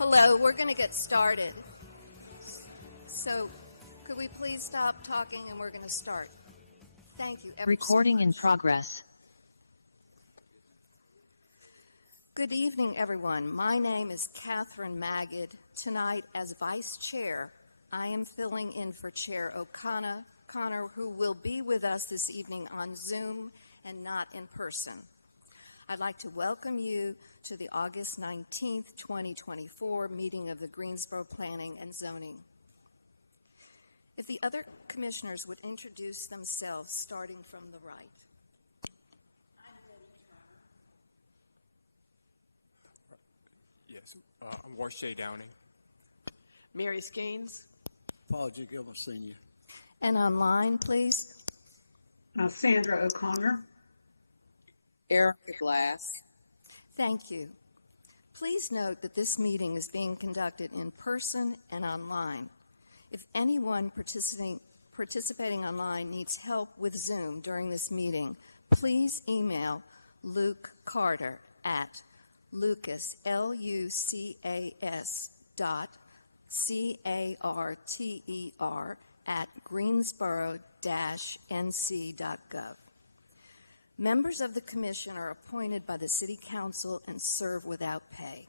Hello, we're going to get started. So, could we please stop talking and we're going to start? Thank you. Recording in progress. Good evening, everyone. My name is Catherine Magid. Tonight, as Vice Chair, I am filling in for Chair O'Connor, who will be with us this evening on Zoom and not in person. I'd like to welcome you to the August 19th, 2024 meeting of the Greensboro Planning and Zoning. If the other commissioners would introduce themselves, starting from the right. Yes, I'm Warshay Downing. Mary Skeens. Paul G. Gilbert Sr. And online, please. Sandra O'Connor. Erica Glass. Thank you. Please note that this meeting is being conducted in person and online. If anyone participating online needs help with Zoom during this meeting, please email Luke Carter at Lucas, Lucas, CARTER at greensboro-nc.gov. Members of the Commission are appointed by the City Council and serve without pay.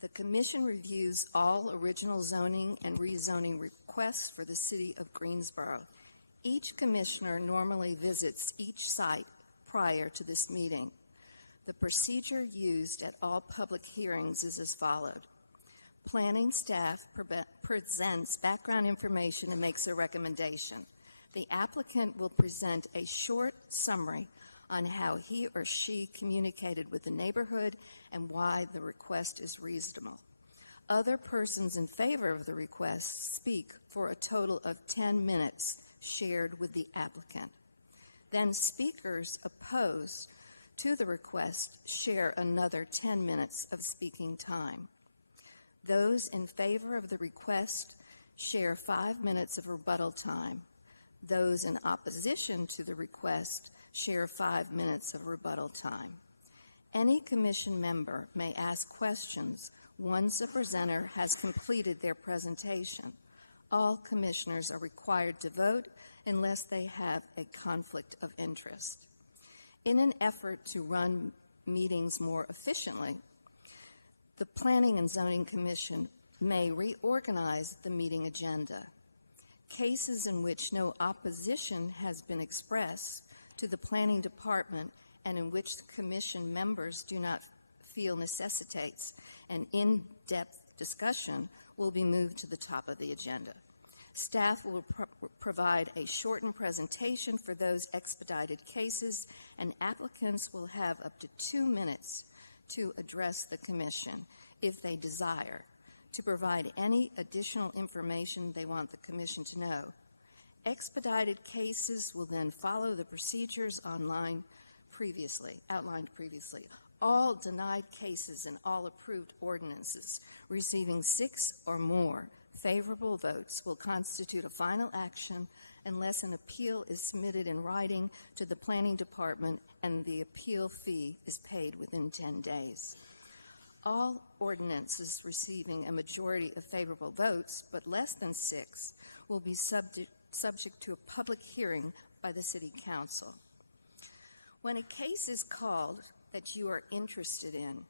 The Commission reviews all original zoning and rezoning requests for the City of Greensboro. Each Commissioner normally visits each site prior to this meeting. The procedure used at all public hearings is as followed. Planning staff presents background information and makes a recommendation. The applicant will present a short summary on how he or she communicated with the neighborhood and why the request is reasonable. Other persons in favor of the request speak for a total of 10 minutes shared with the applicant. Then speakers opposed to the request share another 10 minutes of speaking time. Those in favor of the request share 5 minutes of rebuttal time. Those in opposition to the request share 5 minutes of rebuttal time. Any commission member may ask questions once a presenter has completed their presentation. All commissioners are required to vote unless they have a conflict of interest. In an effort to run meetings more efficiently, the Planning and Zoning Commission may reorganize the meeting agenda. Cases in which no opposition has been expressed to the Planning Department and in which the Commission members do not feel necessitates an in-depth discussion will be moved to the top of the agenda. Staff will provide a shortened presentation for those expedited cases, and applicants will have up to 2 minutes to address the Commission if they desire, to provide any additional information they want the Commission to know. Expedited cases will then follow the procedures outlined previously. All denied cases and all approved ordinances receiving 6 or more favorable votes will constitute a final action unless an appeal is submitted in writing to the Planning Department and the appeal fee is paid within 10 days. All ordinances receiving a majority of favorable votes, but less than 6, will be subject to a public hearing by the City Council. When a case is called that you are interested in,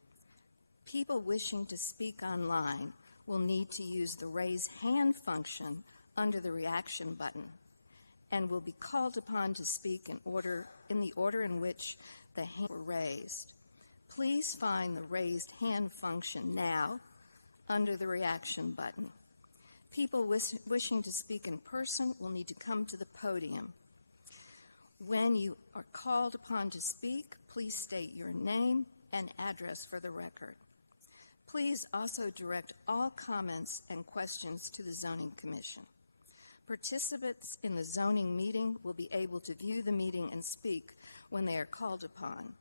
people wishing to speak online will need to use the raise hand function under the reaction button and will be called upon to speak in the order in which the hands were raised. Please find the raised hand function now under the reaction button. People wishing to speak in person will need to come to the podium. When you are called upon to speak, please state your name and address for the record. Please also direct all comments and questions to the Zoning Commission. Participants in the zoning meeting will be able to view the meeting and speak when they are called upon.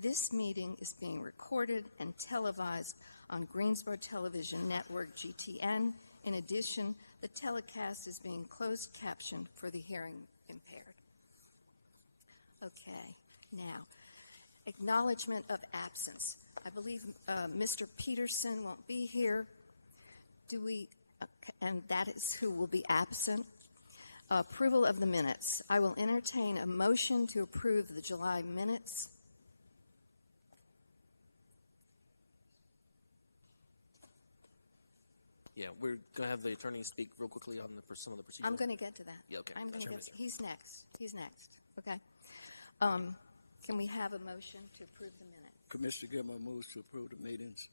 This meeting is being recorded and televised on Greensboro Television Network, GTN. In addition, the telecast is being closed captioned for the hearing impaired. Okay, now, acknowledgement of absence. I believe Mr. Peterson won't be here. Do we, and that is who will be absent. Approval of the minutes. I will entertain a motion to approve the July minutes. Yeah, we're going to have the attorney speak real quickly on for some of the procedures. I'm going to get to that. Yeah, okay. I'm going to Sure. get to, he's next. He's next. Okay. Can we have a motion to approve the minutes? Commissioner Gilmore moves to approve the meetings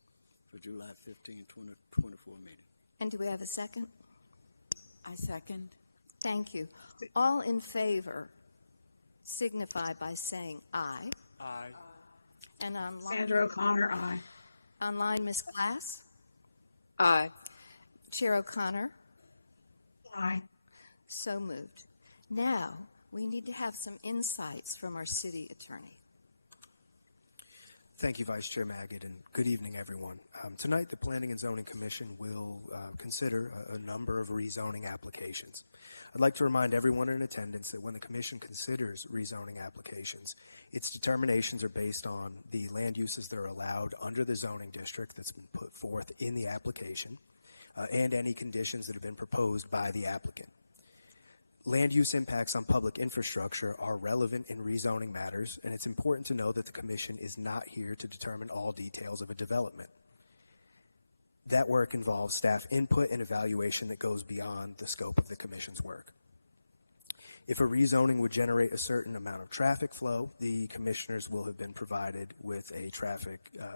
for July 15, 2024 meeting. And do we have a second? I second. Thank you. All in favor signify by saying aye. Aye. And online, Sandra O'Connor, aye. online Ms. Glass, Aye. Chair O'Connor, Aye. so moved. Now, we need to have some insights from our city attorney. Thank you, Vice Chair Magid, and good evening, everyone. Tonight, the Planning and Zoning Commission will consider a number of rezoning applications. I'd like to remind everyone in attendance that when the Commission considers rezoning applications, its determinations are based on the land uses that are allowed under the zoning district that's been put forth in the application, and any conditions that have been proposed by the applicant. Land use impacts on public infrastructure are relevant in rezoning matters, and it's important to know that the Commission is not here to determine all details of a development. That work involves staff input and evaluation that goes beyond the scope of the Commission's work. If a rezoning would generate a certain amount of traffic flow, the Commissioners will have been provided with a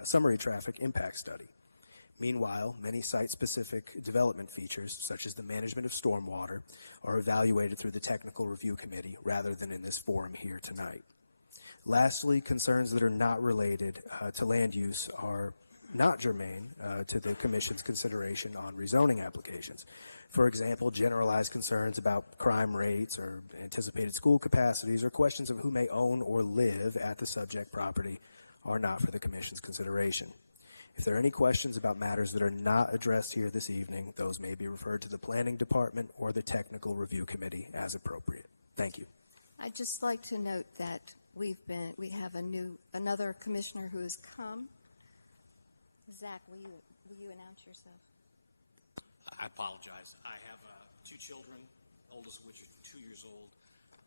summary traffic impact study. Meanwhile, many site-specific development features, such as the management of stormwater, are evaluated through the Technical Review Committee rather than in this forum here tonight. Lastly, concerns that are not related to land use are not germane to the Commission's consideration on rezoning applications. For example, generalized concerns about crime rates or anticipated school capacities or questions of who may own or live at the subject property are not for the Commission's consideration. If there are any questions about matters that are not addressed here this evening, those may be referred to the Planning Department or the Technical Review Committee as appropriate. Thank you. I'd just like to note that we have another commissioner who has come. Zach, will you announce yourself? I apologize. I have two children, oldest of which is 2 years old.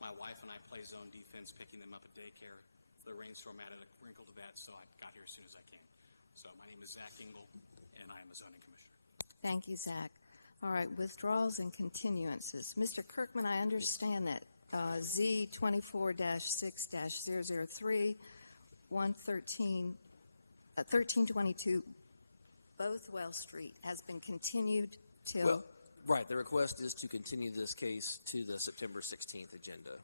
My wife and I play zone defense, picking them up at daycare. The rainstorm added a wrinkle to that, so I got here as soon as I can. So my name is Zach Engel, and I am a zoning commissioner. Thank you, Zach. All right, withdrawals and continuances. Mr. Kirkman, I understand that Z 24-6-003, 1322 Bothwell Street has been continued till... Well, right. The request is to continue this case to the September 16th agenda.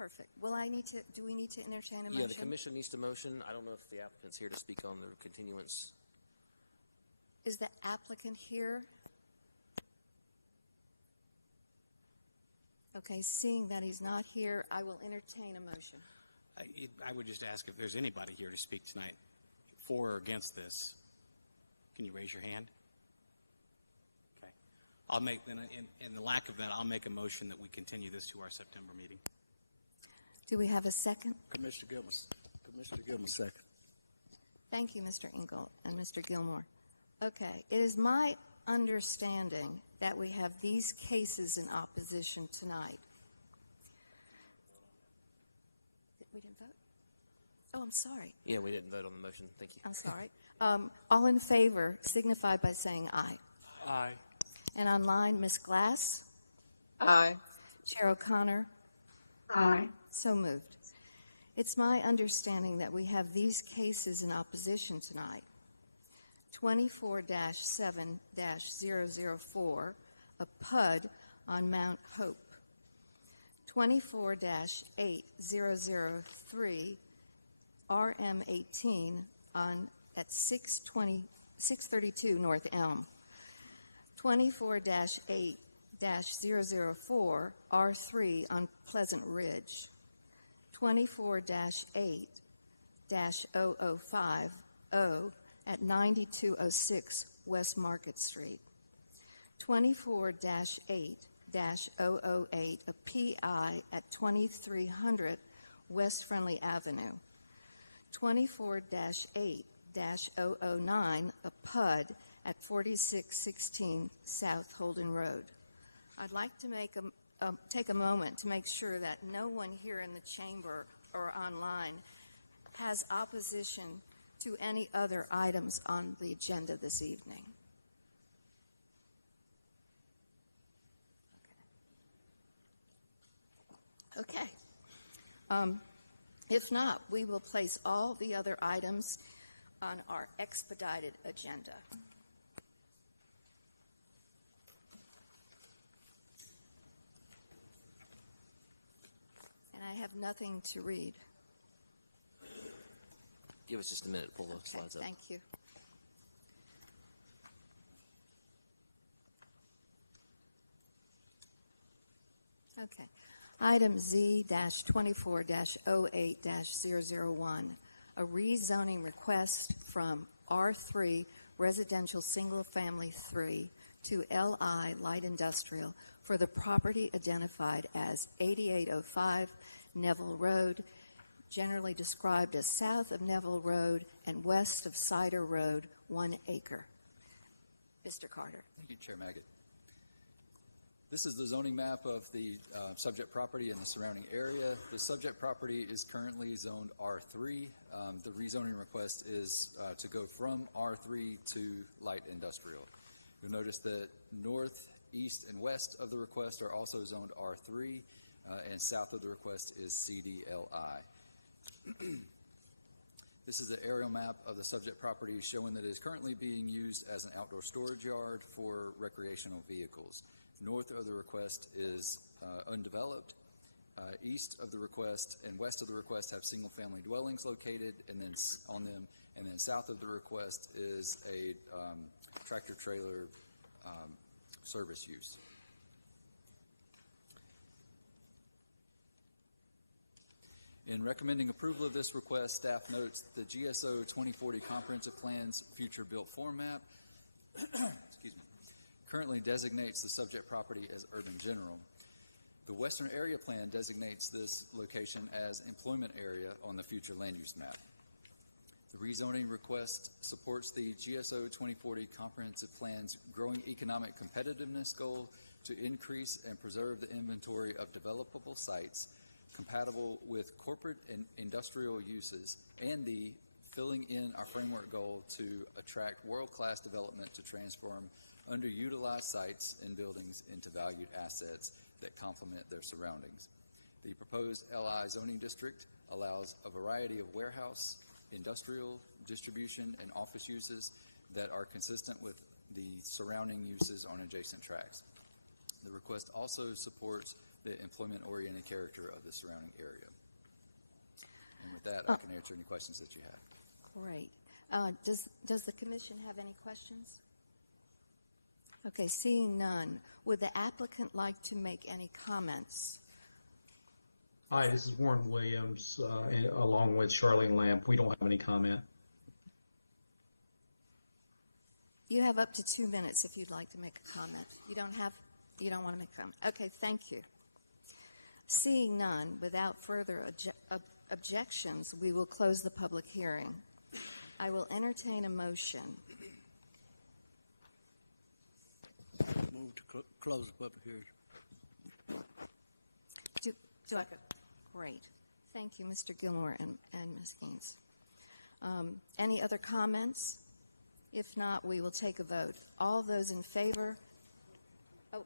Perfect. Do we need to entertain a motion? Yeah, the Commission needs to motion. I don't know if the applicant's here to speak on the continuance. Is the applicant here? Okay, seeing that he's not here, I will entertain a motion. I would just ask if there's anybody here to speak tonight for or against this. Can you raise your hand? Okay. I'll make, then, in the lack of that, I'll make a motion that we continue this to our September meeting. Do we have a second? Commissioner Gilmore, second. Thank you, Mr. Engel and Mr. Gilmore. Okay, it is my understanding that we have these cases in opposition tonight. We didn't vote? Oh, I'm sorry. Yeah, we didn't vote on the motion. Thank you. I'm sorry. All in favor signify by saying aye. Aye. And online, Ms. Glass, Aye. Chair O'Connor, Aye. so moved. It's my understanding that we have these cases in opposition tonight. 24-7-004, a PUD on Mount Hope. 24-8003, RM18 at 632 North Elm. 24-8-004, R3 on Pleasant Ridge. 24-8-0050 at 9206 West Market Street. 24-8-008, a PI at 2300 West Friendly Avenue. 24-8-009, a PUD at 4616 South Holden Road. I'd like to take a moment to make sure that no one here in the chamber or online has opposition to any other items on the agenda this evening. Okay. If not, we will place all the other items on our expedited agenda. And I have nothing to read. Give us just a minute to pull the Okay, slides up. thank you. Okay. Item Z-24-08-001, a rezoning request from R3 Residential Single Family 3 to LI Light Industrial for the property identified as 8805 Neville Road, generally described as south of Neville Road and west of Cider Road, 1 acre. Mr. Carter. Thank you, Chair Maggot. This is the zoning map of the subject property and the surrounding area. The subject property is currently zoned R3. The rezoning request is to go from R3 to light industrial. You'll notice that north, east, and west of the request are also zoned R3, and south of the request is CDLI. This is the aerial map of the subject property showing that it is currently being used as an outdoor storage yard for recreational vehicles. North of the request is undeveloped. East of the request and west of the request have single-family dwellings located, and then on them, and then south of the request is a tractor-trailer service use. In recommending approval of this request, staff notes the GSO 2040 Comprehensive Plan's future built form map excuse me, currently designates the subject property as urban general. The Western Area Plan designates this location as employment area on the future land use map. The rezoning request supports the GSO 2040 Comprehensive Plan's growing economic competitiveness goal to increase and preserve the inventory of developable sites compatible with corporate and industrial uses, and the filling in our framework goal to attract world-class development to transform underutilized sites and buildings into valued assets that complement their surroundings. The proposed LI zoning district allows a variety of warehouse, industrial, distribution, and office uses that are consistent with the surrounding uses on adjacent tracts. The request also supports the employment-oriented character of the surrounding area. And with that, I can answer any questions that you have. Great. Does the commission have any questions? Okay, seeing none, would the applicant like to make any comments? Hi, this is Warren Williams, along with Charlene Lamp. We don't have any comment. You have up to 2 minutes if you'd like to make a comment. You don't want to make a comment. Okay, thank you. Seeing none, without further objections, we will close the public hearing. I will entertain a motion. Move to close the public hearing. Great. Thank you, Mr. Gilmore and Ms. Gaines. Any other comments? If not, we will take a vote. All those in favor? Oh.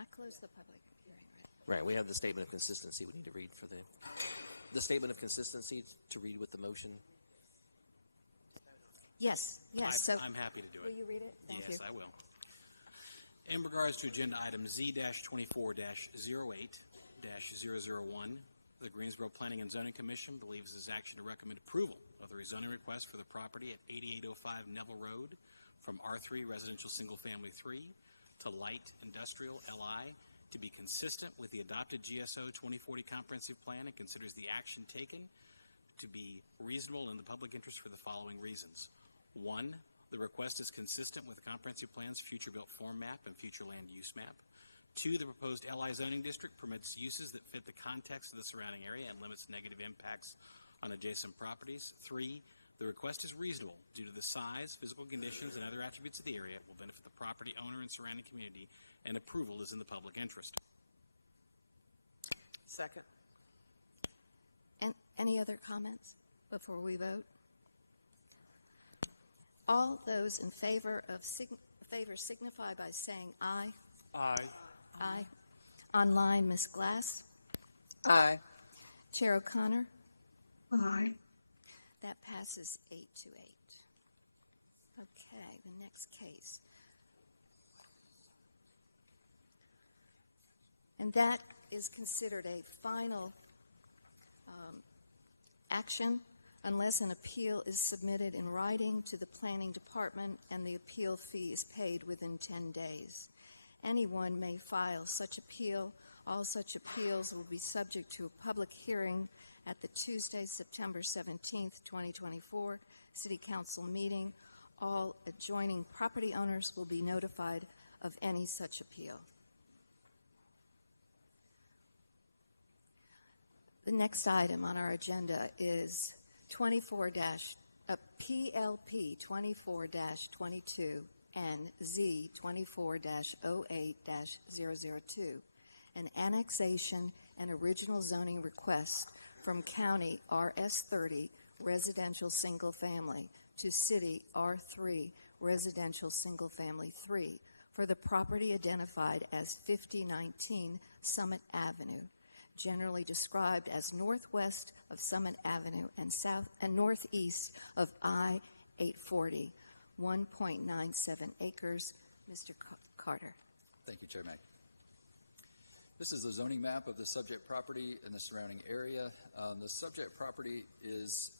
I closed the public hearing. Right, we have the statement of consistency we need to read for the statement of consistency to read with the motion. Yes. I'm happy to do it. Will you read it? Thank you. Yes, I will. In regards to agenda item Z-24-08-001, the Greensboro Planning and Zoning Commission believes this action to recommend approval of the rezoning request for the property at 8805 Neville Road from R3 Residential Single Family 3 to Light Industrial LI to be consistent with the adopted GSO 2040 Comprehensive Plan, and considers the action taken to be reasonable in the public interest for the following reasons. 1, the request is consistent with the Comprehensive Plan's future built form map and future land use map. 2, the proposed LI zoning district permits uses that fit the context of the surrounding area and limits negative impacts on adjacent properties. 3, The request is reasonable due to the size, physical conditions, and other attributes of the area will benefit the property owner and surrounding community, and approval is in the public interest. Second. And any other comments before we vote? All those in favor signify by saying aye. Aye. Aye. Online, Ms. Glass. Aye. Chair O'Connor. Aye. That passes 8-8. Okay, the next case. And that is considered a final action unless an appeal is submitted in writing to the planning department and the appeal fee is paid within 10 days. Anyone may file such appeal. All such appeals will be subject to a public hearing at the Tuesday, September 17th, 2024 City Council meeting. All adjoining property owners will be notified of any such appeal. The next item on our agenda is PLP 24-22 and Z 24-08-002, an annexation and original zoning request from County RS30 Residential Single Family to City R3 Residential Single Family 3 for the property identified as 5019 Summit Avenue, generally described as northwest of Summit Avenue and south and northeast of I-840, 1.97 acres. Mr. Carter. Thank you, Chair May. This is a zoning map of the subject property and the surrounding area. The subject property is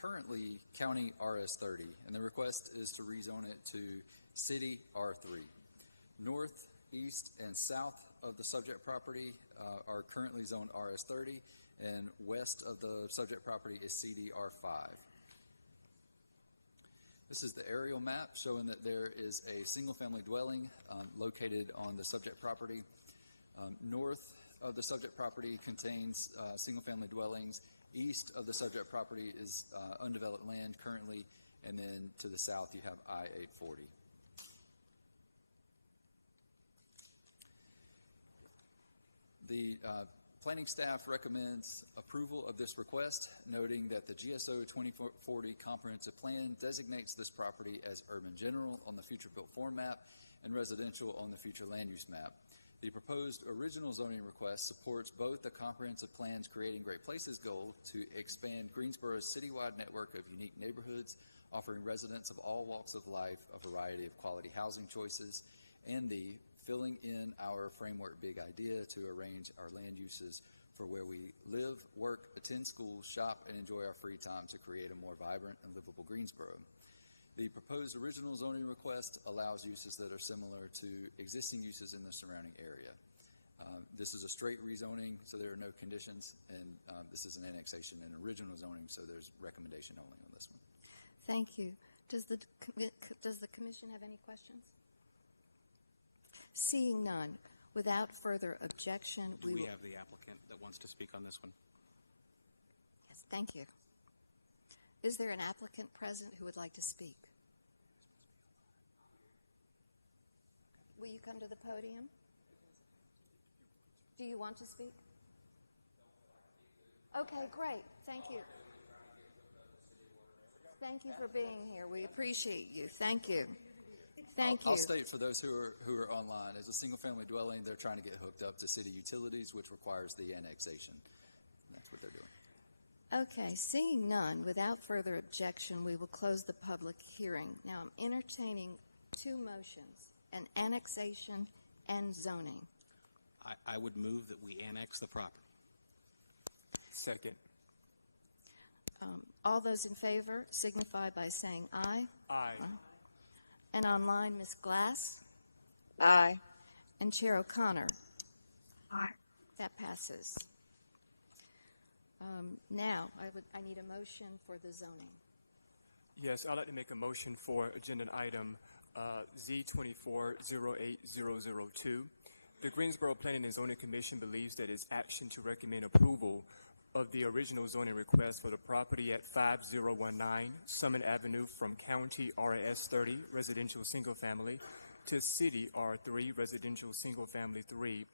currently County RS30, and the request is to rezone it to City R3. North, east, and south of the subject property are currently zoned RS30, and west of the subject property is CD R5. This is the aerial map showing that there is a single-family dwelling located on the subject property. North of the subject property contains single-family dwellings. East of the subject property is undeveloped land currently, and then to the south you have I-840. The planning staff recommends approval of this request, noting that the GSO 2040 comprehensive plan designates this property as urban general on the future built form map and residential on the future land use map. The proposed original zoning request supports both the comprehensive plan's Creating Great Places goal to expand Greensboro's citywide network of unique neighborhoods, offering residents of all walks of life a variety of quality housing choices, and the filling in our framework big idea to arrange our land uses for where we live, work, attend school, shop, and enjoy our free time to create a more vibrant and livable Greensboro. The proposed original zoning request allows uses that are similar to existing uses in the surrounding area. This is a straight rezoning, so there are no conditions, and this is an annexation and original zoning, so there's recommendation only on this one. Thank you. Does the commission have any questions? Seeing none, without further objection, Do we have the applicant that wants to speak on this one? Yes, thank you. Is there an applicant present who would like to speak? Will you come to the podium? Do you want to speak? Okay, great. Thank you. Thank you for being here. We appreciate you. Thank you. Thank you. I'll state for those who are online, as a single-family dwelling, they're trying to get hooked up to city utilities, which requires the annexation. That's what they're doing. Okay, seeing none, without further objection, we will close the public hearing. Now, I'm entertaining two motions, an annexation and zoning. I would move that we annex the property. Second. All those in favor signify by saying aye. Aye. And online, Ms. Glass Aye. and Chair O'Connor. Aye. That passes. Now, I need a motion for the zoning. Yes, I'd like to make a motion for agenda item Z24-08002. The Greensboro Planning and Zoning Commission believes that its action to recommend approval of the original zoning request for the property at 5019 Summit Avenue from County RAS 30 Residential Single Family to City R3 Residential Single Family 3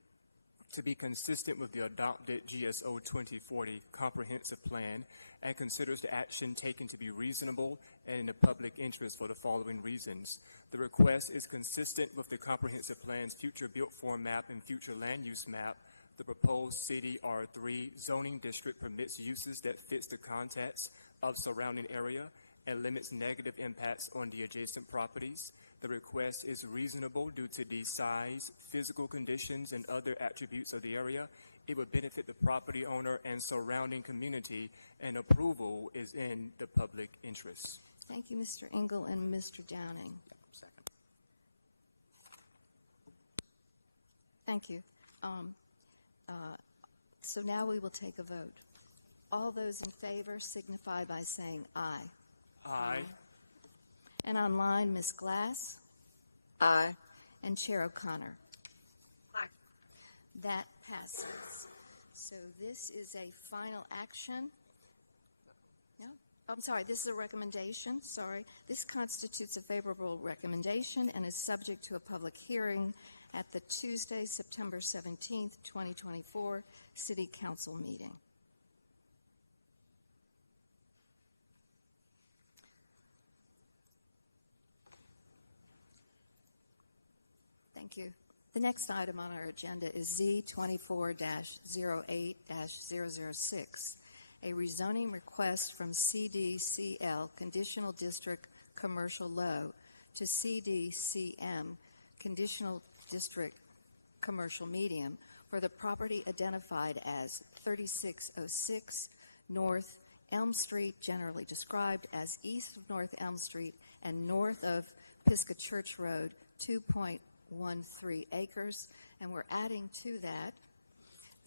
to be consistent with the adopted GSO 2040 comprehensive plan and considers the action taken to be reasonable and in the public interest for the following reasons. The request is consistent with the comprehensive plan's future built form map and future land use map. The proposed City R3 zoning district permits uses that fits the context of surrounding area and limits negative impacts on the adjacent properties. The request is reasonable due to the size, physical conditions, and other attributes of the area. It would benefit the property owner and surrounding community, and approval is in the public interest. Thank you, Mr. Engel and Mr. Downing. Second. Thank you. So now we will take a vote. All those in favor signify by saying aye. Aye. And online, Ms. Glass Aye. and Chair O'Connor. Aye. That passes. So this is a final action. No? I'm sorry, this is a recommendation. Sorry. This constitutes a favorable recommendation and is subject to a public hearing at the Tuesday, September 17th, 2024 City Council meeting. Thank you. The next item on our agenda is Z24-08-006, a rezoning request from CDCL Conditional District Commercial Low to CDCM Conditional District Commercial Medium for the property identified as 3606 North Elm Street, generally described as east of North Elm Street and north of Pisgah Church Road, 2.13 acres, and we're adding to that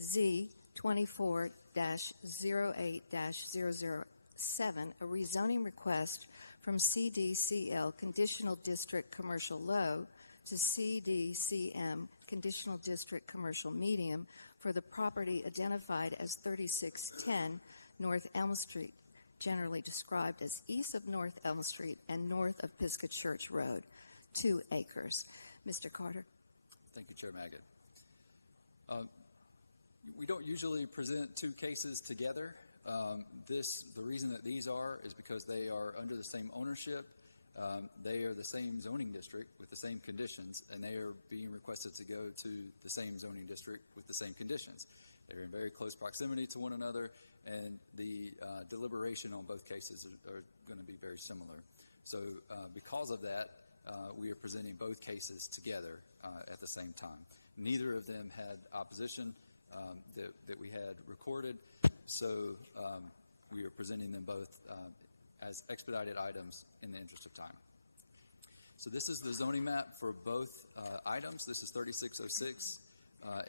Z24-08-007, a rezoning request from CDCL Conditional District Commercial Low to CDCM Conditional District Commercial Medium for the property identified as 3610 North Elm Street, generally described as east of North Elm Street and north of Pisgah Church Road, 2 acres. Mr. Carter. Thank you, Chair Magid. We don't usually present two cases together. The reason that these are is because they are under the same ownership. They are the same zoning district with the same conditions, and they are being requested to go to the same zoning district with the same conditions. They're in very close proximity to one another, and the deliberation on both cases are going to be very similar. So because of that, we are presenting both cases together at the same time. Neither of them had opposition that we had recorded, so we are presenting them both as expedited items in the interest of time. So this is the zoning map for both items. This is 3606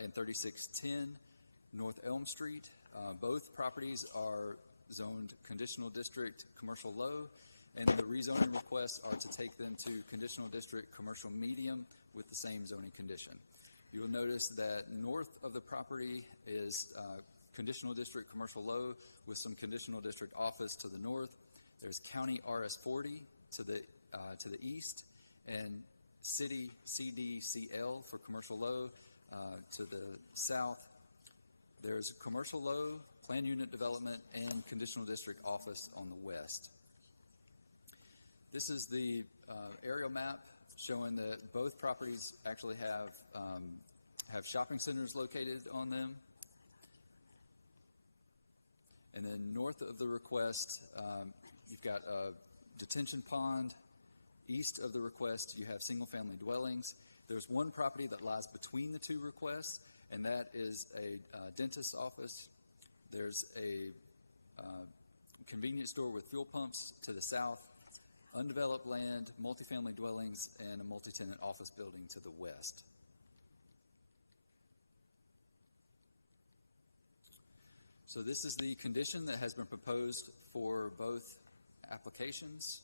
and 3610 North Elm Street. Both properties are zoned conditional district commercial low, and the rezoning requests are to take them to conditional district commercial medium with the same zoning condition. You will notice that north of the property is conditional district commercial low with some conditional district office to the north. There's County RS 40 to the east, and City CDCL for commercial low to the south. There's commercial low, plan unit development, and conditional district office on the west. This is the aerial map showing that both properties actually have shopping centers located on them. And then north of the request, you've got a detention pond. East of the request, you have single-family dwellings. There's one property that lies between the two requests, and that is a dentist's office. There's a convenience store with fuel pumps to the south, undeveloped land, multifamily dwellings, and a multi-tenant office building to the west. So this is the condition that has been proposed for both applications.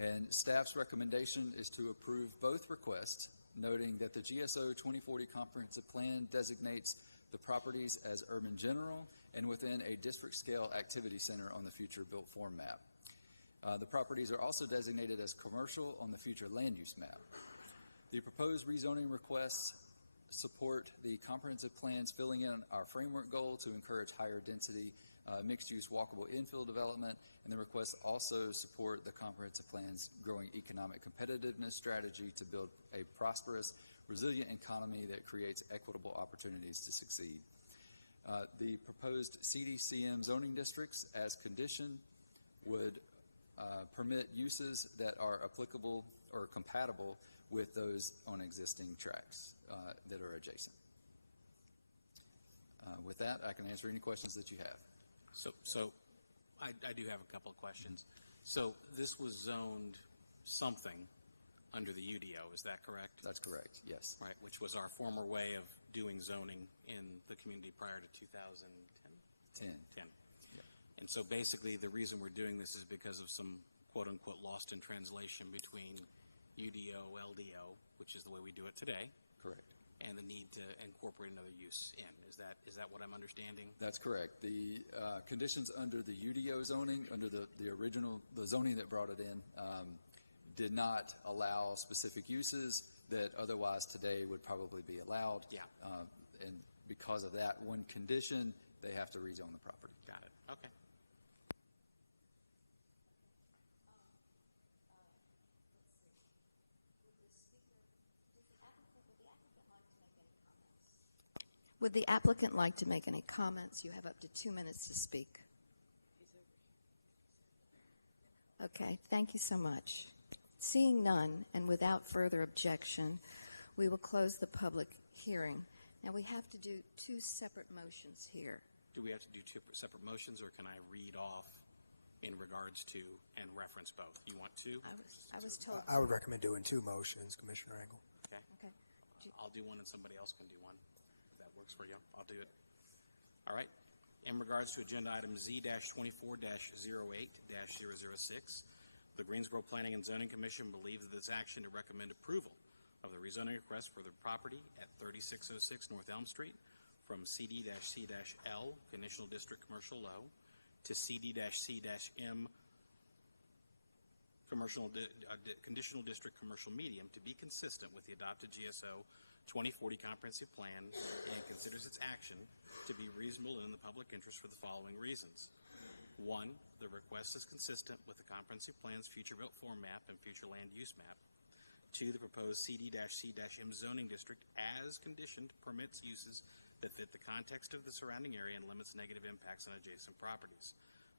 And staff's recommendation is to approve both requests, noting that the GSO 2040 Comprehensive Plan designates the properties as urban general and within a district-scale activity center on the future built form map. The properties are also designated as commercial on the future land use map. The proposed rezoning requests support the comprehensive plans filling in our framework goal to encourage higher density mixed-use walkable infill development, and the requests also support the comprehensive plan's growing economic competitiveness strategy to build a prosperous, resilient economy that creates equitable opportunities to succeed. The proposed CDCM zoning districts, as conditioned, would permit uses that are applicable or compatible with those on existing tracks that are adjacent. With that, I can answer any questions that you have. So I do have a couple of questions. So this was zoned something under the UDO, is that correct? That's correct, yes. Right, which was our former way of doing zoning in the community prior to 2010? 10. And so basically the reason we're doing this is because of some quote-unquote lost in translation between UDO, LDO, which is the way we do it today. Correct. And the need to incorporate another use in. Is that what I'm understanding? That's correct. The conditions under the UDO zoning, under the original, the zoning that brought it in, did not allow specific uses that otherwise today would probably be allowed. Yeah. And because of that one condition, they have to rezone the property. Got it. Okay. Would the applicant like to make any comments? You have up to 2 minutes to speak. Okay, thank you so much. Seeing none, and without further objection, we will close the public hearing. Now, we have to do 2 separate motions here. Do we have to do 2 separate motions, or can I read off in regards to and reference both? You want 2? I was told. I would recommend doing 2 motions, Commissioner Engel. Okay. Okay. I'll do one and somebody else can do one. If that works for you, I'll do it. All right. In regards to agenda item Z-24-08-006, the Greensboro Planning and Zoning Commission believes that this action to recommend approval of the rezoning request for the property at 3606 North Elm Street from CD-C-L, Conditional District Commercial Low, to CD-C-M, Conditional District Commercial Medium, to be consistent with the adopted GSO 2040 Comprehensive Plan, and considers its action to be reasonable and in the public interest for the following reasons. 1, the request is consistent with the Comprehensive Plan's future built form map and future land use map. 2, the proposed CD-C-M zoning district, as conditioned, permits uses that fit the context of the surrounding area and limits negative impacts on adjacent properties.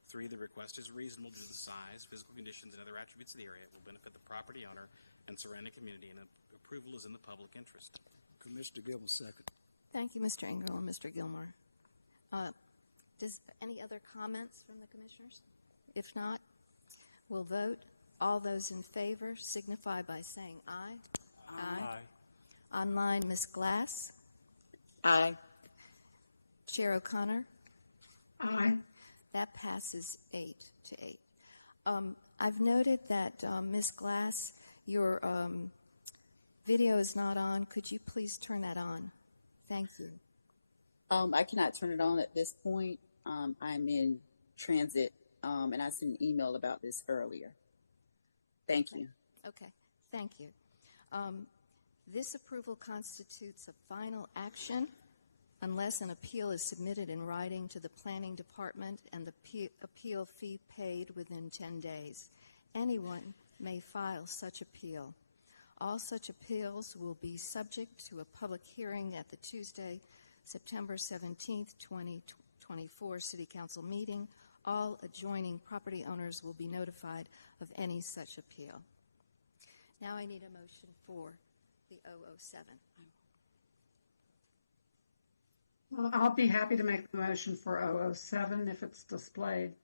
3, the request is reasonable due to the size, physical conditions, and other attributes of the area. It will benefit the property owner and surrounding community, and approval is in the public interest. Commissioner Gilmore, second. Thank you, Mr. Engel and Mr. Gilmore. Any other comments from the commissioners? If not, we'll vote. All those in favor signify by saying aye. Aye. Online, Ms. Glass. Aye. Chair O'Connor. Aye. That passes 8 to 8. I've noted that, Ms. Glass, your video is not on. Could you please turn that on? Thank you. I cannot turn it on at this point. I'm in transit, and I sent an email about this earlier. Thank you. Okay, thank you. This approval constitutes a final action unless an appeal is submitted in writing to the Planning Department and the appeal fee paid within 10 days. Anyone may file such appeal. All such appeals will be subject to a public hearing at the Tuesday, September 17th, 2024 City Council meeting. All adjoining property owners will be notified of any such appeal. Now I need a motion for the 007. Well, I'll be happy to make the motion for 007 if it's displayed.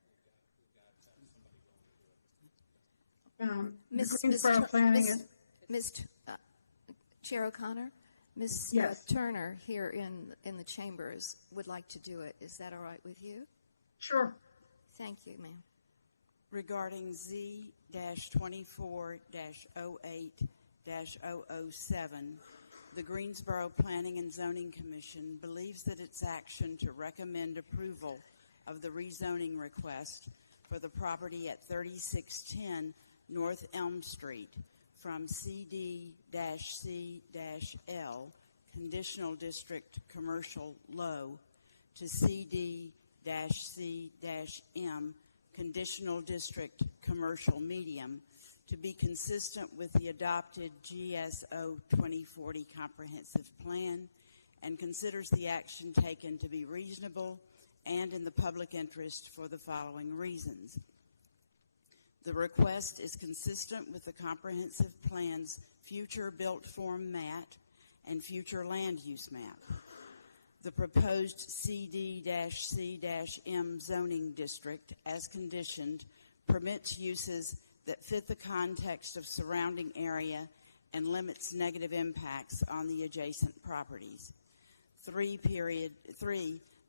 Greensboro Planning is... Chair O'Connor, Ms. Yes. Turner here in the chambers would like to do it. Is that all right with you? Sure. Thank you, ma'am. Regarding Z 24-08-007, the Greensboro Planning and Zoning Commission believes that its action to recommend approval of the rezoning request for the property at 3610 North Elm Street from CD-C-L, Conditional District Commercial Low, to CD-C-M, Conditional District Commercial Medium, to be consistent with the adopted GSO 2040 Comprehensive Plan, and considers the action taken to be reasonable and in the public interest for the following reasons. The request is consistent with the Comprehensive Plan's future built form map and future land use map. The proposed CD-C-M zoning district, as conditioned, permits uses that fit the context of surrounding area and limits negative impacts on the adjacent properties. 3,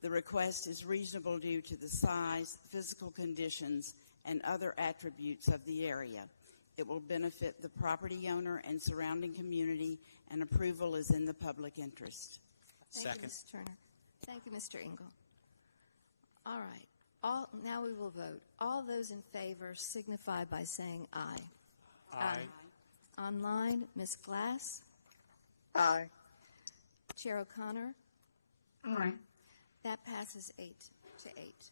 the request is reasonable due to the size, physical conditions, and other attributes of the area. It will benefit the property owner and surrounding community, and approval is in the public interest. Thank you, Ms. Turner. Thank you, Mr. Engel. All right. Now we will vote. All those in favor signify by saying aye. Aye. Online, Ms. Glass? Aye. Chair O'Connor? Aye. That passes 8 to 8.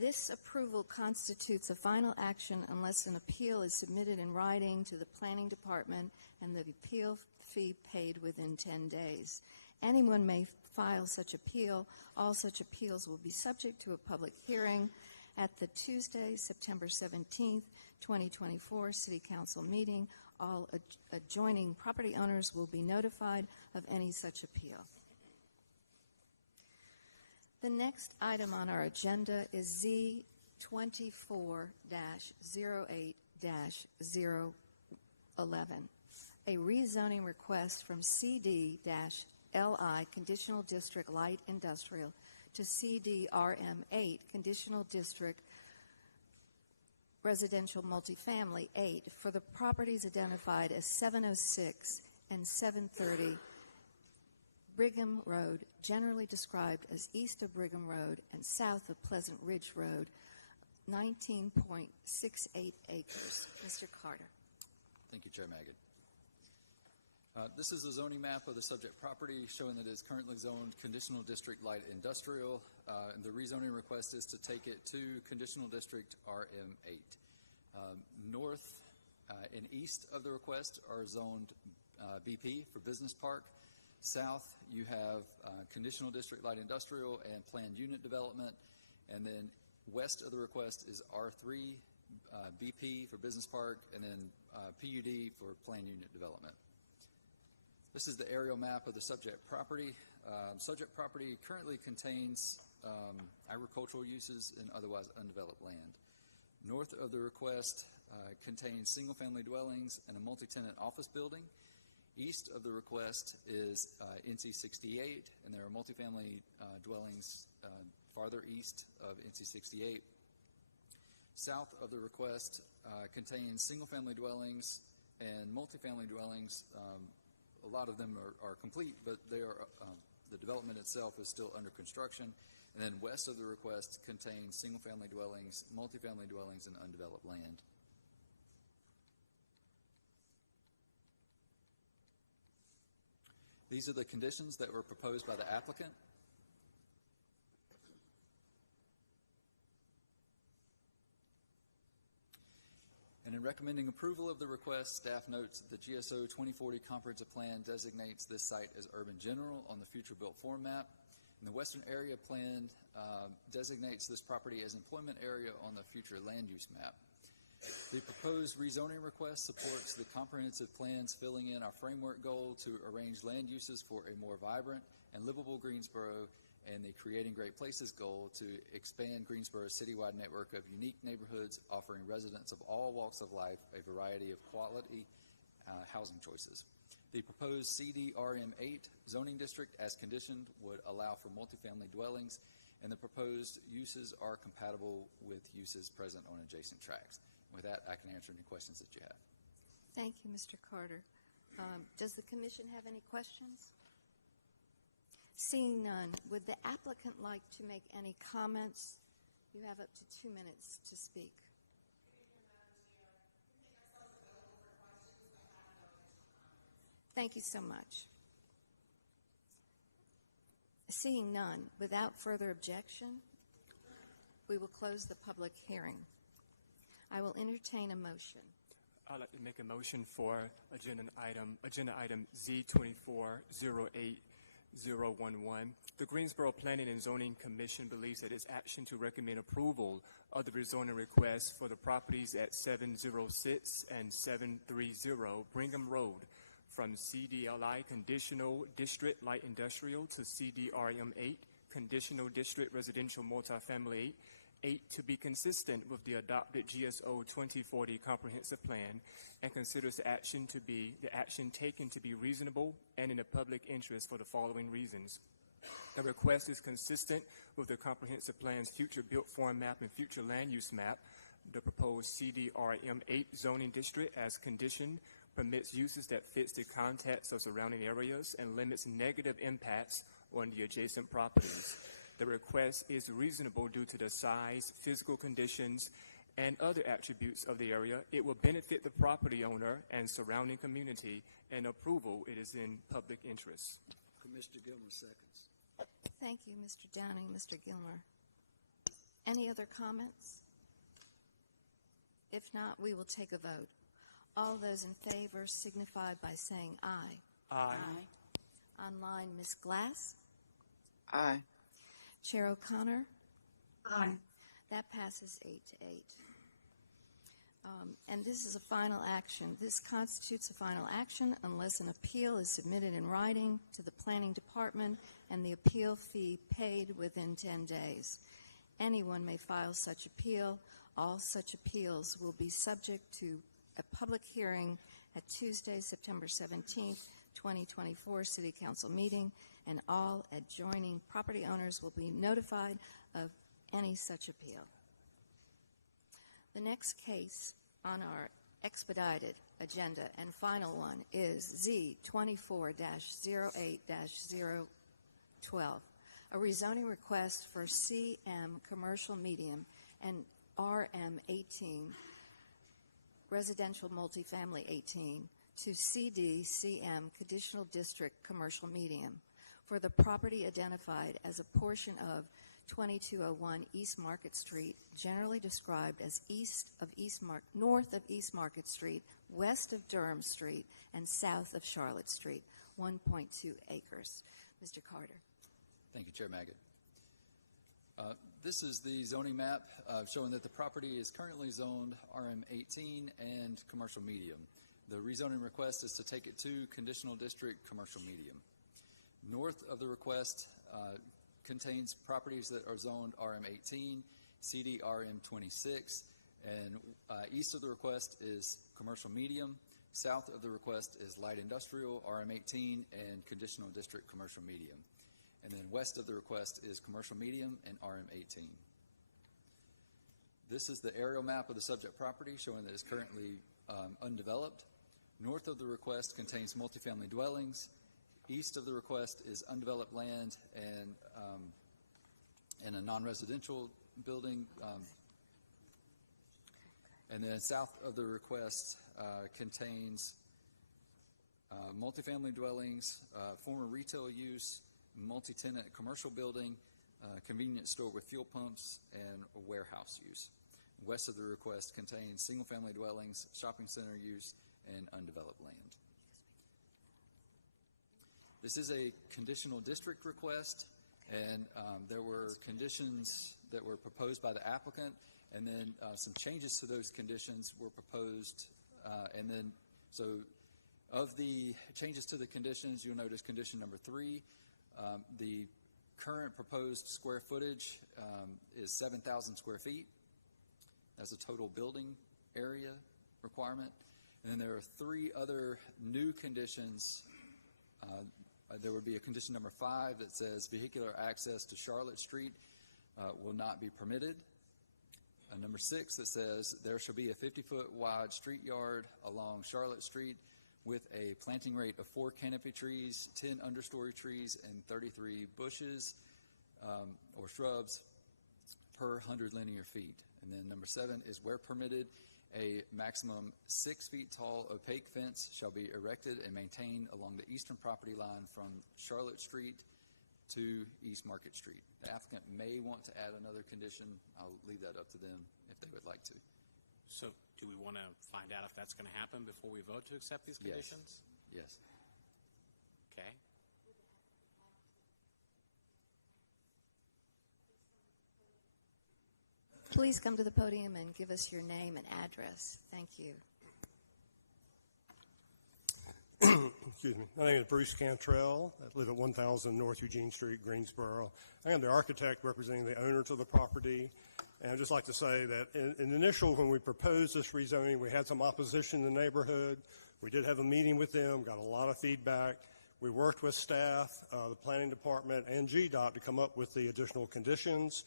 This approval constitutes a final action unless an appeal is submitted in writing to the Planning Department and the appeal fee paid within 10 days. Anyone may file such appeal. All such appeals will be subject to a public hearing at the Tuesday, September 17th, 2024 City Council meeting. All adjoining property owners will be notified of any such appeal. The next item on our agenda is Z24-08-011, a rezoning request from CD-LI Conditional District Light Industrial to CDRM 8 Conditional District Residential Multifamily 8 for the properties identified as 706 and 730 Brigham Road, generally described as east of Brigham Road and south of Pleasant Ridge Road, 19.68 acres. Mr. Carter. Thank you, Chair Magid. This is a zoning map of the subject property showing that it is currently zoned Conditional District Light Industrial. And the rezoning request is to take it to Conditional District RM8. North and east of the request are zoned BP for Business Park. South, you have Conditional District Light Industrial and Planned Unit Development. And then west of the request is R3, BP for Business Park, and then PUD for Planned Unit Development. This is the aerial map of the subject property. Subject property currently contains agricultural uses and otherwise undeveloped land. North of the request contains single-family dwellings and a multi-tenant office building. East of the request is NC 68, and there are multifamily dwellings farther east of NC 68. South of the request contains single-family dwellings and multifamily dwellings. A lot of them are complete, but they are the development itself is still under construction. And then west of the request contains single-family dwellings, multifamily dwellings, and undeveloped land. These are the conditions that were proposed by the applicant. And in recommending approval of the request, staff notes that the GSO 2040 Comprehensive Plan designates this site as urban general on the future built form map. And the Western Area Plan designates this property as employment area on the future land use map. The proposed rezoning request supports the comprehensive plans filling in our framework goal to arrange land uses for a more vibrant and livable Greensboro, and the Creating Great Places goal to expand Greensboro's citywide network of unique neighborhoods offering residents of all walks of life a variety of quality housing choices. The proposed CDRM 8 zoning district, as conditioned, would allow for multifamily dwellings and the proposed uses are compatible with uses present on adjacent tracts. With that, I can answer any questions that you have. Thank you, Mr. Carter. Does the commission have any questions? Seeing none, would the applicant like to make any comments? You have up to 2 minutes to speak. Thank you so much. Seeing none, without further objection, we will close the public hearing. I will entertain a motion. I'd like to make a motion for agenda item Z24-08011. The Greensboro Planning and Zoning Commission believes that its action to recommend approval of the rezoning request for the properties at 706 and 730 Brigham Road from CDLI Conditional District Light Industrial to CDRM 8 Conditional District Residential Multifamily 8 to be consistent with the adopted GSO 2040 Comprehensive Plan, and considers the action taken to be reasonable and in the public interest for the following reasons. The request is consistent with the Comprehensive Plan's future built form map and future land use map. The proposed CDRM 8 zoning district as conditioned permits uses that fits the context of surrounding areas and limits negative impacts on the adjacent properties. The request is reasonable due to the size, physical conditions, and other attributes of the area. It will benefit the property owner and surrounding community, and approval it is in public interest. Commissioner Gilmer seconds. Thank you, Mr. Downing, Mr. Gilmer. Any other comments? If not, we will take a vote. All those in favor signify by saying aye. Aye. Online, Ms. Glass? Aye. Chair O'Connor? Aye. That passes 8-8. And this is a final action. This constitutes a final action unless an appeal is submitted in writing to the Planning Department and the appeal fee paid within 10 days. Anyone may file such appeal. All such appeals will be subject to a public hearing at Tuesday, September 17th, 2024 City Council meeting, and all adjoining property owners will be notified of any such appeal. The next case on our expedited agenda and final one is Z24-08-012, a rezoning request for CM Commercial Medium and RM 18 Residential Multifamily 18 to CDCM Conditional District Commercial Medium for the property identified as a portion of 2201 East Market Street, generally described as north of East Market Street, west of Durham Street, and south of Charlotte Street, 1.2 acres. Mr. Carter. Thank you, Chair Maggott. This is the zoning map showing that the property is currently zoned RM18 and commercial medium. The rezoning request is to take it to conditional district commercial medium. North of the request contains properties that are zoned RM18, CD RM26, and east of the request is commercial medium. South of the request is light industrial, RM18, and conditional district commercial medium. And then west of the request is commercial medium and RM18. This is the aerial map of the subject property showing that it's currently undeveloped. North of the request contains multifamily dwellings. East of the request is undeveloped land and a non-residential building. And then south of the request contains multifamily dwellings, former retail use, multi-tenant commercial building, convenience store with fuel pumps, and a warehouse use. West of the request contains single-family dwellings, shopping center use, and undeveloped land. This is a conditional district request, and there were conditions that were proposed by the applicant, and then some changes to those conditions were proposed. And then, so of the changes to the conditions, you'll notice condition number 3. The current proposed square footage is 7,000 square feet. That's a total building area requirement. And then there are 3 other new conditions. There would be a condition number 5 that says vehicular access to Charlotte Street will not be permitted. Number 6, that says there shall be a 50-foot wide street yard along Charlotte Street with a planting rate of 4 canopy trees, 10 understory trees, and 33 bushes or shrubs per 100 linear feet. And then number 7 is where permitted, a maximum 6 feet tall opaque fence shall be erected and maintained along the eastern property line from Charlotte Street to East Market Street. The applicant may want to add another condition. I'll leave that up to them if they would like to. So do we want to find out if that's going to happen before we vote to accept these conditions? Yes. Okay. Please come to the podium and give us your name and address. Thank you. Excuse me. My name is Bruce Cantrell. I live at 1000 North Eugene Street, Greensboro. I am the architect representing the owner to the property. And I'd just like to say that in initial, when we proposed this rezoning, we had some opposition in the neighborhood. We did have a meeting with them, got a lot of feedback. We worked with staff, the planning department, and GDOT to come up with the additional conditions.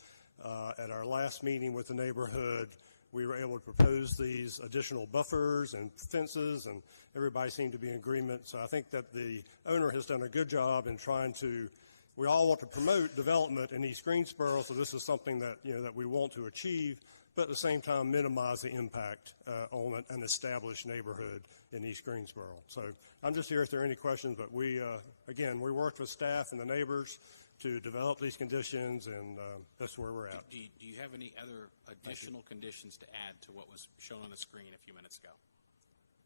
At our last meeting with the neighborhood, we were able to propose these additional buffers and fences, and everybody seemed to be in agreement. So I think that the owner has done a good job in trying to, we all want to promote development in East Greensboro, so this is something that, that we want to achieve, but at the same time minimize the impact on an established neighborhood in East Greensboro. So I'm just here if there are any questions, but we, again, we worked with staff and the neighbors to develop these conditions, and that's where we're at. Do you have any other additional conditions to add to what was shown on the screen a few minutes ago?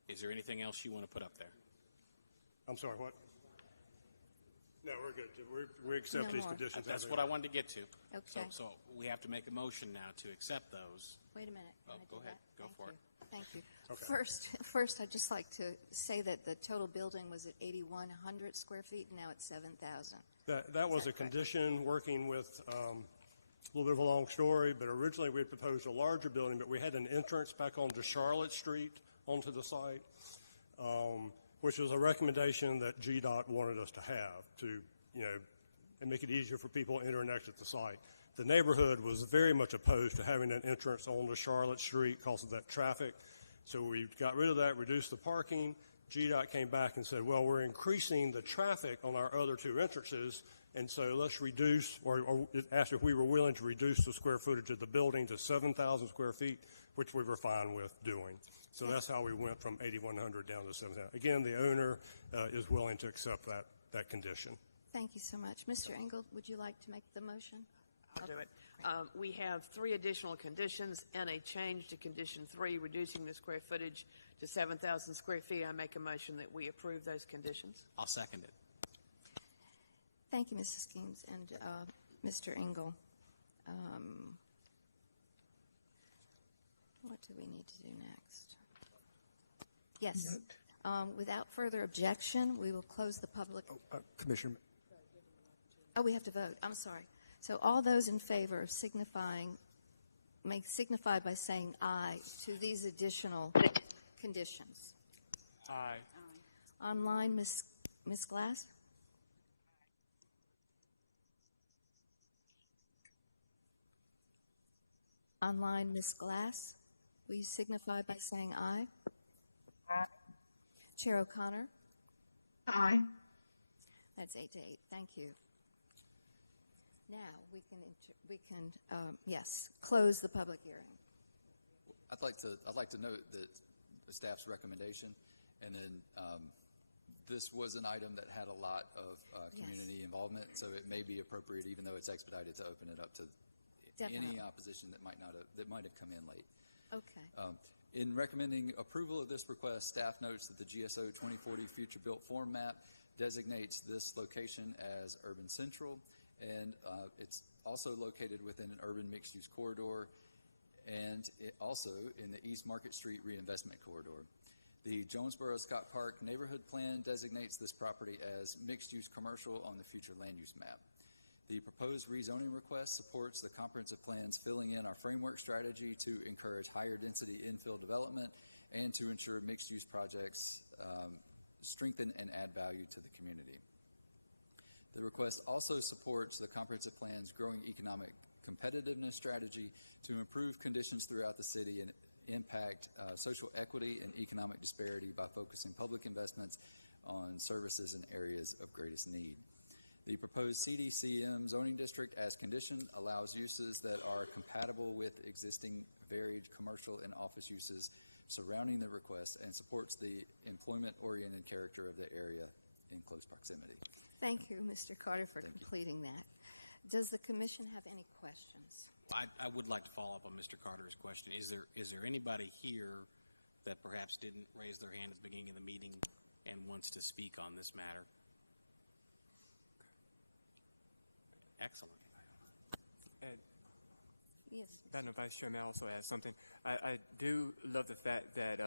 Is there anything else you want to put up there? I'm sorry, what? No, we're good. We accept No these more. conditions. That's what I wanted to get to. Okay. So we have to make a motion now to accept those. Wait a minute. Can Oh, I do go ahead. that? Go Thank for you. it. Thank you. Okay. First, I'd just like to say that the total building was at 8,100 square feet, and now it's 7,000. That was a condition working with a little bit of a long story, but originally we had proposed a larger building, but we had an entrance back onto Charlotte Street onto the site, which was a recommendation that GDOT wanted us to have to, and make it easier for people to enter and exit the site. The neighborhood was very much opposed to having an entrance onto Charlotte Street because of that traffic. So we got rid of that, reduced the parking. GDOT came back and said, well, we're increasing the traffic on our other 2 entrances, and so let's reduce, or asked if we were willing to reduce the square footage of the building to 7,000 square feet, which we were fine with doing. So that's how we went from 8,100 down to 7,000. Again, the owner is willing to accept that condition. Thank you so much. Mr. Engel, would you like to make the motion? I'll do it. We have 3 additional conditions and a change to condition 3, reducing the square footage to 7,000 square feet. I make a motion that we approve those conditions. I'll second it. Thank you, Mrs. Skeens and Mr. Engel. What do we need to do next? Yes. Without further objection, we will close the public. Commissioner. Oh, we have to vote. I'm sorry. So all those in favor of signify by saying aye to these additional conditions. Aye. Online, Ms. Glass? Online, Ms. Glass, will you signify by saying aye? Aye. Chair O'Connor? Aye. That's 8 to 8. Thank you. Now we can close the public hearing. I'd like to note that the staff's recommendation, and then this was an item that had a lot of community involvement, so it may be appropriate, even though it's expedited, to open it up to any opposition that might have come in late. Okay. In recommending approval of this request, staff notes that the GSO 2040 Future Built Form Map designates this location as urban central, and it's also located within an urban mixed-use corridor, and it also in the East Market Street Reinvestment Corridor. The Jonesboro Scott Park Neighborhood Plan designates this property as mixed-use commercial on the future land use map. The proposed rezoning request supports the comprehensive plans filling in our framework strategy to encourage higher density infill development and to ensure mixed-use projects strengthen and add value to the community. The request also supports the comprehensive plan's growing economic competitiveness strategy to improve conditions throughout the city and impact social equity and economic disparity by focusing public investments on services in areas of greatest need. The proposed CDCM zoning district as condition allows uses that are compatible with existing varied commercial and office uses surrounding the request and supports the employment-oriented character of the area in close proximity. Thank you, Mr. Carter, for completing that. Does the commission have any questions? I would like to follow up on Mr. Carter's question. Is there anybody here that perhaps didn't raise their hand at the beginning of the meeting and wants to speak on this matter? Excellent. Yes. Madam Vice Chairman, I also add something. I do love the fact that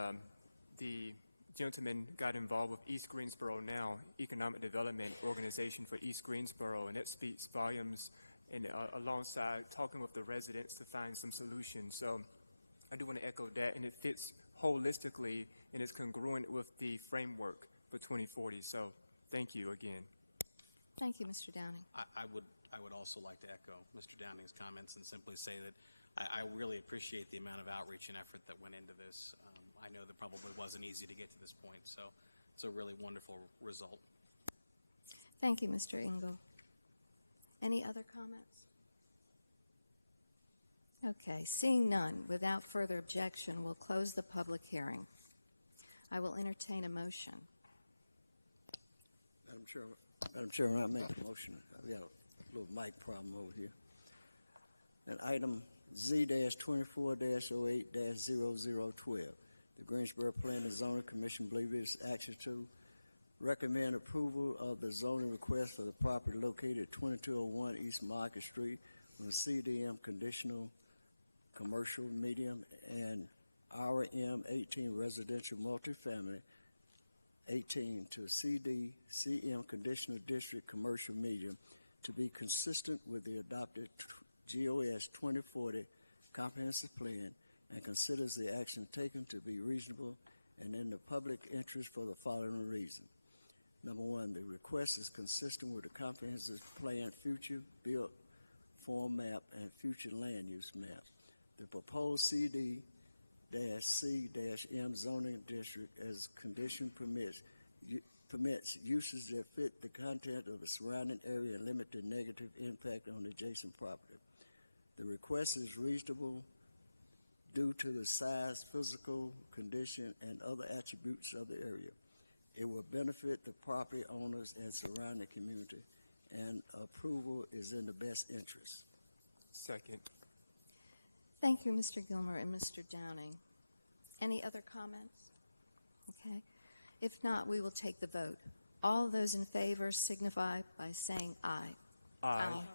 the gentleman got involved with East Greensboro Now, Economic Development Organization for East Greensboro, and it speaks volumes, and alongside talking with the residents to find some solutions. So I do want to echo that, and it fits holistically and is congruent with the framework for 2040. So thank you again. Thank you, Mr. Downing. I would also like to echo Mr. Downing's comments and simply say that I really appreciate the amount of outreach and effort that went into this. I know that probably wasn't easy to get to this point, so it's a really wonderful result. Thank you, Mr. Engel. Any other comments? Okay, seeing none, without further objection, we'll close the public hearing. I will entertain a motion. Madam Chairman, I make a motion. I've got a little mic problem over here. And item Z-24-08-0012, the Greensboro Planning and Zoning Commission believes action to recommend approval of the zoning request for the property located at 2201 East Market Street from CDM conditional commercial medium and RM 18 residential multifamily 18 to CDCM conditional district commercial medium to be consistent with the adopted GOS 2040 comprehensive plan and considers the action taken to be reasonable and in the public interest for the following reason. Number one, the request is consistent with the comprehensive plan future built form map and future land use map. The proposed CD-C-M zoning district as condition permits uses that fit the content of the surrounding area and limit the negative impact on adjacent property. The request is reasonable due to the size, physical condition, and other attributes of the area. It will benefit the property owners and surrounding community, and approval is in the best interest. Second. Thank you, Mr. Gilmer and Mr. Downing. Any other comments? Okay. If not, we will take the vote. All those in favor signify by saying aye. Aye.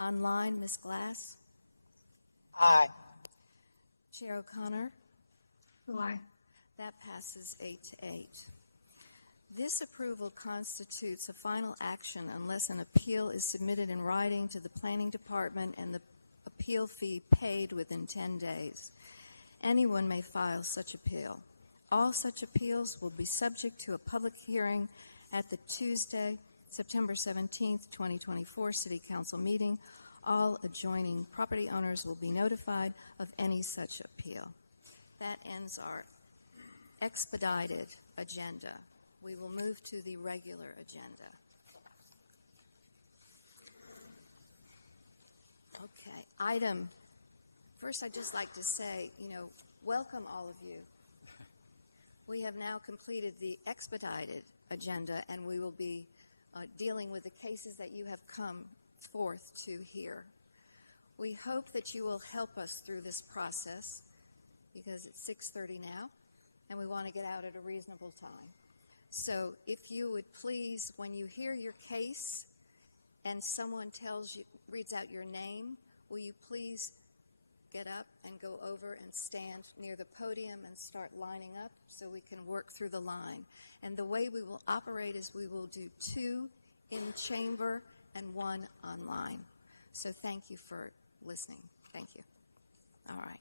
Online, Ms. Glass? Aye. Chair O'Connor? Aye. That passes 8-8. This approval constitutes a final action unless an appeal is submitted in writing to the Planning Department and the appeal fee paid within 10 days. Anyone may file such appeal. All such appeals will be subject to a public hearing at the Tuesday, September 17th, 2024 City Council meeting. All adjoining property owners will be notified of any such appeal. That ends our expedited agenda. We will move to the regular agenda. Okay, first I'd just like to say, welcome all of you. We have now completed the expedited agenda, and we will be dealing with the cases that you have come forth to hear. We hope that you will help us through this process because it's 6:30 now, and we want to get out at a reasonable time. So if you would please, when you hear your case and someone reads out your name, will you please get up and go over and stand near the podium and start lining up so we can work through the line. And the way we will operate is we will do 2 in chamber and 1 online. So thank you for listening. Thank you. All right.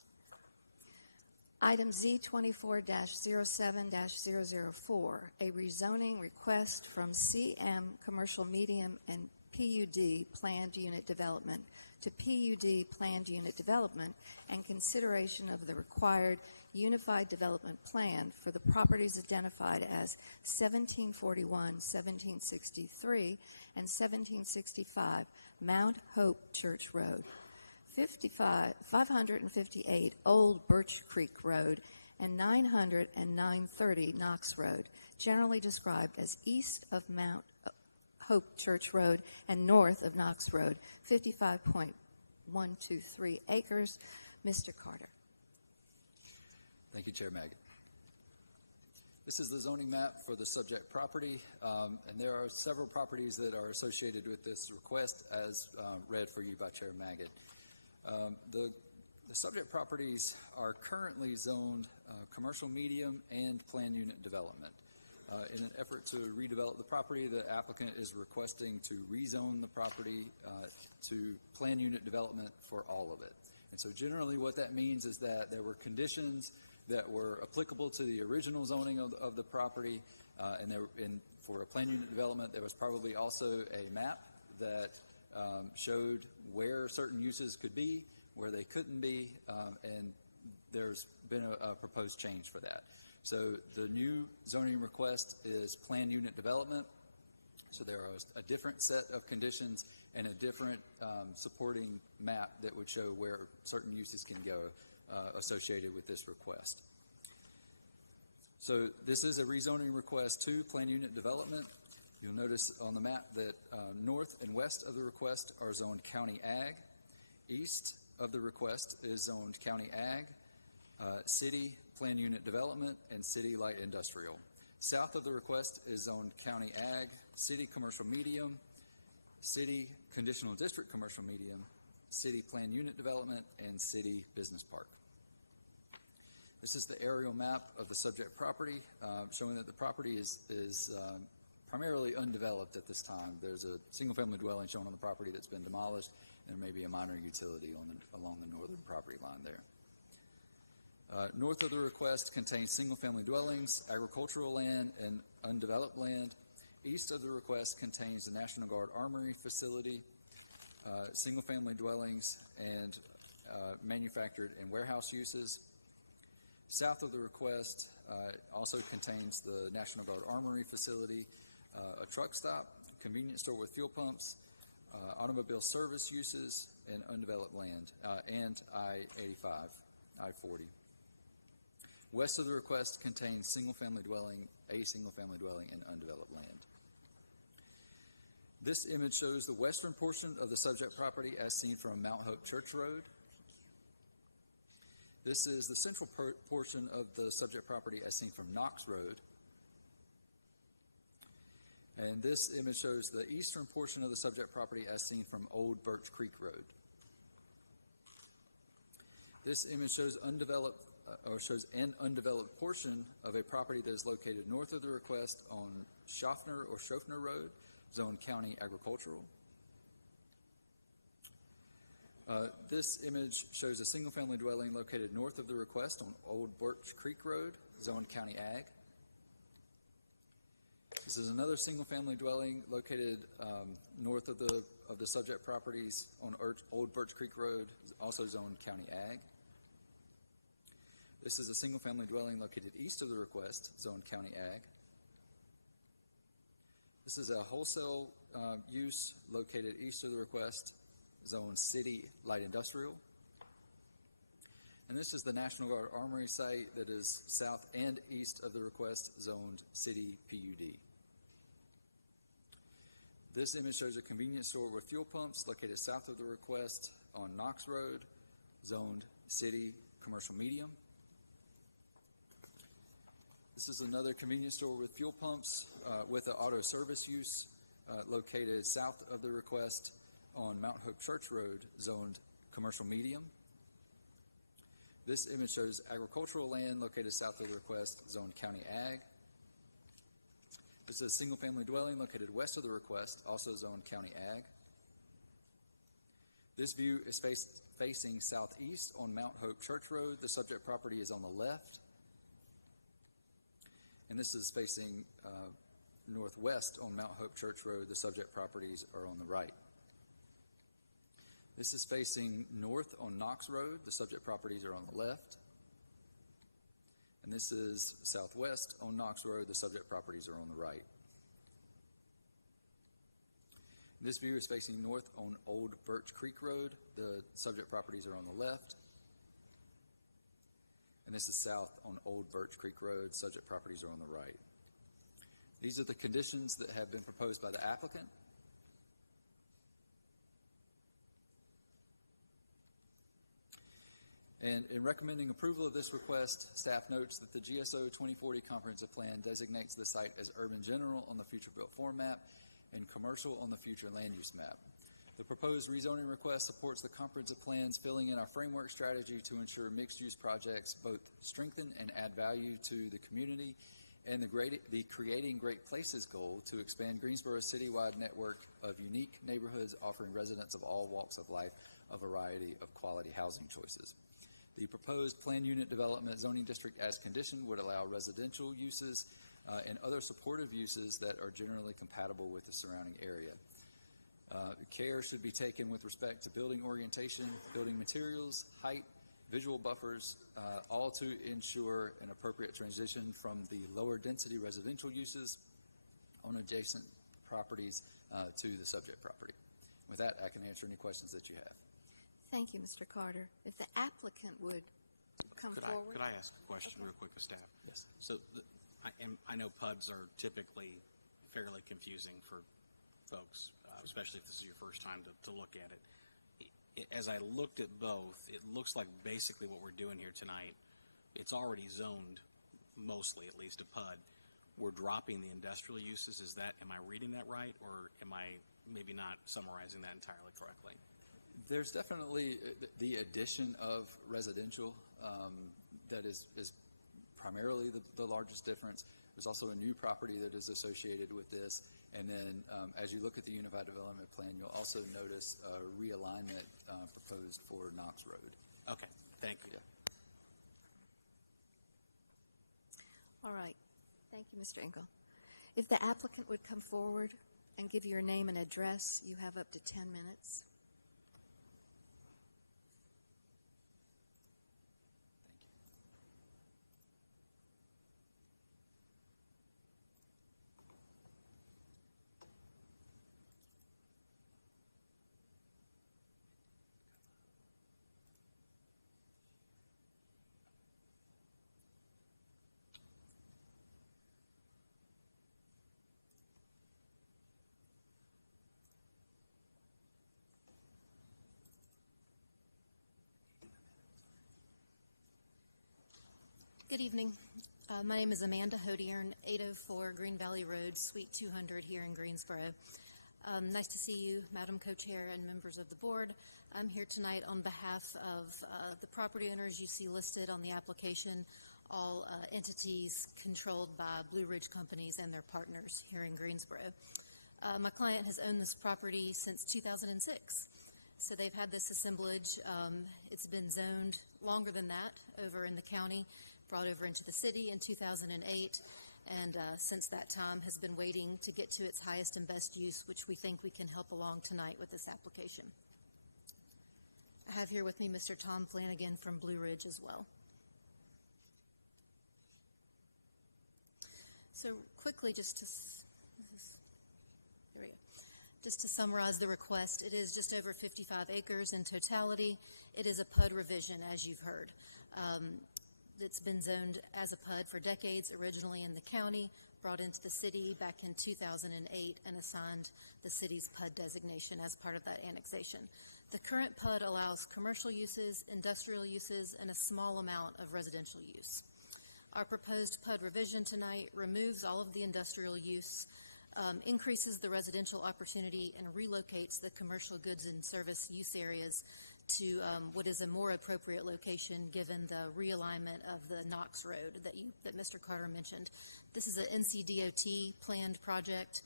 Item Z24-07-004, a rezoning request from CM Commercial Medium and PUD planned unit development to PUD planned unit development and consideration of the required unified development plan for the properties identified as 1741, 1763, and 1765 Mount Hope Church Road, 558 Old Birch Creek Road, and 900 and 930 Knox Road, generally described as east of Mount Hope Church Road and north of Knox Road, 55.123 acres. Mr. Carter. Thank you, Chair Magid. This is the zoning map for the subject property, and there are several properties that are associated with this request as read for you by Chair Magid. The subject properties are currently zoned commercial medium and planned unit development. In an effort to redevelop the property, the applicant is requesting to rezone the property to planned unit development for all of it. And so generally what that means is that there were conditions that were applicable to the original zoning of the property, and for a planned unit development, there was probably also a map that showed where certain uses could be, where they couldn't be, and there's been a proposed change for that. So the new zoning request is planned unit development. So there are a different set of conditions and a different supporting map that would show where certain uses can go associated with this request. So this is a rezoning request to planned unit development. You'll notice on the map that north and west of the request are zoned county ag. East of the request is zoned county ag, city planned unit development, and city light industrial. South of the request is zoned county ag, city commercial medium, city conditional district commercial medium, city planned unit development, and city business park. This is the aerial map of the subject property, showing that the property is primarily undeveloped at this time. There's a single-family dwelling shown on the property that's been demolished, and maybe a minor utility along the northern property line there. North of the request contains single-family dwellings, agricultural land, and undeveloped land. East of the request contains the National Guard Armory facility, single-family dwellings, and manufactured and warehouse uses. South of the request also contains the National Guard Armory facility, a truck stop, convenience store with fuel pumps, automobile service uses, and undeveloped land, and I-85, I-40. West of the request contains a single-family dwelling, and undeveloped land. This image shows the western portion of the subject property as seen from Mount Hope Church Road. This is the central portion of the subject property as seen from Knox Road. And this image shows the eastern portion of the subject property as seen from Old Birch Creek Road. This image shows an undeveloped portion of a property that is located north of the request on Schaffner Road, zoned county agricultural. This image shows a single-family dwelling located north of the request on Old Birch Creek Road, zoned county ag. This is another single-family dwelling located north of the subject properties on Old Birch Creek Road, also zoned county ag. This is a single-family dwelling located east of the request, zoned county ag. This is a wholesale use located east of the request, zoned city light industrial. And this is the National Guard Armory site that is south and east of the request, zoned city PUD. This image shows a convenience store with fuel pumps located south of the request on Knox Road, zoned city commercial medium. This is another convenience store with fuel pumps with an auto service use located south of the request on Mount Hope Church Road, zoned commercial medium. This image shows agricultural land located south of the request, zoned county ag. This is a single-family dwelling located west of the request, also zoned county ag. This view is facing southeast on Mount Hope Church Road. The subject property is on the left. And this is facing southwest on Mount Hope Church Road. The subject properties are on the right. This is facing north on Knox Road. The subject properties are on the left. And this is southwest on Knox Road. The subject properties are on the right. This view is facing north on Old Birch Creek Road. The subject properties are on the left. And this is south on Old Birch Creek Road. Subject properties are on the right. These are the conditions that have been proposed by the applicant. And in recommending approval of this request, staff notes that the GSO 2040 Comprehensive Plan designates the site as urban general on the future built form map and commercial on the future land use map. The proposed rezoning request supports the comprehensive plans, filling in our framework strategy to ensure mixed-use projects both strengthen and add value to the community, and the Creating Great Places goal to expand Greensboro's citywide network of unique neighborhoods offering residents of all walks of life a variety of quality housing choices. The proposed plan unit development zoning district as conditioned would allow residential uses and other supportive uses that are generally compatible with the surrounding area. Care should be taken with respect to building orientation, building materials, height, visual buffers, all to ensure an appropriate transition from the lower density residential uses on adjacent properties to the subject property. With that, I can answer any questions that you have. Thank you, Mr. Carter. If the applicant would come forward. Could I ask a question real quick of staff? Yes. So I know PUDs are typically fairly confusing for folks, especially if this is your first time to look at it. As I looked at both, it looks like basically what we're doing here tonight, it's already zoned, mostly at least, a PUD. We're dropping the industrial uses. Am I reading that right, or am I maybe not summarizing that entirely correctly? There's definitely the addition of residential that is primarily the largest difference. There's also a new property that is associated with this. And then as you look at the Unified Development Plan, you'll also notice a realignment proposed for Knox Road. Okay, thank you. Yeah. All right. Thank you, Mr. Engel. If the applicant would come forward and give your name and address, you have up to 10 minutes. Good evening. My name is Amanda Hodiern, 804 Green Valley Road, Suite 200 here in Greensboro. Nice to see you, Madam Co-Chair and members of the board. I'm here tonight on behalf of the property owners you see listed on the application, all entities controlled by Blue Ridge companies and their partners here in Greensboro. My client has owned this property since 2006. So they've had this assemblage. It's been zoned longer than that over in the county, brought over into the city in 2008, and since that time has been waiting to get to its highest and best use, which we think we can help along tonight with this application. I have here with me Mr. Tom Flanagan from Blue Ridge as well. So quickly, just to summarize the request, it is just over 55 acres in totality. It is a PUD revision, as you've heard. It's been zoned as a PUD for decades, originally in the county, brought into the city back in 2008, and assigned the city's PUD designation as part of that annexation. The current PUD allows commercial uses, industrial uses, and a small amount of residential use. Our proposed PUD revision tonight removes all of the industrial use, increases the residential opportunity, and relocates the commercial goods and service use areas to what is a more appropriate location given the realignment of the Knox Road that Mr. Carter mentioned. This is an NCDOT planned project,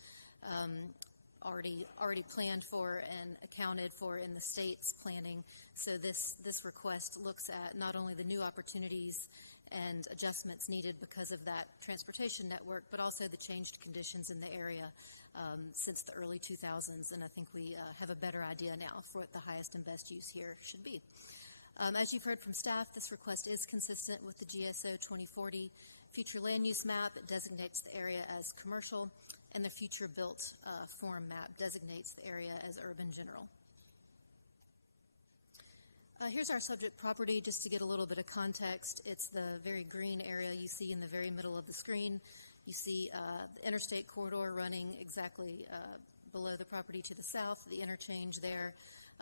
already planned for and accounted for in the state's planning. So this request looks at not only the new opportunities and adjustments needed because of that transportation network, but also the changed conditions in the area since the early 2000s, and I think we have a better idea now for what the highest and best use here should be. As you've heard from staff, this request is consistent with the GSO 2040 future land use map. It designates the area as commercial, and the future built form map designates the area as urban general. Here's our subject property, just to get a little bit of context. It's the very green area you see in the very middle of the screen. You see the interstate corridor running exactly below the property to the south, the interchange there.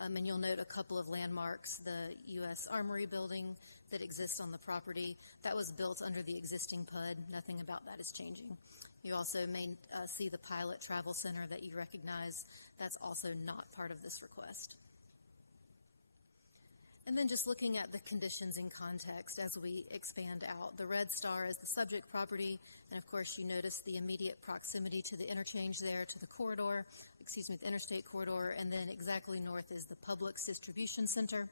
And you'll note a couple of landmarks, the U.S. Armory building that exists on the property. That was built under the existing PUD. Nothing about that is changing. You also may see the Pilot Travel Center that you recognize. That's also not part of this request. And then just looking at the conditions in context as we expand out. The red star is the subject property, and of course you notice the immediate proximity to the interchange there, to the corridor, the interstate corridor, and then exactly north is the Publix Distribution Center.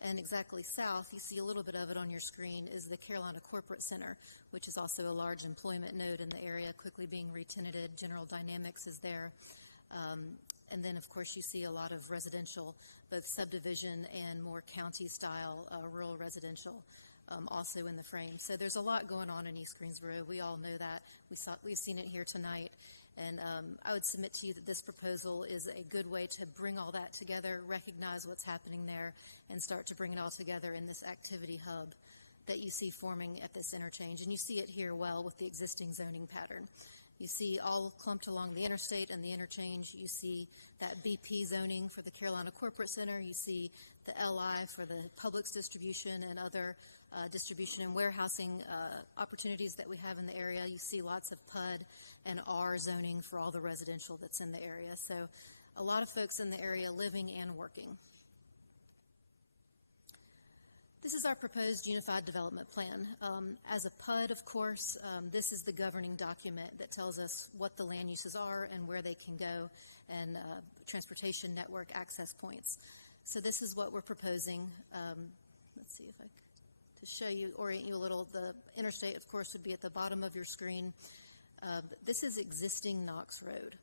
And exactly south, you see a little bit of it on your screen, is the Carolina Corporate Center, which is also a large employment node in the area, quickly being re-tenanted. General Dynamics is there. And then, of course, you see a lot of residential, both subdivision and more county-style rural residential also in the frame. So there's a lot going on in East Greensboro. We all know that. We've seen it here tonight. And I would submit to you that this proposal is a good way to bring all that together, recognize what's happening there, and start to bring it all together in this activity hub that you see forming at this interchange. And you see it here well with the existing zoning pattern. You see all clumped along the interstate and the interchange. You see that BP zoning for the Carolina Corporate Center. You see the LI for the Publix distribution and other distribution and warehousing opportunities that we have in the area. You see lots of PUD and R zoning for all the residential that's in the area. So a lot of folks in the area living and working. This is our proposed Unified Development Plan. As a PUD, of course, this is the governing document that tells us what the land uses are and where they can go, and transportation network access points. So this is what we're proposing. Let's see if I can, to show you, orient you a little. The interstate, of course, would be at the bottom of your screen. This is existing Knox Road,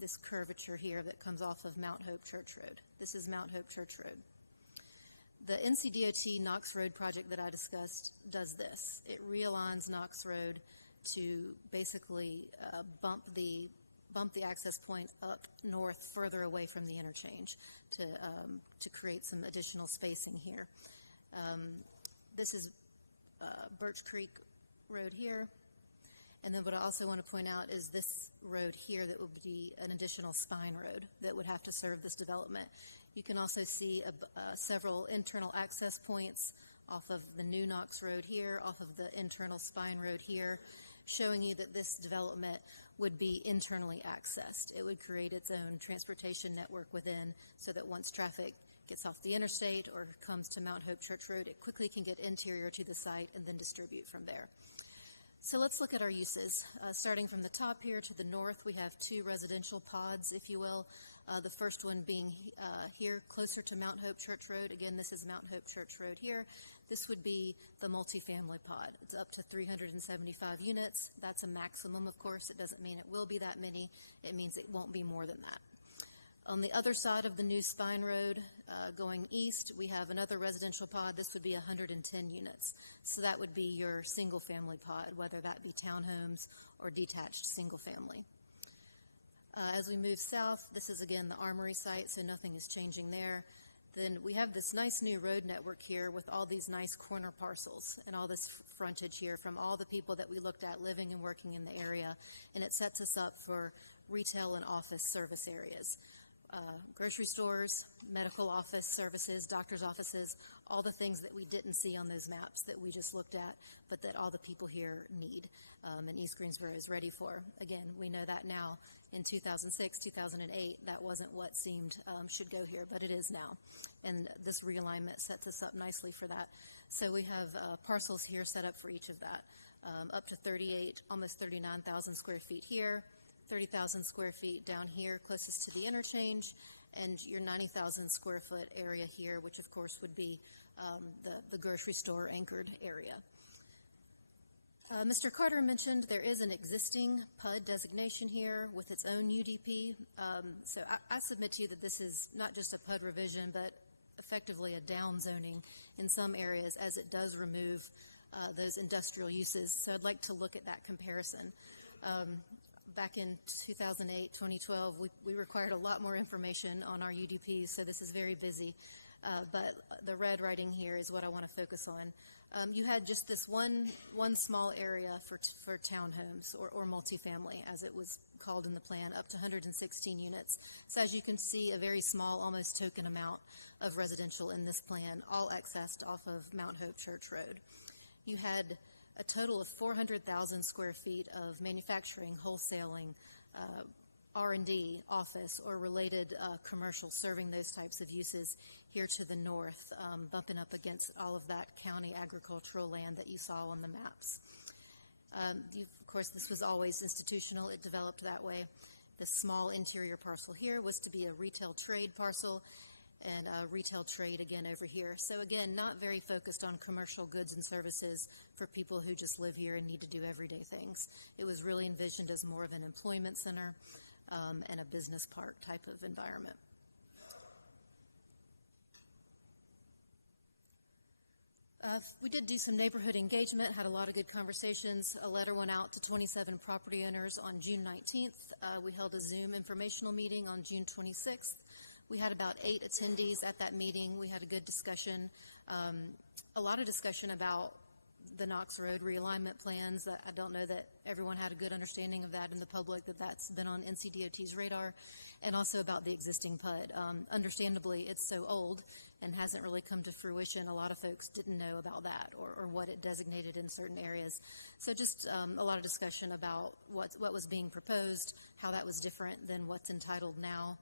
this curvature here that comes off of Mount Hope Church Road. This is Mount Hope Church Road. The NCDOT Knox Road project that I discussed does this. It realigns Knox Road to basically bump the access point up north, further away from the interchange, to create some additional spacing here. This is Birch Creek Road here. And then what I also want to point out is this road here that would be an additional spine road that would have to serve this development. You can also see several internal access points off of the new Knox Road here, off of the internal spine road here, showing you that this development would be internally accessed. It would create its own transportation network within, so that once traffic gets off the interstate or comes to Mount Hope Church Road, it quickly can get interior to the site and then distribute from there. So let's look at our uses. Starting from the top here to the north, we have two residential pods, if you will. The first one being here closer to Mount Hope Church Road. Again, this is Mount Hope Church Road here. This would be the multifamily pod. It's up to 375 units. That's a maximum, of course. It doesn't mean it will be that many. It means it won't be more than that. On the other side of the new spine road, going east, we have another residential pod. This would be 110 units. So that would be your single-family pod, whether that be townhomes or detached single-family. As we move south, this is, again, the Armory site, so nothing is changing there. Then we have this nice new road network here with all these nice corner parcels and all this frontage here from all the people that we looked at living and working in the area, and it sets us up for retail and office service areas. Grocery stores, medical office services, doctor's offices, all the things that we didn't see on those maps that we just looked at, but that all the people here need, and East Greensboro is ready for. Again, we know that now. In 2006, 2008, that wasn't what seemed should go here, but it is now. And this realignment sets us up nicely for that. So we have parcels here set up for each of that, up to 38, almost 39,000 square feet here, 30,000 square feet down here closest to the interchange, and your 90,000 square foot area here, which of course would be the grocery store anchored area. Mr. Carter mentioned there is an existing PUD designation here with its own UDP. So I submit to you that this is not just a PUD revision, but effectively a downzoning in some areas, as it does remove those industrial uses. So I'd like to look at that comparison. Back in 2008, 2012, we required a lot more information on our UDPs, so this is very busy. But the red writing here is what I want to focus on. You had just this one small area for townhomes or multifamily, as it was called in the plan, up to 116 units. So as you can see, a very small, almost token amount of residential in this plan, all accessed off of Mount Hope Church Road. You had a total of 400,000 square feet of manufacturing, wholesaling, R&D, office, or related commercial serving those types of uses here to the north, bumping up against all of that county agricultural land that you saw on the maps. Of course, this was always institutional. It developed that way. The small interior parcel here was to be a retail trade parcel, and retail trade again over here. So again, not very focused on commercial goods and services for people who just live here and need to do everyday things. It was really envisioned as more of an employment center and a business park type of environment. We did do some neighborhood engagement, had a lot of good conversations. A letter went out to 27 property owners on June 19th. We held a Zoom informational meeting on June 26th. We had about 8 attendees at that meeting. We had a good discussion, a lot of discussion about the Knox Road realignment plans. I don't know that everyone had a good understanding of that in the public, that that's been on NCDOT's radar, and also about the existing PUD. Understandably, it's so old and hasn't really come to fruition. A lot of folks didn't know about that or what it designated in certain areas. So just a lot of discussion about what was being proposed, how that was different than what's entitled now,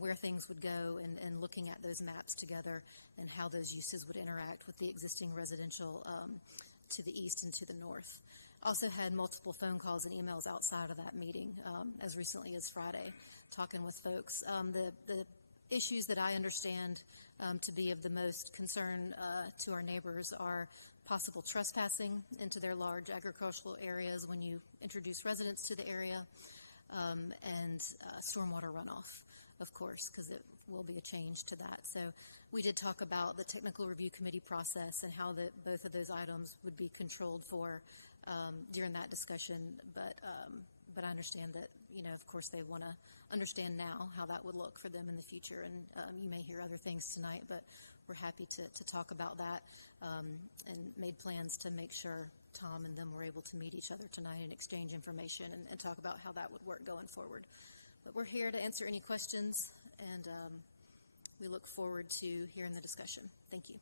where things would go, and looking at those maps together and how those uses would interact with the existing residential to the east and to the north. Also had multiple phone calls and emails outside of that meeting as recently as Friday, talking with folks. The issues that I understand to be of the most concern to our neighbors are possible trespassing into their large agricultural areas when you introduce residents to the area, and stormwater runoff, of course, because it will be a change to that. So we did talk about the technical review committee process and how both of those items would be controlled for during that discussion, but I understand that, of course, they want to understand now how that would look for them in the future, and you may hear other things tonight, but we're happy to talk about that, and made plans to make sure Tom and them were able to meet each other tonight and exchange information and talk about how that would work going forward. But we're here to answer any questions, and we look forward to hearing the discussion. Thank you.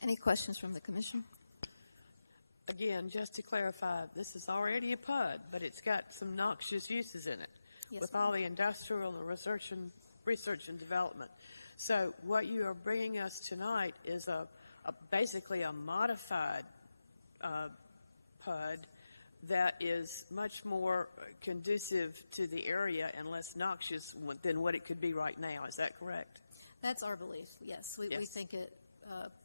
Any questions from the commission? Again, just to clarify, this is already a PUD, but it's got some noxious uses in it, Yes, with ma'am. all the industrial and research and development. So what you are bringing us tonight is basically a modified PUD that is much more conducive to the area and less noxious than what it could be right now. Is that correct? That's our belief, yes. We Yes. think it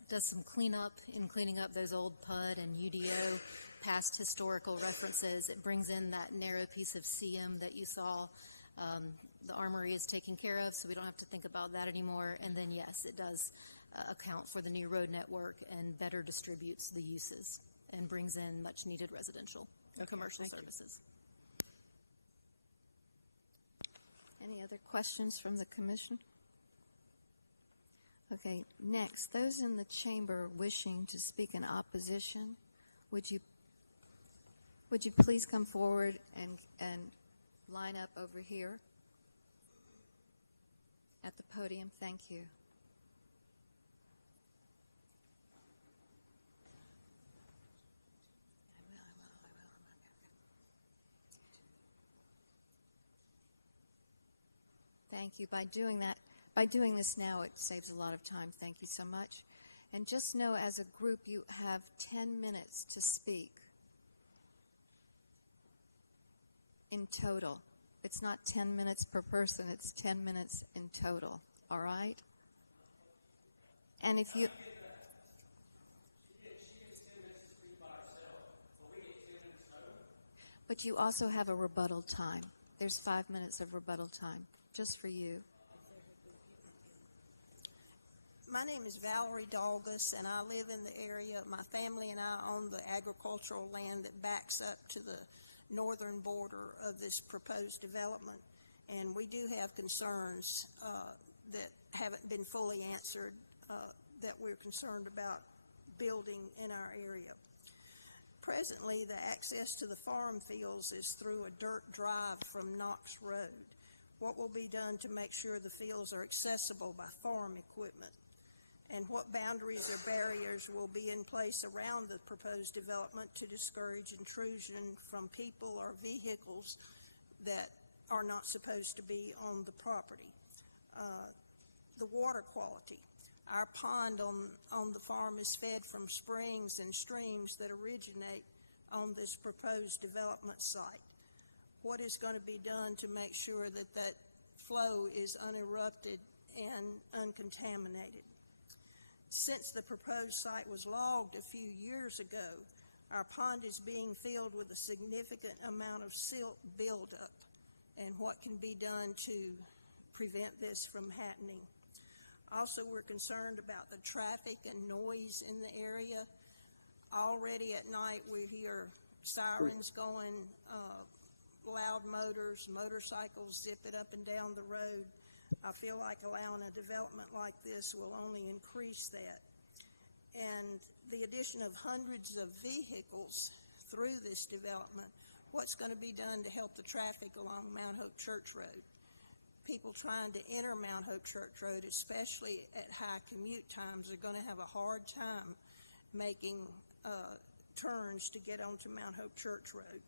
does some cleanup in cleaning up those old PUD and UDO past historical references. It brings in that narrow piece of CM that you saw. The armory is taken care of, so we don't have to think about that anymore. And then, yes, it does account for the new road network and better distributes the uses and brings in much needed residential and commercial services. Any other questions from the commission? Okay, next, those in the chamber wishing to speak in opposition, would you please come forward and line up over here at the podium? Thank you. Thank you. By doing this now, it saves a lot of time. Thank you so much. And just know, as a group, you have 10 minutes to speak in total. It's not 10 minutes per person. It's 10 minutes in total. All right? And if you... But you also have a rebuttal time. There's 5 minutes of rebuttal time, just for you. My name is Valerie Dalgus, and I live in the area. My family and I own the agricultural land that backs up to the northern border of this proposed development. And we do have concerns that haven't been fully answered that we're concerned about building in our area. Presently, the access to the farm fields is through a dirt drive from Knox Road. What will be done to make sure the fields are accessible by farm equipment? And what boundaries or barriers will be in place around the proposed development to discourage intrusion from people or vehicles that are not supposed to be on the property? The water quality. Our pond on the farm is fed from springs and streams that originate on this proposed development site. What is going to be done to make sure that that flow is uninterrupted and uncontaminated? Since the proposed site was logged a few years ago, our pond is being filled with a significant amount of silt buildup, and what can be done to prevent this from happening. Also, we're concerned about the traffic and noise in the area. Already at night, we hear sirens going, loud motors, motorcycles zipping up and down the road. I feel like allowing a development like this will only increase that. And the addition of hundreds of vehicles through this development, what's going to be done to help the traffic along Mount Hope Church Road? People trying to enter Mount Hope Church Road, especially at high commute times, are going to have a hard time making turns to get onto Mount Hope Church Road.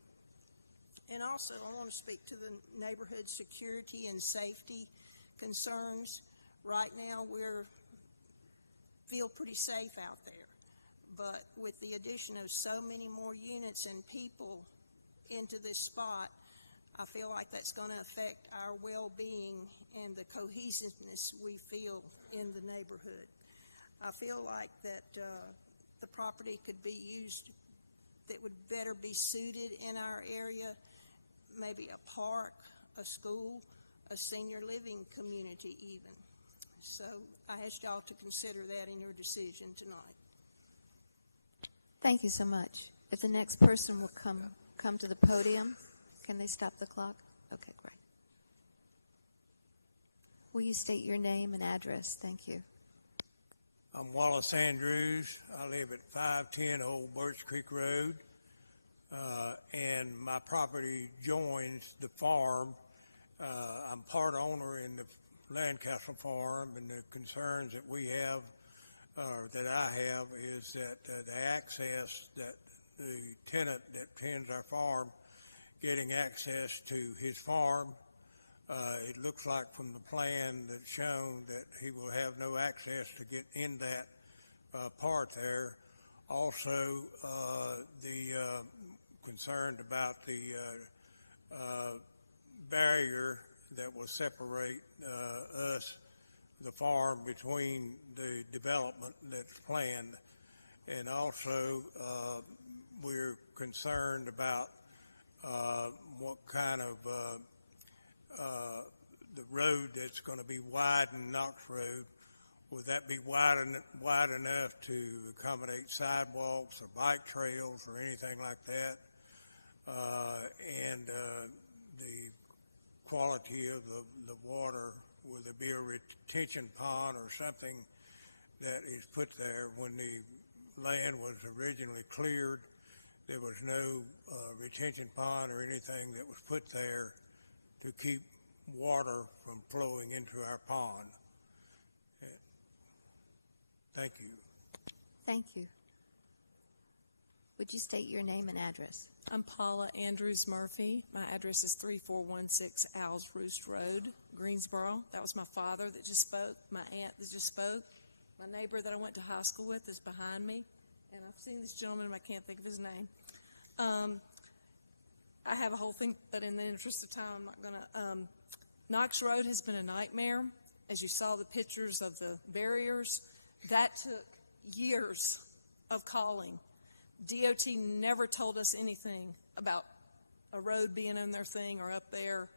And also, I want to speak to the neighborhood security and safety concerns. Right now, we feel pretty safe out there, but with the addition of so many more units and people into this spot, I feel like that's going to affect our well-being and the cohesiveness we feel in the neighborhood. I feel like that the property could be used that would better be suited in our area, maybe a park, a school, a senior living community even. So I ask y'all to consider that in your decision tonight. Thank you so much. If the next person will come to the podium, can they stop the clock? Okay, great. Will you state your name and address? Thank you. I'm Wallace Andrews. I live at 510 Old Birch Creek Road, and my property joins the farm. I'm part owner in the Lancaster farm, and the concerns that we have, that I have, is that the access that the tenant that tends our farm getting access to his farm. It looks like from the plan that's shown that he will have no access to get in that part there. Also, concerned about the barrier that will separate us, the farm, between the development that's planned. And also, we're concerned about what kind of the road that's going to be widened, Knox Road. Would that be wide enough to accommodate sidewalks or bike trails or anything like that? And the quality of the water, will there be a retention pond or something that is put there? When the land was originally cleared, there was no retention pond or anything that was put there to keep water from flowing into our pond. Thank you. Thank you. Would you state your name and address? I'm Paula Andrews Murphy. My address is 3416 Owls Roost Road, Greensboro. That was my father that just spoke, my aunt that just spoke. My neighbor that I went to high school with is behind me. And I've seen this gentleman, but I can't think of his name. I have a whole thing, but in the interest of time, I'm not going to. Knox Road has been a nightmare. As you saw the pictures of the barriers, that took years of calling. DOT never told us anything about a road being in their thing or up there.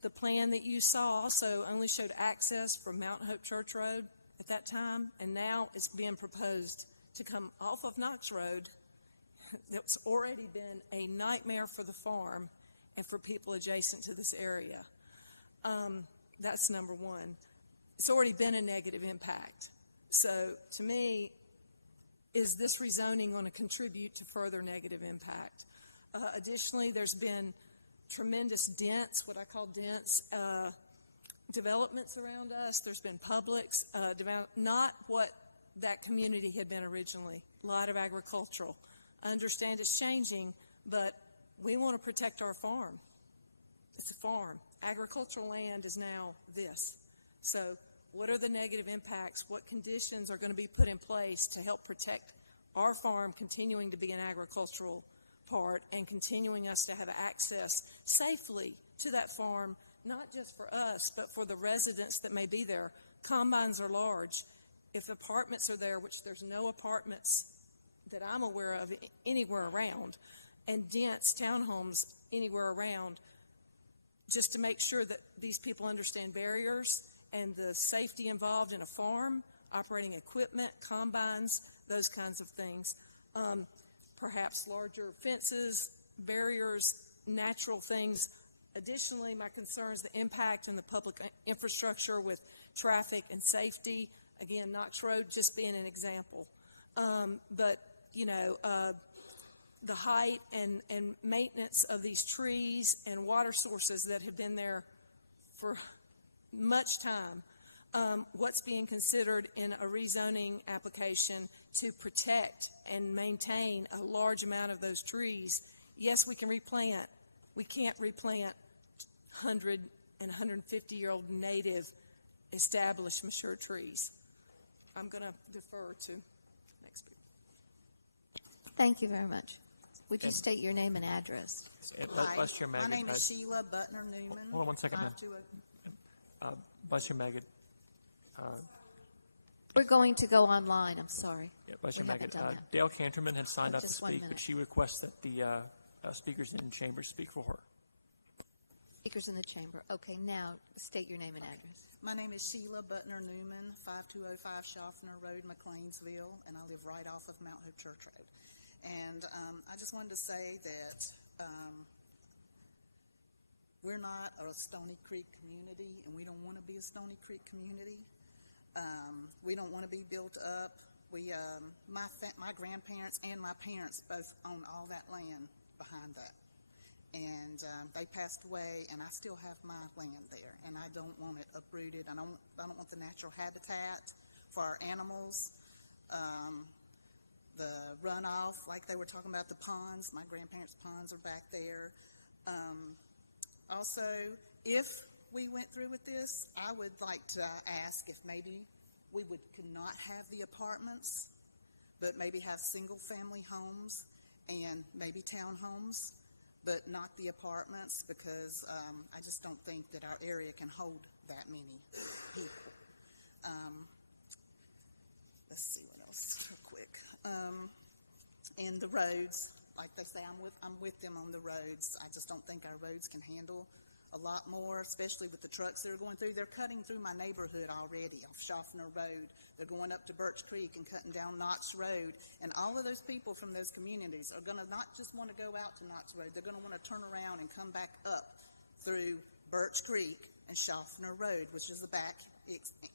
The plan that you saw also only showed access from Mount Hope Church Road at that time, and now it's being proposed to come off of Knox Road. That's already been a nightmare for the farm and for people adjacent to this area. That's number one. It's already been a negative impact. So to me, is this rezoning going to contribute to further negative impact? Additionally, there's been tremendous dense, what I call dense, developments around us. There's been Publix, not what that community had been originally. A lot of agricultural. I understand it's changing, but we want to protect our farm. It's a farm. Agricultural land is now this. So what are the negative impacts? What conditions are going to be put in place to help protect our farm continuing to be an agricultural part and continuing us to have access safely to that farm, not just for us, but for the residents that may be there? Combines are large. If apartments are there, which there's no apartments that I'm aware of anywhere around, and dense townhomes anywhere around, just to make sure that these people understand barriers and the safety involved in a farm, operating equipment, combines, those kinds of things. Perhaps larger fences, barriers, natural things. Additionally, my concern is the impact in the public infrastructure with traffic and safety. Again, Knox Road just being an example. But, you know, the height and maintenance of these trees and water sources that have been there for much time. What's being considered in a rezoning application to protect and maintain a large amount of those trees? Yes, we can replant. We can't replant 100 and 150-year-old native established mature trees. I'm going to defer to next speaker. Thank you very much. Would you state your name and address? Vice Chair My Megan, name is Sheila Butner Newman. Hold on 1 second, ma'am. 520. Vice Chair Megan. We're going to go online. I'm sorry. Vice Chair We Megan. haven't done that. Dale Canterman has signed up to Just 1 speak, minute. but she requests that the speakers in chamber speak for her. Speakers in the chamber. Okay, now state your name and address. My name is Sheila Butner Newman, 5205 Schaffner Road, McLeansville, and I live right off of Mount Hope Church Road. And I just wanted to say that we're not a Stony Creek community, and we don't want to be a Stony Creek community. We don't want to be built up. My grandparents and my parents both own all that land behind that. And they passed away, and I still have my land there, and I don't want it uprooted. I don't want the natural habitat for our animals. The runoff, like they were talking about the ponds, my grandparents' ponds are back there. Also, if we went through with this, I would like to ask if maybe we could not have the apartments, but maybe have single-family homes and maybe townhomes, but not the apartments, because I just don't think that our area can hold that many people. Let's see what else real quick. And the roads, like they say, I'm with them on the roads. I just don't think our roads can handle a lot more, especially with the trucks that are going through. They're cutting through my neighborhood already off Schaffner Road. They're going up to Birch Creek and cutting down Knox Road. And all of those people from those communities are going to not just want to go out to Knox Road. They're going to want to turn around and come back up through Birch Creek and Schaffner Road, which is the back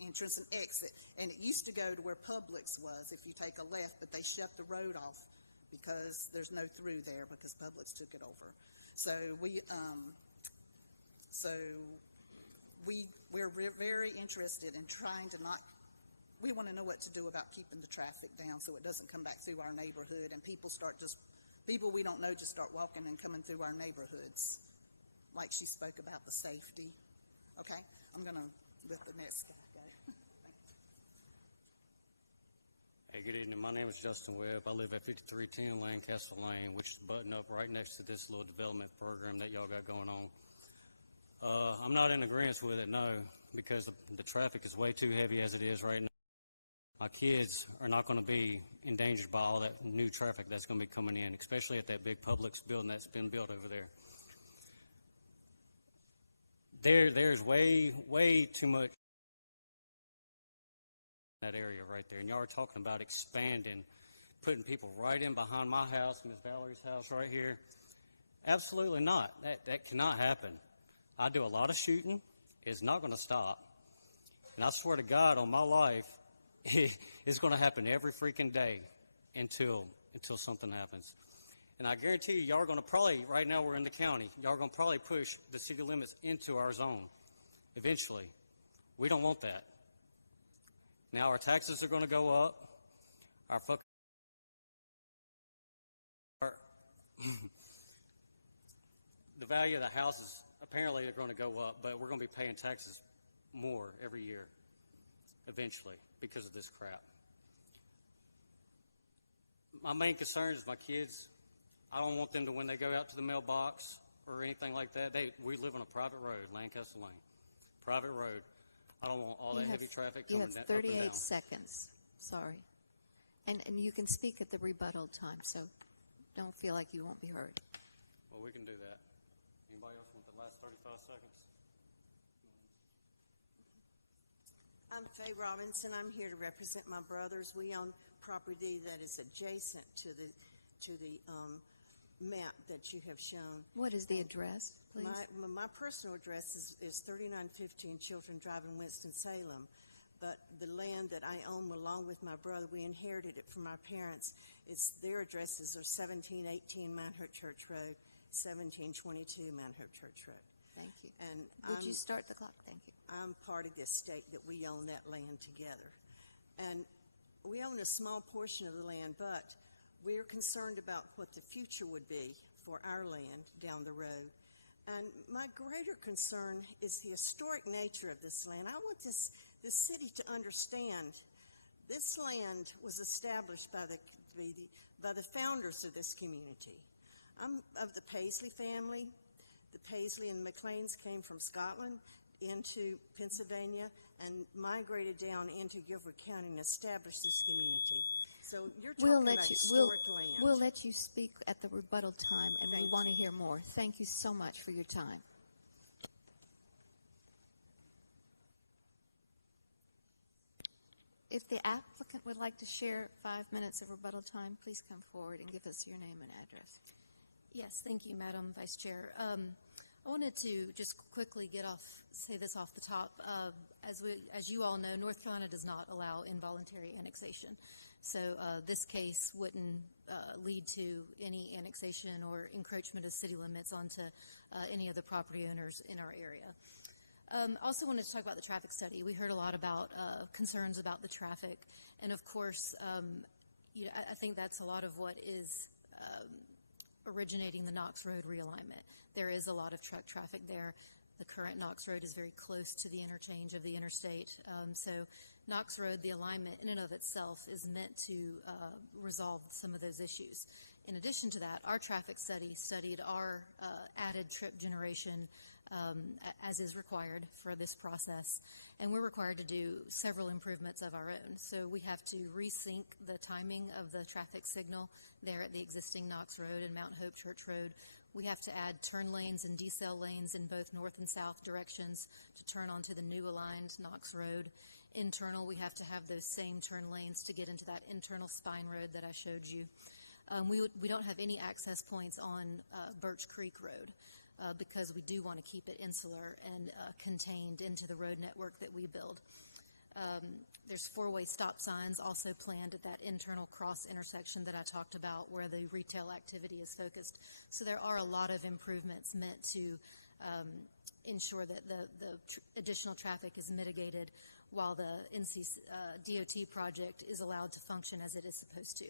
entrance and exit. And it used to go to where Publix was if you take a left, but they shut the road off because there's no through there because Publix took it over. So we're very interested in trying to we want to know what to do about keeping the traffic down so it doesn't come back through our neighborhood and people we don't know just start walking and coming through our neighborhoods, like she spoke about the safety. Okay, I'm going to let the next guy go. Hey, good evening. My name is Justin Webb. I live at 5310 Lancaster Lane, which is buttoned up right next to this little development program that y'all got going on. I'm not in agreement with it, no, because the traffic is way too heavy as it is right now. my kids are not going to be endangered by all that new traffic that's going to be coming in, especially at that big Publix building that's been built over there. There's way too much in that area right there. And y'all are talking about expanding, putting people right in behind my house, Miss Valerie's house right here. Absolutely not. That cannot happen. I do a lot of shooting. It's not going to stop. And I swear to God on my life, it's going to happen every freaking day until something happens. And I guarantee you, y'all are going to probably, right now we're in the county, y'all are going to probably push the city limits into our zone eventually. We don't want that. Now our taxes are going to go up. Our the value of the houses apparently are going to go up, but we're going to be paying taxes more every year eventually because of this crap. My main concern is my kids. I don't want them to, when they go out to the mailbox or anything like that, we live on a private road, Lancaster Lane. Private road. I don't want all that heavy traffic coming down. You have 38 seconds. Sorry. And you can speak at the rebuttal time, so don't feel like you won't be heard. Well, we can do that. Anybody else want the last 35 seconds? I'm Faye Robinson. I'm here to represent my brothers. We own property that is adjacent to the map that you have shown. What is the address, please? My personal address is 3915 Children Drive in Winston-Salem, but the land that I own along with my brother, we inherited it from our parents. Their addresses are 1718 Manhood Church Road, 1722 Manhood Church Road. Thank you. And Would you start the clock? Thank you. I'm part of this state that we own that land together. And we own a small portion of the land, but we're concerned about what the future would be for our land down the road. And my greater concern is the historic nature of this land. I want this city to understand this land was established by the founders of this community. I'm of the Paisley family. The Paisley and McLeans came from Scotland into Pennsylvania and migrated down into Guilford County and established this community. So you're talking about historic land. We'll let you speak at the rebuttal time, and we want to you. hear more. Thank you so much for your time. If the applicant would like to share 5 minutes of rebuttal time, please come forward and give us your name and address. Yes, thank you, Madam Vice Chair. I wanted to just quickly say this off the top. As you all know, North Carolina does not allow involuntary annexation. So this case wouldn't lead to any annexation or encroachment of city limits onto any of the property owners in our area. Also wanted to talk about the traffic study. We heard a lot about concerns about the traffic, and of course, I think that's a lot of what is originating the Knox Road realignment. There is a lot of truck traffic there. The current Knox Road is very close to the interchange of the interstate. So Knox Road, the alignment in and of itself is meant to resolve some of those issues. In addition to that, our traffic study studied our added trip generation as is required for this process, and we're required to do several improvements of our own. So we have to resync the timing of the traffic signal there at the existing Knox Road and Mount Hope Church Road. We have to add turn lanes and decel lanes in both north and south directions to turn onto the new aligned Knox Road. Internal, we have to have those same turn lanes to get into that internal spine road that I showed you. We don't have any access points on Birch Creek Road because we do want to keep it insular and contained into the road network that we build. There's four-way stop signs also planned at that internal cross intersection that I talked about where the retail activity is focused. So there are a lot of improvements meant to ensure that the additional traffic is mitigated while the NC DOT project is allowed to function as it is supposed to.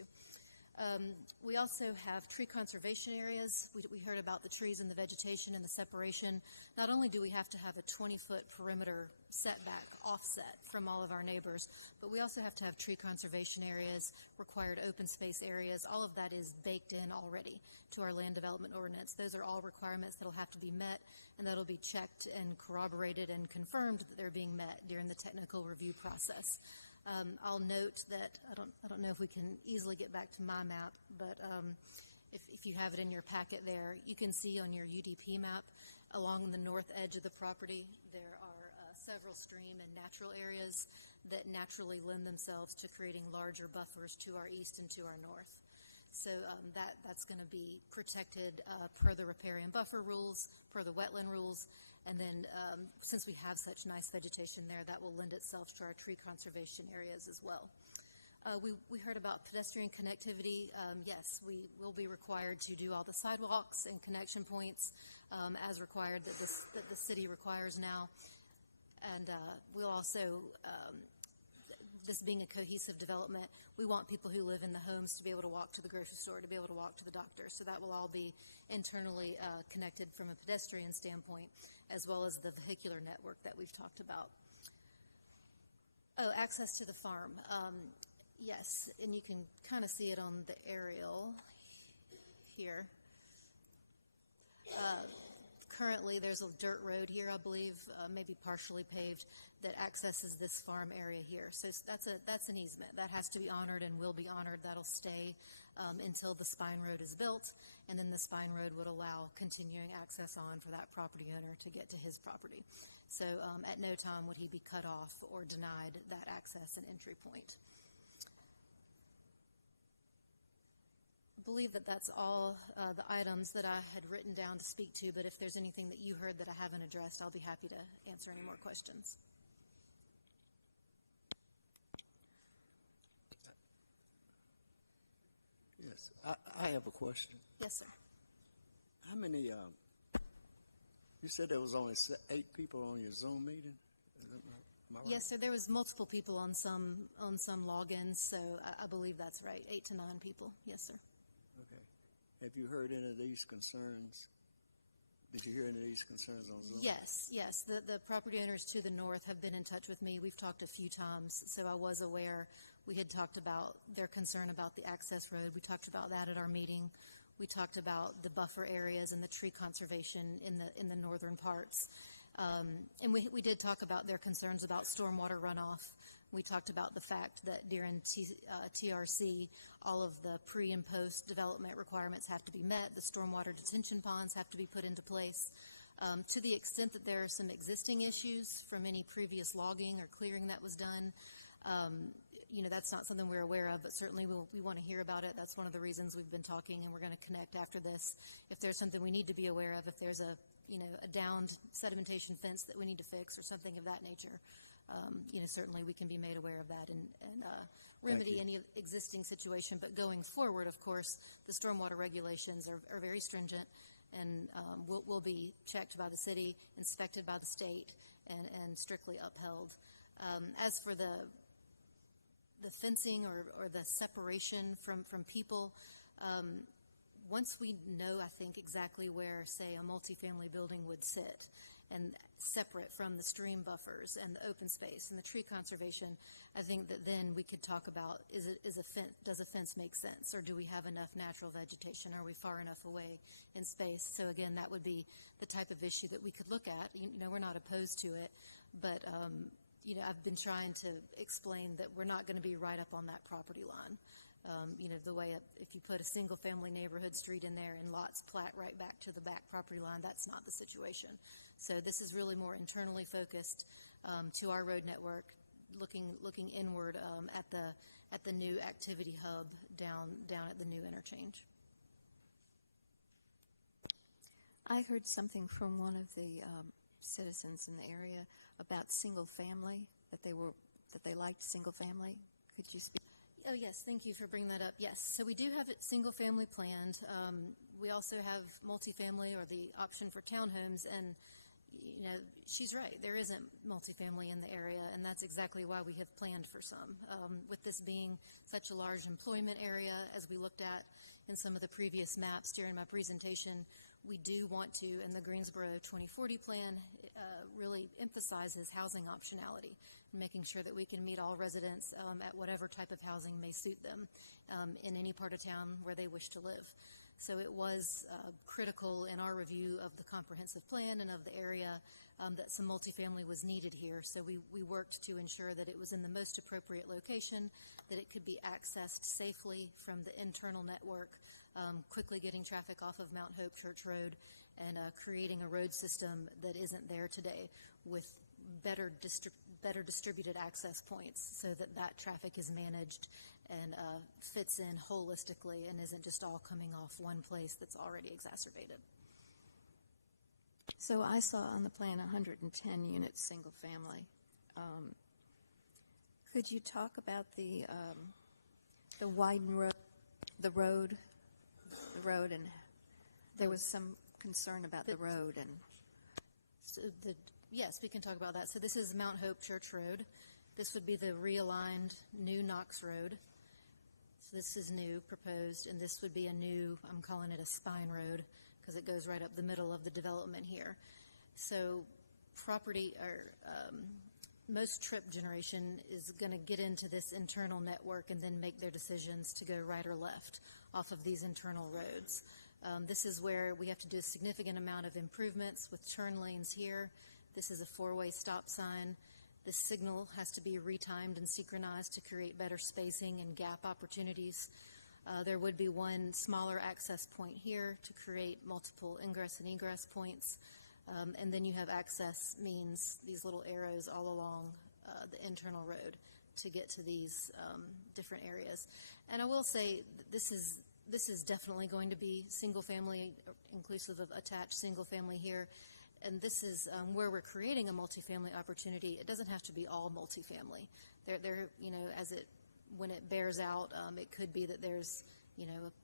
We also have tree conservation areas. We heard about the trees and the vegetation and the separation. Not only do we have to have a 20-foot perimeter setback offset from all of our neighbors, but we also have to have tree conservation areas, required open space areas. All of that is baked in already to our land development ordinance. Those are all requirements that will have to be met, and that will be checked and corroborated and confirmed that they're being met during the technical review process. I'll note that I don't know if we can easily get back to my map, but if you have it in your packet there, you can see on your UDP map along the north edge of the property there are several stream and natural areas that naturally lend themselves to creating larger buffers to our east and to our north. So that's going to be protected per the riparian buffer rules, per the wetland rules, and then since we have such nice vegetation there, that will lend itself to our tree conservation areas as well. We heard about pedestrian connectivity. Yes, we will be required to do all the sidewalks and connection points as required that the city requires now. And we'll also, this being a cohesive development, we want people who live in the homes to be able to walk to the grocery store, to be able to walk to the doctor. So that will all be internally connected from a pedestrian standpoint, as well as the vehicular network that we've talked about. Oh, access to the farm. Yes, and you can kind of see it on the aerial here. Currently, there's a dirt road here, I believe, maybe partially paved, that accesses this farm area here. So that's an easement. That has to be honored and will be honored. That'll stay until the spine road is built, and then the spine road would allow continuing access on for that property owner to get to his property. So at no time would he be cut off or denied that access and entry point. I believe that that's all the items that I had written down to speak to, but if there's anything that you heard that I haven't addressed, I'll be happy to answer any more questions. Yes, I have a question. Yes, sir. How many, you said there was only 8 people on your Zoom meeting? Am I right? Yes, sir. There was multiple people on some logins, so I believe that's right. 8 to 9 people. Yes, sir. Okay. Have you heard any of these concerns? Did you hear any of these concerns on Zoom? Yes. The property owners to the north have been in touch with me. We've talked a few times, so I was aware. We had talked about their concern about the access road. We talked about that at our meeting. We talked about the buffer areas and the tree conservation in the northern parts. And we did talk about their concerns about stormwater runoff. We talked about the fact that during TRC, all of the pre and post development requirements have to be met. The stormwater detention ponds have to be put into place. To the extent that there are some existing issues from any previous logging or clearing that was done, that's not something we're aware of, but certainly we want to hear about it. That's one of the reasons we've been talking, and we're going to connect after this. If there's something we need to be aware of, if there's a downed sedimentation fence that we need to fix or something of that nature, certainly we can be made aware of that and remedy any existing situation. But going forward, of course, the stormwater regulations are very stringent and will be checked by the city, inspected by the state, and strictly upheld. As for the fencing or the separation from people, once we know, I think, exactly where, say, a multifamily building would sit and separate from the stream buffers and the open space and the tree conservation, I think that then we could talk about does a fence make sense, or do we have enough natural vegetation? Are we far enough away in space? So again, that would be the type of issue that we could look at. We're not opposed to it, but I've been trying to explain that we're not going to be right up on that property line. The way if you put a single-family neighborhood street in there and lots plat right back to the back property line, that's not the situation. So this is really more internally focused to our road network, looking inward at the new activity hub down at the new interchange. I heard something from one of the citizens in the area about single family, that they liked single family. Could you speak? Oh, yes. Thank you for bringing that up. Yes. So we do have it single family planned. We also have multifamily or the option for townhomes. And, she's right. There isn't multifamily in the area, and that's exactly why we have planned for some. With this being such a large employment area, as we looked at in some of the previous maps during my presentation, we do want to, and the Greensboro 2040 plan really emphasizes housing optionality, making sure that we can meet all residents at whatever type of housing may suit them in any part of town where they wish to live. So it was critical in our review of the comprehensive plan and of the area that some multifamily was needed here. So we worked to ensure that it was in the most appropriate location, that it could be accessed safely from the internal network, quickly getting traffic off of Mount Hope Church Road, and creating a road system that isn't there today with better distributed access points so that that traffic is managed and fits in holistically and isn't just all coming off one place that's already exacerbated. So I saw on the plan 110 units, single family. Could you talk about the widen road, the road, and there was some concern about the road and. So yes, we can talk about that. So this is Mount Hope Church Road. This would be the realigned new Knox Road. So this is new, proposed, and this would be a new, I'm calling it a spine road because it goes right up the middle of the development here. So most trip generation is going to get into this internal network and then make their decisions to go right or left off of these internal roads. This is where we have to do a significant amount of improvements with turn lanes here. This is a four-way stop sign. The signal has to be retimed and synchronized to create better spacing and gap opportunities. There would be one smaller access point here to create multiple ingress and egress points. And then you have access means, these little arrows all along the internal road to get to these different areas. And I will say this is definitely going to be single family, inclusive of attached single family here. And this is where we're creating a multifamily opportunity. It doesn't have to be all multifamily. When it bears out, it could be that there's,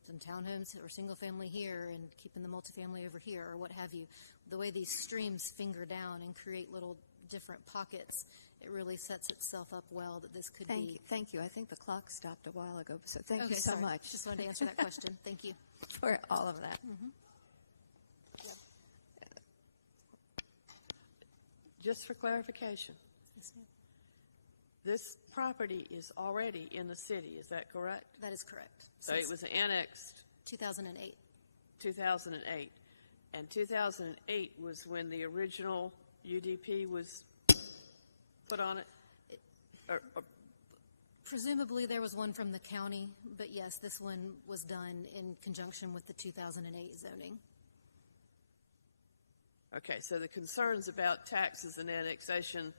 some townhomes or single family here and keeping the multifamily over here or what have you. The way these streams finger down and create little different pockets, it really sets itself up well that this could be. Thank you. I think the clock stopped a while ago, so thank you Okay, so sorry. much. Just wanted to answer that question. Thank you. For all of that. Just for clarification, Yes, ma'am. this property is already in the city, is that correct? That is correct. So it was annexed 2008. 2008. And 2008 was when the original UDP was put on it? Presumably there was one from the county, but yes, this one was done in conjunction with the 2008 zoning. Okay, so the concerns about taxes and annexation,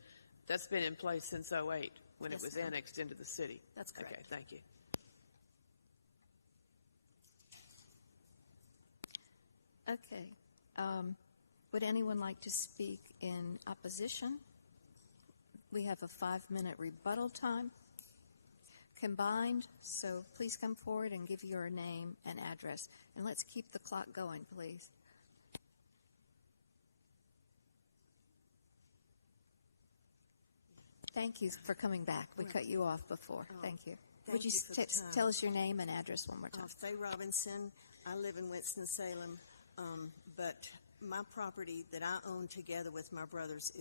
that's been in place since 2008 when Yes, it was ma'am. annexed into the city? That's correct. Okay, thank you. Okay. Would anyone like to speak in opposition? We have a 5-minute rebuttal time combined, so please come forward and give your name and address. And let's keep the clock going, please. Thank you for coming back. We cut you off before. Thank you. Would you for the time. tell us your name and address one more time? Faye Robinson. I live in Winston-Salem, but my property that I own together with my brothers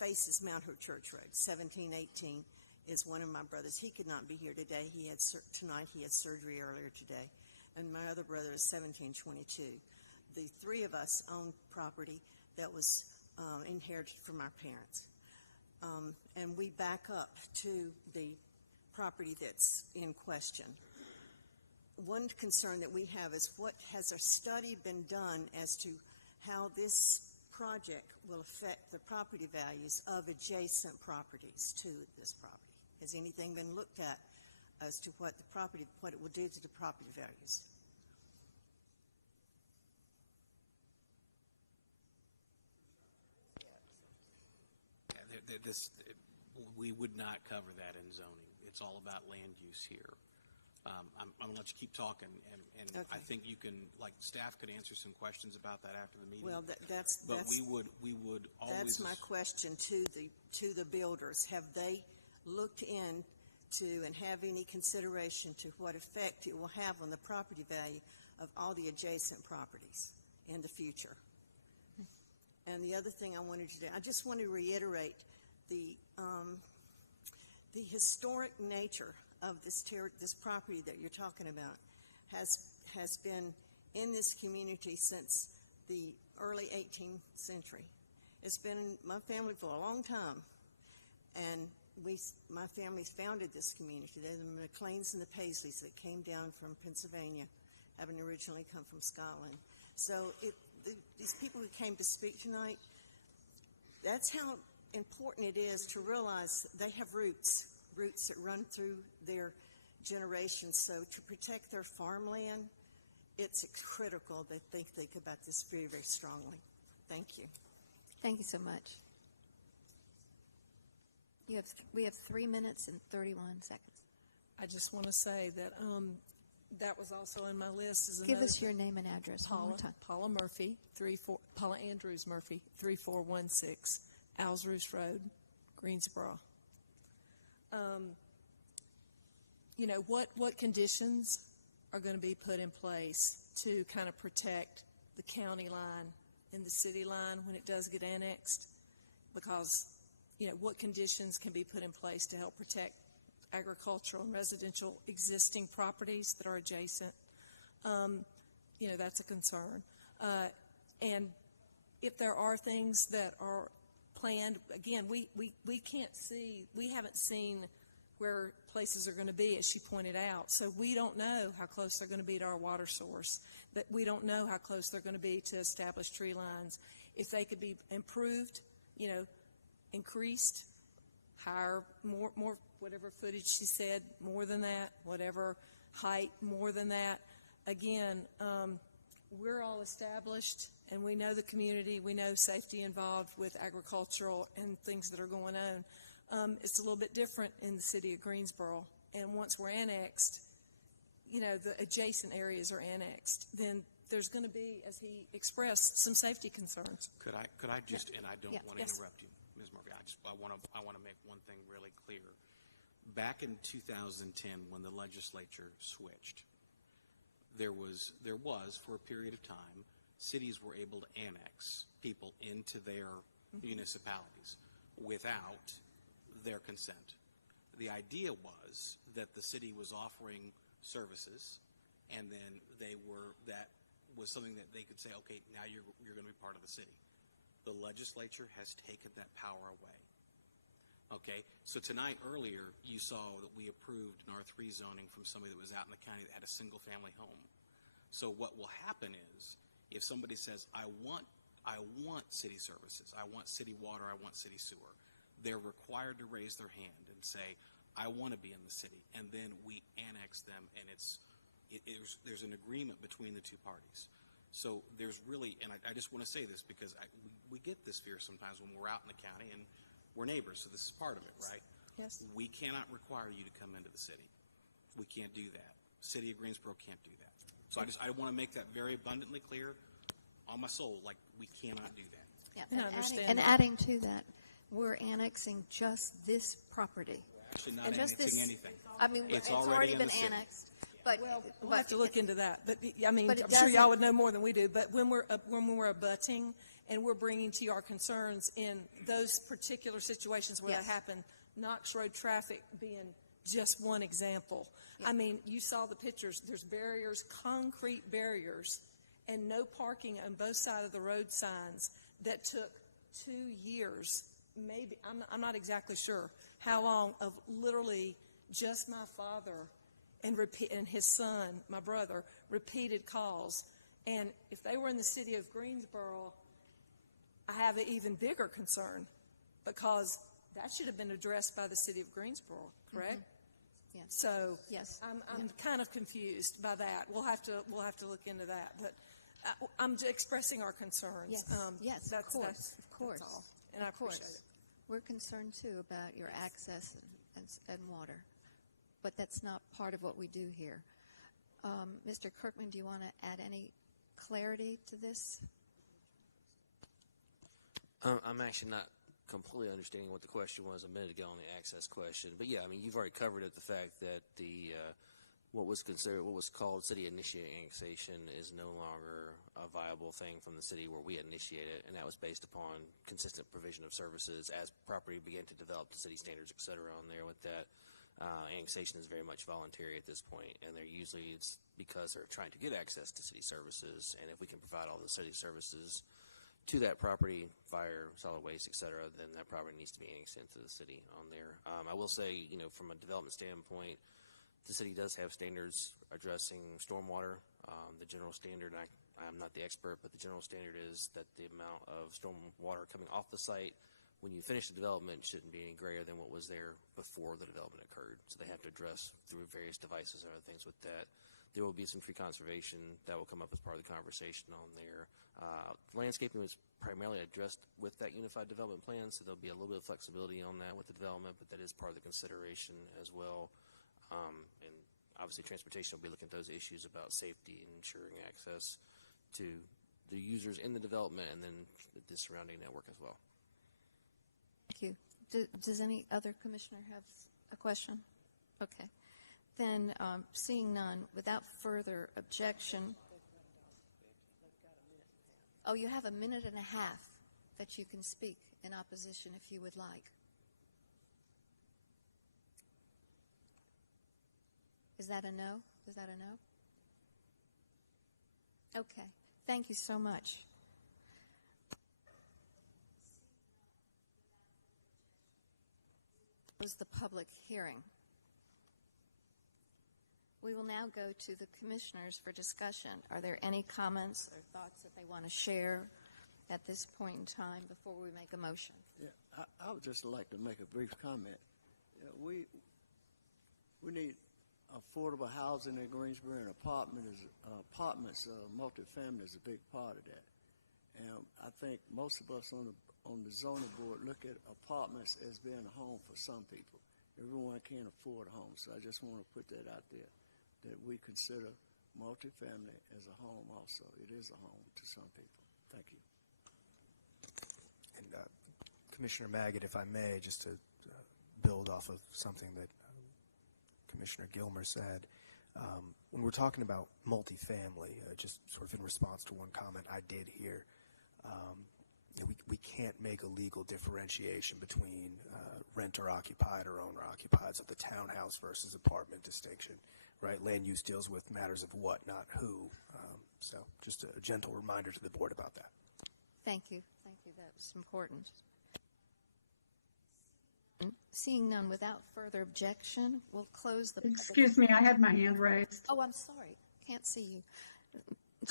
faces Mount Hope Church Road. 1718 is one of my brothers. He could not be here today. Tonight he had surgery earlier today. And my other brother is 1722. The three of us own property that was inherited from our parents. And we back up to the property that's in question. One concern that we have is has a study been done as to how this project will affect the property values of adjacent properties to this property? Has anything been looked at as to what it will do to the property values? We would not cover that in zoning. It's all about land use here. I'm going to let you keep talking, and Okay. I think you can, staff could answer some questions about that after the meeting. Well, we would always. That's my question to the builders. Have they looked into and have any consideration to what effect it will have on the property value of all the adjacent properties in the future? And the other thing I wanted to do, I just want to reiterate the historic nature of this property that you're talking about has been in this community since the early 18th century. It's been in my family for a long time, and my family's founded this community. They're the McLeans and the Paisleys that came down from Pennsylvania, having originally come from Scotland. So these people who came to speak tonight, that's how important it is to realize they have roots that run through their generations. So to protect their farmland, it's critical that they think about this very, very strongly. Thank you. Thank you so much. We have 3 minutes and 31 seconds. I just want to say that that was also in my list. Give us your name and address one more time. Paula Murphy, Paula Andrews Murphy, 3416 Owls Roost Road, Greensboro. You know, what conditions are going to be put in place to kind of protect the county line and the city line when it does get annexed? Because, you know, what conditions can be put in place to help protect agricultural and residential existing properties that are adjacent? You know, that's a concern. And if there are things that are planned, again, we can't see, we haven't seen where places are going to be, as she pointed out. So we don't know how close they're going to be to our water source, that we don't know how close they're going to be to established tree lines. If they could be improved, you know, increased, higher, more, whatever footage she said, more than that, whatever height, more than that. Again, we're all established, and we know the community. We know safety involved with agricultural and things that are going on. It's a little bit different in the city of Greensboro. And once we're annexed, you know, the adjacent areas are annexed, then there's going to be, as he expressed, some safety concerns. Could I just, and I don't want to Yes. interrupt you, Ms. Murphy, I want to make one thing really clear. Back in 2010, when the legislature switched, there was for a period of time, cities were able to annex people into their municipalities without their consent. The idea was that the city was offering services, and then that was something that they could say, okay, now you're going to be part of the city. The legislature has taken that power away. Okay, so tonight earlier you saw that we approved an R3 zoning from somebody that was out in the county that had a single family home. So what will happen is, if somebody says, I want city services, I want city water, I want city sewer, they're required to raise their hand and say, I want to be in the city, and then we annex them, and there's an agreement between the two parties. So there's really, and I just want to say this because we get this fear sometimes when we're out in the county, and we're neighbors, so this is part of it, right? Yes. We cannot require you to come into the city. We can't do that. City of Greensboro can't do that. So I want to make that very abundantly clear on my soul, like we cannot do that. Yeah, And I understand and that. adding to that, we're annexing just this property. Actually not And just annexing this- anything. I mean, It's it's already already in been the city. annexed. But, We'll have to look into that. But I mean, But it I'm sure y'all doesn't- would know more than we do. But when we're abutting and we're bringing to you our concerns in those particular situations where Yes. that happen, Knox Road traffic being just one example. Yeah. I mean, you saw the pictures. There's barriers, concrete barriers, and no parking on both sides of the road signs that took 2 years, maybe, I'm not exactly sure how long, of literally just my father and his son, my brother, repeated calls. And if they were in the city of Greensboro, I have an even bigger concern, because that should have been addressed by the city of Greensboro, correct? Yes. So Yes. I'm kind of confused by that. We'll have to look into that. But I'm expressing our concerns. Yes, yes, of That's course. all. And I Of course. appreciate it. We're concerned, too, about your access and water. But that's not part of what we do here. Mr. Kirkman, do you want to add any clarity to this? I'm actually not completely understanding what the question was a minute ago on the access question. But yeah, I mean, you've already covered it, the fact that what was called city-initiated annexation is no longer a viable thing from the city where we initiate it, and that was based upon consistent provision of services as property began to develop the city standards, et cetera, on there with that. Annexation is very much voluntary at this point, and it's because they're trying to get access to city services, and if we can provide all the city services to that property, fire, solid waste, et cetera, then that property needs to be annexed into the city on there. I will say, from a development standpoint, the city does have standards addressing stormwater. The general standard, I'm not the expert, but the general standard is that the amount of stormwater coming off the site when you finish the development shouldn't be any greater than what was there before the development occurred. So they have to address through various devices and other things with that. There will be some tree conservation that will come up as part of the conversation on there. Landscaping was primarily addressed with that unified development plan, so there'll be a little bit of flexibility on that with the development, but that is part of the consideration as well. And obviously transportation will be looking at those issues about safety and ensuring access to the users in the development and then the surrounding network as well. Thank you. Does any other commissioner have a question? Okay. Then, seeing none, without further objection. Oh, you have a minute and a half that you can speak in opposition if you would like. Is that a no? Is that a no? Okay. Thank you so much. Was the public hearing. We will now go to the commissioners for discussion. Are there any comments or thoughts that they want to share at this point in time before we make a motion? Yeah, I would just like to make a brief comment. We need affordable housing in Greensboro, and apartments, multifamily is a big part of that. And I think most of us on the zoning board look at apartments as being a home for some people. Everyone can't afford a home, so I just want to put that out there, that we consider multifamily as a home also. It is a home to some people. Thank you. And Commissioner Maggot, if I may, just to build off of something that Commissioner Gilmer said, when we're talking about multifamily, just sort of in response to one comment I did hear, we can't make a legal differentiation between renter-occupied or owner-occupied, so the townhouse versus apartment distinction, right? Land use deals with matters of what, not who. So just a gentle reminder to the board about that. Thank you. Thank you. That was important. Seeing none, without further objection, we'll close the... Excuse me, I had my hand raised. Oh, I'm sorry. Can't see you.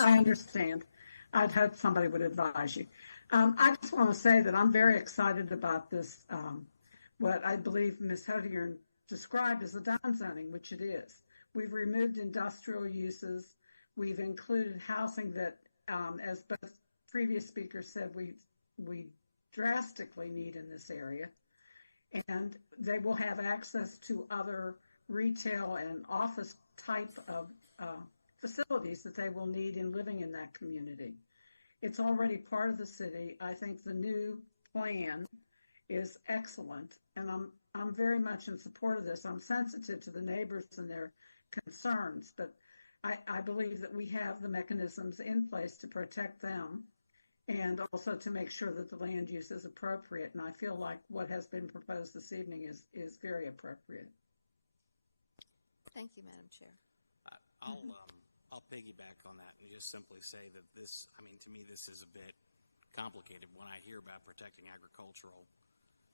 I understand. I'd hope somebody would advise you. I just want to say that I'm very excited about this, what I believe Ms. Hodier described as a downzoning, which it is. We've removed industrial uses. We've included housing that, as both previous speakers said, we drastically need in this area. And they will have access to other retail and office type of facilities that they will need in living in that community. It's already part of the city. I think the new plan is excellent, and I'm very much in support of this. I'm sensitive to the neighbors and their concerns, but I believe that we have the mechanisms in place to protect them and also to make sure that the land use is appropriate. And I feel like what has been proposed this evening is very appropriate. Thank you, Madam Chair. I'll piggyback on that and just simply say that this, to me, this is a bit complicated. When I hear about protecting agricultural,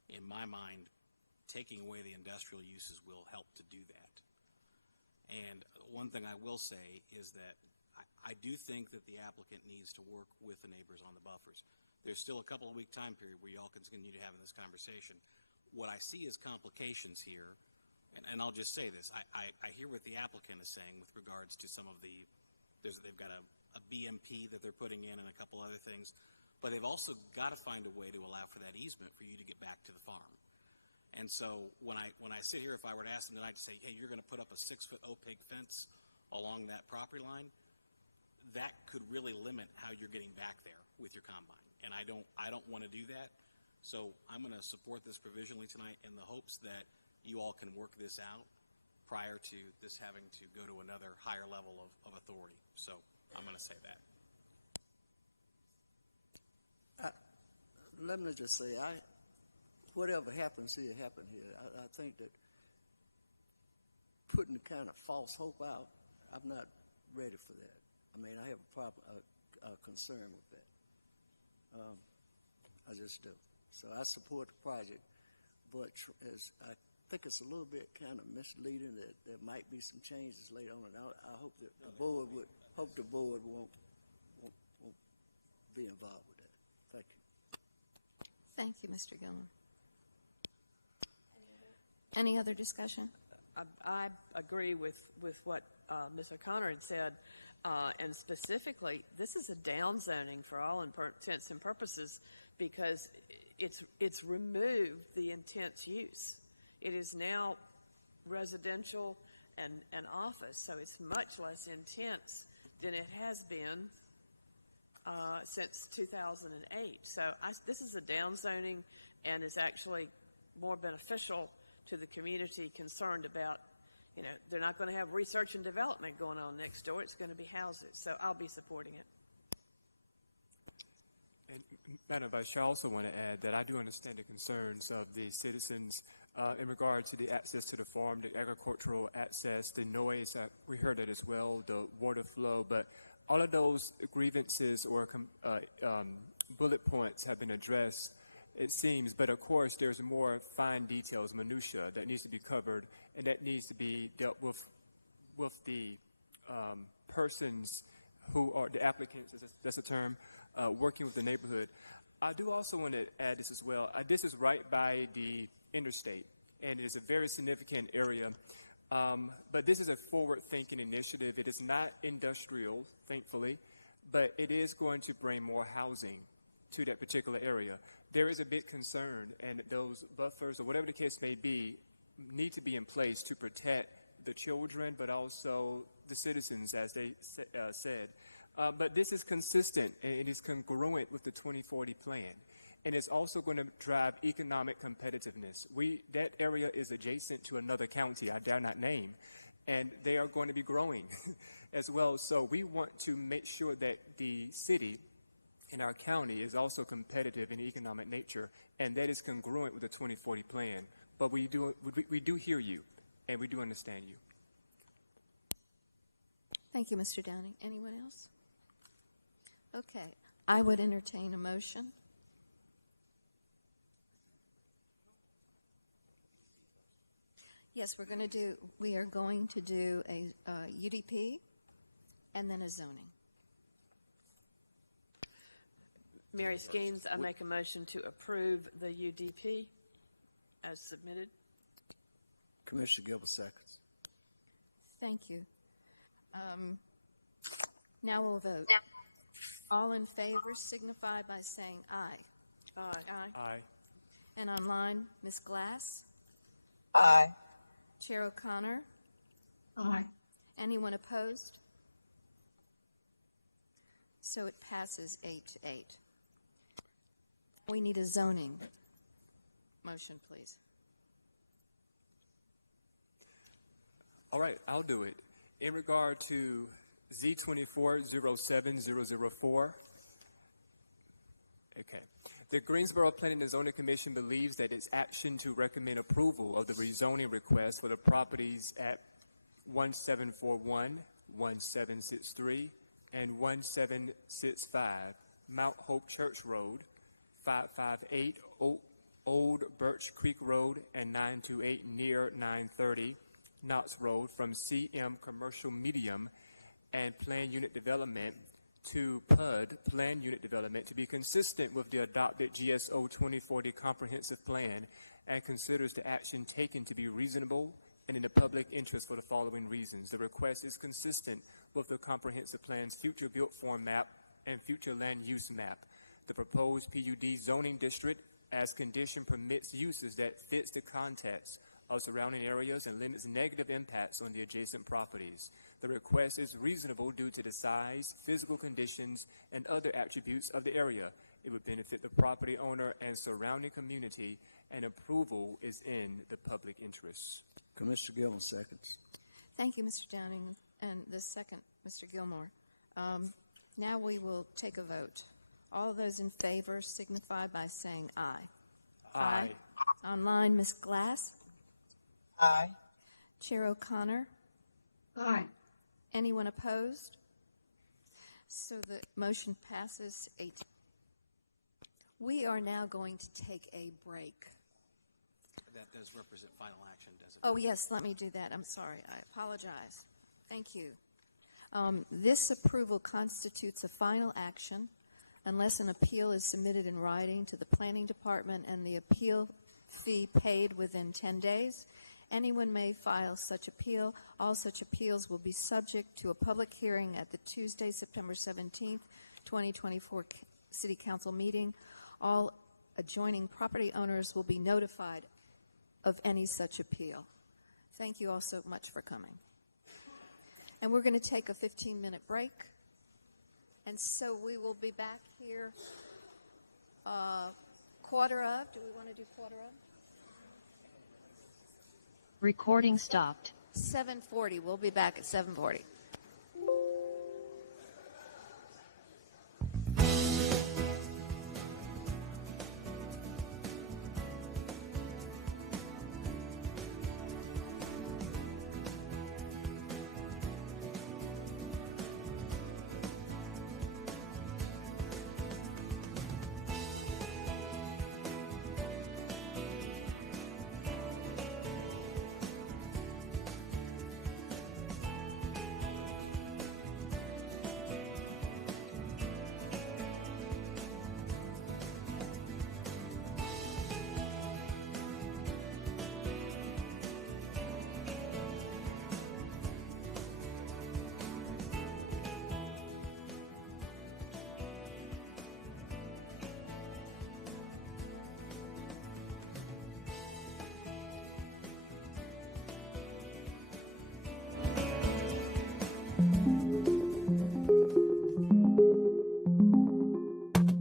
in my mind, taking away the industrial uses will help to do that. And one thing I will say is that I do think that the applicant needs to work with the neighbors on the buffers. There's still a couple of week time period where y'all continue to have this conversation. What I see as complications here, and I'll just say this, I hear what the applicant is saying with regards to some of they've got a BMP that they're putting in and a couple other things, but they've also got to find a way to allow for that easement for you to get back to the farm. And so when I sit here, if I were to ask them tonight to say, hey, you're going to put up a 6-foot opaque fence along that property line, that could really limit how you're getting back there with your combine. And I don't want to do that. So I'm going to support this provisionally tonight in the hopes that you all can work this out prior to this having to go to another higher level of authority. So I'm going to say that. Let me just say, whatever happens here, happened here. I think that putting kind of false hope out, I'm not ready for that. I mean, I have a concern with that. I just do. So I support the project, but I think it's a little bit kind of misleading that there might be some changes later on. I hope that the board won't be involved with that. Thank you. Thank you, Mr. Gilmore. Any other discussion? I agree with what Ms. O'Connor had said, and specifically, this is a downzoning for all intents and purposes because it's removed the intense use. It is now residential and office, so it's much less intense than it has been since 2008. So this is a downzoning and is actually more beneficial to the community concerned about, they're not going to have research and development going on next door. It's going to be houses. So I'll be supporting it. And Madam Vice Chair, I also want to add that I do understand the concerns of the citizens in regard to the access to the farm, the agricultural access, the noise. We heard it as well, the water flow. But all of those grievances or bullet points have been addressed, it seems. But of course, there's more fine details, minutia, that needs to be covered, and that needs to be dealt with the persons who are the applicants, that's the term, working with the neighborhood. I do also want to add this as well. This is right by the interstate, and it is a very significant area. But this is a forward-thinking initiative. It is not industrial, thankfully, but it is going to bring more housing to that particular area. There is a big concern, and those buffers, or whatever the case may be, need to be in place to protect the children, but also the citizens, as they said. But this is consistent, and it is congruent with the 2040 plan. And it's also going to drive economic competitiveness. That area is adjacent to another county I dare not name, and they are going to be growing as well. So we want to make sure that the city in our county is also competitive in economic nature, and that is congruent with the 2040 plan. But we do hear you, and we do understand you. Thank you, Mr. Downing. Anyone else? Okay. I would entertain a motion. Yes, we are going to do a UDP and then a zoning. Mary Skeens, I make a motion to approve the UDP as submitted. Commissioner Gilbert seconds. Thank you. Now we'll vote. All in favor signify by saying aye. Aye. Aye. Aye. And online, Ms. Glass? Aye. Chair O'Connor? Aye. Anyone opposed? So it passes 8-8. We need a zoning motion, please. All right, I'll do it. In regard to Z2407004, okay. The Greensboro Planning and Zoning Commission believes that its action to recommend approval of the rezoning request for the properties at 1741, 1763, and 1765 Mount Hope Church Road, 558 Old Birch Creek Road, and 928 near 930 Knox Road from CM Commercial Medium and Plan Unit Development to PUD Plan Unit Development to be consistent with the adopted GSO 2040 Comprehensive Plan, and considers the action taken to be reasonable and in the public interest for the following reasons. The request is consistent with the Comprehensive Plan's future built form map and future land use map. The proposed PUD zoning district as condition permits uses that fits the context of surrounding areas and limits negative impacts on the adjacent properties. The request is reasonable due to the size, physical conditions, and other attributes of the area. It would benefit the property owner and surrounding community, and approval is in the public interest. Commissioner Gilmore seconds. Thank you, Mr. Downing, and the second, Mr. Gilmore. Now we will take a vote. All those in favor signify by saying aye. Aye. Online, Ms. Glass? Aye. Chair O'Connor? Aye. Anyone opposed? So the motion passes 8. We are now going to take a break. That does represent final action, does it? Oh, yes, let me do that. I'm sorry. I apologize. Thank you. This approval constitutes a final action unless an appeal is submitted in writing to the Planning Department and the appeal fee paid within 10 days. Anyone may file such appeal. All such appeals will be subject to a public hearing at the Tuesday, September 17th, 2024 City Council meeting. All adjoining property owners will be notified of any such appeal. Thank you all so much for coming. And we're going to take a 15-minute break. And so we will be back here quarter of. Do we want to do quarter of? Recording stopped. 7:40. We'll be back at 7:40.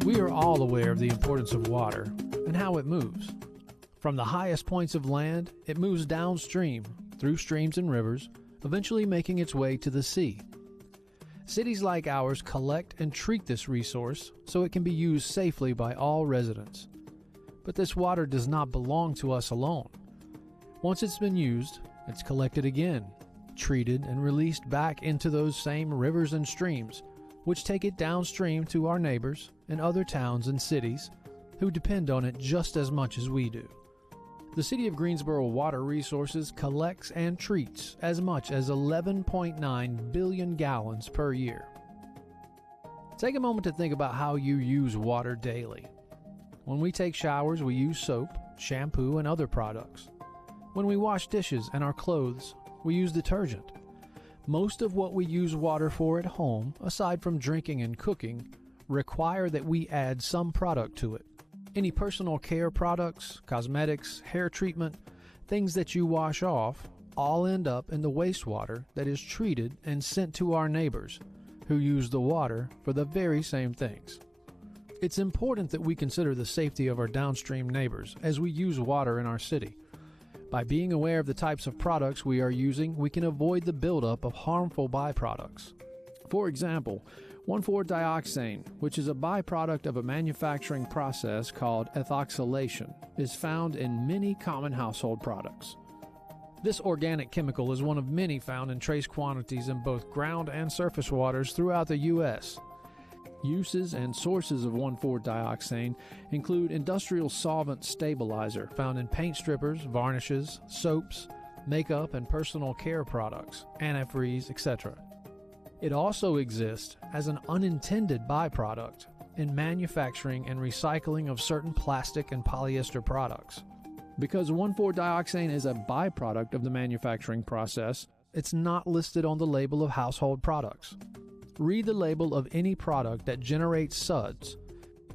We are all aware of the importance of water and how it moves. From the highest points of land, it moves downstream, through streams and rivers, eventually making its way to the sea. Cities like ours collect and treat this resource so it can be used safely by all residents. But this water does not belong to us alone. Once it's been used, it's collected again, treated, and released back into those same rivers and streams, which take it downstream to our neighbors and other towns and cities who depend on it just as much as we do. The City of Greensboro Water Resources collects and treats as much as 11.9 billion gallons per year. Take a moment to think about how you use water daily. When we take showers, we use soap, shampoo, and other products. When we wash dishes and our clothes, we use detergent. Most of what we use water for at home, aside from drinking and cooking, require that we add some product to it. Any personal care products, cosmetics, hair treatment, things that you wash off, all end up in the wastewater that is treated and sent to our neighbors, who use the water for the very same things. It's important that we consider the safety of our downstream neighbors as we use water in our city. By being aware of the types of products we are using, we can avoid the buildup of harmful byproducts. For example, 1,4-dioxane, which is a byproduct of a manufacturing process called ethoxylation, is found in many common household products. This organic chemical is one of many found in trace quantities in both ground and surface waters throughout the U.S. Uses and sources of 1,4-dioxane include industrial solvent stabilizer found in paint strippers, varnishes, soaps, makeup, and personal care products, antifreeze, etc. It also exists as an unintended byproduct in manufacturing and recycling of certain plastic and polyester products. Because 1,4-dioxane is a byproduct of the manufacturing process, it's not listed on the label of household products. Read the label of any product that generates suds.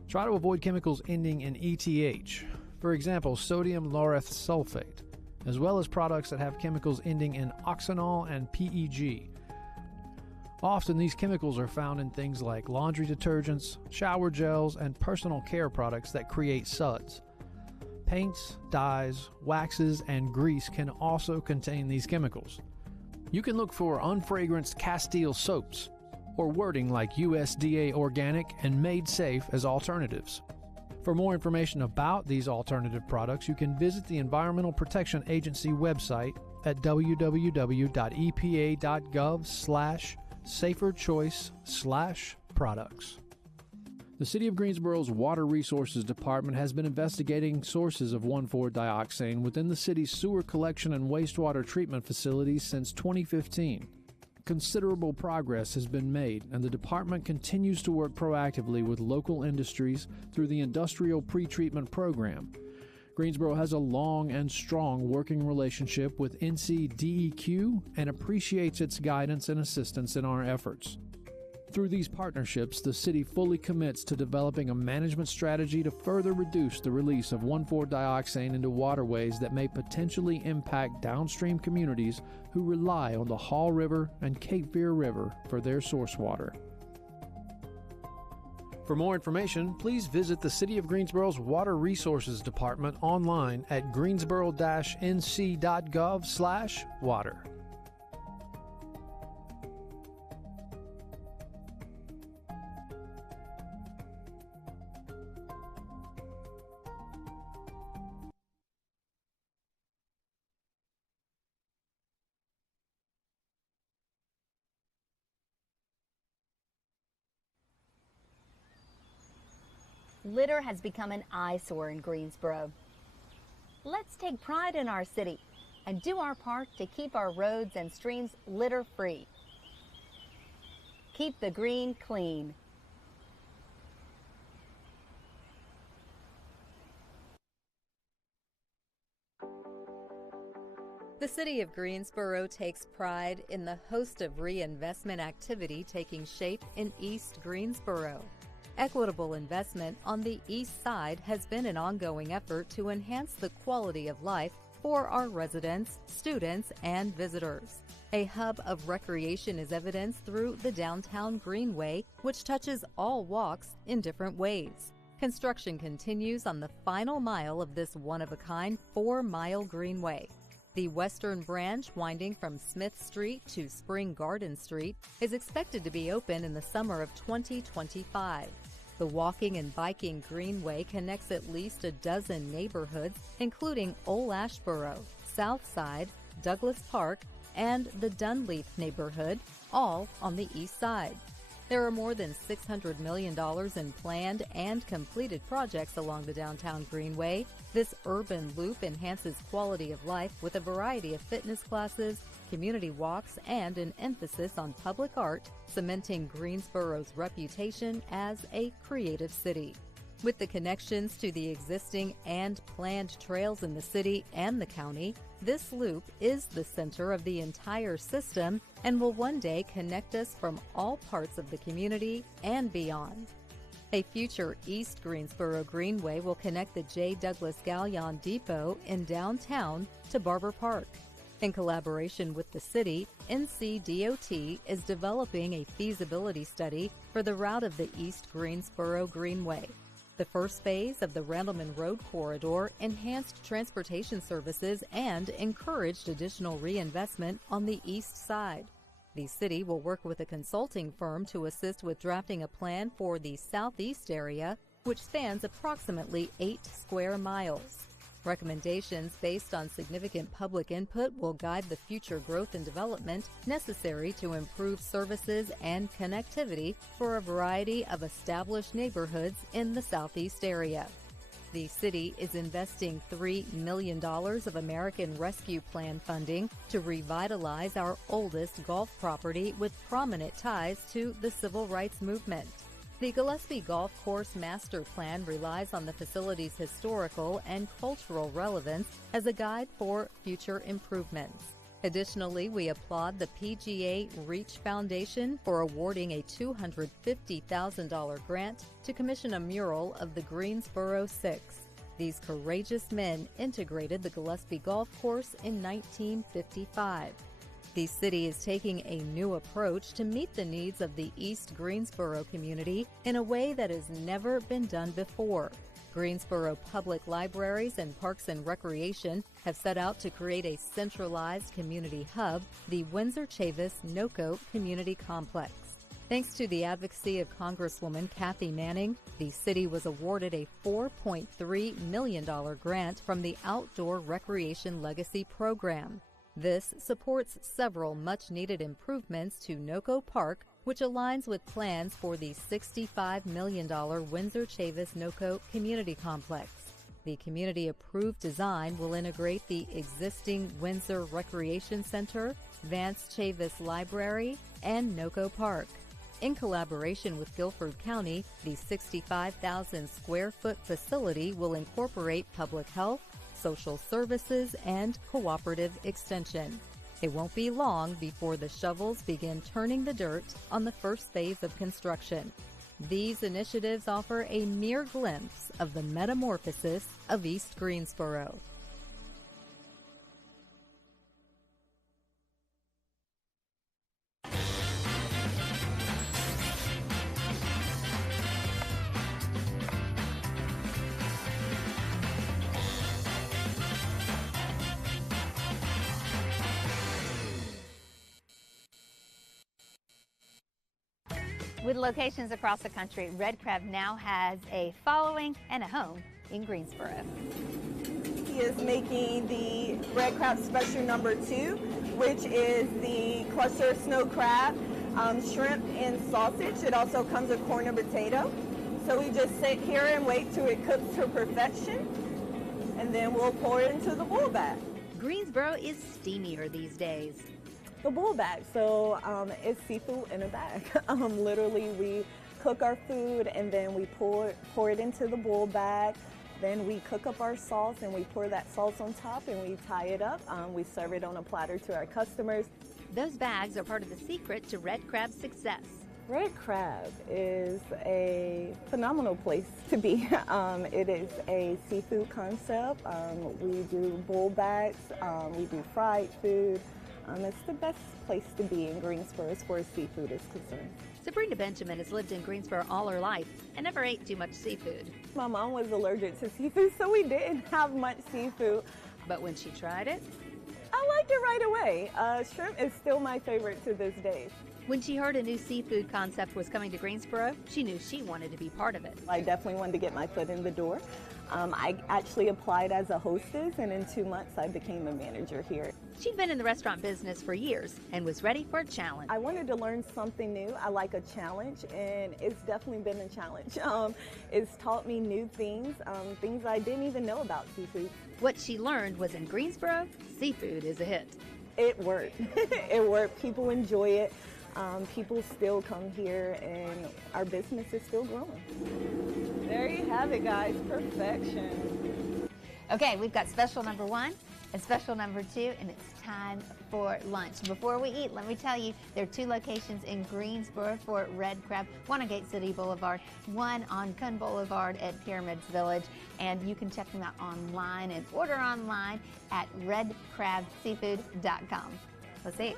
Try to avoid chemicals ending in ETH, for example, sodium lauryl sulfate, as well as products that have chemicals ending in oxanol and PEG. Often these chemicals are found in things like laundry detergents, shower gels, and personal care products that create suds. Paints, dyes, waxes, and grease can also contain these chemicals. You can look for unfragranced Castile soaps, or wording like USDA organic and made safe as alternatives. For more information about these alternative products, you can visit the Environmental Protection Agency website at www.epa.gov/saferchoice/products. The City of Greensboro's Water Resources Department has been investigating sources of 1,4-dioxane within the city's sewer collection and wastewater treatment facilities since 2015. Considerable progress has been made, and the department continues to work proactively with local industries through the Industrial Pretreatment Program. Greensboro has a long and strong working relationship with NCDEQ and appreciates its guidance and assistance in our efforts. Through these partnerships, the city fully commits to developing a management strategy to further reduce the release of 1,4-dioxane into waterways that may potentially impact downstream communities who rely on the Hall River and Cape Fear River for their source water. For more information, please visit the City of Greensboro's Water Resources Department online at greensboro-nc.gov/water. Litter has become an eyesore in Greensboro. Let's take pride in our city and do our part to keep our roads and streams litter-free. Keep the green clean. The City of Greensboro takes pride in the host of reinvestment activity taking shape in East Greensboro. Equitable investment on the east side has been an ongoing effort to enhance the quality of life for our residents, students, and visitors. A hub of recreation is evidenced through the downtown Greenway, which touches all walks in different ways. Construction continues on the final mile of this one-of-a-kind 4-mile Greenway. The western branch, winding from Smith Street to Spring Garden Street, is expected to be open in the summer of 2025. The walking and biking Greenway connects at least a dozen neighborhoods, including Old Ashboro, Southside, Douglas Park, and the Dunleaf neighborhood, all on the east side. There are more than $600 million in planned and completed projects along the downtown Greenway. This urban loop enhances quality of life with a variety of fitness classes, community walks, and an emphasis on public art, cementing Greensboro's reputation as a creative city. With the connections to the existing and planned trails in the city and the county, this loop is the center of the entire system and will one day connect us from all parts of the community and beyond. A future East Greensboro Greenway will connect the J. Douglas Gallion Depot in downtown to Barber Park. In collaboration with the city, NCDOT is developing a feasibility study for the route of the East Greensboro Greenway. The first phase of the Randleman Road Corridor enhanced transportation services and encouraged additional reinvestment on the east side. The city will work with a consulting firm to assist with drafting a plan for the southeast area, which spans approximately 8 square miles. Recommendations based on significant public input will guide the future growth and development necessary to improve services and connectivity for a variety of established neighborhoods in the southeast area. The city is investing $3 million of American Rescue Plan funding to revitalize our oldest golf property with prominent ties to the civil rights movement. The Gillespie Golf Course Master Plan relies on the facility's historical and cultural relevance as a guide for future improvements. Additionally, we applaud the PGA Reach Foundation for awarding a $250,000 grant to commission a mural of the Greensboro Six. These courageous men integrated the Gillespie Golf Course in 1955. The city is taking a new approach to meet the needs of the East Greensboro community in a way that has never been done before. Greensboro Public Libraries and Parks and Recreation have set out to create a centralized community hub, the Windsor Chavis NOCO Community Complex. Thanks to the advocacy of Congresswoman Kathy Manning, the city was awarded a $4.3 million grant from the Outdoor Recreation Legacy Program. This supports several much-needed improvements to NOCO Park, which aligns with plans for the $65 million Windsor Chavis NOCO Community Complex. The community-approved design will integrate the existing Windsor Recreation Center, Vance Chavis Library, and NOCO Park. In collaboration with Guilford County, the 65,000 square foot facility will incorporate public health, social services, and cooperative extension. It won't be long before the shovels begin turning the dirt on the first phase of construction. These initiatives offer a mere glimpse of the metamorphosis of East Greensboro. With locations across the country, Red Crab now has a following and a home in Greensboro. He is making the Red Crab Special number 2, which is the cluster snow crab, shrimp and sausage. It also comes with corn and potato. So we just sit here and wait till it cooks to perfection, and then we'll pour it into the bowl bag. Greensboro is steamier these days. The bowl bag, so it's seafood in a bag. Literally, we cook our food and then we pour it into the bowl bag. Then we cook up our sauce and we pour that sauce on top and we tie it up. We serve it on a platter to our customers. Those bags are part of the secret to Red Crab's success. Red Crab is a phenomenal place to be. It is a seafood concept. We do bowl bags, we do fried food. It's the best place to be in Greensboro as far as seafood is concerned. Sabrina Benjamin has lived in Greensboro all her life and never ate too much seafood. My mom was allergic to seafood, so we didn't have much seafood. But when she tried it, I liked it right away. Shrimp is still my favorite to this day. When she heard a new seafood concept was coming to Greensboro, she knew she wanted to be part of it. I definitely wanted to get my foot in the door. I actually applied as a hostess, and in 2 months I became a manager here. She'd been in the restaurant business for years and was ready for a challenge. I wanted to learn something new. I like a challenge, and it's definitely been a challenge. It's taught me new things, things I didn't even know about seafood. What she learned was in Greensboro, seafood is a hit. It worked. It worked. People enjoy it. People still come here, and our business is still growing. There you have it, guys. Perfection. Okay, we've got special number 1 and special number 2, and it's time for lunch. Before we eat, let me tell you, there are 2 locations in Greensboro for Red Crab, one on Gate City Boulevard, one on Coon Boulevard at Pyramids Village, and you can check them out online and order online at redcrabseafood.com. Let's eat.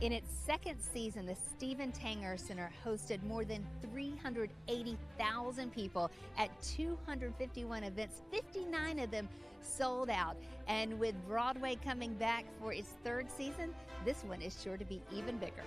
In its second season, the Stephen Tanger Center hosted more than 380,000 people at 251 events. 59 of them sold out. And with Broadway coming back for its 3rd season, this one is sure to be even bigger.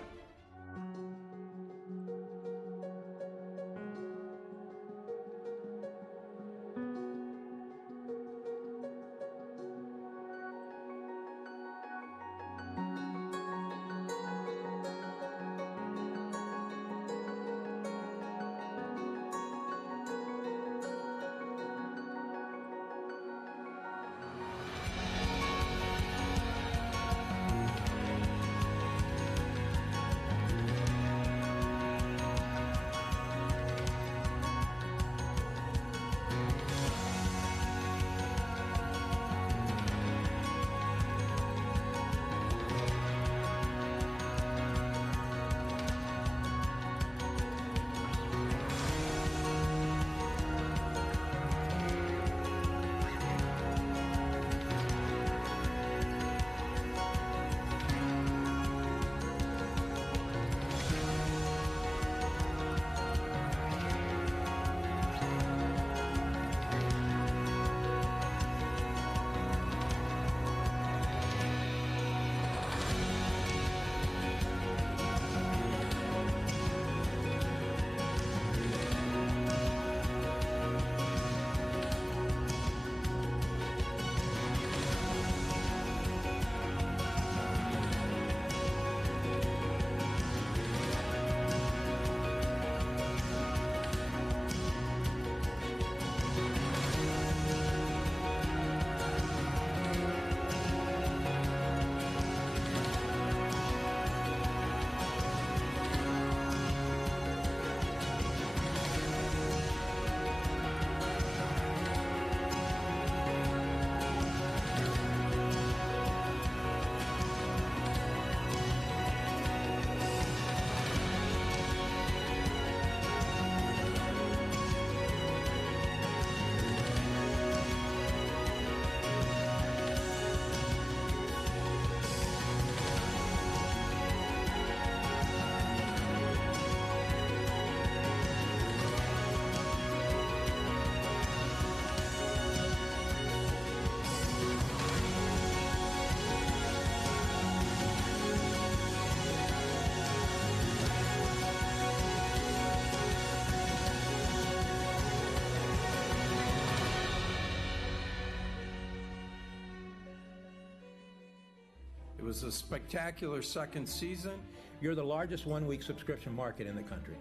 It was a spectacular second season. You're the largest one-week subscription market in the country.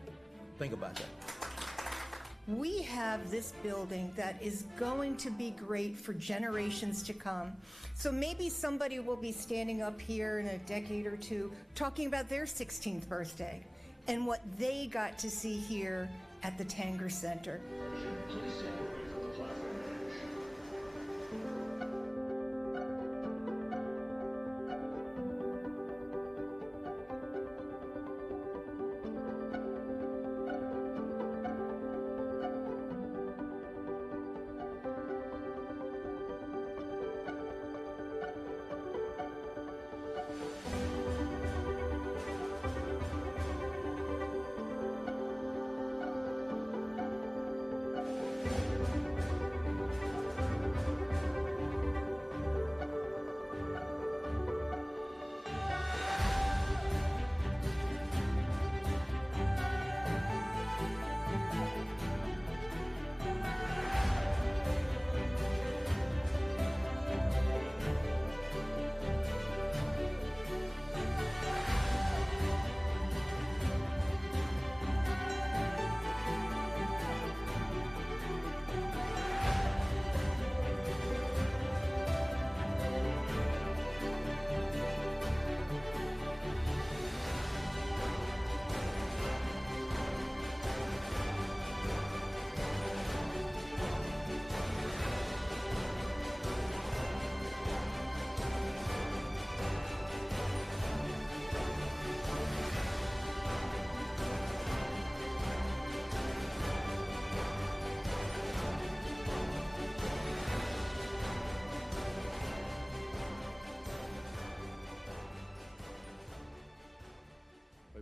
Think about that. We have this building that is going to be great for generations to come. So maybe somebody will be standing up here in a decade or two talking about their 16th birthday and what they got to see here at the Tanger Center.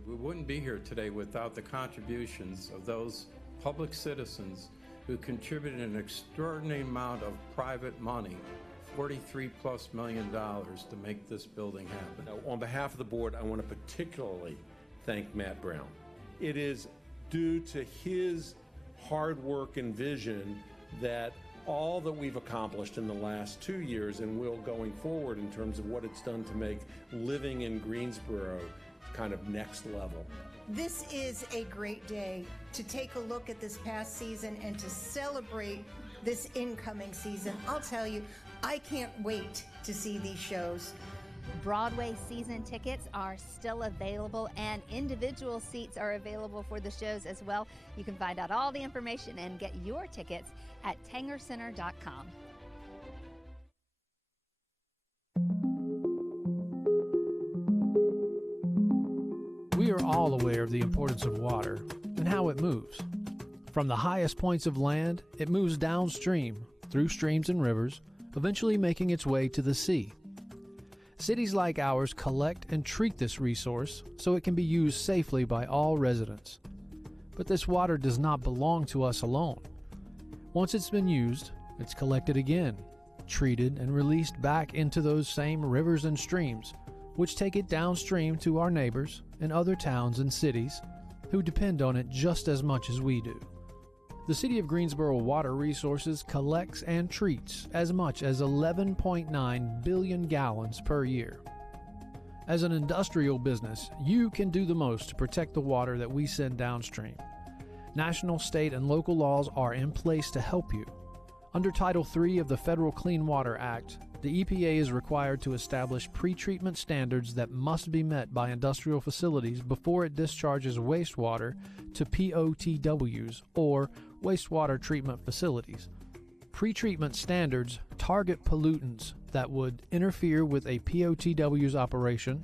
We wouldn't be here today without the contributions of those public citizens who contributed an extraordinary amount of private money, $43+ million, to make this building happen. Now, on behalf of the board, I want to particularly thank Matt Brown. It is due to his hard work and vision that all that we've accomplished in the last 2 years and will going forward in terms of what it's done to make living in Greensboro kind of next level. This is a great day to take a look at this past season and to celebrate this incoming season. I'll tell you, I can't wait to see these shows. Broadway season tickets are still available, and individual seats are available for the shows as well. You can find out all the information and get your tickets at tangercenter.com. We are all aware of the importance of water and how it moves. From the highest points of land, it moves downstream, through streams and rivers, eventually making its way to the sea. Cities like ours collect and treat this resource so it can be used safely by all residents. But this water does not belong to us alone. Once it's been used, it's collected again, treated, and released back into those same rivers and streams, which take it downstream to our neighbors and other towns and cities who depend on it just as much as we do. The City of Greensboro Water Resources collects and treats as much as 11.9 billion gallons per year. As an industrial business, you can do the most to protect the water that we send downstream. National, state, and local laws are in place to help you. Under Title III of the Federal Clean Water Act, the EPA is required to establish pretreatment standards that must be met by industrial facilities before it discharges wastewater to POTWs, or wastewater treatment facilities. Pretreatment standards target pollutants that would interfere with a POTW's operation,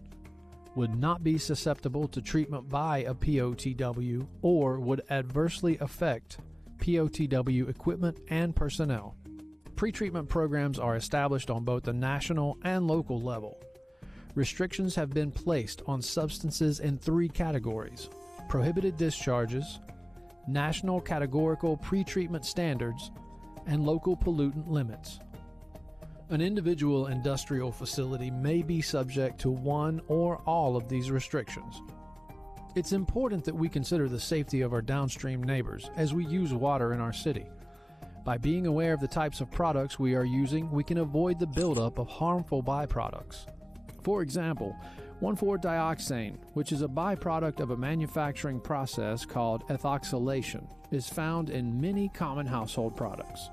would not be susceptible to treatment by a POTW, or would adversely affect POTW equipment and personnel. Pretreatment programs are established on both the national and local level. Restrictions have been placed on substances in 3 categories: prohibited discharges, national categorical pretreatment standards, and local pollutant limits. An individual industrial facility may be subject to one or all of these restrictions. It's important that we consider the safety of our downstream neighbors as we use water in our city. By being aware of the types of products we are using, we can avoid the buildup of harmful byproducts. For example, 1,4-dioxane, which is a byproduct of a manufacturing process called ethoxylation, is found in many common household products.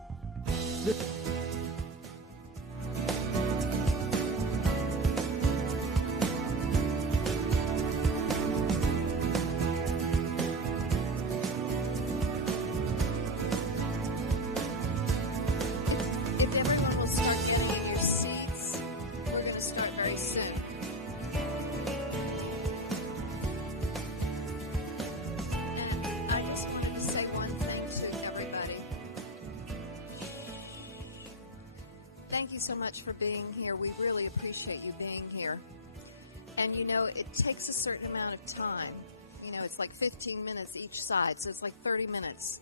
If everyone will start getting in your seats, we're going to start very soon. And I just wanted to say one thing to everybody. Thank you so much for being here. We really appreciate you being here. And you know, it takes a certain amount of time. You know, it's like 15 minutes each side, so it's like 30 minutes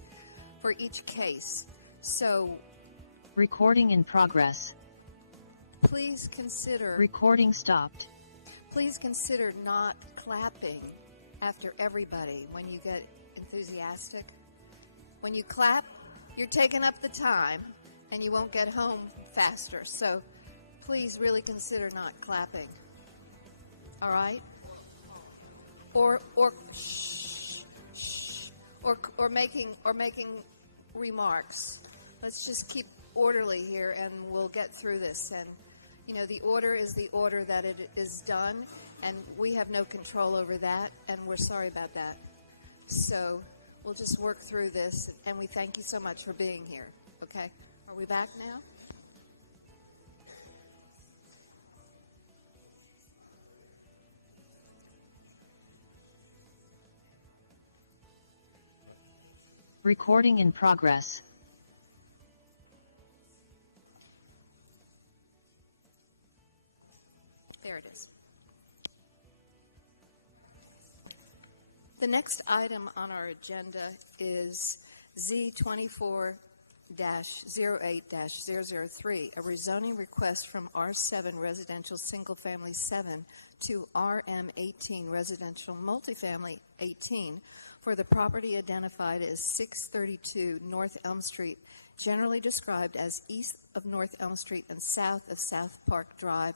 for each case. So Recording in progress. please consider Recording stopped. please consider not clapping after everybody when you get enthusiastic. When you clap, you're taking up the time and you won't get home faster. So please really consider not clapping. All right? Or making remarks. Let's just keep orderly here and we'll get through this. And you know, the order is the order that it is done, and we have no control over that, and we're sorry about that. So we'll just work through this, and we thank you so much for being here. Okay? Are we back now? Recording in progress. There it is. The next item on our agenda is Z24-08-003, a rezoning request from R7 Residential Single Family 7 to RM18 Residential Multifamily 18 for the property identified as 632 North Elm Street, generally described as east of North Elm Street and south of South Park Drive,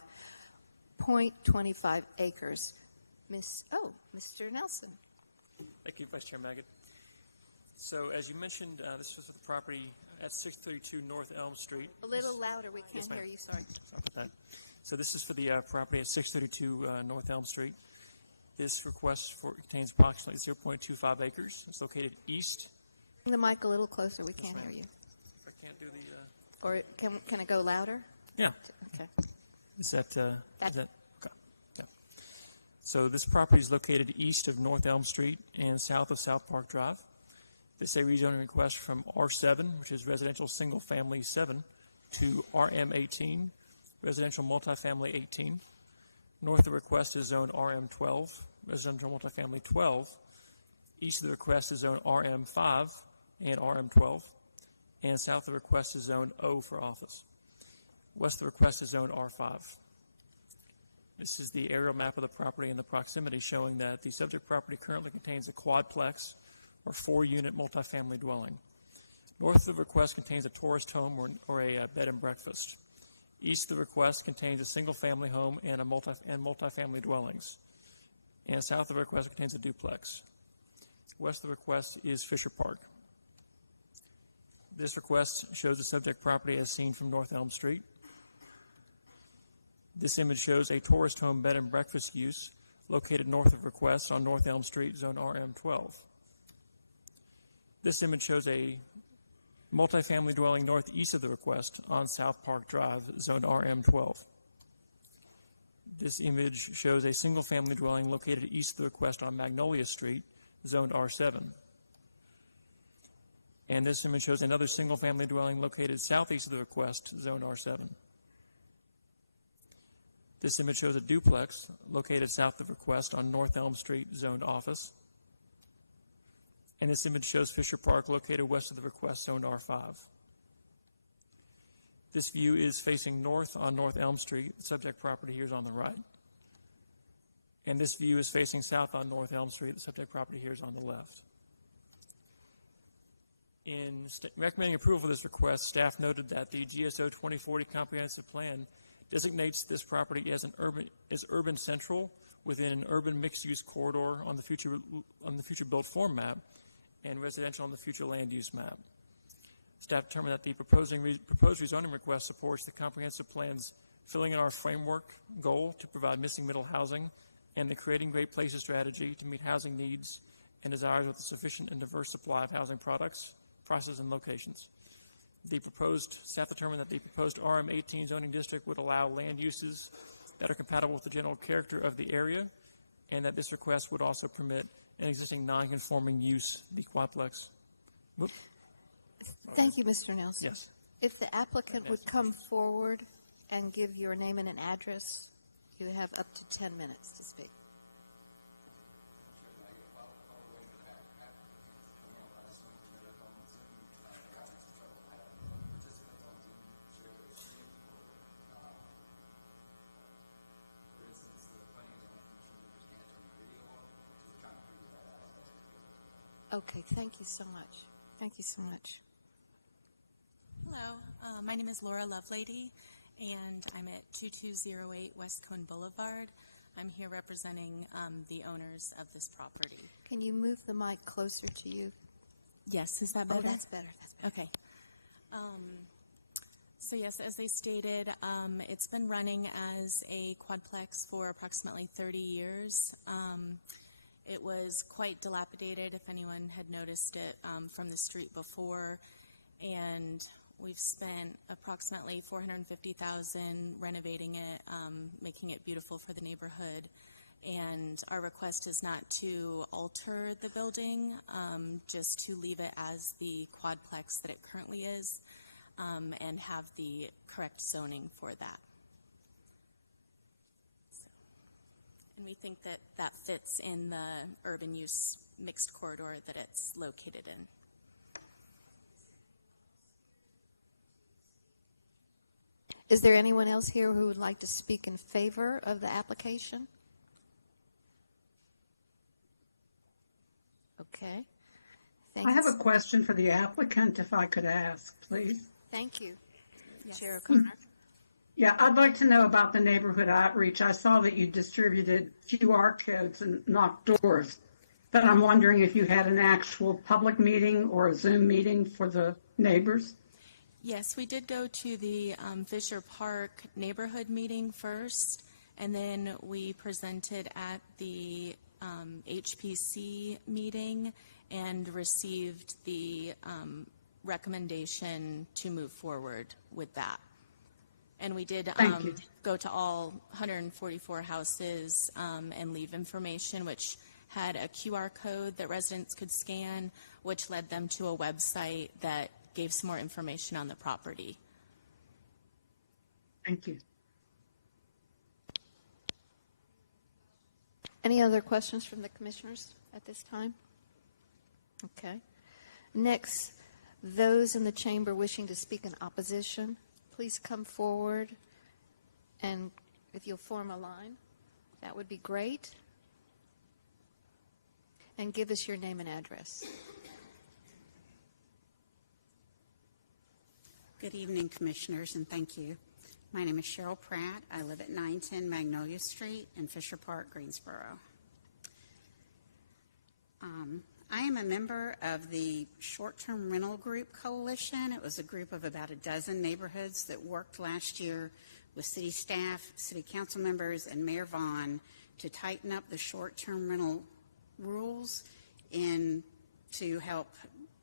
0.25 acres. Mr. Nelson. Thank you, Vice Chair Maggot. So, as you mentioned, this was the property at 632 North Elm Street. A little louder, we can't Yes, ma'am. hear you, sorry. Sorry about that. So this is for the property at 632 North Elm Street. This request contains approximately 0.25 acres. It's located east. Bring the mic a little closer, we can't hear you. I can't do the... Or can it go louder? Yeah. Okay. Is that okay. Yeah. So this property is located east of North Elm Street and south of South Park Drive. This is a rezoning request from R7, which is Residential Single Family 7, to RM18, Residential Multifamily 18. North of the request is Zone RM12, Residential Multifamily 12. East of the request is Zone RM5 and RM12. And south of the request is Zone O for office. West of the request is Zone R5. This is the aerial map of the property and the proximity showing that the subject property currently contains a quadplex or 4-unit multifamily dwelling. North of the request contains a tourist home or a bed and breakfast. East of the request contains a single-family home and multifamily dwellings. And south of the request contains a duplex. West of the request is Fisher Park. This request shows the subject property as seen from North Elm Street. This image shows a tourist home bed and breakfast use located north of request on North Elm Street, Zone RM12. This image shows a multifamily dwelling northeast of the request on South Park Drive, Zone RM12. This image shows a single-family dwelling located east of the request on Magnolia Street, Zone R7. And this image shows another single-family dwelling located southeast of the request, Zone R7. This image shows a duplex located south of request on North Elm Street, Zone Office. And this image shows Fisher Park located west of the request, Zone R5. This view is facing north on North Elm Street. The subject property here is on the right. And this view is facing south on North Elm Street. The subject property here is on the left. In recommending approval of this request, staff noted that the GSO 2040 comprehensive plan designates this property as urban central within an urban mixed-use corridor on the future built form map and residential on the future land use map. Staff determined that the proposed rezoning request supports the comprehensive plan's filling in our framework goal to provide missing middle housing and the creating great places strategy to meet housing needs and desires with a sufficient and diverse supply of housing products, prices, and locations. Staff determined that the proposed RM18 zoning district would allow land uses that are compatible with the general character of the area, and that this request would also permit an existing non-conforming use, the quadplex. Whoop. Thank you, Mr. Nelson. Yes. If the applicant would come forward and give your name and an address, you have up to 10 minutes to speak. Okay, thank you so much. Thank you so much. Hello, my name is Laura Lovelady, and I'm at 2208 West Cone Boulevard. I'm here representing the owners of this property. Can you move the mic closer to you? Yes, is that better? Oh, that's better. That's better. Okay. So yes, as they stated, it's been running as a quadplex for approximately 30 years. It was quite dilapidated, if anyone had noticed it from the street before, and we've spent approximately $450,000 renovating it, making it beautiful for the neighborhood. And our request is not to alter the building, just to leave it as the quadplex that it currently is, and have the correct zoning for that. And we think that that fits in the urban use mixed corridor that it's located in. Is there anyone else here who would like to speak in favor of the application? Okay. I have a question for the applicant, if I could ask, please. Thank you. Yes. Chair O'Connor. Yeah, I'd like to know about the neighborhood outreach. I saw that you distributed QR codes and knocked doors, but I'm wondering if you had an actual public meeting or a Zoom meeting for the neighbors. Yes, we did go to the Fisher Park neighborhood meeting first, and then we presented at the HPC meeting and received the recommendation to move forward with that. And we did go to all 144 houses and leave information, which had a QR code that residents could scan, which led them to a website that gave some more information on the property. Thank you. Any other questions from the commissioners at this time? Okay. Next, those in the chamber wishing to speak in opposition, please come forward, and if you'll form a line, that would be great. And give us your name and address. Good evening, Commissioners, and thank you. My name is Cheryl Pratt. I live at 910 Magnolia Street in Fisher Park, Greensboro. I am a member of the Short-Term Rental Group Coalition. It was a group of about a dozen neighborhoods that worked last year with city staff, city council members, and Mayor Vaughn to tighten up the short-term rental rules and to help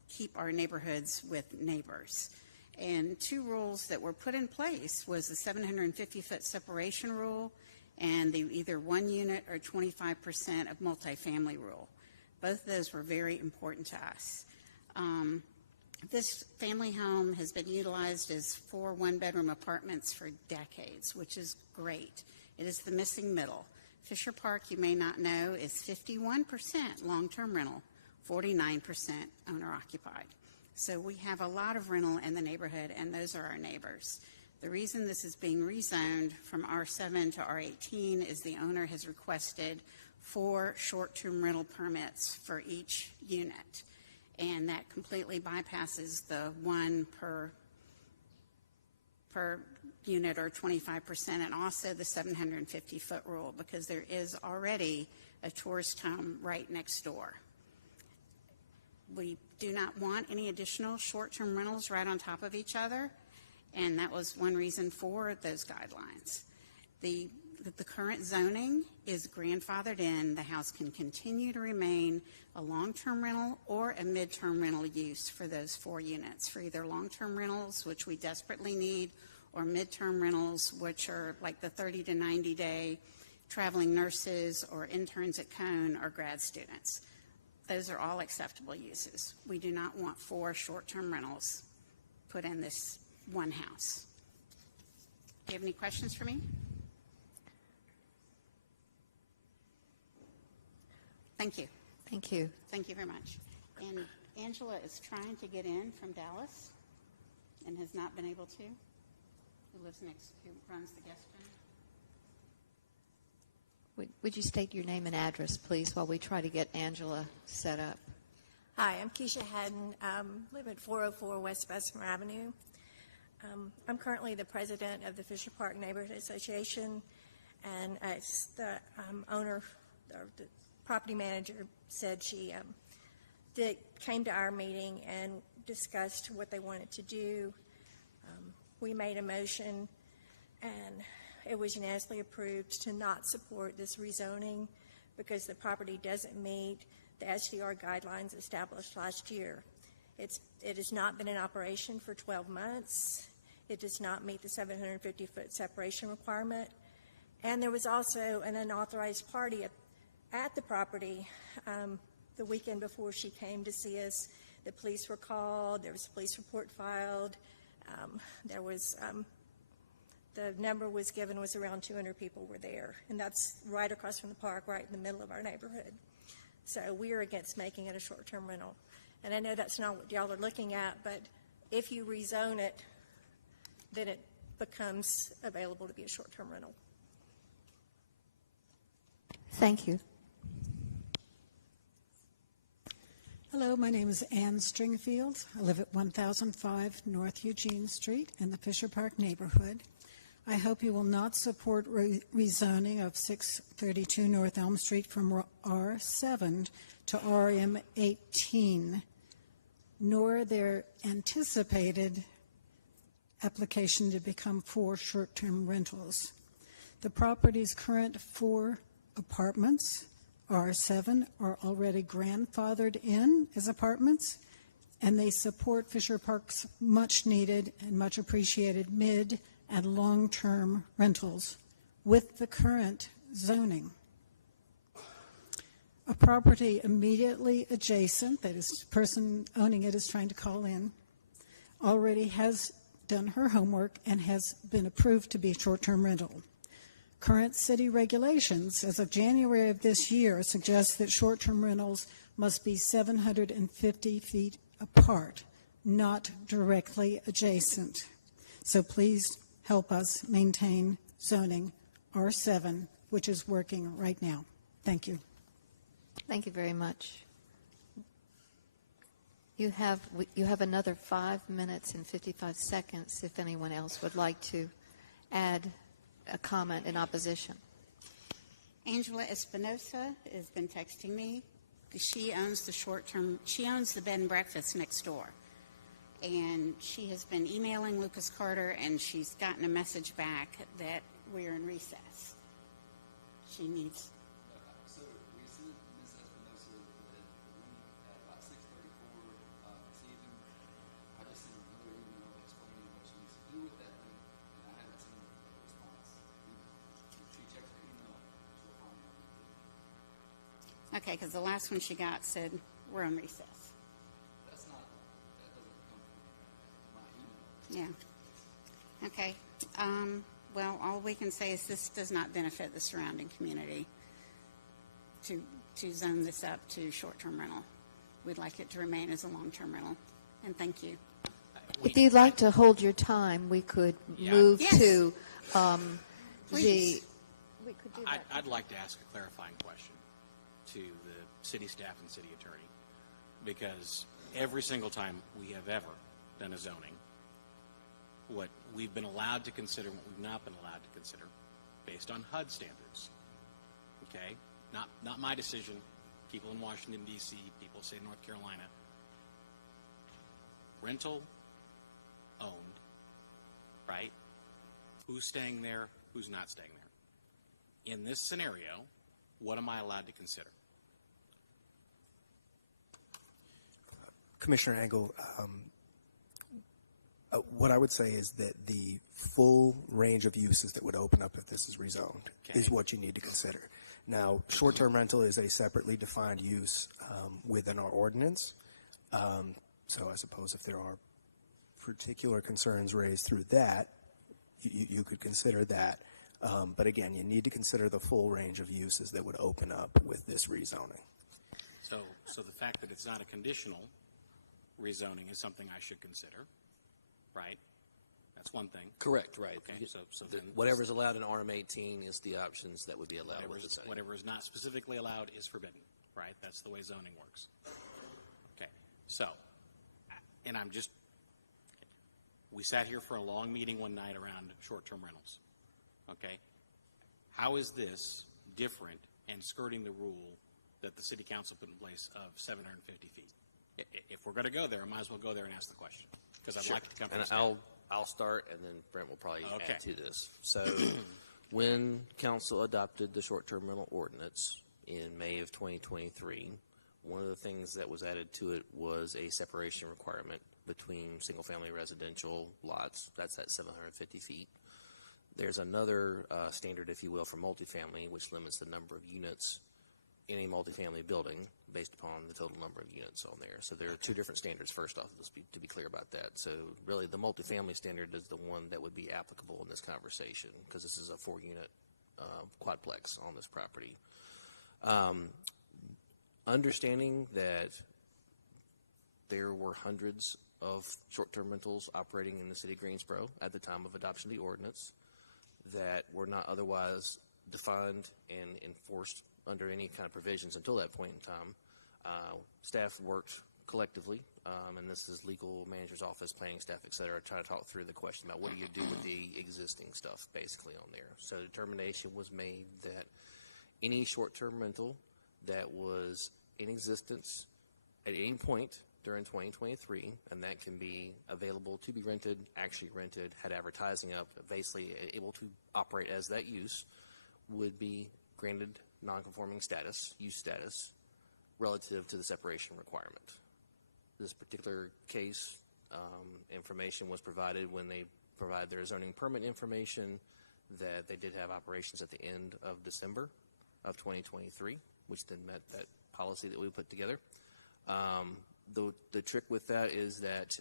keep our neighborhoods with neighbors. And two rules that were put in place was the 750-foot separation rule and the either 1 unit or 25% of multifamily rule. Both of those were very important to us. This family home has been utilized as 4 one-bedroom apartments for decades, which is great. It is the missing middle. Fisher Park, you may not know, is 51% long-term rental, 49% owner-occupied. So we have a lot of rental in the neighborhood, and those are our neighbors. The reason this is being rezoned from R7 to R18 is the owner has requested 4 short-term rental permits for each unit, and that completely bypasses the 1 per per unit or 25%, and also the 750-foot rule, because there is already a tourist home right next door. We do not want any additional short-term rentals right on top of each other, and that was one reason for those guidelines. The current zoning is grandfathered in. The house can continue to remain a long-term rental or a mid-term rental use for those 4 units, for either long-term rentals, which we desperately need, or mid-term rentals, which are like the 30 to 90-day traveling nurses or interns at Cone or grad students. Those are all acceptable uses. We do not want 4 short-term rentals put in this one house. Do you have any questions for me? Thank you. Thank you. Thank you very much. And Angela is trying to get in from Dallas and has not been able to. Who runs the guest room? Would you state your name and address, please, while we try to get Angela set up? Hi, I'm Keisha Haddon. Live at 404 West Bessemer Avenue. I'm currently the president of the Fisher Park Neighborhood Association, and as the owner, or the property manager, said she came to our meeting and discussed what they wanted to do. We made a motion, and it was unanimously approved to not support this rezoning because the property doesn't meet the SDR guidelines established last year. It has not been in operation for 12 months. It does not meet the 750-foot separation requirement. And there was also an unauthorized party at the property the weekend before she came to see us. The police were called. There was a police report filed. The number was given was around 200 people were there, and that's right across from the park, right in the middle of our neighborhood. So we are against making it a short-term rental. And I know that's not what y'all are looking at, but if you rezone it, then it becomes available to be a short-term rental. Thank you. Hello, my name is Ann Stringfield. I live at 1005 North Eugene Street in the Fisher Park neighborhood. I hope you will not support rezoning of 632 North Elm Street from R7 to RM18, nor their anticipated application to become 4 short-term rentals. The property's current 4 apartments, R7, are already grandfathered in as apartments, and they support Fisher Park's much-needed and much-appreciated mid- and long-term rentals with the current zoning. A property immediately adjacent, that is, the person owning it is trying to call in, already has done her homework and has been approved to be a short-term rental. Current city regulations as of January of this year suggest that short-term rentals must be 750 feet apart, not directly adjacent. So please help us maintain zoning R7, which is working right now. Thank you. Thank you very much. You have another 5 minutes and 55 seconds if anyone else would like to add a comment in opposition. Angela Espinosa has been texting me. She owns the bed and breakfast next door. And she has been emailing Lucas Carter, and she's gotten a message back that we're in recess. She needs... So we sent Ms. Espinosa at about 6:34 this evening. I just sent another email explaining what she needs to do with that link, and I haven't seen a response. If she checks her email, she'll find out. Okay, because the last one she got said, we're on recess. Yeah. Okay. Well, all we can say is this does not benefit the surrounding community to zone this up to short-term rental. We'd like it to remain as a long-term rental. And thank you. If you'd like to hold your time, we could move to Please. We could do that. I'd like to ask a clarifying question to the city staff and city attorney, because every single time we have ever done a zoning, what we've been allowed to consider and what we've not been allowed to consider based on HUD standards. Okay? Not my decision. People in Washington, D.C., people say North Carolina. Rental, owned, right? Who's staying there? Who's not staying there? In this scenario, what am I allowed to consider? Commissioner Engel, what I would say is that the full range of uses that would open up if this is rezoned is what you need to consider. Now, short-term rental is a separately defined use within our ordinance. So I suppose if there are particular concerns raised through that, you could consider that. But again, you need to consider the full range of uses that would open up with this rezoning. So the fact that it's not a conditional rezoning is something I should consider, right? That's one thing. Correct, right. Okay, so then whatever's allowed in RM18 is the options that would be allowed with the zoning. Whatever is not specifically allowed is forbidden, right? That's the way zoning works. Okay, so, and we sat here for a long meeting one night around short-term rentals, okay? How is this different and skirting the rule that the city council put in place of 750 feet? If we're going to go there, I might as well go there and ask the question, because I'd like to come from and I'll start, and then Brent will probably add to this. So when council adopted the short-term rental ordinance in May of 2023, one of the things that was added to it was a separation requirement between single-family residential lots. That's at 750 feet. There's another standard, if you will, for multifamily, which limits the number of units in a multifamily building based upon the total number of units on there. So there are two different standards, first off, to be clear about that. So really the multifamily standard is the one that would be applicable in this conversation, because this is a 4-unit quadplex on this property. Understanding that there were hundreds of short-term rentals operating in the city of Greensboro at the time of adoption of the ordinance that were not otherwise defined and enforced under any kind of provisions until that point in time, staff worked collectively, and this is legal manager's office, planning staff, et cetera, trying to talk through the question about what do you do with the existing stuff basically on there. So determination was made that any short-term rental that was in existence at any point during 2023, and that can be available to be rented, actually rented, had advertising up, basically able to operate as that use, would be granted non-conforming status, use status, relative to the separation requirement. This particular case, information was provided when they provide their zoning permit information that they did have operations at the end of December of 2023, which then met that policy that we put together. The trick with that is that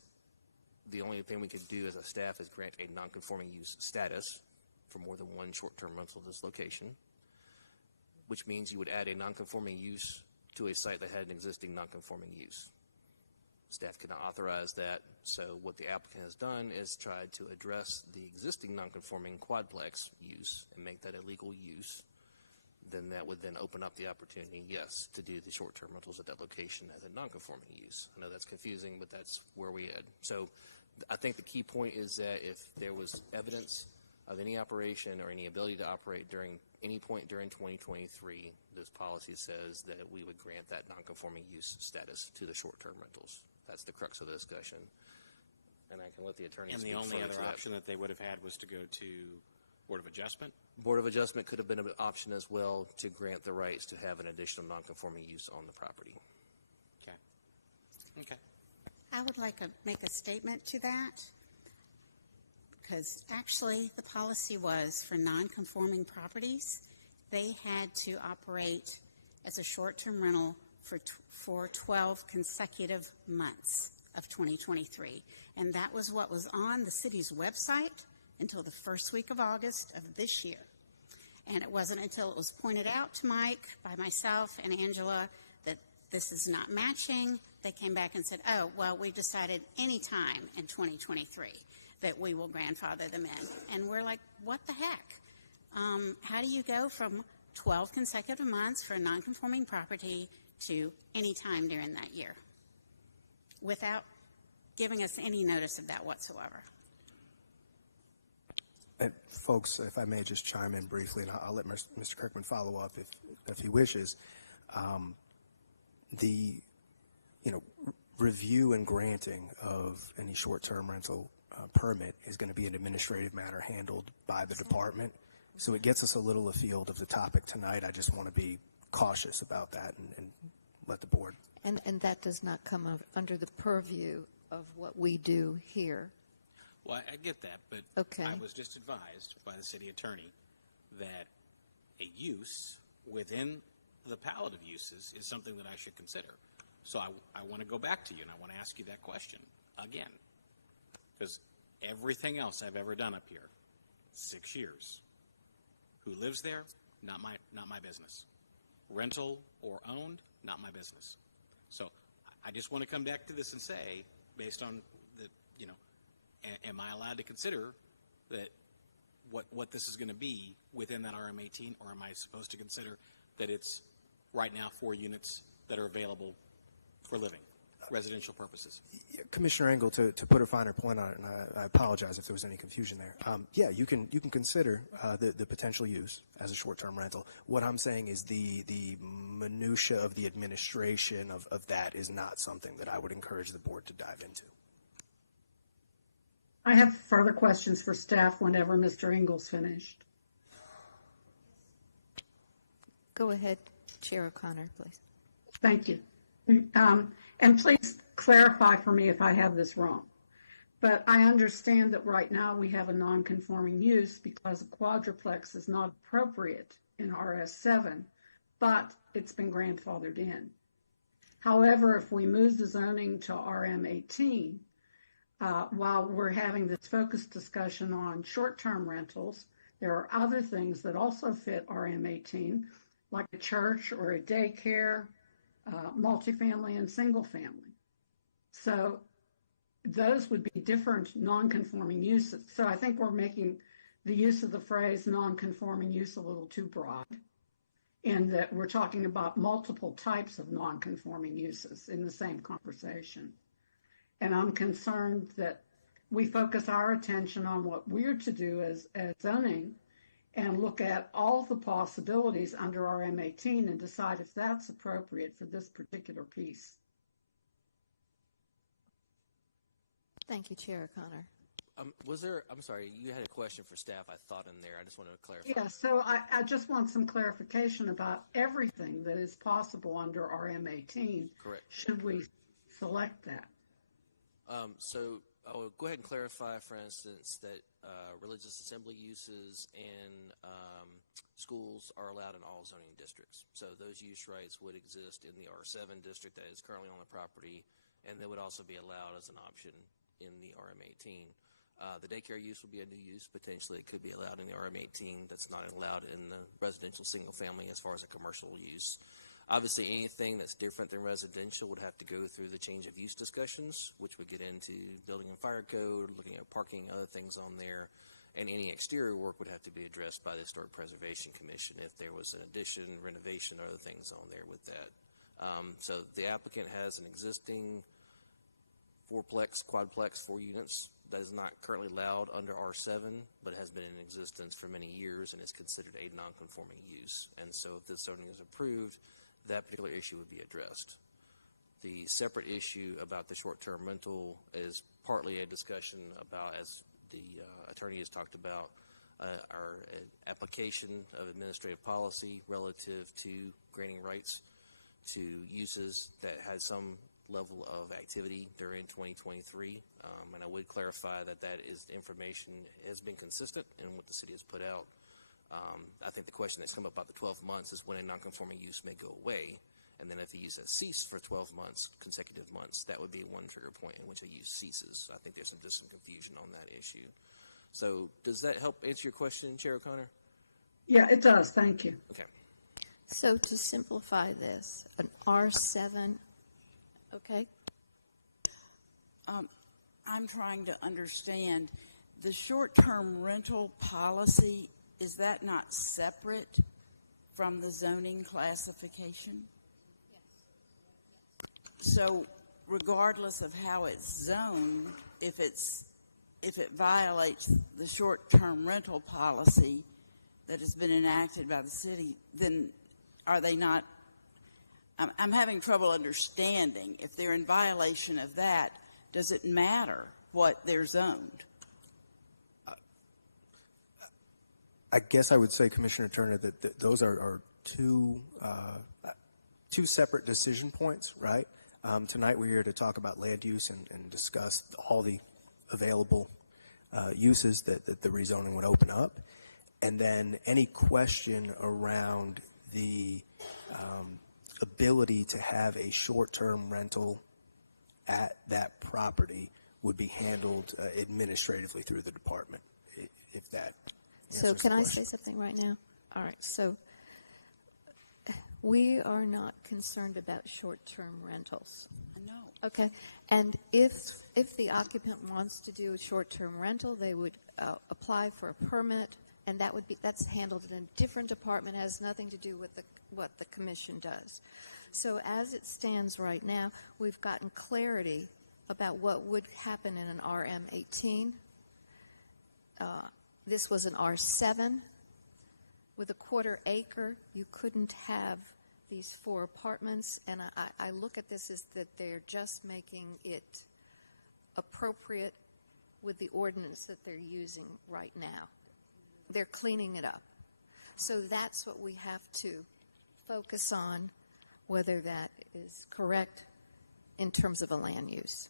the only thing we could do as a staff is grant a non-conforming use status for more than one short-term rental at this location, which means you would add a non-conforming use to a site that had an existing non-conforming use. Staff cannot authorize that, so what the applicant has done is tried to address the existing non-conforming quadplex use and make that a legal use. Then that would then open up the opportunity, yes, to do the short-term rentals at that location as a non-conforming use. I know that's confusing, but that's where we head. So I think the key point is that if there was evidence of any operation or any ability to operate during any point during 2023, this policy says that we would grant that non-conforming use status to the short-term rentals. That's the crux of the discussion. And I can let the attorney speak. And the only other option that they would have had was to go to Board of Adjustment? Board of Adjustment could have been an option as well to grant the rights to have an additional non-conforming use on the property. Okay. I would like to make a statement to that, because actually the policy was for non-conforming properties, they had to operate as a short-term rental for 12 consecutive months of 2023. And that was what was on the city's website until the first week of August of this year. And it wasn't until it was pointed out to Mike by myself and Angela that this is not matching. They came back and said, oh, well, we decided any time in 2023 that we will grandfather them in. And we're like, what the heck? How do you go from 12 consecutive months for a non-conforming property to any time during that year without giving us any notice of that whatsoever? And folks, if I may just chime in briefly, and I'll let Mr. Kirkman follow up if he wishes. The review and granting of any short-term rental permit is going to be an administrative matter handled by the department. So it gets us a little afield of the topic tonight. I just want to be cautious about that and let the board. And that does not come under the purview of what we do here. Well, I get that, but Okay. I was just advised by the city attorney that a use within the palette of uses is something that I should consider. So I want to go back to you, and I want to ask you that question again. Because everything else I've ever done up here, 6 years. Who lives there? Not my business. Rental or owned? Not my business. So I just want to come back to this and say, based on the, am I allowed to consider that what this is going to be within that RM18, or am I supposed to consider that it's right now 4 units that are available for living, residential purposes? Commissioner Engel, to put a finer point on it, and I apologize if there was any confusion there. Yeah, you can consider the potential use as a short-term rental. What I'm saying is the minutia of the administration of that is not something that I would encourage the board to dive into. I have further questions for staff whenever Mr. Engel's finished. Go ahead, Chair O'Connor, please. Thank you. And please clarify for me if I have this wrong. But I understand that right now we have a non-conforming use because a quadruplex is not appropriate in RS7, but it's been grandfathered in. However, if we move the zoning to RM18, while we're having this focused discussion on short-term rentals, there are other things that also fit RM18, like a church or a daycare, multifamily and single family. So those would be different non-conforming uses. So I think we're making the use of the phrase non-conforming use a little too broad, in that we're talking about multiple types of non-conforming uses in the same conversation. And I'm concerned that we focus our attention on what we're to do as zoning and look at all the possibilities under RM18 and decide if that's appropriate for this particular piece. Thank you, Chair O'Connor. I'm sorry, you had a question for staff, I thought, in there. I just wanted to clarify. Yeah, so I just want some clarification about everything that is possible under RM18. Correct. Should we select that? So I will go ahead and clarify, for instance, that religious assembly uses in schools are allowed in all zoning districts. So those use rights would exist in the R7 district that is currently on the property, and they would also be allowed as an option in the RM18. The daycare use would be a new use. Potentially it could be allowed in the RM18 that's not allowed in the residential single family as far as a commercial use. Obviously, anything that's different than residential would have to go through the change of use discussions, which would get into building and fire code, looking at parking, other things on there, and any exterior work would have to be addressed by the Historic Preservation Commission if there was an addition, renovation, or other things on there with that. So the applicant has an existing fourplex, quadplex, 4 units that is not currently allowed under R7, but has been in existence for many years and is considered a non-conforming use. And so if this zoning is approved, that particular issue would be addressed. The separate issue about the short-term rental is partly a discussion about, as the attorney has talked about, our application of administrative policy relative to granting rights to uses that had some level of activity during 2023. And I would clarify that information has been consistent in what the city has put out. I think the question that's come up about the 12 months is when a non-conforming use may go away, and then if the use has ceased for 12 months, consecutive months, that would be one trigger point in which a use ceases. I think there's just some confusion on that issue. So does that help answer your question, Chair O'Connor? Yeah, it does. Thank you. Okay. So to simplify this, an R7, okay? I'm trying to understand the short-term rental policy. Is that not separate from the zoning classification? Yes. So regardless of how it's zoned, if it's if it violates the short-term rental policy that has been enacted by the city, then are they not? I'm having trouble understanding if they're in violation of that. Does it matter what they're zoned? I guess I would say, Commissioner Turner, that those are two separate decision points, right? Tonight we're here to talk about land use and discuss all the available uses that the rezoning would open up. And then any question around the ability to have a short-term rental at that property would be handled administratively through the department, if that So can I say something right now? All right. So we are not concerned about short-term rentals. No. Okay. And if the occupant wants to do a short-term rental, they would apply for a permit, and that's handled in a different department. It has nothing to do with what the commission does. So as it stands right now, we've gotten clarity about what would happen in an RM18. This was an R7. With a quarter acre, you couldn't have these 4 apartments, and I look at this as that they're just making it appropriate with the ordinance that they're using right now. They're cleaning it up. So that's what we have to focus on, whether that is correct in terms of a land use.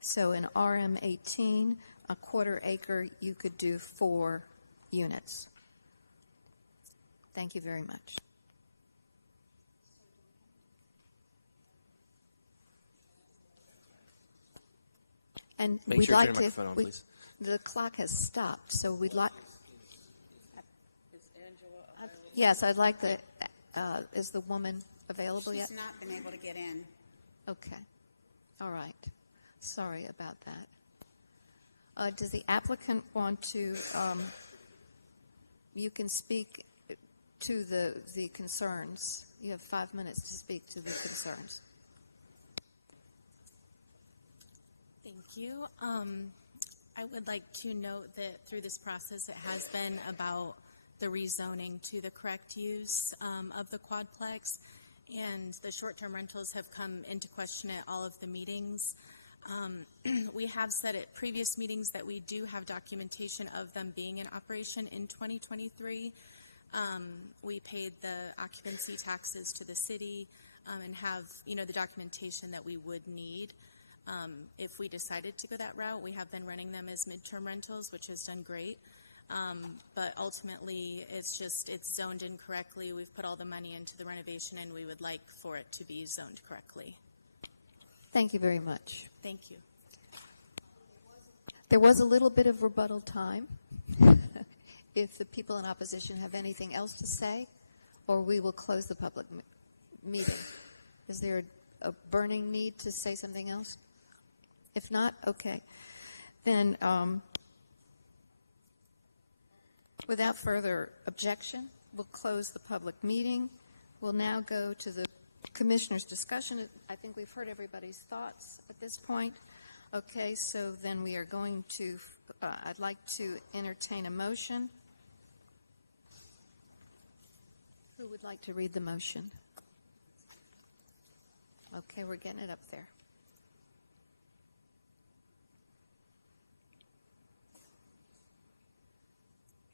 So in RM18, a quarter acre, you could do 4 units. Thank you very much. And Make we'd sure you like turn your microphone on, please. The clock has stopped, so we'd like. Yes, I'd like the. Is the woman available yet? She's not been able to get in. Okay. All right. Sorry about that. Does the applicant want to? You can speak to the concerns. You have 5 minutes to speak to the concerns. Thank you. I would like to note that through this process, it has been about the rezoning to the correct use of the quadplex, and the short-term rentals have come into question at all of the meetings. We have said at previous meetings that we do have documentation of them being in operation in 2023. We paid the occupancy taxes to the city and have, the documentation that we would need. If we decided to go that route, we have been running them as midterm rentals, which has done great. But ultimately, it's zoned incorrectly. We've put all the money into the renovation, and we would like for it to be zoned correctly. Thank you very much. Thank you. There was a little bit of rebuttal time. If the people in opposition have anything else to say, or we will close the public meeting. Is there a burning need to say something else? If not, okay. Then, without further objection, we'll close the public meeting. We'll now go to the commissioner's discussion. I think we've heard everybody's thoughts at this point. Okay, so then we are going to, I'd like to entertain a motion. Who would like to read the motion? Okay, we're getting it up there.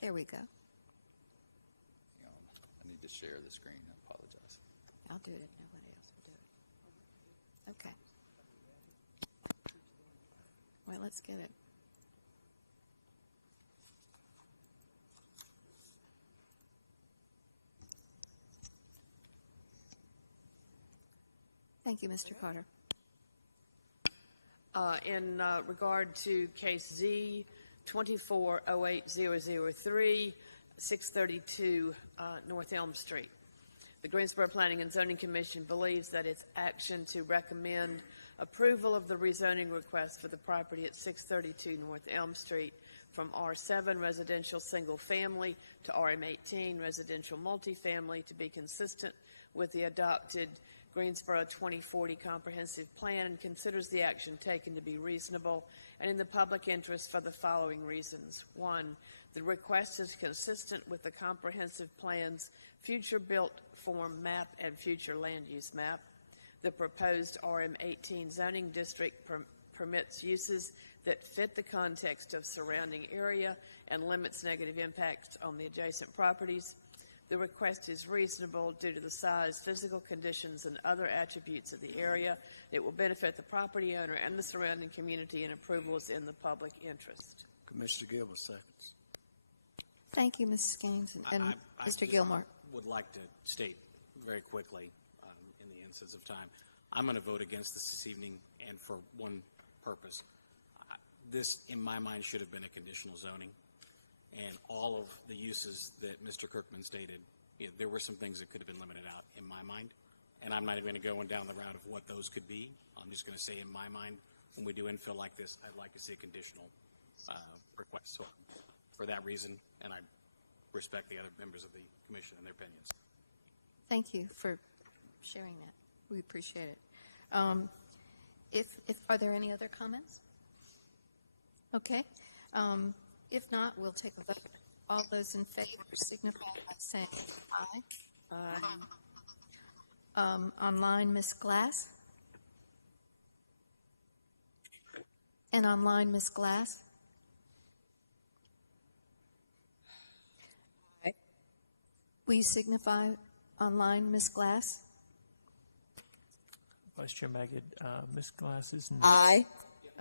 There we go. I need to share the screen. I apologize. I'll do it if nobody else will do it. Okay. Well, let's get it. Thank you, Mr. Carter. In regard to case Z 2408003, 632 North Elm Street, the Greensboro Planning and Zoning Commission believes that its action to recommend approval of the rezoning request for the property at 632 North Elm Street from R7 residential single family to RM18 residential multifamily to be consistent with the adopted Greensboro 2040 Comprehensive Plan and considers the action taken to be reasonable and in the public interest for the following reasons. 1, the request is consistent with the comprehensive plan's future built form map and future land use map. The proposed RM18 zoning district permits uses that fit the context of surrounding area and limits negative impacts on the adjacent properties. The request is reasonable due to the size, physical conditions, and other attributes of the area. It will benefit the property owner and the surrounding community, and approval is in the public interest. Commissioner Gilbert seconds. Thank you, Mrs. Gaines. And I Mr. Gilmore. would like to state very quickly, in the instance of time, I'm going to vote against this evening, and for one purpose. This, in my mind, should have been a conditional zoning, and all of the uses that Mr. Kirkman stated, there were some things that could have been limited out in my mind, and I'm not even going to go down the route of what those could be. I'm just going to say, in my mind, when we do infill like this, I'd like to see a conditional request. So, for that reason, and I respect the other members of the commission and their opinions. Thank you for sharing that. We appreciate it. Are there any other comments? Okay. If not, we'll take a vote. All those in favor signify by saying aye. Aye. Online, Ms. Glass. And online, Ms. Glass. Aye. Will you signify online, Ms. Glass? Vice Chair Magid, Ms. Glass is no. Aye.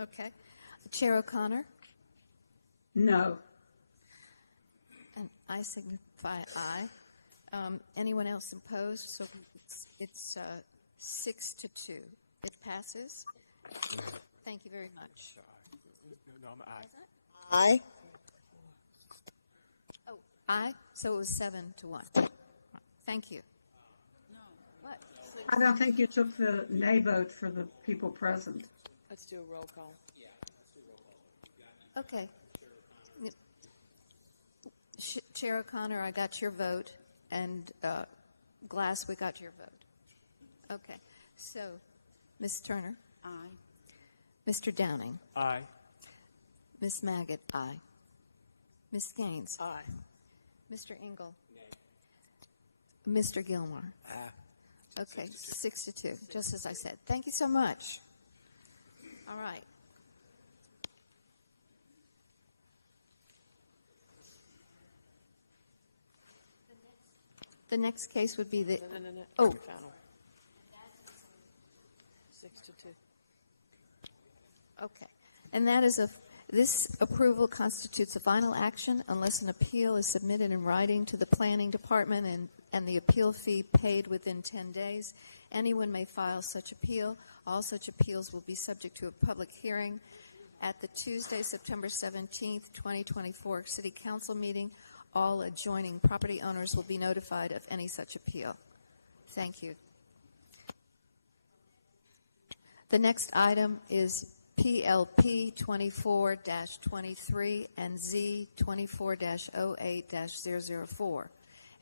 Okay. Chair O'Connor? No. And I signify aye. Anyone else opposed? So it's 6-2. It passes. Thank you very much. No, I'm aye. Aye. Oh, aye. So it was 7-1. Thank you. What? I don't think you took the nay vote for the people present. Let's do a roll call. Okay. Chair O'Connor, I got your vote, and Glass, we got your vote. Okay. So, Ms. Turner? Aye. Mr. Downing? Aye. Ms. Maggot? Aye. Ms. Gaines? Aye. Mr. Engel? Nay. Mr. Gilmore? Aye. Okay, 6-2, just as I said. Thank you so much. All right. The next case would be the... No. Oh. Final. 6-2. Okay. And that is this approval constitutes a final action unless an appeal is submitted in writing to the planning department and the appeal fee paid within 10 days. Anyone may file such appeal. All such appeals will be subject to a public hearing at the Tuesday, September 17th, 2024 City Council meeting. All adjoining property owners will be notified of any such appeal. Thank you. The next item is PLP 24-23 and Z 24-08-004,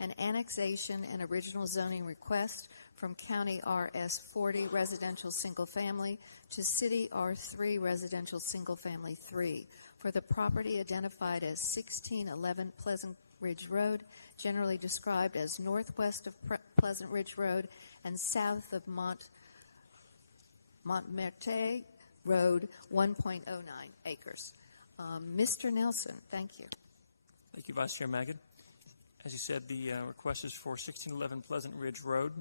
an annexation and original zoning request from County RS 40 Residential Single Family to City R3 Residential Single Family 3 for the property identified as 1611 Pleasant Ridge Road, generally described as northwest of Pleasant Ridge Road and south of Montmartre Road, 1.09 acres. Mr. Nelson, thank you. Thank you, Vice Chair Magid. As you said, the request is for 1611 Pleasant Ridge Road.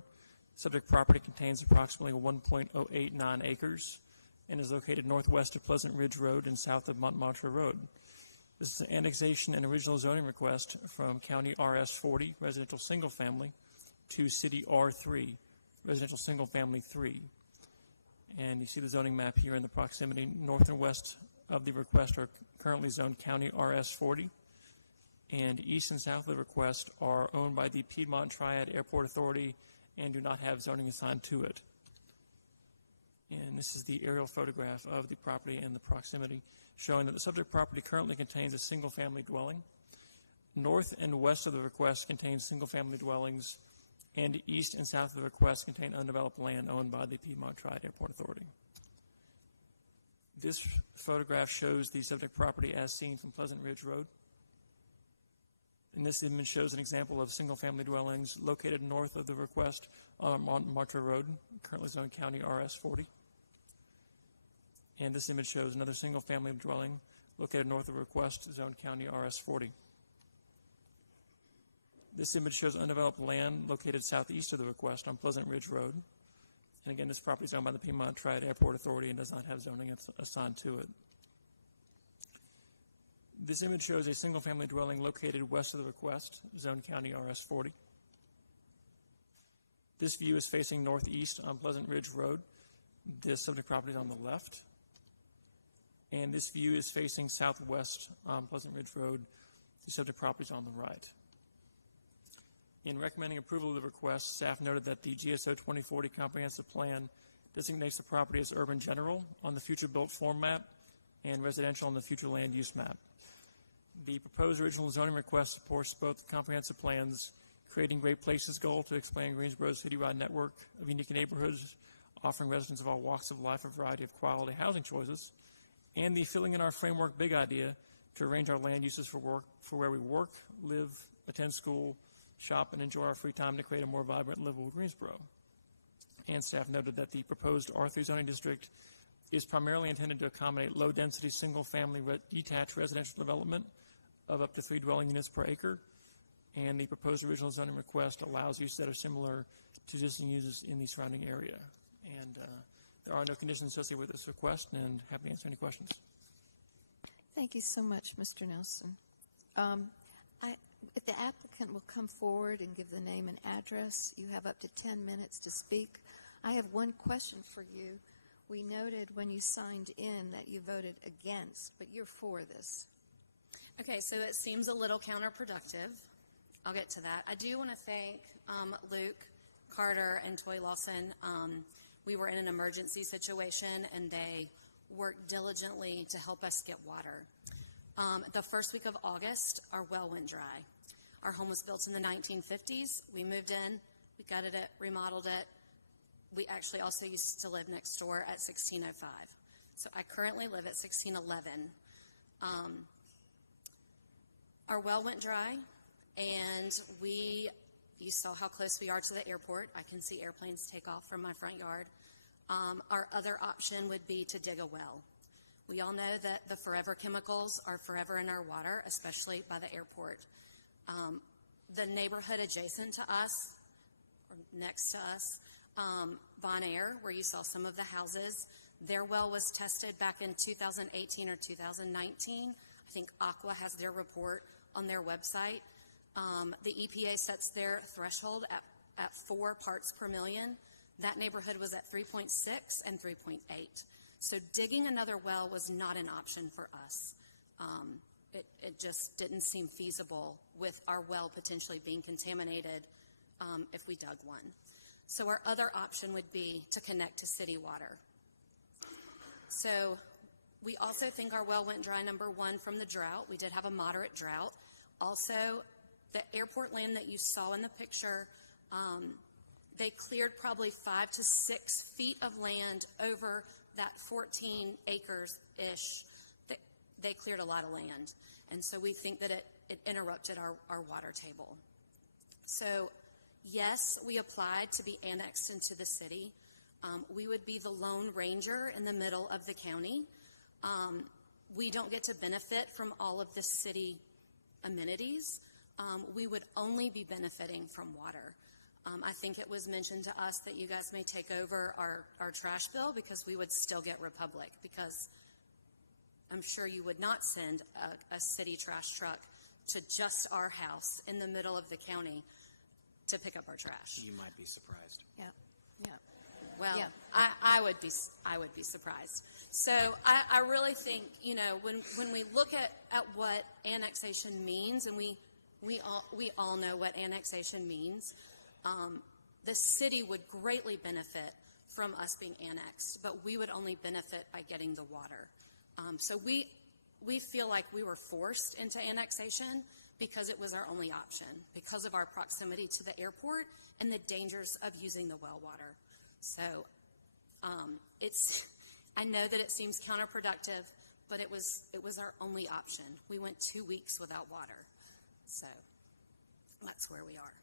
Subject property contains approximately 1.089 acres and is located northwest of Pleasant Ridge Road and south of Montmartre Road. This is an annexation and original zoning request from County RS 40 Residential Single Family to City R3 Residential Single Family 3. And you see the zoning map here in the proximity. North and west of the request are currently zoned County RS 40, and east and south of the request are owned by the Piedmont Triad Airport Authority and do not have zoning assigned to it. And this is the aerial photograph of the property and the proximity, showing that the subject property currently contains a single-family dwelling. North and west of the request contains single-family dwellings and east and south of the request contain undeveloped land owned by the Piedmont Triad Airport Authority. This photograph shows the subject property as seen from Pleasant Ridge Road. And this image shows an example of single-family dwellings located north of the request on Montmartre Road, currently zoned County RS 40. And this image shows another single-family dwelling located north of the request, zoned County RS 40. This image shows undeveloped land located southeast of the request on Pleasant Ridge Road. And again, this property is owned by the Piedmont Triad Airport Authority and does not have zoning assigned to it. This image shows a single-family dwelling located west of the request, zoned County RS 40. This view is facing northeast on Pleasant Ridge Road. This subject property is on the left. And this view is facing southwest on Pleasant Ridge Road. The subject property is on the right. In recommending approval of the request, staff noted that the GSO 2040 comprehensive plan designates the property as urban general on the future built form map and residential on the future land use map. The proposed original zoning request supports both comprehensive plans, creating Great Places goal to expand Greensboro's citywide network of unique neighborhoods, offering residents of all walks of life a variety of quality housing choices, and the filling in our framework big idea to arrange our land uses for where we work, live, attend school, shop, and enjoy our free time to create a more vibrant, livable Greensboro. And staff noted that the proposed R3 zoning district is primarily intended to accommodate low-density, single-family detached residential development of up to 3 dwelling units per acre, and the proposed original zoning request allows use that are similar to existing uses in the surrounding area. And there are no conditions associated with this request, and happy to answer any questions. Thank you so much, Mr. Nelson. If the applicant will come forward and give the name and address, you have up to 10 minutes to speak. I have one question for you. We noted when you signed in that you voted against, but you're for this. Okay, so it seems a little counterproductive. I'll get to that. I do want to thank Luke, Carter, and Toy Lawson. We were in an emergency situation, and they worked diligently to help us get water. The first week of August, our well went dry. Our home was built in the 1950s. We moved in, we gutted it, remodeled it. We actually also used to live next door at 1605. So I currently live at 1611. Our well went dry, and you saw how close we are to the airport. I can see airplanes take off from my front yard. Our other option would be to dig a well. We all know that the forever chemicals are forever in our water, especially by the airport. The neighborhood adjacent to us, or next to us, Bon Air, where you saw some of the houses, their well was tested back in 2018 or 2019. I think Aqua has their report on their website. The EPA sets their threshold at 4 parts per million. That neighborhood was at 3.6 and 3.8. So digging another well was not an option for us. It just didn't seem feasible with our well potentially being contaminated if we dug one. So our other option would be to connect to city water. So we also think our well went dry, number one, from the drought. We did have a moderate drought. Also, the airport land that you saw in the picture, they cleared probably 5 to 6 feet of land over that 14 acres-ish. They cleared a lot of land. And so we think that it interrupted our water table. So yes, we applied to be annexed into the city. We would be the lone ranger in the middle of the county. We don't get to benefit from all of the city amenities. We would only be benefiting from water. I think it was mentioned to us that you guys may take over our trash bill because we would still get Republic, because I'm sure you would not send a city trash truck to just our house in the middle of the county to pick up our trash. You might be surprised. Yeah. Well, Yeah. I would be surprised. So I really think, when we look at what annexation means, and we all know what annexation means, the city would greatly benefit from us being annexed, but we would only benefit by getting the water. So we feel like we were forced into annexation, because it was our only option, because of our proximity to the airport and the dangers of using the well water. So I know that it seems counterproductive, but it was our only option. We went 2 weeks without water. So that's where we are.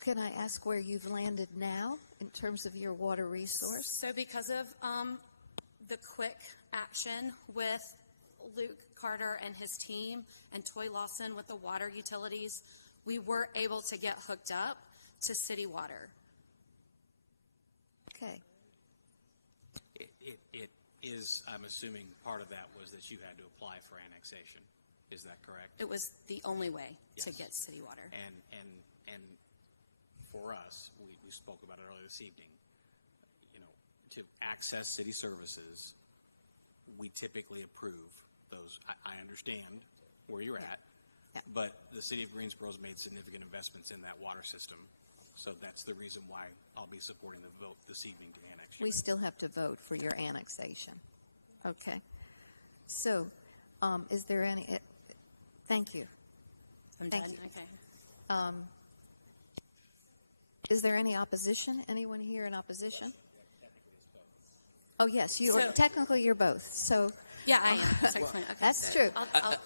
Can I ask where you've landed now in terms of your water resource? So because of the quick action with Luke Carter and his team and Toy Lawson with the water utilities, we were able to get hooked up to city water. Okay. It is, I'm assuming part of that was that you had to apply for annexation. Is that correct? It was the only way to Yes. get city water. And for us, we spoke about it earlier this evening, to access city services, we typically approve those. I understand where you're at, but the city of Greensboro has made significant investments in that water system. So that's the reason why I'll be supporting the vote this evening to annex. We still have to vote for your annexation. Okay. So, is there any, thank you. I'm Thank done. you. Okay. Is there any opposition? Anyone here in opposition? Oh, yes, So- technically you're both. So Yeah, I am. Technically. Okay. that's true.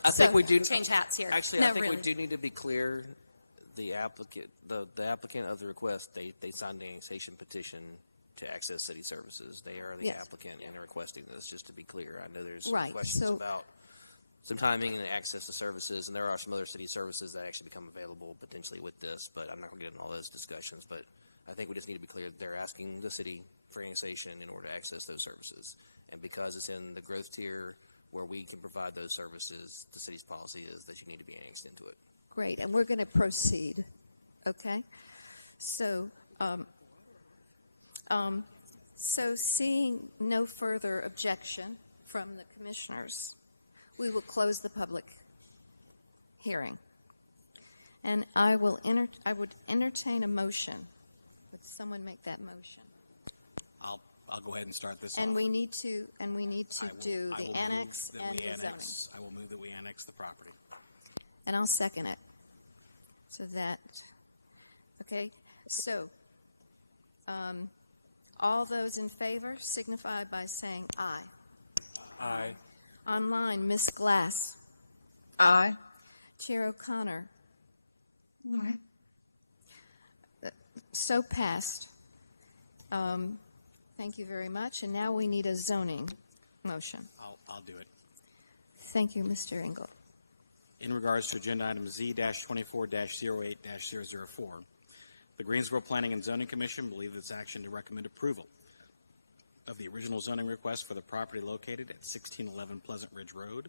I think we do change hats here. Actually, No, I think really. we do need to be clear. The applicant of the request, they signed the annexation petition to access city services. They are the Yes. applicant and requesting this. Just to be clear, I know there's Right, questions so- about some timing and access to services, and there are some other city services that actually become available potentially with this. But I'm not going to get into all those discussions. But I think we just need to be clear that they're asking the city for annexation in order to access those services, and because it's in the growth tier where we can provide those services, the city's policy is that you need to be annexed into it. Great, and we're going to proceed. Okay? So, so seeing no further objection from the commissioners, we will close the public hearing. And I would entertain a motion. Would someone make that motion? I'll go ahead and start this And off. we need to do I the will annex move that and we the zone. I will move that we annex the property. And I'll second it. So that, okay, so, all those in favor signify by saying aye. Aye. Online, Ms. Glass. Aye. Chair O'Connor. So passed. Thank you very much. And now we need a zoning motion. I'll do it. Thank you, Mr. Engel. In regards to agenda item Z-24-08-004, the Greensboro Planning and Zoning Commission believes its action to recommend approval of the original zoning request for the property located at 1611 Pleasant Ridge Road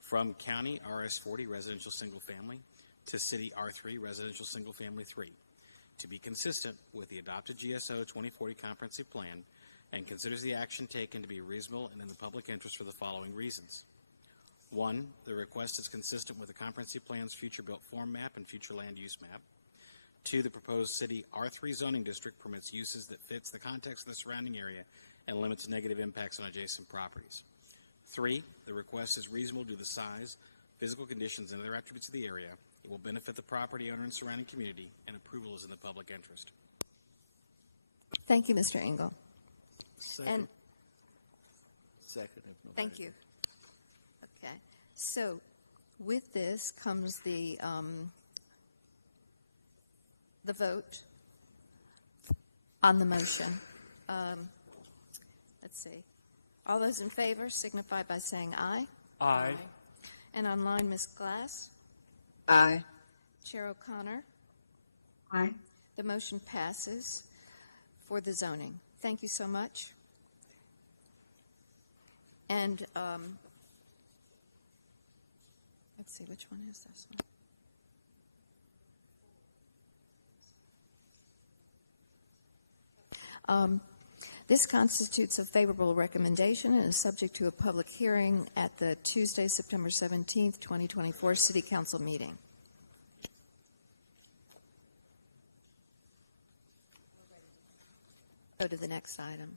from County RS40 Residential Single Family to City R3 Residential Single Family 3 to be consistent with the adopted GSO 2040 Comprehensive Plan and considers the action taken to be reasonable and in the public interest for the following reasons. 1, the request is consistent with the Comprehensive Plan's future built form map and future land use map. 2, the proposed city R3 zoning district permits uses that fits the context of the surrounding area and limits negative impacts on adjacent properties. 3, the request is reasonable due to the size, physical conditions, and other attributes of the area. It will benefit the property owner and surrounding community, and approval is in the public interest. Thank you, Mr. Engel. And Second. If nobody- thank you. Okay. So with this comes the vote on the motion. Let's see. All those in favor signify by saying aye. Aye. And online, Ms. Glass. Aye. Chair O'Connor. Aye. The motion passes for the zoning. Thank you so much. And let's see, which one is this one? This constitutes a favorable recommendation and is subject to a public hearing at the Tuesday, September 17th, 2024 City Council meeting. Go to the next item.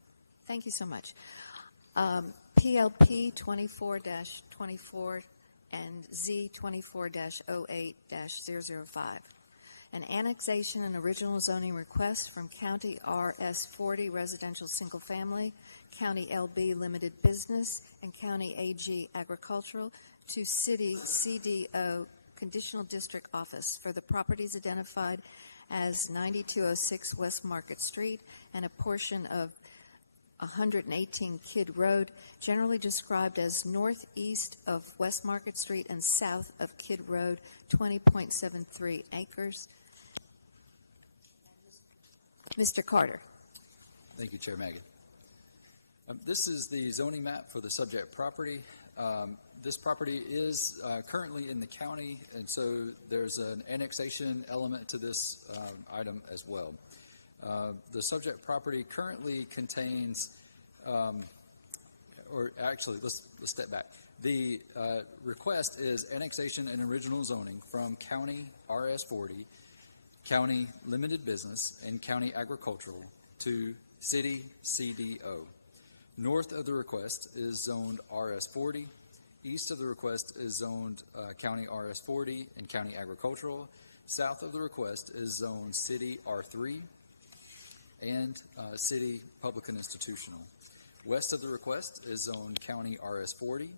Thank you so much. PLP 24-24 and Z 24-08-005. An annexation and original zoning request from County RS40 Residential Single Family, County LB Limited Business, and County AG Agricultural to City CDO Conditional District Office for the properties identified as 9206 West Market Street and a portion of 118 Kidd Road, generally described as northeast of West Market Street and south of Kidd Road, 20.73 acres. Mr. Carter. Thank you, Chair Maggie. This is the zoning map for the subject property. This property is currently in the county, and so there's an annexation element to this item as well. The subject property currently contains, or actually, let's step back. The request is annexation and original zoning from County RS40, County Limited Business, and County Agricultural to City CDO. North of the request is zoned RS40. East of the request is zoned County RS40 and County Agricultural. South of the request is zoned City R3 and City Public and Institutional. West of the request is zoned County RS40,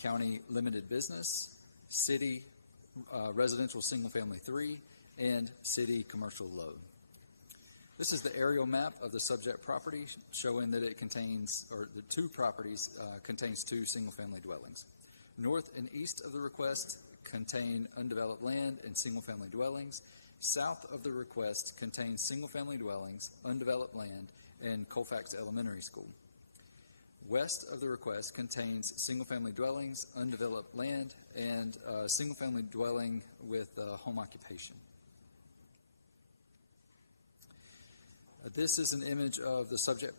County Limited Business, City Residential Single Family 3, and City Commercial Low. This is the aerial map of the subject property showing that it contains, or the two properties contains two single-family dwellings. North and east of the request contain undeveloped land and single-family dwellings. South of the request contains single-family dwellings, undeveloped land, and Colfax Elementary School. West of the request contains single-family dwellings, undeveloped land, and single-family dwelling with home occupation. This is an image of the subject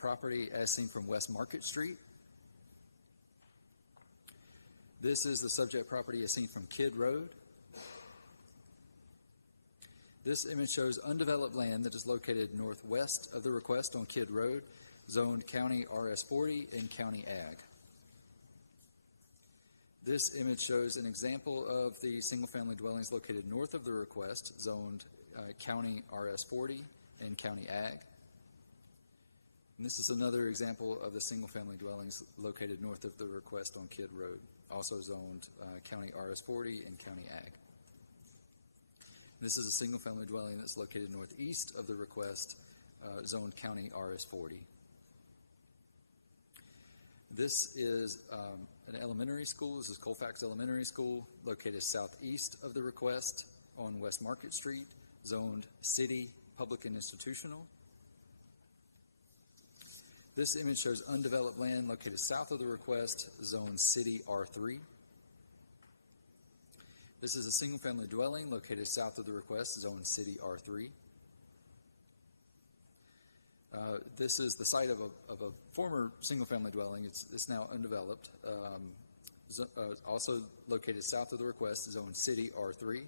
property as seen from West Market Street. This is the subject property as seen from Kidd Road. This image shows undeveloped land that is located northwest of the request on Kidd Road, zoned County RS40 and County Ag. This image shows an example of the single-family dwellings located north of the request, zoned County RS40 and County Ag. And this is another example of the single-family dwellings located north of the request on Kidd Road, also zoned County RS40 and County Ag. This is a single-family dwelling that's located northeast of the request, zoned County RS40. This is an elementary school. This is Colfax Elementary School, located southeast of the request on West Market Street, zoned City Public and Institutional. This image shows undeveloped land located south of the request, zoned City R3. This is a single-family dwelling located south of the request, zoned City R3. This is the site of a former single-family dwelling. It's now undeveloped. Also located south of the request, zoned City R3.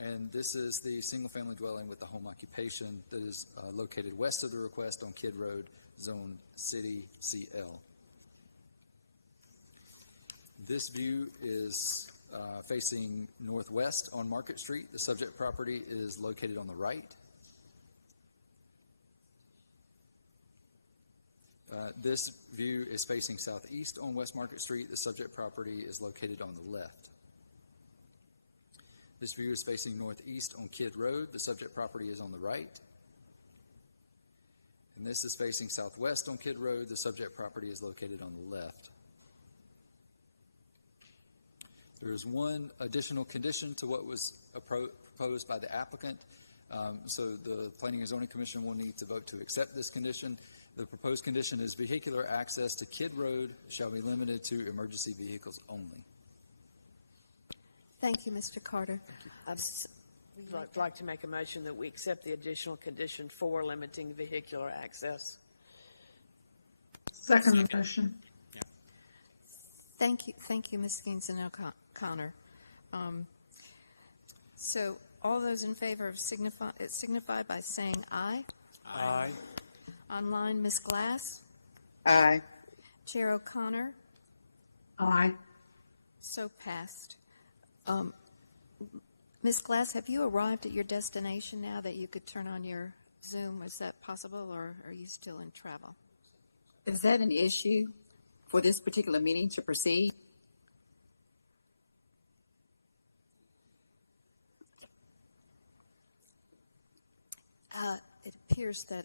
And this is the single-family dwelling with the home occupation that is located west of the request on Kidd Road, zone City CL. This view is facing northwest on Market Street. The subject property is located on the right. This view is facing southeast on West Market Street. The subject property is located on the left. This view is facing northeast on Kidd Road. The subject property is on the right. And this is facing southwest on Kidd Road. The subject property is located on the left. There is one additional condition to what was proposed by the applicant. So the Planning and Zoning Commission will need to vote to accept this condition. The proposed condition is vehicular access to Kidd Road shall be limited to emergency vehicles only. Thank you, Mr. Carter. I'd like to make a motion that we accept the additional condition for limiting vehicular access. Second motion. Thank you, Ms. Gaines and O'Connor. So all those in favor of signify by saying aye. Aye. Online, Ms. Glass. Aye. Chair O'Connor. Aye. So passed. Ms. Glass, have you arrived at your destination now that you could turn on your Zoom? Is that possible, or are you still in travel? Is that an issue for this particular meeting to proceed? It appears that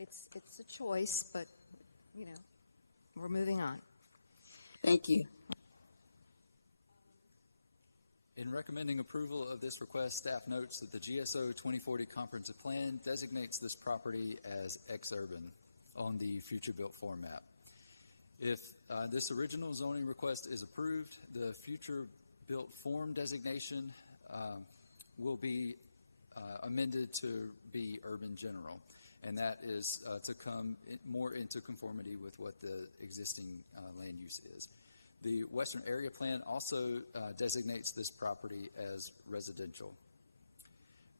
it's a choice, but, you know, we're moving on. Thank you. In recommending approval of this request, staff notes that the GSO 2040 Comprehensive Plan designates this property as ex-urban on the future built form map. If this original zoning request is approved, the future built form designation will be amended to be urban general, and that is to come more into conformity with what the existing land use is. The Western Area Plan also designates this property as residential.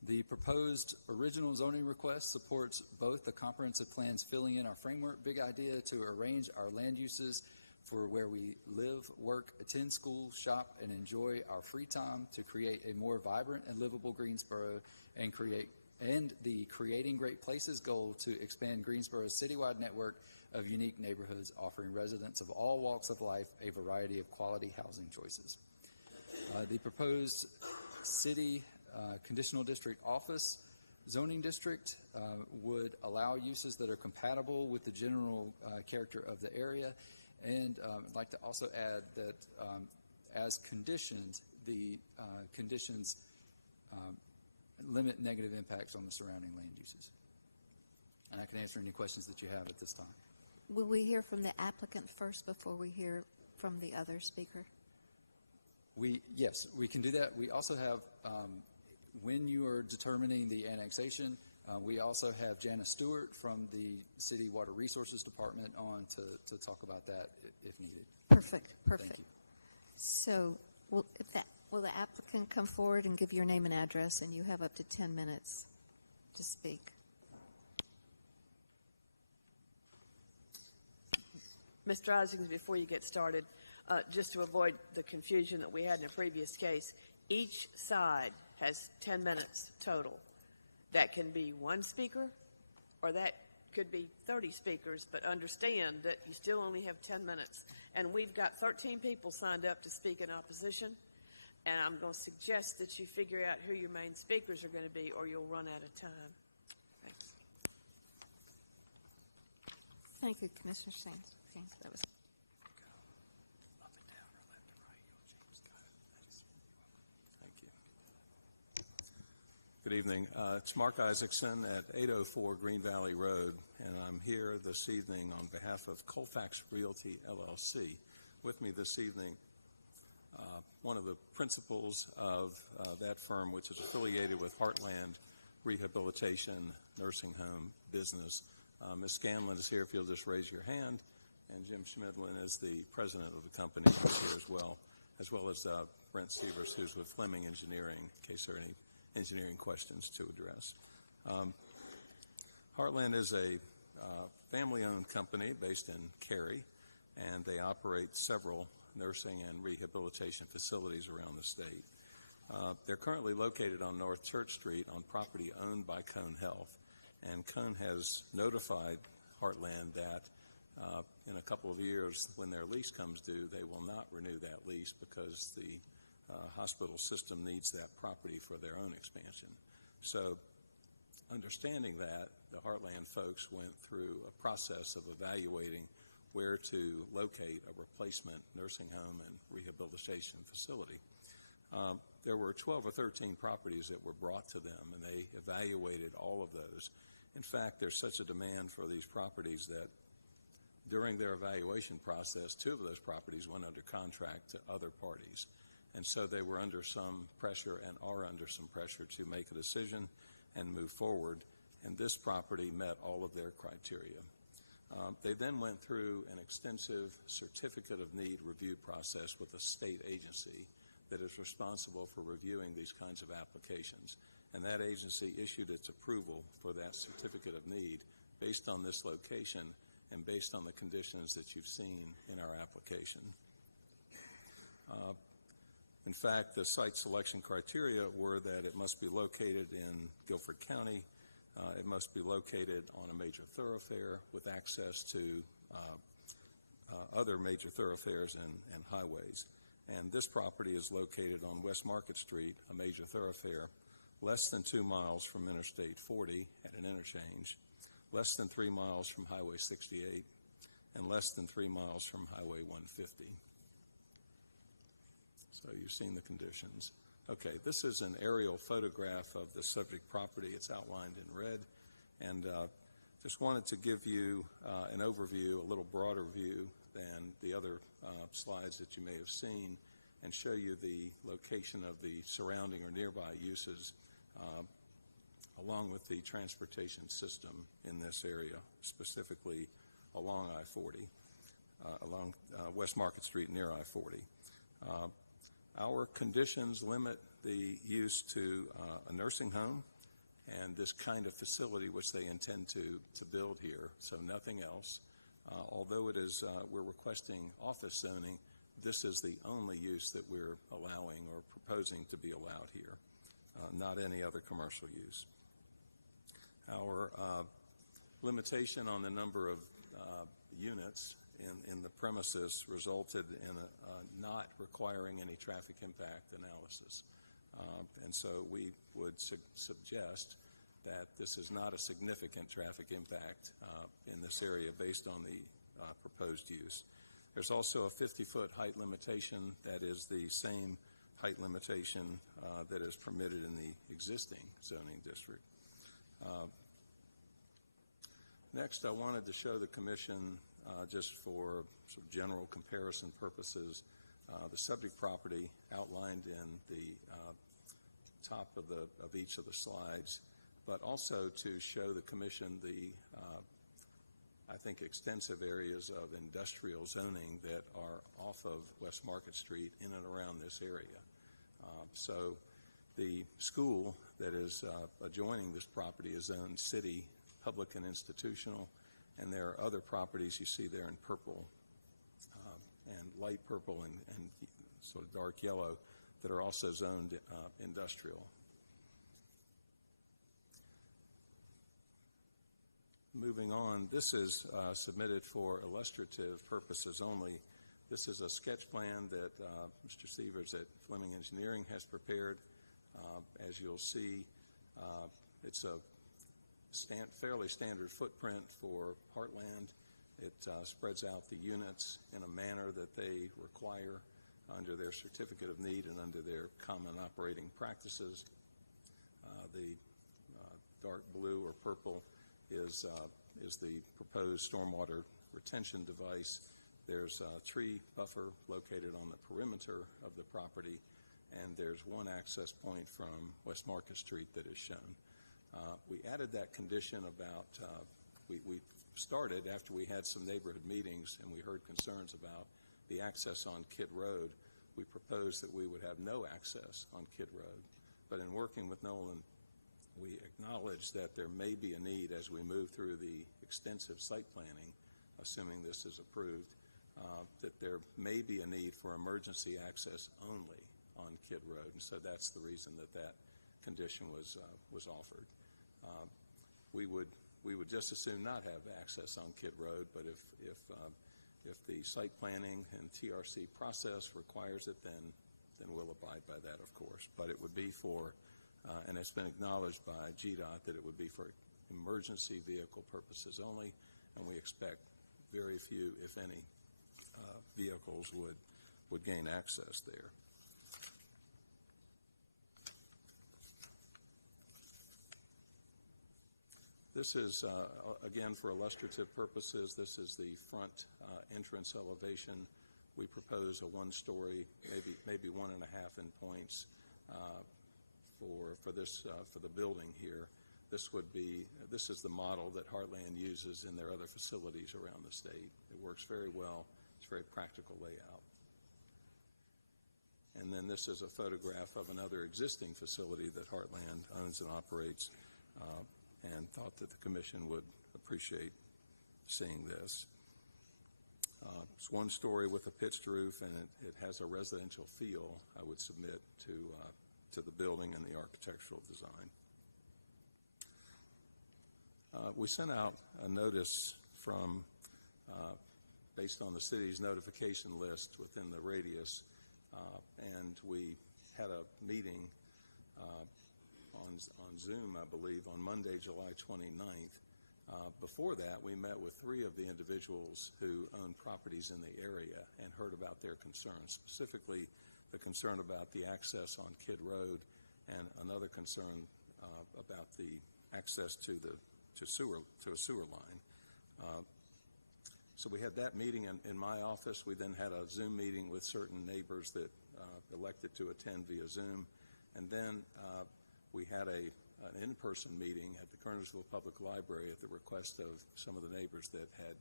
The proposed original zoning request supports both the comprehensive plans filling in our framework big idea to arrange our land uses for where we live, work, attend school, shop, and enjoy our free time to create a more vibrant and livable Greensboro and the Creating Great Places goal to expand Greensboro's citywide network of unique neighborhoods offering residents of all walks of life a variety of quality housing choices. The proposed city conditional district office zoning district would allow uses that are compatible with the general character of the area. And I'd like to also add that as conditions, the conditions limit negative impacts on the surrounding land uses. And I can answer any questions that you have at this time. Will we hear from the applicant first before we hear from the other speaker? Yes, we can do that. We also have, when you are determining the annexation, we also have Janice Stewart from the City Water Resources Department on to talk about that if needed. Perfect. Thank you. So will the applicant come forward and give your name and address, and you have up to 10 minutes to speak. Mr. Isaacs, before you get started, just to avoid the confusion that we had in a previous case, each side has 10 minutes total. That can be one speaker, or that could be 30 speakers, but understand that you still only have 10 minutes. And we've got 13 people signed up to speak in opposition, and I'm going to suggest that you figure out who your main speakers are going to be, or you'll run out of time. Thanks. Thank you, Commissioner Sands. That was Good evening. It's Mark Isaacson at 804 Green Valley Road, and I'm here this evening on behalf of Colfax Realty, LLC. With me this evening, one of the principals of that firm, which is affiliated with Heartland Rehabilitation Nursing Home Business. Ms. Scanlon is here if you'll just raise your hand, and Jim Schmidlin is the president of the company who's here as well as Brent Sievers, who's with Fleming Engineering, in case there are any engineering questions to address. Heartland is a family-owned company based in Cary, and they operate several nursing and rehabilitation facilities around the state. They're currently located on North Church Street on property owned by Cone Health, and Cone has notified Heartland that in a couple of years, when their lease comes due, they will not renew that lease because the hospital system needs that property for their own expansion. So, understanding that, the Heartland folks went through a process of evaluating where to locate a replacement nursing home and rehabilitation facility. There were 12 or 13 properties that were brought to them, and they evaluated all of those. In fact, there's such a demand for these properties that during their evaluation process, 2 of those properties went under contract to other parties. And so they were under some pressure and are under some pressure to make a decision and move forward. And this property met all of their criteria. They then went through an extensive certificate of need review process with a state agency that is responsible for reviewing these kinds of applications. And that agency issued its approval for that certificate of need based on this location and based on the conditions that you've seen in our application. In fact, the site selection criteria were that it must be located in Guilford County, it must be located on a major thoroughfare with access to other major thoroughfares and highways. And this property is located on West Market Street, a major thoroughfare, less than 2 miles from Interstate 40 at an interchange, less than 3 miles from Highway 68, and less than 3 miles from Highway 150. So you've seen the conditions. Okay, this is an aerial photograph of the subject property. It's outlined in red. And just wanted to give you an overview, a little broader view than the other slides that you may have seen, and show you the location of the surrounding or nearby uses along with the transportation system in this area, specifically along I-40, along West Market Street near I-40. Our conditions limit the use to a nursing home and this kind of facility which they intend to build here, so nothing else. Although it is, we're requesting office zoning, this is the only use that we're allowing or proposing to be allowed here, not any other commercial use. Our limitation on the number of units in the premises resulted in not requiring any traffic impact analysis. And so we would suggest that this is not a significant traffic impact in this area based on the proposed use. There's also a 50-foot height limitation that is the same height limitation that is permitted in the existing zoning district. Next, I wanted to show the Commission, just for some general comparison purposes, the subject property outlined in the top of each of the slides, but also to show the Commission the, I think, extensive areas of industrial zoning that are off of West Market Street in and around this area. So the school that is adjoining this property is zoned city, public, and institutional, and there are other properties you see there in purple and light purple and sort of dark yellow that are also zoned industrial. Moving on, this is submitted for illustrative purposes only. This is a sketch plan that Mr. Sievers at Fleming Engineering has prepared. As you'll see, it's a fairly standard footprint for Heartland. It spreads out the units in a manner that they require under their certificate of need and under their common operating practices. The dark blue or purple is the proposed stormwater retention device. There's a tree buffer located on the perimeter of the property, and there's one access point from West Market Street that is shown. We added that condition about, we started after we had some neighborhood meetings and we heard concerns about the access on Kidd Road. We proposed that we would have no access on Kidd Road. But in working with Nolan, we acknowledge that there may be a need as we move through the extensive site planning, assuming this is approved, that there may be a need for emergency access only on Kidd Road. And so that's the reason that that condition was offered. We would just as soon not have access on Kidd Road, but if the site planning and TRC process requires it, then we'll abide by that, of course. But it would be for, and it's been acknowledged by GDOT that it would be for emergency vehicle purposes only, and we expect very few, if any, vehicles would gain access there. This is, again, for illustrative purposes, this is the front entrance elevation. We propose a one-story, maybe 1.5 in points for the building here. This is the model that Heartland uses in their other facilities around the state. It works very well. It's a very practical layout. And then this is a photograph of another existing facility that Heartland owns and operates, and thought that the Commission would appreciate seeing this. It's one story with a pitched roof, and it has a residential feel, I would submit, to the building and the architectural design. We sent out a notice based on the city's notification list within the radius, and we had a meeting on Zoom, I believe, on Monday, July 29th. Before that, we met with 3 of the individuals who own properties in the area and heard about their concerns, specifically the concern about the access on Kidd Road and another concern about the access to a sewer line. So we had that meeting in my office. We then had a Zoom meeting with certain neighbors that elected to attend via Zoom. And then we had an in-person meeting at the Kernersville Public Library at the request of some of the neighbors that had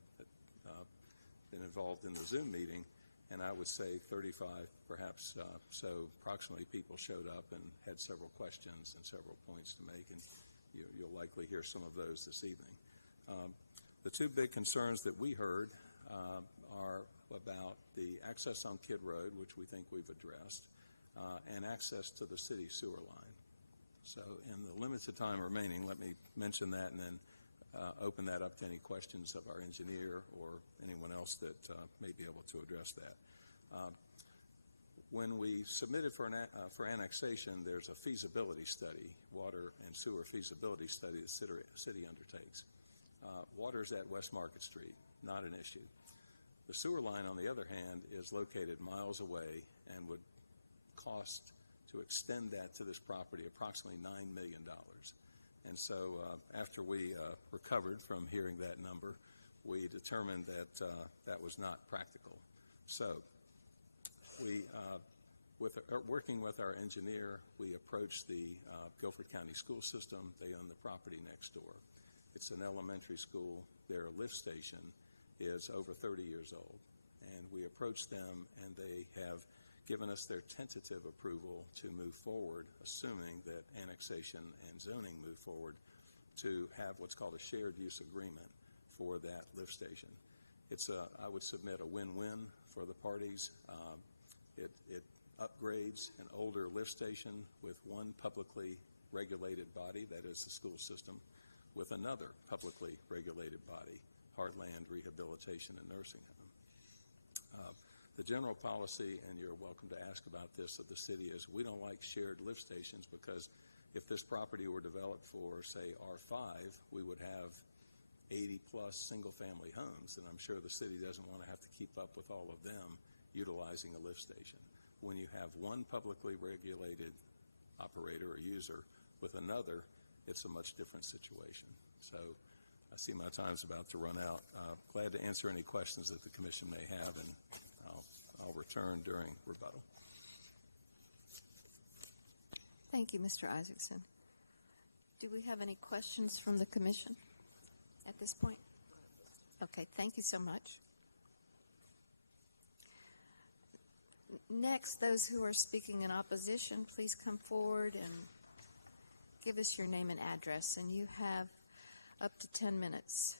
been involved in the Zoom meeting. And I would say 35, perhaps so, approximately people showed up and had several questions and several points to make. And you'll likely hear some of those this evening. The 2 big concerns that we heard are about the access on Kidd Road, which we think we've addressed, and access to the city sewer line. So in the limited time remaining, let me mention that and then open that up to any questions of our engineer or anyone else that may be able to address that. When we submitted for annexation, there's a feasibility study, water and sewer feasibility study the city undertakes. Water is at West Market Street, not an issue. The sewer line, on the other hand, is located miles away and would cost to extend that to this property approximately $9 million. And so after we recovered from hearing that number, we determined that that was not practical. So working with our engineer, we approached the Guilford County School System. They own the property next door. It's an elementary school. Their lift station is over 30 years old. And we approached them, and they have given us their tentative approval to move forward, assuming that annexation and zoning move forward, to have what's called a shared use agreement for that lift station. It's I would submit, a win-win for the parties. It upgrades an older lift station with one publicly regulated body, that is the school system, with another publicly regulated body, Heartland Rehabilitation and Nursing Home. The general policy, and you're welcome to ask about this, of the city is we don't like shared lift stations because if this property were developed for, say, R5, we would have 80-plus single-family homes, and I'm sure the city doesn't want to have to keep up with all of them utilizing a lift station. When you have one publicly regulated operator or user with another, it's a much different situation. So I see my time's about to run out. Glad to answer any questions that the commission may have, and I'll return during rebuttal. Thank you, Mr. Isaacson. Do we have any questions from the commission at this point? Okay, thank you so much. Next, those who are speaking in opposition, please come forward and give us your name and address, and you have up to 10 minutes.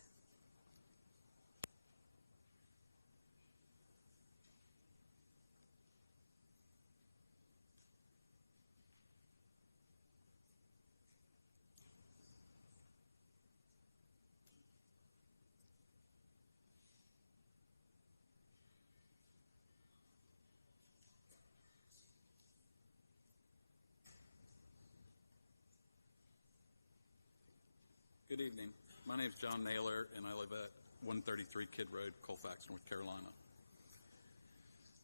Good evening. My name is John Naylor, and I live at 133 Kidd Road, Colfax, North Carolina.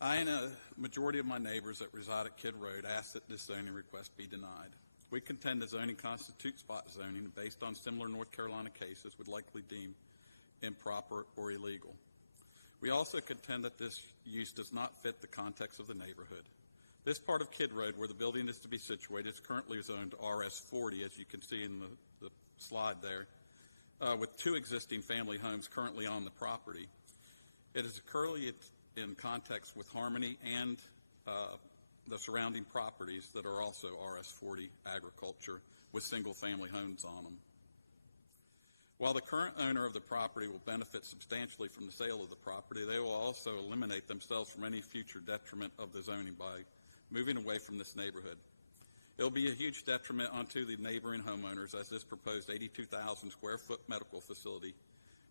I and a majority of my neighbors that reside at Kidd Road ask that this zoning request be denied. We contend the zoning constitutes spot zoning based on similar North Carolina cases would likely deem improper or illegal. We also contend that this use does not fit the context of the neighborhood. This part of Kidd Road, where the building is to be situated, is currently zoned RS40, as you can see in the slide there, with 2 existing family homes currently on the property. It is currently in context with Harmony and the surrounding properties that are also RS40 agriculture with single family homes on them. While the current owner of the property will benefit substantially from the sale of the property, they will also eliminate themselves from any future detriment of the zoning by moving away from this neighborhood. It will be a huge detriment onto the neighboring homeowners, as this proposed 82,000 square foot medical facility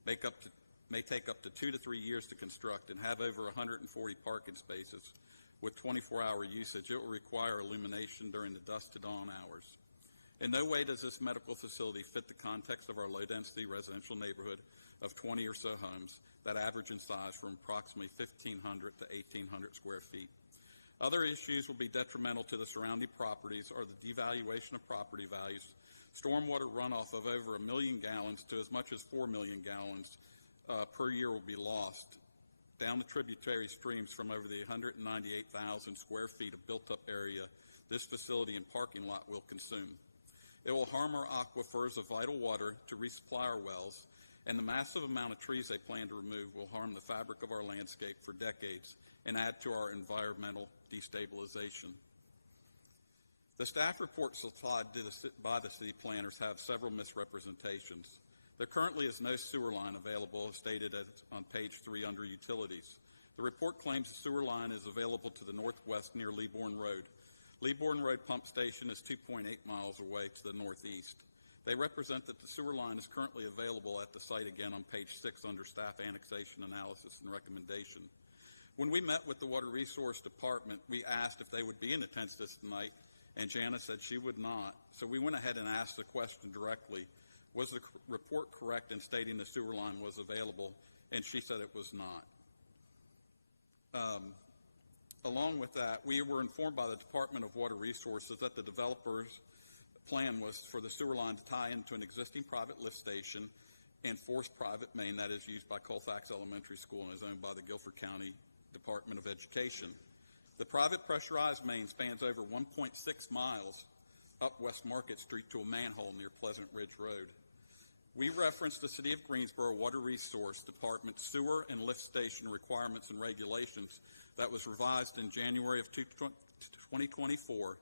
may take up to 2 to 3 years to construct and have over 140 parking spaces. With 24-hour usage, it will require illumination during the dusk to dawn hours. In no way does this medical facility fit the context of our low-density residential neighborhood of 20 or so homes that average in size from approximately 1,500 to 1,800 square feet. Other issues will be detrimental to the surrounding properties are the devaluation of property values, stormwater runoff of over 1 million gallons to as much as 4 million gallons per year will be lost down the tributary streams from over the 198,000 square feet of built-up area this facility and parking lot will consume. It will harm our aquifers of vital water to resupply our wells, and the massive amount of trees they plan to remove will harm the fabric of our landscape for decades and add to our environmental destabilization. The staff report supplied by the city planners have several misrepresentations. There currently is no sewer line available, as stated on page 3 under utilities. The report claims the sewer line is available to the northwest near Leaborn Road. Leaborn Road Pump Station is 2.8 miles away to the northeast. They represent that the sewer line is currently available at the site again on page 6 under staff annexation analysis and recommendation. When we met with the Water Resource Department, we asked if they would be in attendance tonight, and Janice said she would not. So we went ahead and asked the question directly, was the report correct in stating the sewer line was available? And she said it was not. Along with that, we were informed by the Department of Water Resources that the developer's plan was for the sewer line to tie into an existing private lift station and forced private main that is used by Colfax Elementary School and is owned by the Guilford County Department of Education. The private pressurized main spans over 1.6 miles up West Market Street to a manhole near Pleasant Ridge Road. We referenced the City of Greensboro Water Resource Department sewer and lift station requirements and regulations that was revised in January of 2024.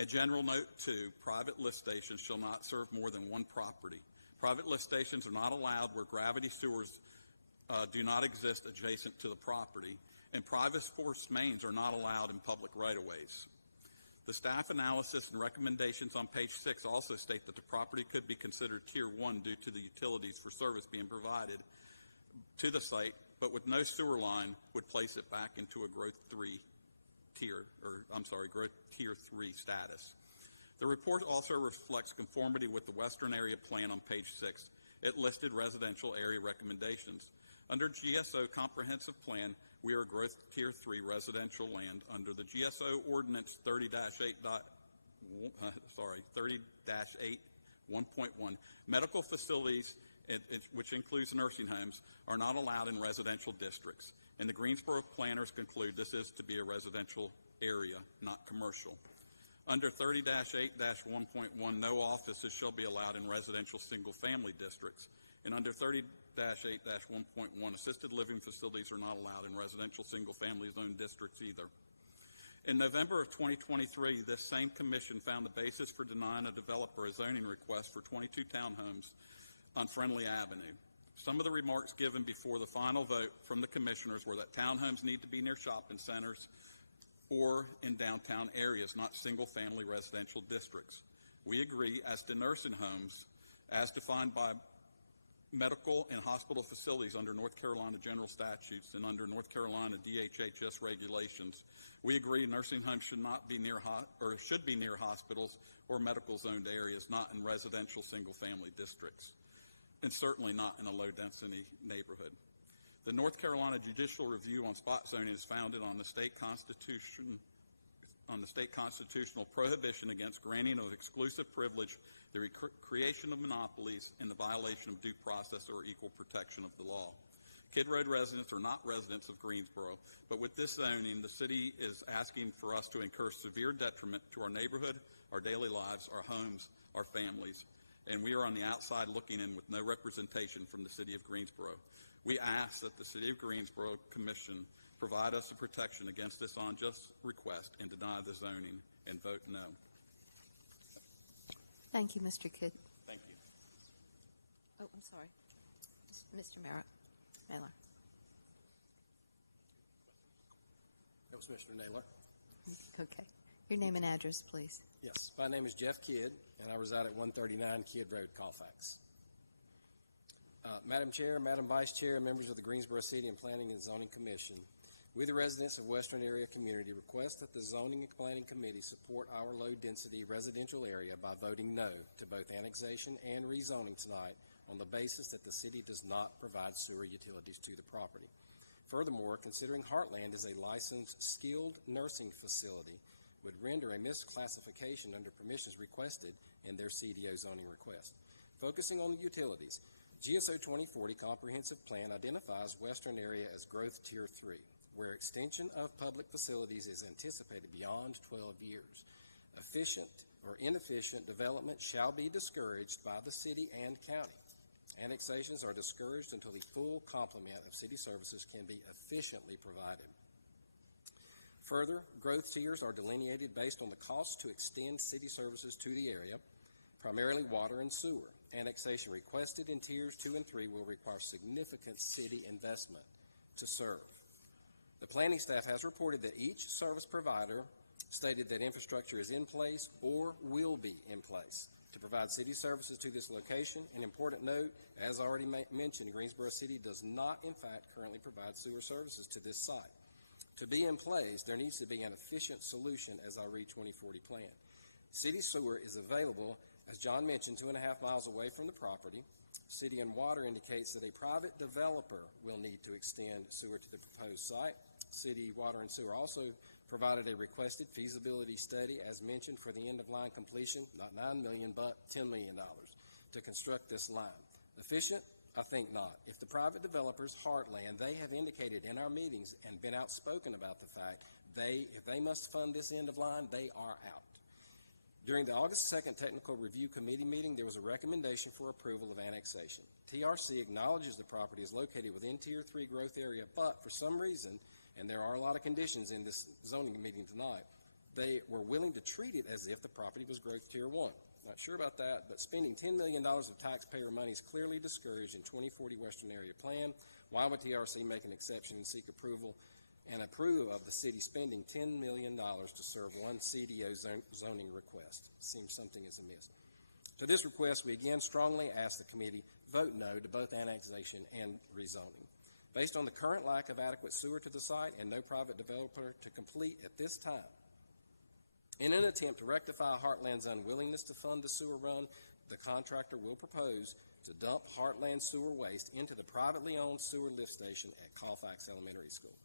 At General Note 2, private lift stations shall not serve more than one property. Private lift stations are not allowed where gravity sewers do not exist adjacent to the property, and private forced mains are not allowed in public right-of-ways. The staff analysis and recommendations on page 6 also state that the property could be considered Tier 1 due to the utilities for service being provided to the site, but with no sewer line would place it back into a Growth Tier 3 status. The report also reflects conformity with the Western Area Plan on page 6. It listed residential area recommendations. Under GSO Comprehensive Plan, we are Growth Tier 3 residential land under the GSO Ordinance 30-8.1.1. Medical facilities, which includes nursing homes, are not allowed in residential districts, and the Greensboro planners conclude this is to be a residential area, not commercial. Under 30-8-1.1, no offices shall be allowed in residential single-family districts, and under 30-8-1.1, assisted living facilities are not allowed in residential single-family zone districts either. In November of 2023, this same commission found the basis for denying a developer a zoning request for 22 townhomes on Friendly Avenue. Some of the remarks given before the final vote from the commissioners were that townhomes need to be near shopping centers or in downtown areas, not single-family residential districts. We agree as to nursing homes, as defined by medical and hospital facilities under North Carolina general statutes and under North Carolina DHHS regulations. We agree nursing homes should be near hospitals or medical zoned areas, not in residential single-family districts, and certainly not in a low-density neighborhood. The North Carolina Judicial Review on spot zoning is founded on the state constitutional prohibition against granting of exclusive privilege, the creation of monopolies, and the violation of due process or equal protection of the law. Kidd Road residents are not residents of Greensboro, but with this zoning, the city is asking for us to incur severe detriment to our neighborhood, our daily lives, our homes, our families, and we are on the outside looking in with no representation from the city of Greensboro. We ask that the City of Greensboro Commission provide us a protection against this unjust request and deny the zoning and vote no. Thank you, Mr. Kidd. Thank you. Oh, I'm sorry. Mr. Miller. That was Mr. Naylor. Okay. Your name and address, please. Yes, my name is Jeff Kidd, and I reside at 139 Kidd Road, Colfax. Madam Chair, Madam Vice Chair, and members of the Greensboro City and Planning and Zoning Commission, we, the residents of Western Area Community, request that the Zoning and Planning Committee support our low-density residential area by voting no to both annexation and rezoning tonight on the basis that the city does not provide sewer utilities to the property. Furthermore, considering Heartland is a licensed skilled nursing facility, would render a misclassification under permissions requested in their CDO zoning request. Focusing on the utilities, GSO 2040 Comprehensive Plan identifies Western Area as Growth Tier 3, where extension of public facilities is anticipated beyond 12 years. Efficient or inefficient development shall be discouraged by the city and county. Annexations are discouraged until the full complement of city services can be efficiently provided. Further, growth tiers are delineated based on the cost to extend city services to the area, primarily water and sewer. Annexation requested in tiers 2 and 3 will require significant city investment to serve. The planning staff has reported that each service provider stated that infrastructure is in place or will be in place to provide city services to this location. An important note, as already mentioned, Greensboro City does not, in fact, currently provide sewer services to this site. To be in place, there needs to be an efficient solution as I read 2040 plan. City sewer is available, as John mentioned, 2.5 miles away from the property. City and Water indicates that a private developer will need to extend sewer to the proposed site. City Water and Sewer also provided a requested feasibility study, as mentioned, for the end-of-line completion, not $9 million, but $10 million to construct this line. Efficient? I think not. If the private developers, Heartland, they have indicated in our meetings and been outspoken about the fact if they must fund this end of line, they are out. During the August 2nd Technical Review Committee meeting, there was a recommendation for approval of annexation. TRC acknowledges the property is located within Tier 3 growth area, but for some reason, and there are a lot of conditions in this zoning meeting tonight, they were willing to treat it as if the property was growth Tier 1. Not sure about that, but spending $10 million of taxpayer money is clearly discouraged in 2040 Western Area Plan. Why would TRC make an exception and seek approval and approve of the city spending $10 million to serve one CDO zoning request? Seems something is amiss. To this request, we again strongly ask the committee vote no to both annexation and rezoning. Based on the current lack of adequate sewer to the site and no private developer to complete at this time, in an attempt to rectify Heartland's unwillingness to fund the sewer run, the contractor will propose to dump Heartland sewer waste into the privately owned sewer lift station at Colfax Elementary School.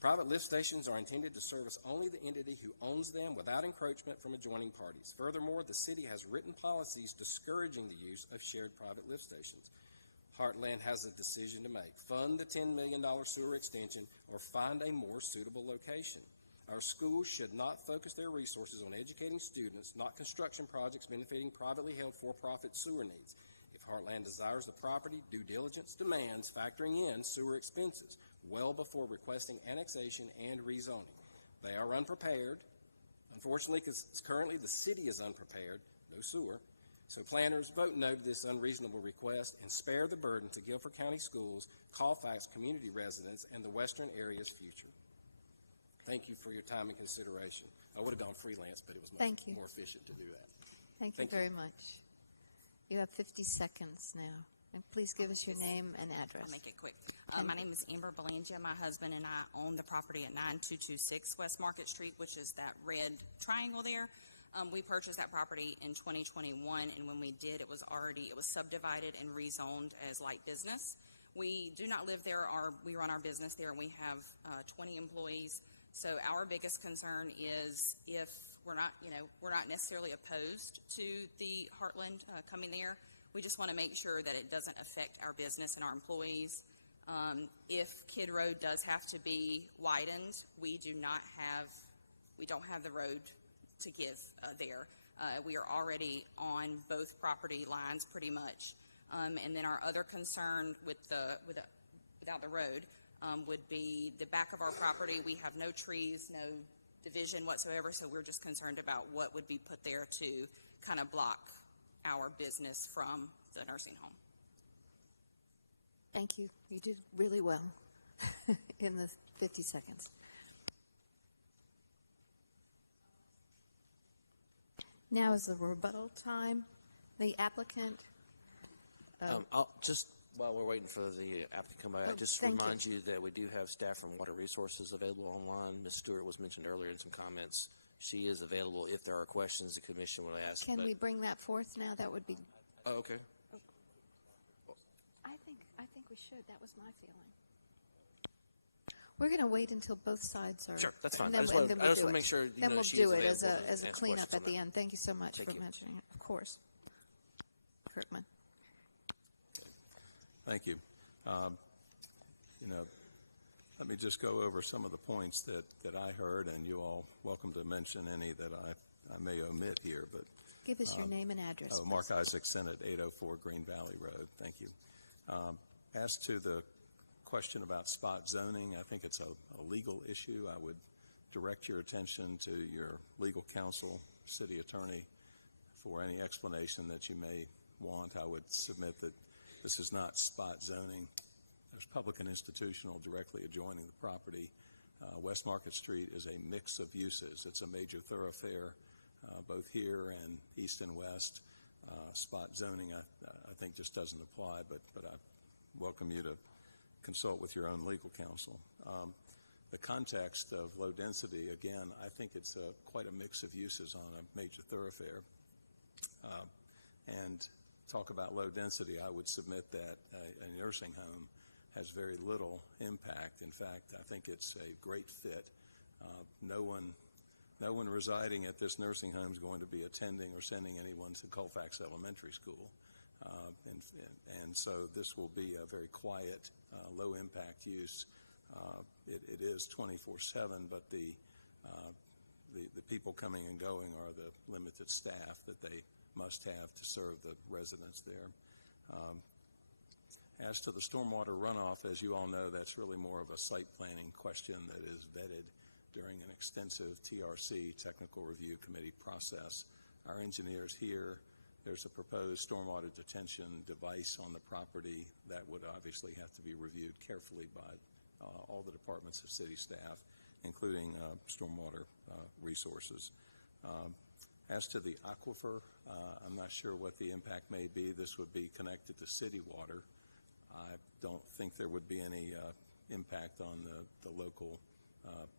Private lift stations are intended to service only the entity who owns them without encroachment from adjoining parties. Furthermore, the city has written policies discouraging the use of shared private lift stations. Heartland has a decision to make. Fund the $10 million sewer extension or find a more suitable location. Our schools should not focus their resources on educating students, not construction projects benefiting privately held for-profit sewer needs. If Heartland desires the property, due diligence demands factoring in sewer expenses well before requesting annexation and rezoning. They are unprepared, unfortunately, because currently the city is unprepared, no sewer. So planners, vote no to this unreasonable request and spare the burden to Guilford County Schools, Colfax community residents, and the Western area's future. Thank you for your time and consideration. I would have gone freelance, but it was more efficient to do that. Thank you very much. You have 50 seconds now. And please give us your name and address. I'll make it quick. My name is Amber Belangia. My husband and I own the property at 9226 West Market Street, which is that red triangle there. We purchased that property in 2021, and when we did, it was subdivided and rezoned as light business. We do not live there. We run our business there, and we have 20 employees. So our biggest concern is if we're not necessarily opposed to the Heartland coming there. We just want to make sure that it doesn't affect our business and our employees. If Kidd Road does have to be widened, we don't have the road to give there. We are already on both property lines pretty much. And then our other concern without the road would be the back of our property. We have no trees, no division whatsoever, so we're just concerned about what would be put there to kind of block our business from the nursing home. Thank you. You did really well in the 50 seconds. Now is the rebuttal time. The applicant. I'll just, while we're waiting for the applicant to come by, I just remind you that we do have staff from Water Resources available online. Ms. Stewart was mentioned earlier in some comments. She is available if there are questions the commission will ask. Can we bring that forth now? That would be. Oh, okay. I think we should. That was my feeling. We're going to wait until both sides are. Sure, that's fine. And then, I just want to make sure then we'll she's do it as available a to ask cleanup questions at the on end. Thank you so much Thank for you. mentioning it. Of course. Kurtman. Thank you. Let me just go over some of the points that I heard, and you all welcome to mention any that I may omit here. But give us your name and address. Mark Isaacson at 804 Green Valley Road. Thank you. As to the question about spot zoning, I think it's a legal issue. I would direct your attention to your legal counsel, city attorney, for any explanation that you may want. I would submit that this is not spot zoning. There's public and institutional directly adjoining the property. West Market Street is a mix of uses. It's a major thoroughfare, both here and east and west. Spot zoning, I think, just doesn't apply, but I welcome you to consult with your own legal counsel. The context of low density, again, I think it's quite a mix of uses on a major thoroughfare. And talk about low density, I would submit that a nursing home has very little impact. In fact, I think it's a great fit. No one residing at this nursing home is going to be attending or sending anyone to Colfax Elementary School. And so this will be a very quiet, low-impact use. It is 24/7, but the people coming and going are the limited staff that they must have to serve the residents there. As to the stormwater runoff, as you all know, that's really more of a site planning question that is vetted during an extensive TRC, Technical Review Committee process. Our engineers here, there's a proposed stormwater detention device on the property that would obviously have to be reviewed carefully by all the departments of city staff, including stormwater resources. As to the aquifer, I'm not sure what the impact may be. This would be connected to city water. I don't think there would be any impact on the local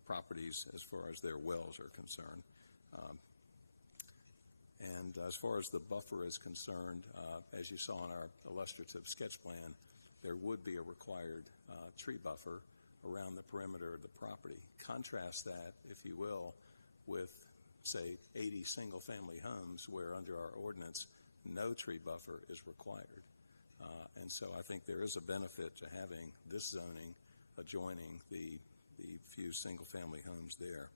properties as far as their wells are concerned. And as far as the buffer is concerned, as you saw in our illustrative sketch plan, there would be a required tree buffer around the perimeter of the property. Contrast that, if you will, with, say, 80 single-family homes where under our ordinance, no tree buffer is required. And so I think there is a benefit to having this zoning adjoining the few single-family homes there.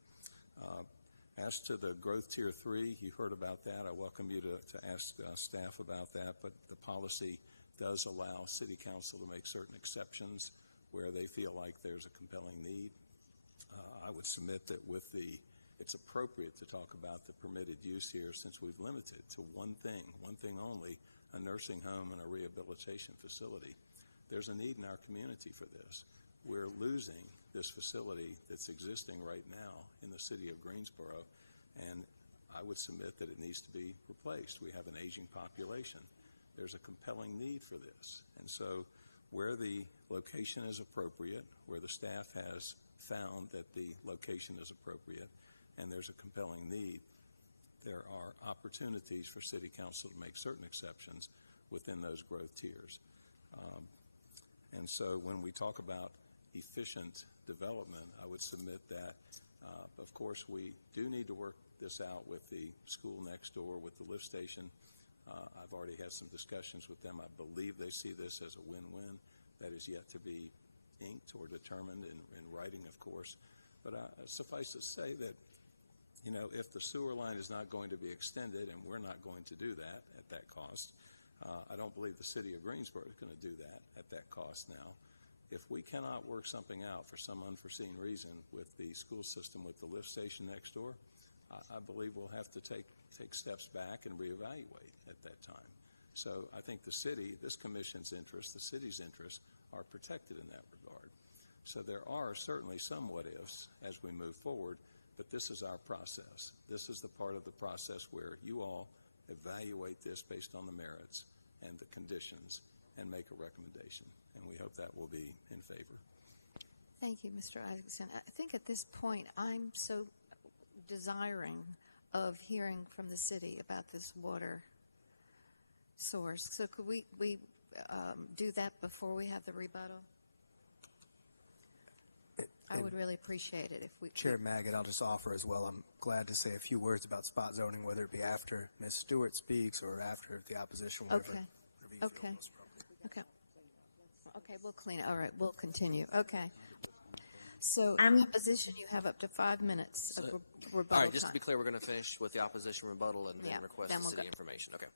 As to the growth tier 3, you heard about that. I welcome you to ask staff about that, but the policy does allow city council to make certain exceptions where they feel like there's a compelling need. I would submit that it's appropriate to talk about the permitted use here since we've limited to one thing only, a nursing home and a rehabilitation facility. There's a need in our community for this. We're losing this facility that's existing right now in the city of Greensboro, and I would submit that it needs to be replaced. We have an aging population. There's a compelling need for this. And so where the location is appropriate, where the staff has found that the location is appropriate, and there's a compelling need, there are opportunities for city council to make certain exceptions within those growth tiers. And so when we talk about efficient development, I would submit that, of course, we do need to work this out with the school next door, with the lift station. I've already had some discussions with them. I believe they see this as a win-win. That is yet to be inked or determined in writing, of course. But suffice to say that, if the sewer line is not going to be extended, and we're not going to do that at that cost, I don't believe the city of Greensboro is going to do that at that cost now. If we cannot work something out for some unforeseen reason with the school system, with the lift station next door, I believe we'll have to take steps back and reevaluate at that time. So I think the city, this commission's interest, the city's interests are protected in that regard. So there are certainly some what-ifs as we move forward, but this is our process. This is the part of the process where you all evaluate this based on the merits and the conditions and make a recommendation, and we hope that will be in favor. Thank you, Mr. Isaacson. I think at this point I'm so desiring of hearing from the city about this water source. So could we do that before we have the rebuttal? I would really appreciate it if we... Chair Maggot, I'll just offer as well. I'm glad to say a few words about spot zoning, whether it be after Ms. Stewart speaks or after the opposition. Okay. Okay, we'll clean it. All right, we'll continue. Okay. So, opposition, you have up to 5 minutes of rebuttal All right, just time. to be clear, we're going to finish with the opposition rebuttal and then Yeah, request then the we'll city go. information. Okay.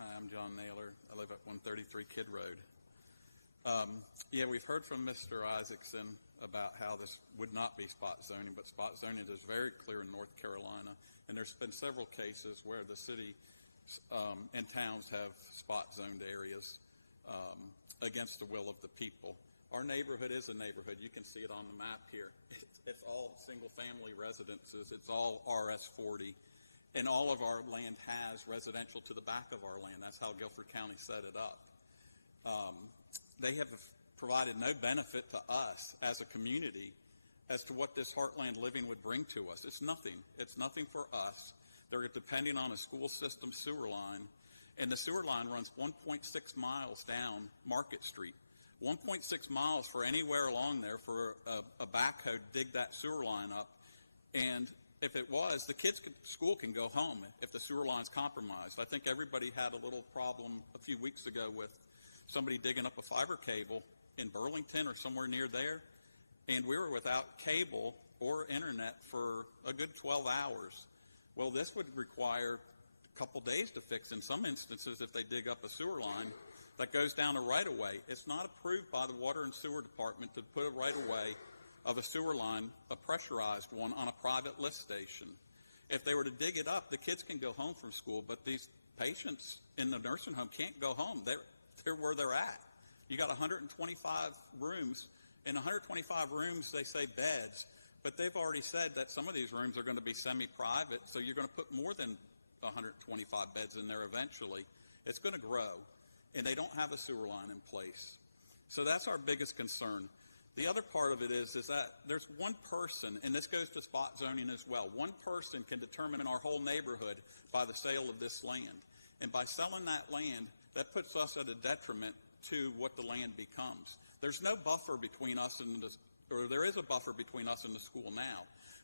Hi, I'm John Naylor. I live at 133 Kid Road. Yeah, we've heard from Mr. Isaacson about how this would not be spot zoning, but spot zoning is very clear in North Carolina, and there's been several cases where the city and towns have spot zoned areas against the will of the people. Our neighborhood is a neighborhood. You can see it on the map here. It's all single-family residences. It's all RS40. And all of our land has residential to the back of our land. That's how Guilford County set it up. They have provided no benefit to us as a community as to what this heartland living would bring to us. It's nothing. It's nothing for us. They're depending on a school system sewer line, and the sewer line runs 1.6 miles down Market Street. 1.6 miles for anywhere along there for a backhoe to dig that sewer line up. And if it was, the school can go home if the sewer line's compromised. I think everybody had a little problem a few weeks ago with somebody digging up a fiber cable in Burlington or somewhere near there, and we were without cable or internet for a good 12 hours. Well, this would require a couple days to fix in some instances if they dig up a sewer line that goes down a right-of-way. It's not approved by the Water and Sewer Department to put a right-of-way of a sewer line, a pressurized one, on a private lift station. If they were to dig it up, the kids can go home from school, but these patients in the nursing home can't go home. They're where they're at. You got 125 rooms. In 125 rooms, they say beds, but they've already said that some of these rooms are going to be semi-private, so you're going to put more than 125 beds in there eventually. It's going to grow, and they don't have a sewer line in place. So that's our biggest concern. The other part of it is that there's one person, and this goes to spot zoning as well, one person can determine in our whole neighborhood by the sale of this land. And by selling that land, that puts us at a detriment to what the land becomes. There's no buffer between us and there is a buffer between us and the school now.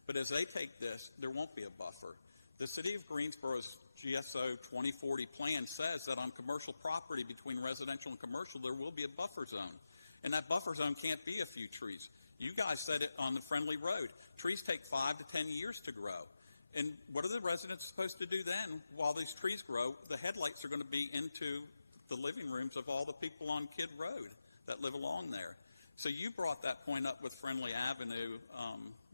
But as they take this, there won't be a buffer. The City of Greensboro's GSO 2040 plan says that on commercial property between residential and commercial, there will be a buffer zone. And that buffer zone can't be a few trees. You guys said it on the Friendly Road. Trees take 5 to 10 years to grow. And what are the residents supposed to do then while these trees grow? The headlights are going to be into the living rooms of all the people on Kid Road that live along there. So you brought that point up with Friendly Avenue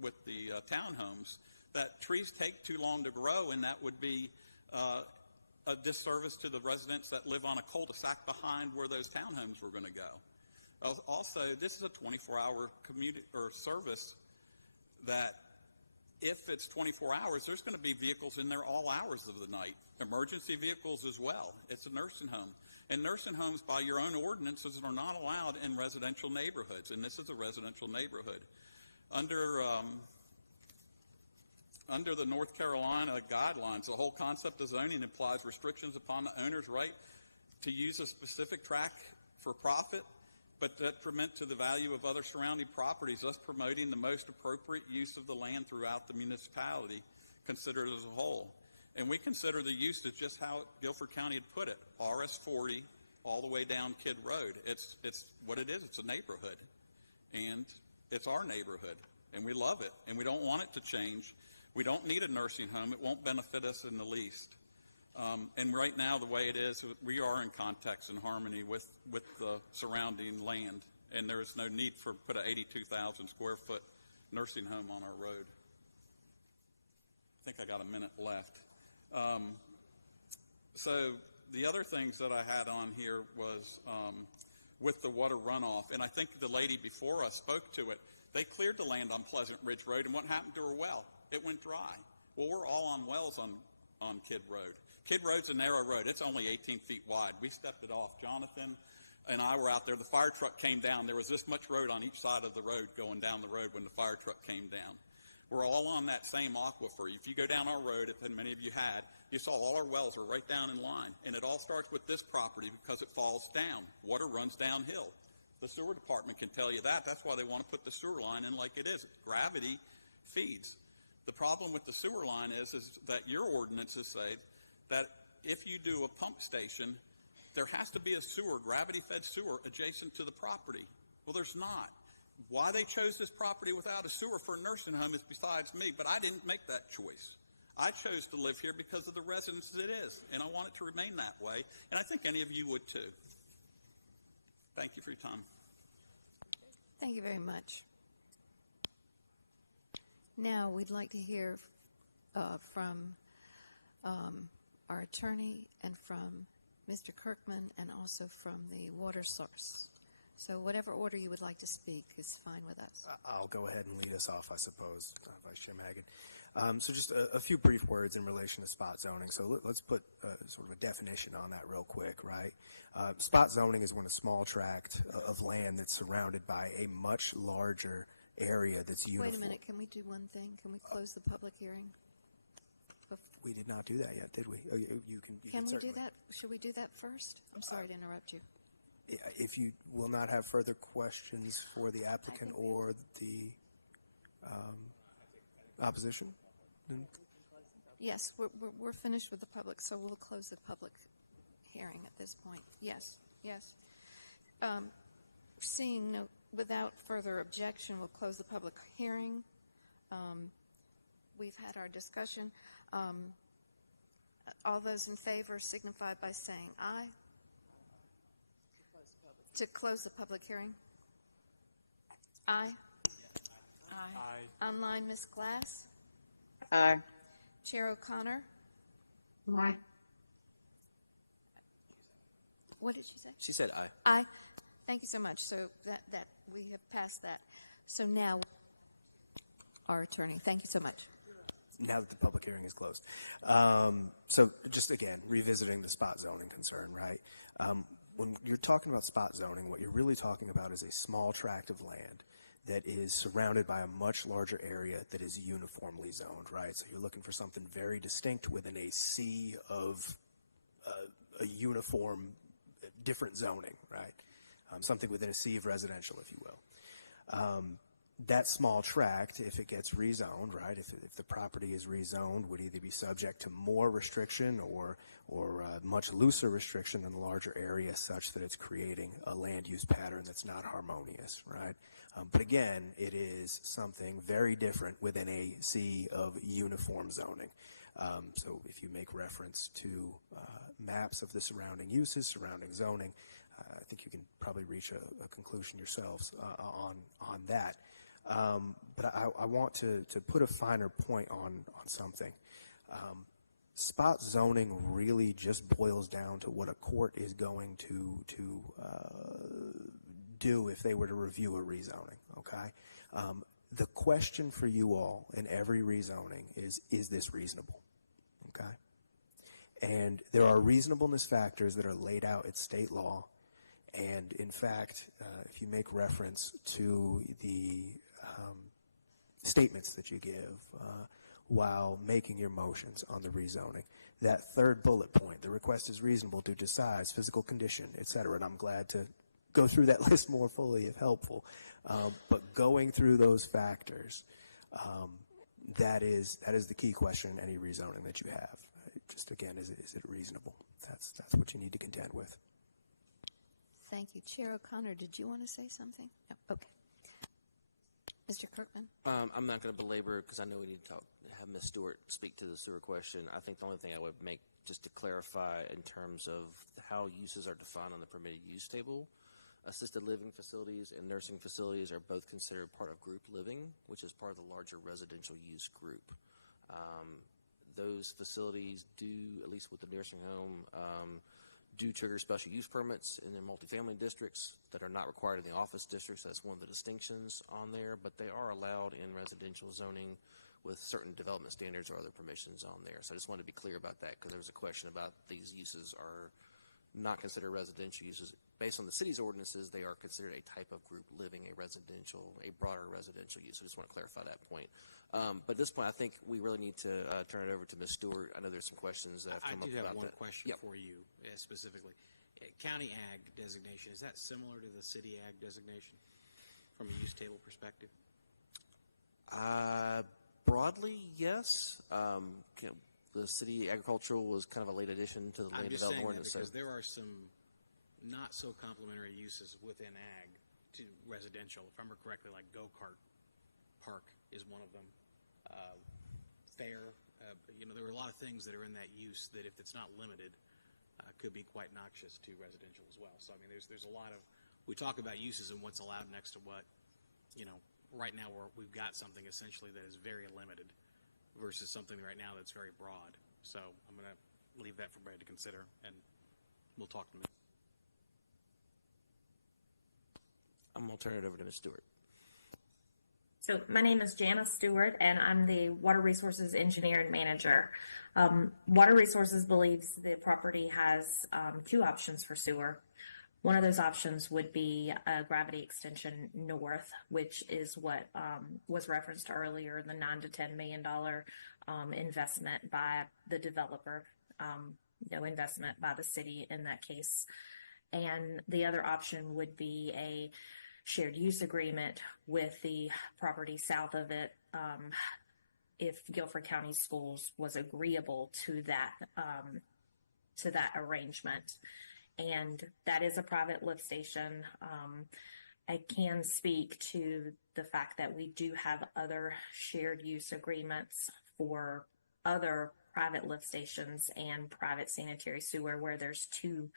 with the townhomes, that trees take too long to grow, and that would be a disservice to the residents that live on a cul-de-sac behind where those townhomes were going to go. Also, this is a 24-hour community or service that if it's 24 hours, there's going to be vehicles in there all hours of the night, emergency vehicles as well. It's a nursing home. And nursing homes, by your own ordinances, are not allowed in residential neighborhoods, and this is a residential neighborhood. Under the North Carolina guidelines, the whole concept of zoning implies restrictions upon the owner's right to use a specific tract for profit, but detriment to the value of other surrounding properties, thus promoting the most appropriate use of the land throughout the municipality, considered as a whole. And we consider the use as just how Guilford County had put it, RS40 all the way down Kid Road. It's what it is. It's a neighborhood, and it's our neighborhood, and we love it, and we don't want it to change. We don't need a nursing home. It won't benefit us in the least. And right now, the way it is, we are in context and harmony with the surrounding land, and there is no need for put an 82,000 square foot nursing home on our road. think I got a minute left. So the other things that I had on here was with the water runoff, and I think the lady before us spoke to it. They cleared the land on Pleasant Ridge Road, and what happened to her well? It went dry. Well, we're all on wells on Kidd Road. Kidd Road's a narrow road. It's only 18 feet wide. We stepped it off. Jonathan and I were out there. The fire truck came down. There was this much road on each side of the road going down the road when the fire truck came down. We're all on that same aquifer. If you go down our road, and many of you had, you saw all our wells are right down in line. And it all starts with this property because it falls down. Water runs downhill. The sewer department can tell you that. That's why they want to put the sewer line in like it is. Gravity feeds. The problem with the sewer line is that your ordinances say that if you do a pump station, there has to be a sewer, gravity-fed sewer, adjacent to the property. Well, there's not. Why they chose this property without a sewer for a nursing home is besides me, but I didn't make that choice. I chose to live here because of the residence it is, and I want it to remain that way, and I think any of you would too. Thank you for your time. Thank you very much. Now, we'd like to hear from our attorney and from Mr. Kirkman and also from the water source. So whatever order you would like to speak is fine with us. I'll go ahead and lead us off, I suppose, Vice Chair Magan. So just a few brief words in relation to spot zoning. So let's put sort of a definition on that real quick, right? Spot zoning is when a small tract of land that's surrounded by a much larger area that's uniform. Wait a minute. Can we do one thing? Can we close the public hearing? We did not do that yet, did we? Oh, you Can we do certainly. that? Should we do that first? I'm sorry to interrupt you. If you will not have further questions for the applicant or the opposition? Yes, we're finished with the public, so we'll close the public hearing at this point. Yes, yes. Seeing without further objection, we'll close the public hearing. We've had our discussion. All those in favor signify by saying aye. To close the public hearing. Aye. Aye. Online, Ms. Glass. Aye. Chair O'Connor. Aye. What did she say? She said aye. Aye. Thank you so much. So that we have passed that. So now, our attorney. Thank you so much. Now that the public hearing is closed. So just again, revisiting the spot zoning concern, right? When you're talking about spot zoning, what you're really talking about is a small tract of land that is surrounded by a much larger area that is uniformly zoned, right? So you're looking for something very distinct within a sea of a uniform, different zoning, right? Something within a sea of residential, if you will. That small tract, if it gets rezoned, right, if the property is rezoned, would either be subject to more restriction or much looser restriction in the larger area such that it's creating a land use pattern that's not harmonious, right? But again, it is something very different within a sea of uniform zoning. So if you make reference to maps of the surrounding uses, surrounding zoning, I think you can probably reach a conclusion yourselves on that. But I want to put a finer point on something. Spot zoning really just boils down to what a court is going to do if they were to review a rezoning, okay? The question for you all in every rezoning is this reasonable, okay? And there are reasonableness factors that are laid out in state law. And in fact, if you make reference to the statements that you give while making your motions on the rezoning, that third bullet point, the request is reasonable due to size, physical condition, et cetera, and I'm glad to go through that list more fully if helpful. But going through those factors, that is the key question in any rezoning that you have. Just again, is it reasonable? That's what you need to contend with. Thank you. Chair O'Connor, did you want to say something? No. Okay. Mr. Kirkman? I'm not going to belabor because I know we need to have Ms. Stewart speak to the sewer question. I think the only thing I would make just to clarify in terms of how uses are defined on the permitted use table, assisted living facilities and nursing facilities are both considered part of group living, which is part of the larger residential use group. those facilities do, at least with the nursing home, do trigger special use permits in their multifamily districts that are not required in the office districts. That's one of the distinctions on there, but they are allowed in residential zoning with certain development standards or other permissions on there. So I just wanted to be clear about that, because there was a question about these uses are not considered residential uses. Based on the city's ordinances, they are considered a type of group living, a broader residential use. So I just want to clarify that point. But at this point, I think we really need to turn it over to Ms. Stewart. I know there's some questions that have come up about that. I do have one question for you specifically. County ag designation, is that similar to the city ag designation from a use table perspective? Broadly, yes. The city agricultural was kind of a late addition to the land development ordinance. Because there are some not so complementary uses within ag to residential. If I remember correctly, like go-kart park is one of them. Fair, there are a lot of things that are in that use that, if it's not limited, could be quite noxious to residential as well. So I mean, there's a lot of, we talk about uses and what's allowed next to what, right now we've got something essentially that is very limited versus something right now that's very broad. So I'm going to leave that for everybody to consider, and we'll talk to me. I'm going to turn it over to Ms. Stewart. So my name is Janice Stewart, and I'm the Water Resources Engineer and Manager. Water Resources believes the property has two options for sewer. One of those options would be a gravity extension north, which is what was referenced earlier, the $9 to $10 million investment by the developer, no investment by the city in that case. And the other option would be a shared use agreement with the property south of it, if Guilford County Schools was agreeable to that arrangement. And that is a private lift station. I can speak to the fact that we do have other shared use agreements for other private lift stations and private sanitary sewer, where there's two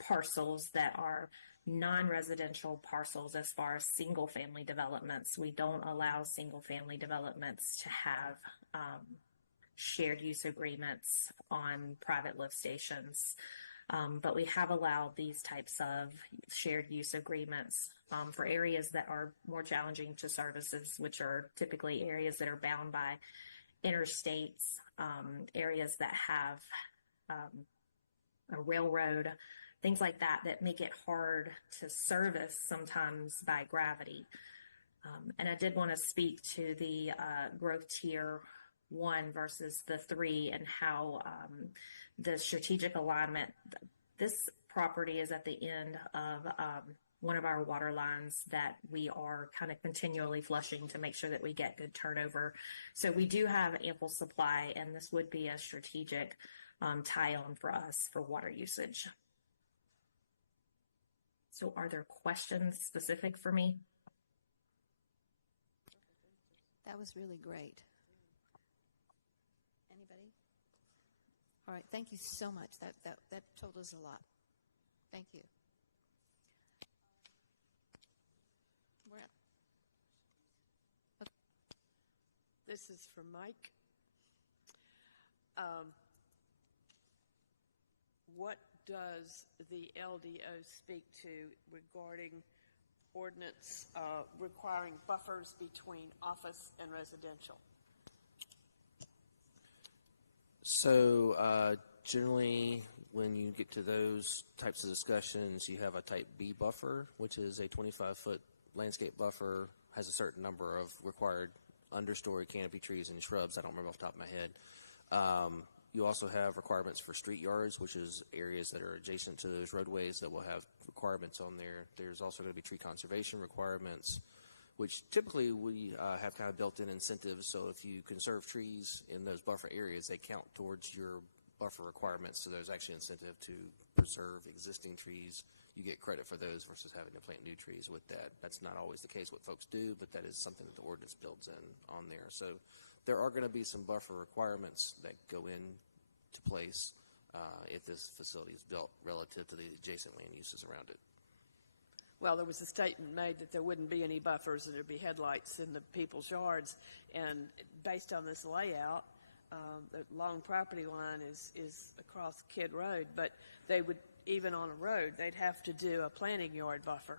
parcels that are non-residential parcels as far as single-family developments. We don't allow single-family developments to have shared use agreements on private lift stations. But we have allowed these types of shared use agreements for areas that are more challenging to services, which are typically areas that are bound by interstates, areas that have a railroad, things like that make it hard to service sometimes by gravity. And I did want to speak to the growth tier 1 versus the 3 and how the strategic alignment. This property is at the end of one of our water lines that we are kind of continually flushing to make sure that we get good turnover. So we do have ample supply, and this would be a strategic tie-on for us for water usage. So are there questions specific for me? That was really great. Anybody? All right, thank you so much. That told us a lot. Thank you. Okay. This is for Mike. What does the LDO speak to regarding ordinance requiring buffers between office and residential? So generally, when you get to those types of discussions, you have a type B buffer, which is a 25-foot landscape buffer, has a certain number of required understory canopy trees and shrubs. I don't remember off the top of my head. You also have requirements for street yards, which is areas that are adjacent to those roadways that will have requirements on there. There's also going to be tree conservation requirements, which typically we have kind of built-in incentives. So if you conserve trees in those buffer areas, they count towards your buffer requirements. So there's actually incentive to preserve existing trees. You get credit for those versus having to plant new trees with that. That's not always the case what folks do, but that is something that the ordinance builds in on there. So there are going to be some buffer requirements that go into place if this facility is built relative to the adjacent land uses around it. Well, there was a statement made that there wouldn't be any buffers and there'd be headlights in the people's yards. And based on this layout, the long property line is across Kidd Road, but they would, even on a road, they'd have to do a planting yard buffer.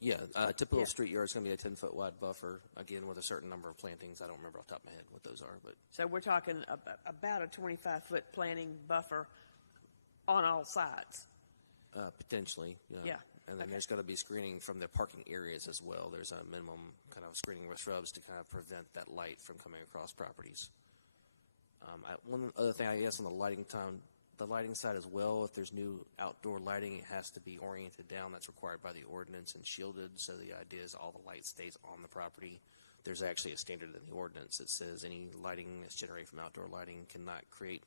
Yeah, typical Yeah. street yard is going to be a 10-foot wide buffer, again, with a certain number of plantings. I don't remember off the top of my head what those are, but So we're talking about a 25-foot planting buffer on all sides. potentially, you know. Yeah. And then there's going to be screening from the parking areas as well. There's a minimum kind of screening with shrubs to kind of prevent that light from coming across properties. One other thing, I guess, on the lighting side as well, if there's new outdoor lighting, it has to be oriented down. That's required by the ordinance and shielded. So the idea is all the light stays on the property. There's actually a standard in the ordinance that says any lighting that's generated from outdoor lighting cannot create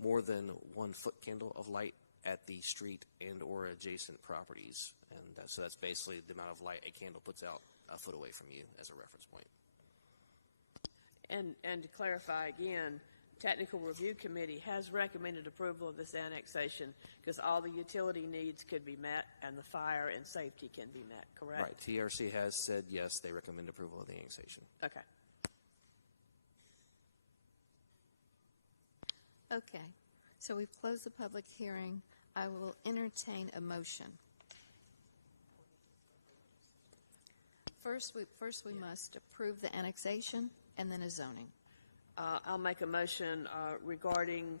more than 1 foot candle of light at the street and or adjacent properties. And so that's basically the amount of light a candle puts out a foot away from you as a reference point. And to clarify again, Technical Review Committee has recommended approval of this annexation because all the utility needs could be met and the fire and safety can be met, correct? Right. TRC has said yes, they recommend approval of the annexation. Okay. Okay, so we've closed the public hearing. I will entertain a motion. First, we must approve the annexation and then a zoning. I'll make a motion regarding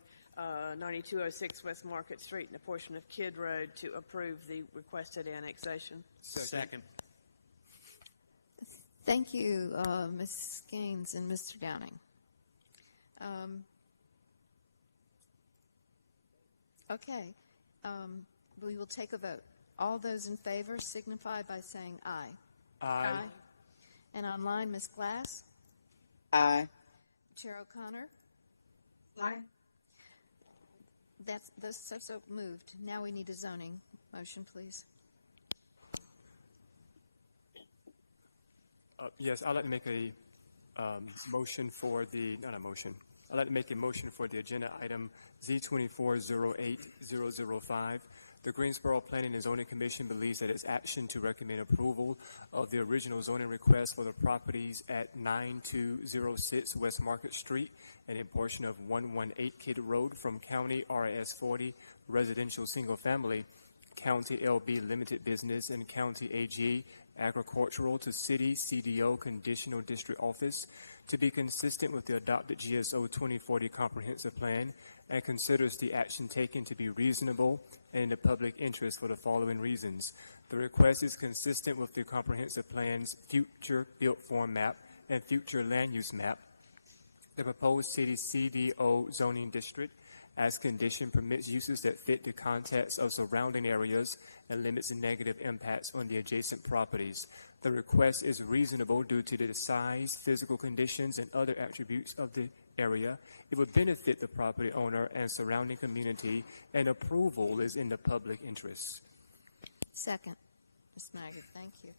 9206 West Market Street and a portion of Kidd Road to approve the requested annexation. Second. Thank you, Ms. Gaines and Mr. Downing. Okay, we will take a vote. All those in favor signify by saying aye. Aye. And online, Ms. Glass? Aye. Chair O'Connor? Aye. That's so moved. Now we need a zoning motion, please. Yes, I'd like to make a motion for the, not a motion. I'd like to make a motion for the agenda item Z2408005. The Greensboro Planning and Zoning Commission believes that its action to recommend approval of the original zoning request for the properties at 9206 West Market Street and a portion of 118 Kidd Road from County RS 40 Residential Single Family, County LB Limited Business, and County AG Agricultural to City CDO Conditional District Office to be consistent with the adopted GSO 2040 Comprehensive Plan and considers the action taken to be reasonable and in the public interest for the following reasons. The request is consistent with the Comprehensive Plan's future built form map and future land use map. The proposed city CDO zoning district as condition permits uses that fit the context of surrounding areas and limits the negative impacts on the adjacent properties. The request is reasonable due to the size, physical conditions, and other attributes of the area. It would benefit the property owner and surrounding community, and approval is in the public interest. Second. Ms. Maggard, thank you.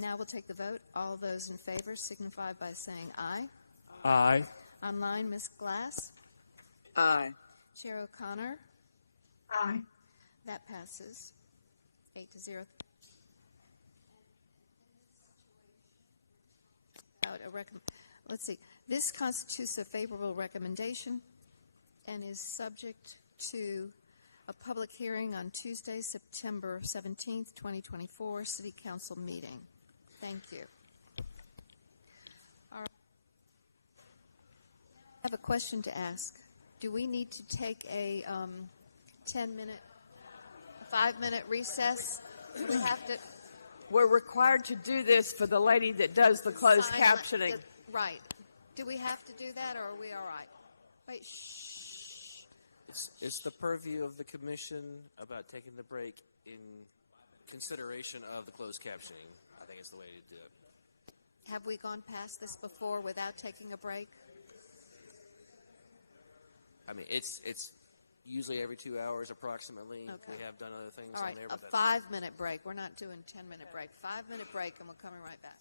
Now we'll take the vote. All those in favor signify by saying aye. Aye. Online, Ms. Glass? Aye. Chair O'Connor? Aye. That passes 8-0. Let's see. This constitutes a favorable recommendation and is subject to a public hearing on Tuesday, September 17th, 2024, City Council meeting. Thank you. All right. I have a question to ask. Do we need to take a 10-minute, 5-minute recess? Do we have to? We're required to do this for the lady that does the closed captioning. Right. Do we have to do that, or are we all right? Wait, shh. It's the purview of the commission about taking the break in consideration of the closed captioning. I think it's the way to do it. Have we gone past this before without taking a break? I mean, it's usually every 2 hours approximately. Okay. We have done other things All on right, there. a But that's 5-minute break. We're not doing 10-minute break. 5-minute break, and we're coming right back.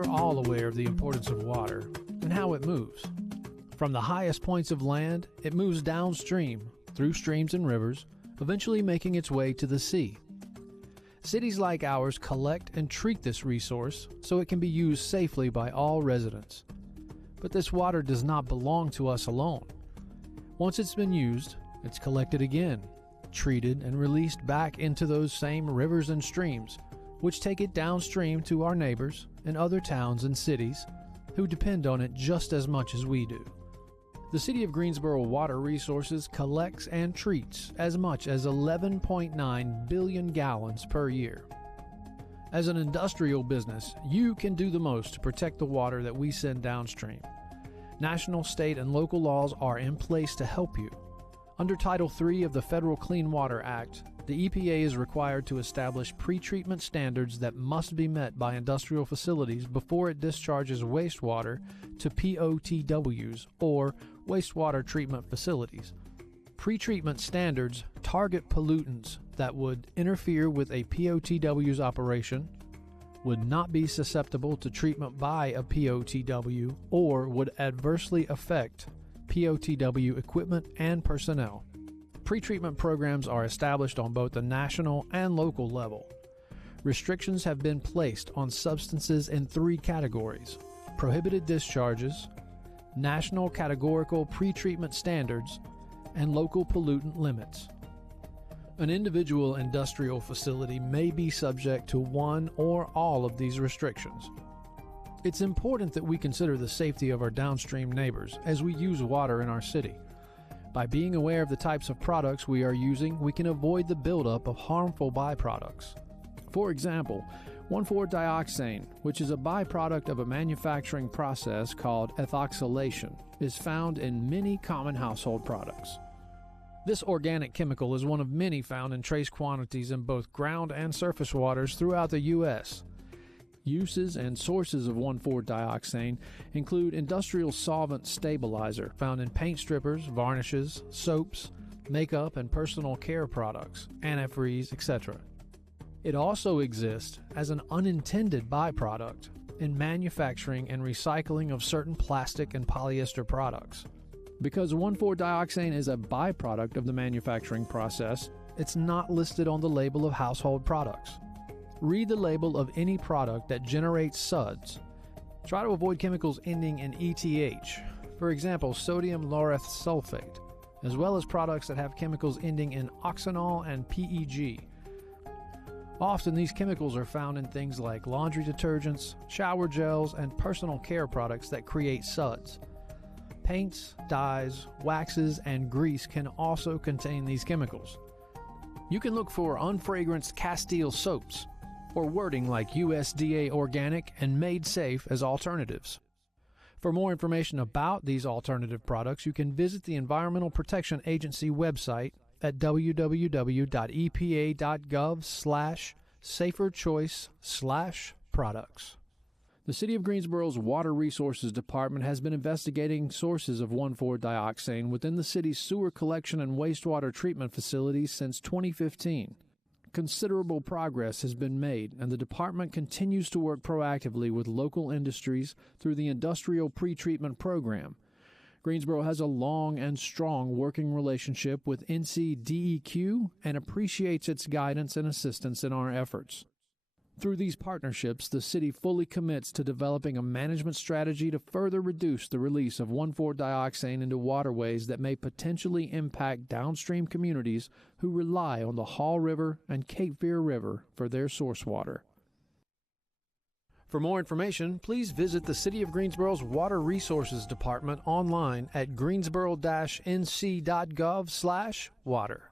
are all aware of the importance of water and how it moves. From the highest points of land, it moves downstream, through streams and rivers, eventually making its way to the sea. Cities like ours collect and treat this resource so it can be used safely by all residents. But this water does not belong to us alone. Once it's been used, it's collected again, treated, and released back into those same rivers and streams, which take it downstream to our neighbors and other towns and cities who depend on it just as much as we do. The City of Greensboro Water Resources collects and treats as much as 11.9 billion gallons per year. As an industrial business, you can do the most to protect the water that we send downstream. National, state, and local laws are in place to help you. Under Title III of the Federal Clean Water Act, the EPA is required to establish pretreatment standards that must be met by industrial facilities before it discharges wastewater to POTWs, or wastewater treatment facilities. Pretreatment standards target pollutants that would interfere with a POTW's operation, would not be susceptible to treatment by a POTW, or would adversely affect POTW equipment and personnel. Pretreatment programs are established on both the national and local level. Restrictions have been placed on substances in 3 categories: prohibited discharges, national categorical pretreatment standards, and local pollutant limits. An individual industrial facility may be subject to one or all of these restrictions. It's important that we consider the safety of our downstream neighbors as we use water in our city. By being aware of the types of products we are using, we can avoid the buildup of harmful byproducts. For example, 1,4-dioxane, which is a byproduct of a manufacturing process called ethoxylation, is found in many common household products. This organic chemical is one of many found in trace quantities in both ground and surface waters throughout the U.S. Uses and sources of 1,4-dioxane include industrial solvent stabilizer found in paint strippers, varnishes, soaps, makeup and personal care products, antifreeze, etc. It also exists as an unintended byproduct in manufacturing and recycling of certain plastic and polyester products. Because 1,4-dioxane is a byproduct of the manufacturing process, it's not listed on the label of household products. Read the label of any product that generates suds. Try to avoid chemicals ending in ETH, for example, sodium laureth sulfate, as well as products that have chemicals ending in oxanol and PEG. Often these chemicals are found in things like laundry detergents, shower gels, and personal care products that create suds. Paints, dyes, waxes, and grease can also contain these chemicals. You can look for unfragranced Castile soaps, or wording like USDA organic and made safe as alternatives. For more information about these alternative products, you can visit the Environmental Protection Agency website at www.epa.gov/saferchoice/products. The City of Greensboro's Water Resources Department has been investigating sources of 1,4-dioxane within the city's sewer collection and wastewater treatment facilities since 2015. Considerable progress has been made, and the department continues to work proactively with local industries through the Industrial Pretreatment Program. Greensboro has a long and strong working relationship with NCDEQ and appreciates its guidance and assistance in our efforts. Through these partnerships, the city fully commits to developing a management strategy to further reduce the release of 1,4-dioxane into waterways that may potentially impact downstream communities who rely on the Hall River and Cape Fear River for their source water. For more information, please visit the City of Greensboro's Water Resources Department online at greensboro-nc.gov/water.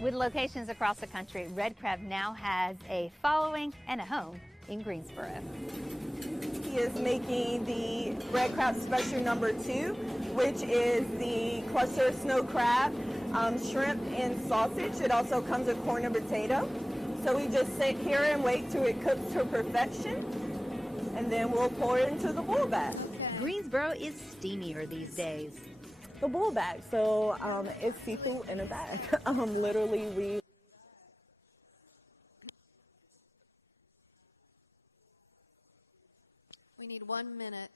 With locations across the country, Red Crab now has a following and a home in Greensboro. He is making the Red Crab Special number 2, which is the cluster snow crab, shrimp, and sausage. It also comes with corn and potato. So we just sit here and wait till it cooks to perfection, and then we'll pour it into the bull bag. Greensboro is steamier these days. The bull bag, so it's see-through in a bag. Literally, We need 1 minute.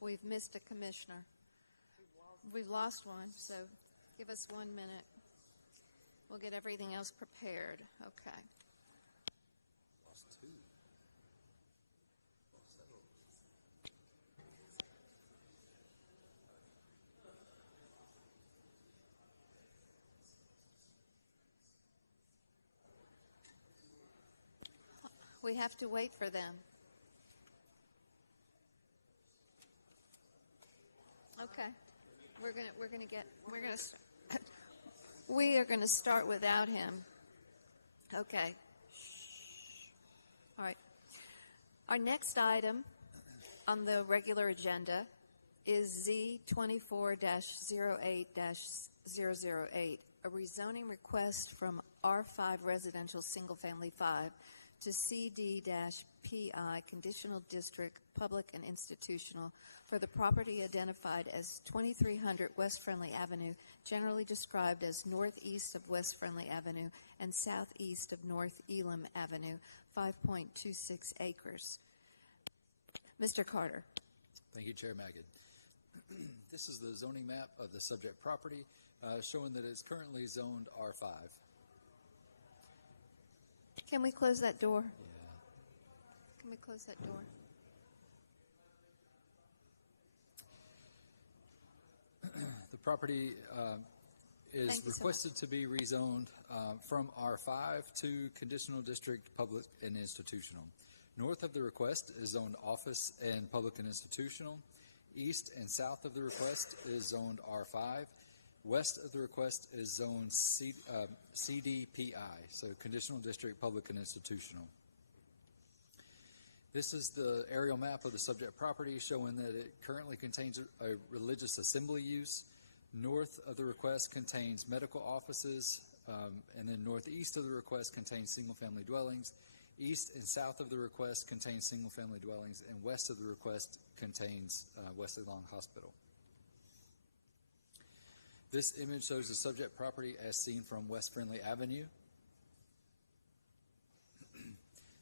We've missed a commissioner. We've lost one, so give us 1 minute. We'll get everything else prepared. Okay. We have to wait for them. Okay. We are going to start without him. Okay. All right. Our next item on the regular agenda is Z24-08-008, a rezoning request from R5 Residential Single Family 5 to CD-PI Conditional District Public and Institutional for the property identified as 2300 West Friendly Avenue, generally described as northeast of West Friendly Avenue and southeast of North Elam Avenue, 5.26 acres. Mr. Carter. Thank you, Chair Magid. This is the zoning map of the subject property, showing that it's currently zoned R5. Can we close that door? Yeah. Can we close that door? The property is requested to be rezoned from R5 to Conditional District Public and Institutional. North of the request is zoned Office and Public and Institutional. East and south of the request is zoned R5. West of the request is zoned CDPI, so Conditional District Public and Institutional. This is the aerial map of the subject property showing that it currently contains a religious assembly use. North of the request contains medical offices, and then northeast of the request contains single-family dwellings. East and south of the request contains single-family dwellings, and west of the request contains Wesley Long Hospital. This image shows the subject property as seen from West Friendly Avenue.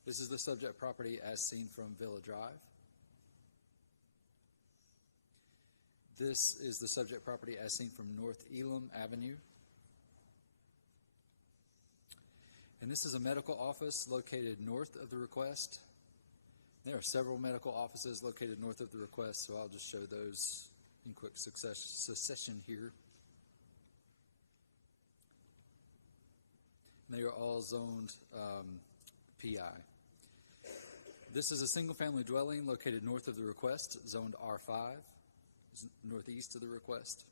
This is the subject property as seen from Villa Drive. This is the subject property as seen from North Elam Avenue. And this is a medical office located north of the request. There are several medical offices located north of the request, so I'll just show those in quick succession here. They are all zoned PI. This is a single-family dwelling located north of the request, zoned R5, northeast of the request.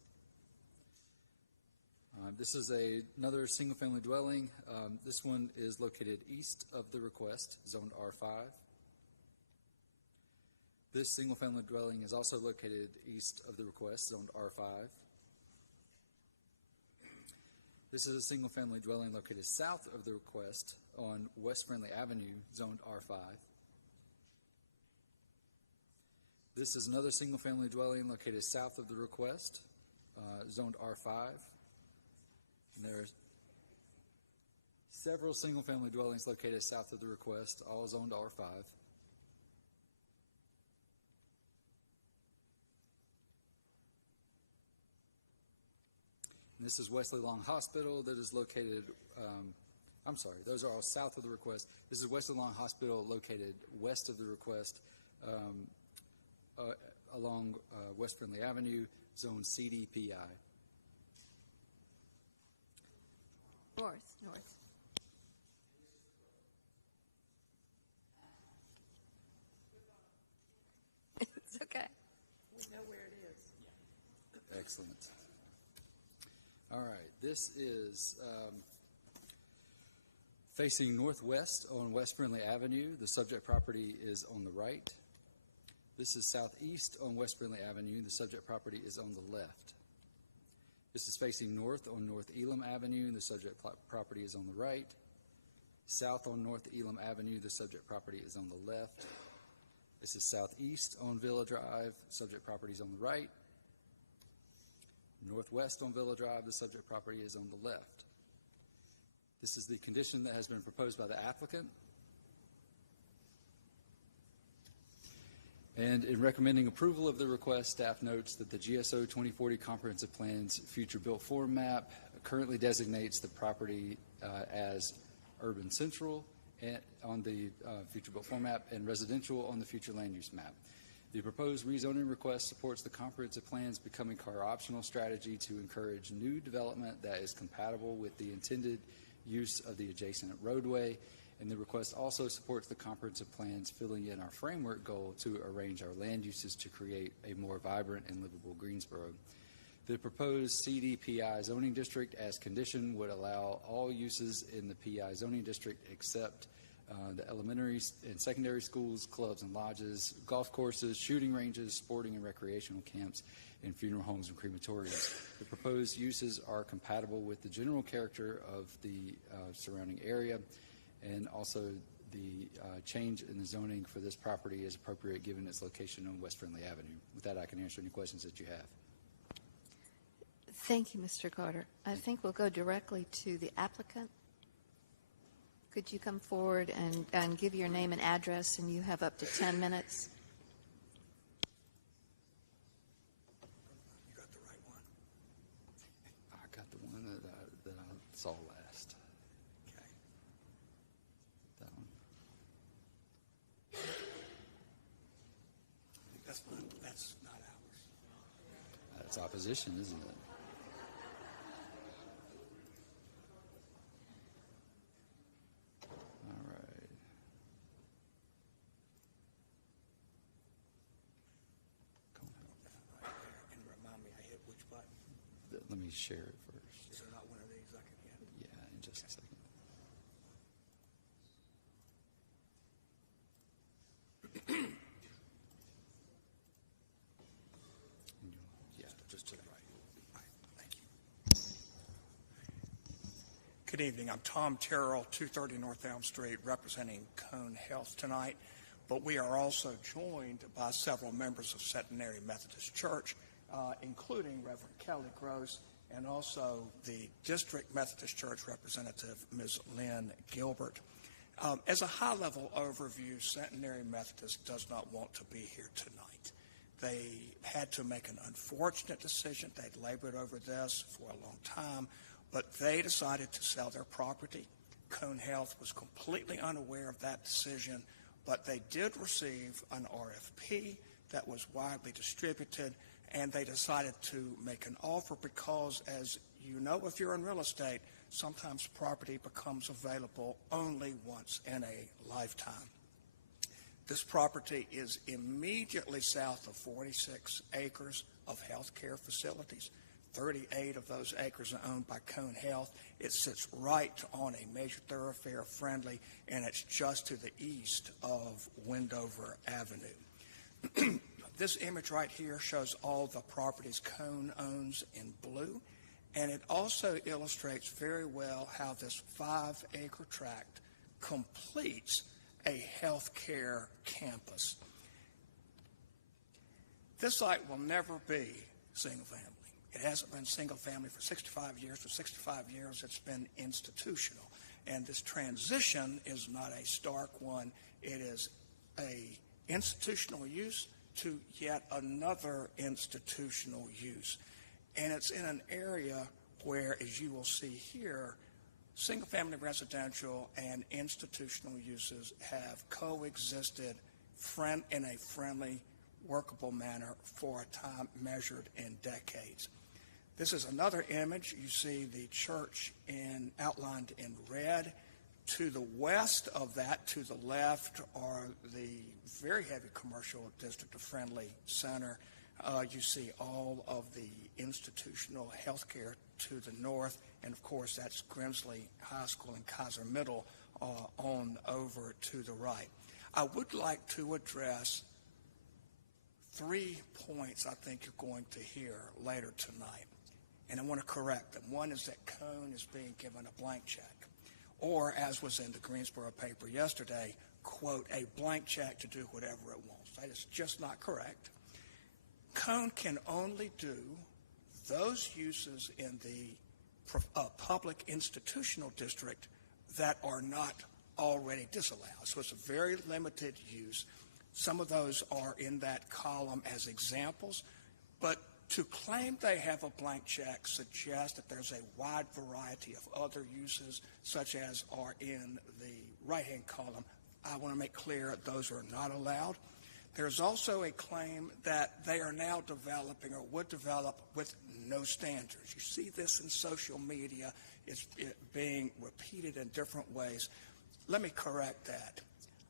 This is another single-family dwelling. This one is located east of the request, zoned R5. This single-family dwelling is also located east of the request, zoned R5. This is a single-family dwelling located south of the request on West Friendly Avenue, zoned R5. This is another single-family dwelling located south of the request, zoned R5. And there are several single-family dwellings located south of the request, all zoned R5. And this is Wesley Long Hospital that is located, those are all south of the request. This is Wesley Long Hospital located west of the request along West Friendly Avenue, zone CDPI. North. It's okay. We know where it is. Excellent. All right, this is Facing northwest on West Friendly Avenue, the subject property is on the right. This is southeast on West Friendly Avenue. The subject property is on the left. This is facing north on North Elam Avenue. The subject property is on the right. South on North Elam Avenue. The subject property is on the left. This is southeast on Villa Drive. Subject property is on the right. Northwest on Villa Drive. The subject property is on the left. This is the condition that has been proposed by the applicant. And in recommending approval of the request, staff notes that the GSO 2040 Comprehensive Plan's future built form map currently designates the property as urban central and on the future built form map and residential on the future land use map. The proposed rezoning request supports the comprehensive plan's becoming car optional strategy to encourage new development that is compatible with the intended use of the adjacent roadway, and the request also supports the comprehensive plans filling in our framework goal to arrange our land uses to create a more vibrant and livable Greensboro. The proposed CDPI zoning district as condition would allow all uses in the PI zoning district except the elementary and secondary schools, clubs and lodges, golf courses, shooting ranges, sporting and recreational camps, and funeral homes and crematoriums. The proposed uses are compatible with the general character of the surrounding area, and also the change in the zoning for this property is appropriate given its location on West Friendly Avenue. With that, I can answer any questions that you have. Thank you, Mr. Carter. I think we'll go directly to the applicant. Could you come forward and give your name and address, and you have up to 10 minutes. You got the right one? I got the one that I saw last. Okay. That one. That's not ours. That's opposition, isn't it? Let me share it first. Is there not one of these I can get? Yeah, in just a second. Yeah, just to the right. Thank you. Good evening. I'm Tom Terrell, 230 North Elm Street, representing Cone Health tonight. But we are also joined by several members of Centenary Methodist Church, including Reverend Kelly Gross, and also the District Methodist Church representative, Ms. Lynn Gilbert. As a high-level overview, Centenary Methodist does not want to be here tonight. They had to make an unfortunate decision. They'd labored over this for a long time, but they decided to sell their property. Cone Health was completely unaware of that decision, but they did receive an RFP that was widely distributed, and they decided to make an offer because, as you know, if you're in real estate, sometimes property becomes available only once in a lifetime. This property is immediately south of 46 acres of healthcare facilities. 38 of those acres are owned by Cone Health. It sits right on a major thoroughfare friendly, and it's just to the east of Wendover Avenue. This image right here shows all the properties Cone owns in blue, and it also illustrates very well how this 5-acre tract completes a healthcare campus. This site will never be single family. It hasn't been single family for 65 years. For 65 years, it's been institutional. And this transition is not a stark one. It is a institutional use to yet another institutional use. And it's in an area where, as you will see here, single-family residential and institutional uses have coexisted in a friendly, workable manner for a time measured in decades. This is another image. You see the church outlined in red. To the west of that, to the left, are the very heavy commercial district of Friendly Center. You see all of the institutional health care to the north, and of course that's Grimsley High School and Kaiser Middle on over to the right. I would like to address 3 points I think you're going to hear later tonight, and I want to correct them. One is that Cone is being given a blank check, or as was in the Greensboro paper yesterday, quote, a blank check to do whatever it wants. That is just not correct. Cone can only do those uses in the public institutional district that are not already disallowed. So it's a very limited use. Some of those are in that column as examples, but to claim they have a blank check suggests that there's a wide variety of other uses, such as are in the right-hand column. I want to make clear those are not allowed. There's also a claim that they are now developing or would develop with no standards. You see this in social media. It's being repeated in different ways. Let me correct that.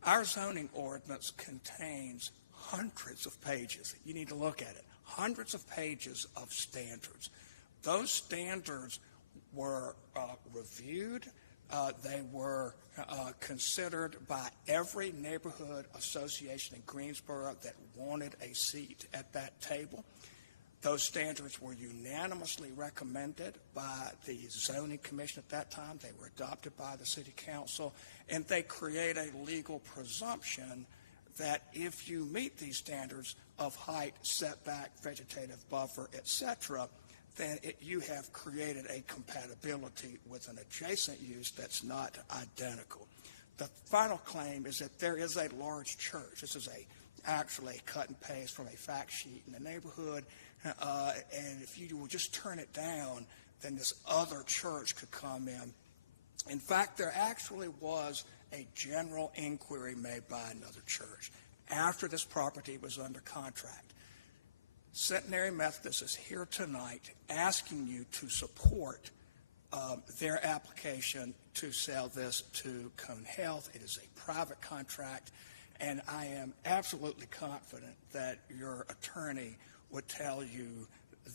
Our zoning ordinance contains hundreds of pages. You need to look at it. Hundreds of pages of standards. Those standards were reviewed. They were considered by every neighborhood association in Greensboro that wanted a seat at that table. Those standards were unanimously recommended by the zoning commission at that time. They were adopted by the city council, and they create a legal presumption that if you meet these standards of height, setback, vegetative buffer, etc., then you have created a compatibility with an adjacent use that's not identical. The final claim is that there is a large church. This is actually a cut and paste from a fact sheet in the neighborhood, and if you would just turn it down, then this other church could come in. In fact, there actually was a general inquiry made by another church after this property was under contract. Centenary Methodist is here tonight asking you to support their application to sell this to Cone Health. It is a private contract, and I am absolutely confident that your attorney would tell you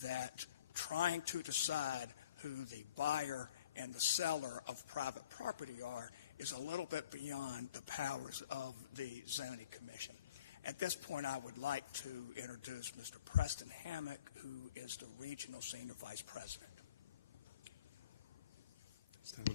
that trying to decide who the buyer and the seller of private property are is a little bit beyond the powers of the zoning commission. At this point, I would like to introduce Mr. Preston Hammock, who is the Regional Senior Vice President.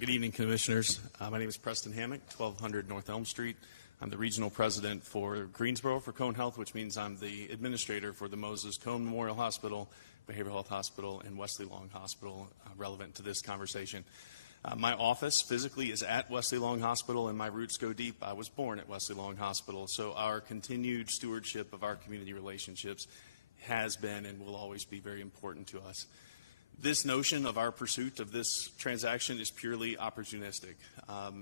Good evening, Commissioners. My name is Preston Hammock, 1200 North Elm Street. I'm the Regional President for Greensboro for Cone Health, which means I'm the Administrator for the Moses Cone Memorial Hospital, Behavioral Health Hospital, and Wesley Long Hospital, relevant to this conversation. My office physically is at Wesley Long Hospital, and my roots go deep. I was born at Wesley Long Hospital, so our continued stewardship of our community relationships has been and will always be very important to us. This notion of our pursuit of this transaction is purely opportunistic.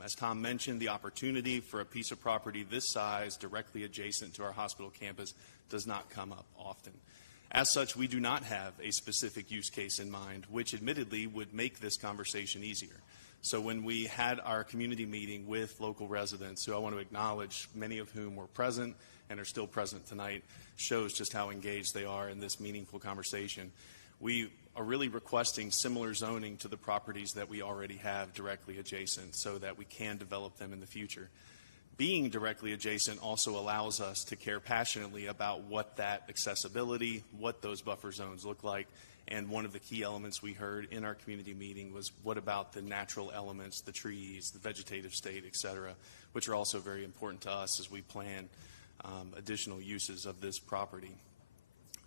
As Tom mentioned, the opportunity for a piece of property this size directly adjacent to our hospital campus does not come up often. As such, we do not have a specific use case in mind, which admittedly would make this conversation easier. So when we had our community meeting with local residents, who I want to acknowledge, many of whom were present and are still present tonight, shows just how engaged they are in this meaningful conversation. We are really requesting similar zoning to the properties that we already have directly adjacent so that we can develop them in the future. Being directly adjacent also allows us to care passionately about what that accessibility, what those buffer zones look like, and one of the key elements we heard in our community meeting was what about the natural elements, the trees, the vegetative state, et cetera, which are also very important to us as we plan additional uses of this property.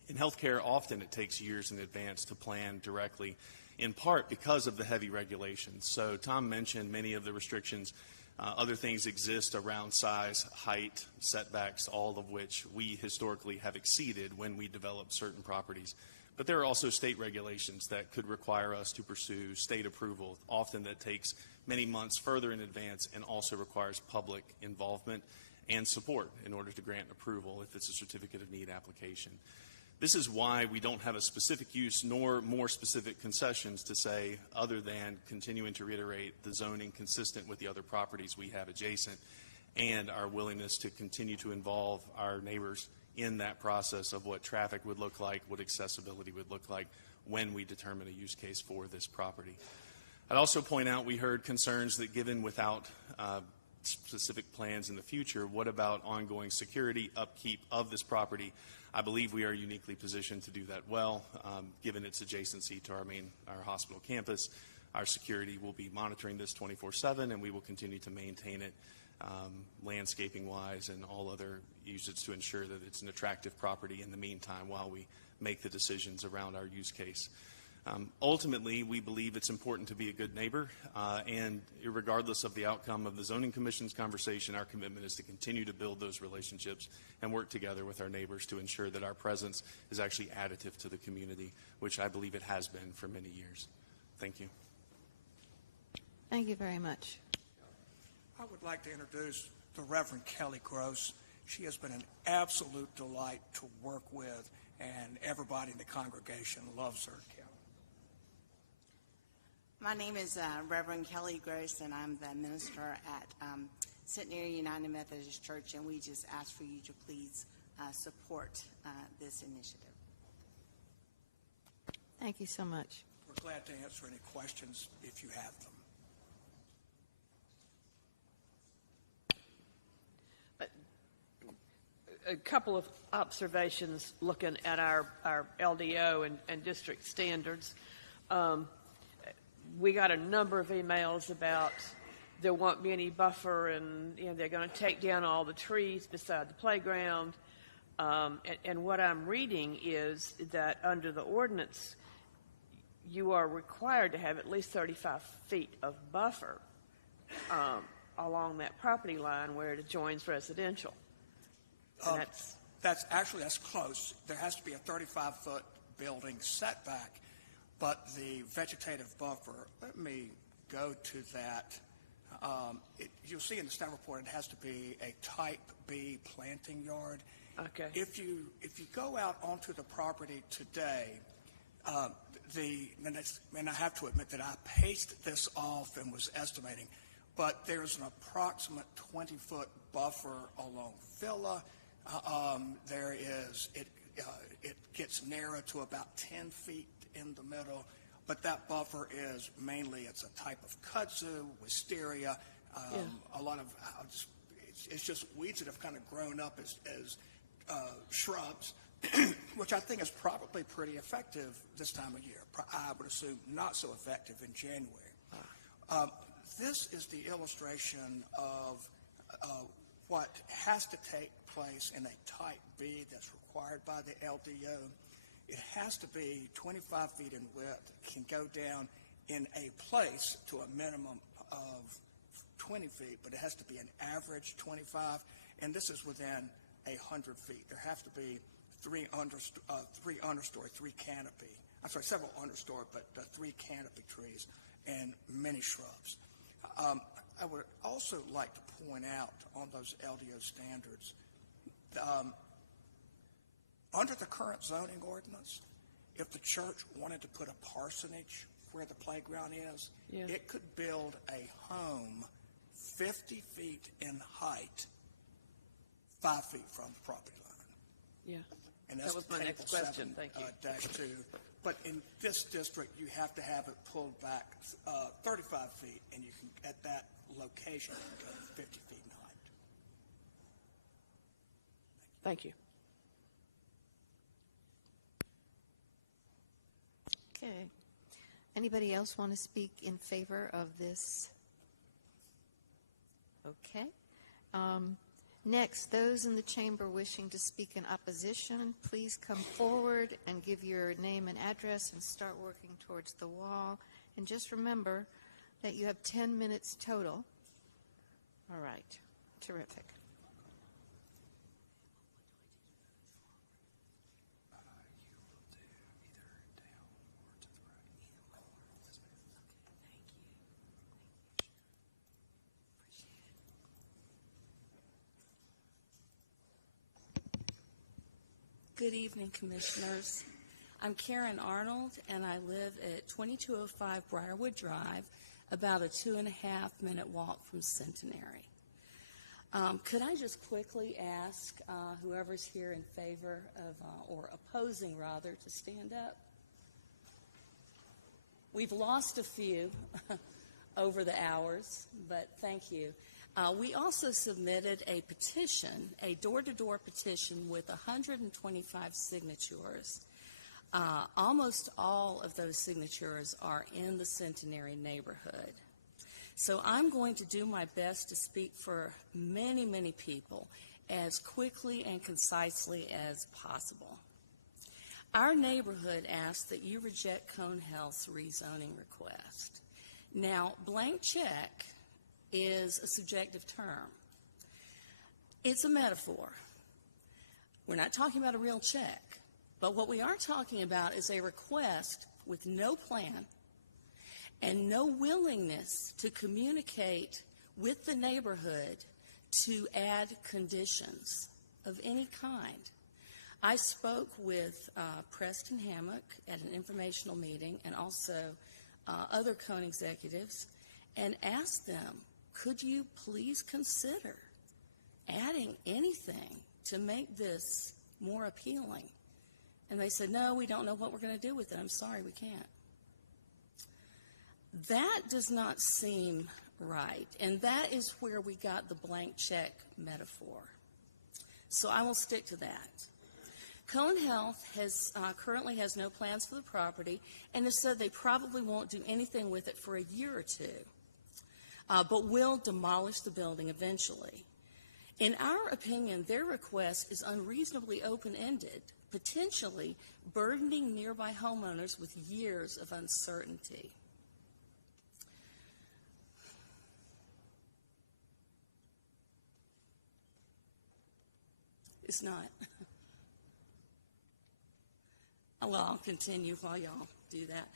In healthcare, often it takes years in advance to plan directly, in part because of the heavy regulations. So Tom mentioned many of the restrictions. Other things exist around size, height, setbacks, all of which we historically have exceeded when we develop certain properties. But there are also state regulations that could require us to pursue state approval. Often that takes many months further in advance and also requires public involvement and support in order to grant approval if it's a certificate of need application. This is why we don't have a specific use nor more specific concessions to say other than continuing to reiterate the zoning consistent with the other properties we have adjacent and our willingness to continue to involve our neighbors in that process of what traffic would look like, what accessibility would look like when we determine a use case for this property. I'd also point out we heard concerns that given without specific plans in the future, what about ongoing security, upkeep of this property? I believe we are uniquely positioned to do that well, given its adjacency to our hospital campus. Our security will be monitoring this 24/7, and we will continue to maintain it landscaping-wise and all other uses to ensure that it's an attractive property in the meantime while we make the decisions around our use case. Ultimately, we believe it's important to be a good neighbor, and regardless of the outcome of the Zoning Commission's conversation, our commitment is to continue to build those relationships and work together with our neighbors to ensure that our presence is actually additive to the community, which I believe it has been for many years. Thank you. Thank you very much. I would like to introduce the Reverend Kelly Gross. She has been an absolute delight to work with, and everybody in the congregation loves her. My name is Reverend Kelly Gross, and I'm the minister at Centenary United Methodist Church, and we just ask for you to please support this initiative. Thank you so much. We're glad to answer any questions if you have them. A couple of observations looking at our LDO and district standards. We got a number of emails about there won't be any buffer, and they're going to take down all the trees beside the playground. And what I'm reading is that under the ordinance, you are required to have at least 35 feet of buffer along that property line where it adjoins residential. And That's close. There has to be a 35-foot building setback, but the vegetative buffer, let me go to that. You'll see in the staff report it has to be a type B planting yard. Okay. If you go out onto the property today, and I have to admit that I paced this off and was estimating, but there's an approximate 20-foot buffer along Villa. It gets narrow to about 10 feet in the middle, but that buffer is mainly, it's a type of kudzu, wisteria, a lot of, it's just weeds that have kind of grown up as shrubs, which I think is probably pretty effective this time of year. I would assume not so effective in January. This is the illustration of what has to take place in a type B that's required by the LDO. It has to be 25 feet in width, can go down in a place to a minimum of 20 feet, but it has to be an average 25, and this is within 100 feet. There have to be several understory, but 3 canopy trees and many shrubs. I would also like to point out on those LDO standards, under the current zoning ordinance, if the church wanted to put a parsonage where the playground is, it could build a home 50 feet in height, 5 feet from the property line. Yeah, And that's that was my next question. Thank you. -2. But in this district, you have to have it pulled back 35 feet, and you can, at that location, you can go 50 feet in height. Thank you. Okay. Anybody else want to speak in favor of this? Okay. Next, those in the chamber wishing to speak in opposition, please come forward and give your name and address and start working towards the wall. And just remember that you have 10 minutes total. All right. Terrific. Good evening, Commissioners. I'm Karen Arnold, and I live at 2205 Briarwood Drive, about a 2.5-minute walk from Centenary. Could I just quickly ask whoever's here in favor of, or opposing rather, to stand up? We've lost a few over the hours, but thank you. We also submitted a petition, a door-to-door petition with 125 signatures. Almost all of those signatures are in the Centenary neighborhood. So I'm going to do my best to speak for many, many people as quickly and concisely as possible. Our neighborhood asks that you reject Cone Health's rezoning request. Now, blank check is a subjective term. It's a metaphor. We're not talking about a real check, but what we are talking about is a request with no plan and no willingness to communicate with the neighborhood to add conditions of any kind. I spoke with Preston Hammock at an informational meeting and also other Cone executives and asked them, could you please consider adding anything to make this more appealing? And they said, no, we don't know what we're going to do with it. I'm sorry, we can't. That does not seem right, and that is where we got the blank check metaphor. So I will stick to that. Cone Health currently has no plans for the property and has said they probably won't do anything with it for a year or two, but will demolish the building eventually. In our opinion, their request is unreasonably open-ended, potentially burdening nearby homeowners with years of uncertainty. It's not. Well, I'll continue while y'all do that.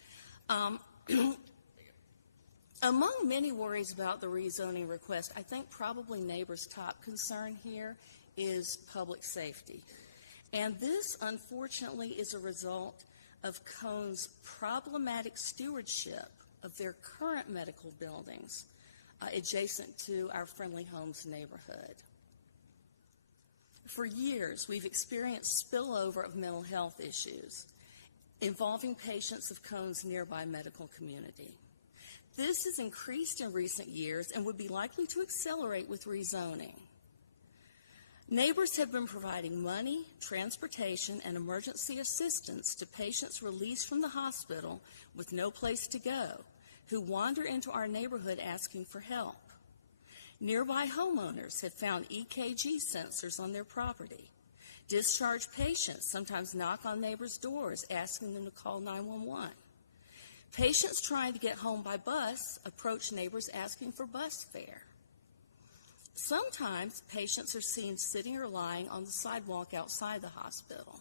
Among many worries about the rezoning request, I think probably neighbors' top concern here is public safety. And this, unfortunately, is a result of Cone's problematic stewardship of their current medical buildings adjacent to our Friendly Homes neighborhood. For years, we've experienced spillover of mental health issues involving patients of Cone's nearby medical community. This has increased in recent years and would be likely to accelerate with rezoning. Neighbors have been providing money, transportation, and emergency assistance to patients released from the hospital with no place to go, who wander into our neighborhood asking for help. Nearby homeowners have found EKG sensors on their property. Discharged patients sometimes knock on neighbors' doors asking them to call 911. Patients trying to get home by bus approach neighbors asking for bus fare. Sometimes patients are seen sitting or lying on the sidewalk outside the hospital.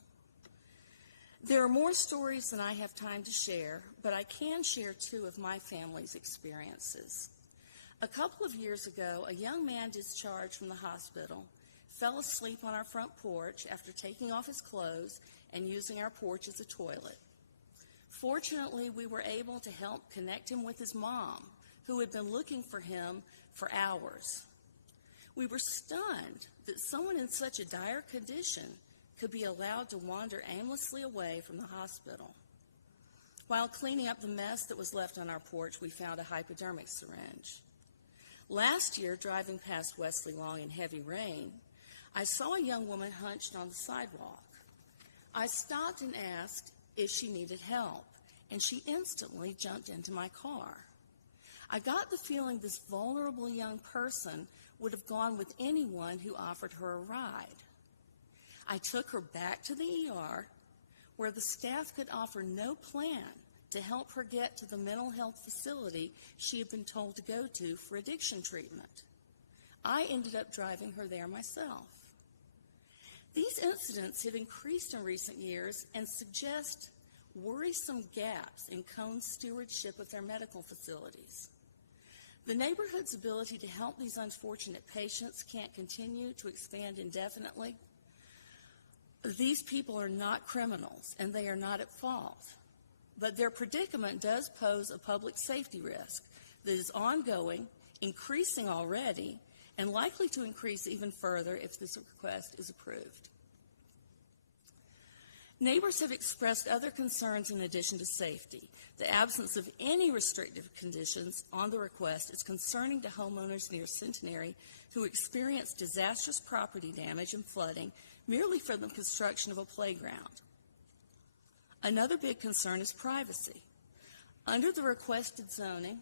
There are more stories than I have time to share, but I can share two of my family's experiences. A couple of years ago, a young man discharged from the hospital fell asleep on our front porch after taking off his clothes and using our porch as a toilet. Fortunately, we were able to help connect him with his mom, who had been looking for him for hours. We were stunned that someone in such a dire condition could be allowed to wander aimlessly away from the hospital. While cleaning up the mess that was left on our porch, we found a hypodermic syringe. Last year, driving past Wesley Long in heavy rain, I saw a young woman hunched on the sidewalk. I stopped and asked if she needed help, and she instantly jumped into my car. I got the feeling this vulnerable young person would have gone with anyone who offered her a ride. I took her back to the ER, where the staff could offer no plan to help her get to the mental health facility she had been told to go to for addiction treatment. I ended up driving her there myself. These incidents have increased in recent years and suggest worrisome gaps in Cone's stewardship of their medical facilities. The neighborhood's ability to help these unfortunate patients can't continue to expand indefinitely. These people are not criminals, and they are not at fault. But their predicament does pose a public safety risk that is ongoing, increasing already, and likely to increase even further if this request is approved. Neighbors have expressed other concerns in addition to safety. The absence of any restrictive conditions on the request is concerning to homeowners near Centenary who experience disastrous property damage and flooding merely from the construction of a playground. Another big concern is privacy. Under the requested zoning,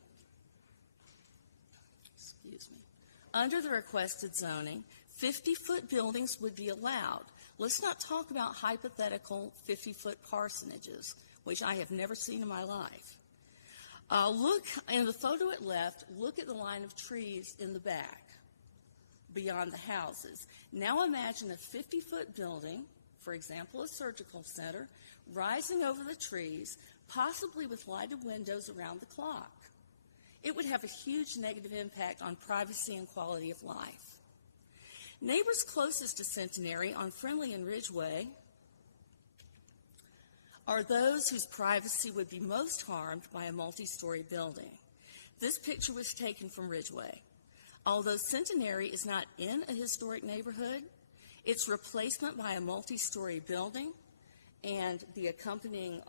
50-foot buildings would be allowed. Let's not talk about hypothetical 50-foot parsonages, which I have never seen in my life. Look, in the photo at left, look at the line of trees in the back beyond the houses. Now imagine a 50-foot building, for example, a surgical center, rising over the trees, possibly with lighted windows around the clock. It would have a huge negative impact on privacy and quality of life. Neighbors closest to Centenary on Friendly and Ridgeway are those whose privacy would be most harmed by a multi-story building. This picture was taken from Ridgeway. Although Centenary is not in a historic neighborhood, its replacement by a multi-story building and the accompanying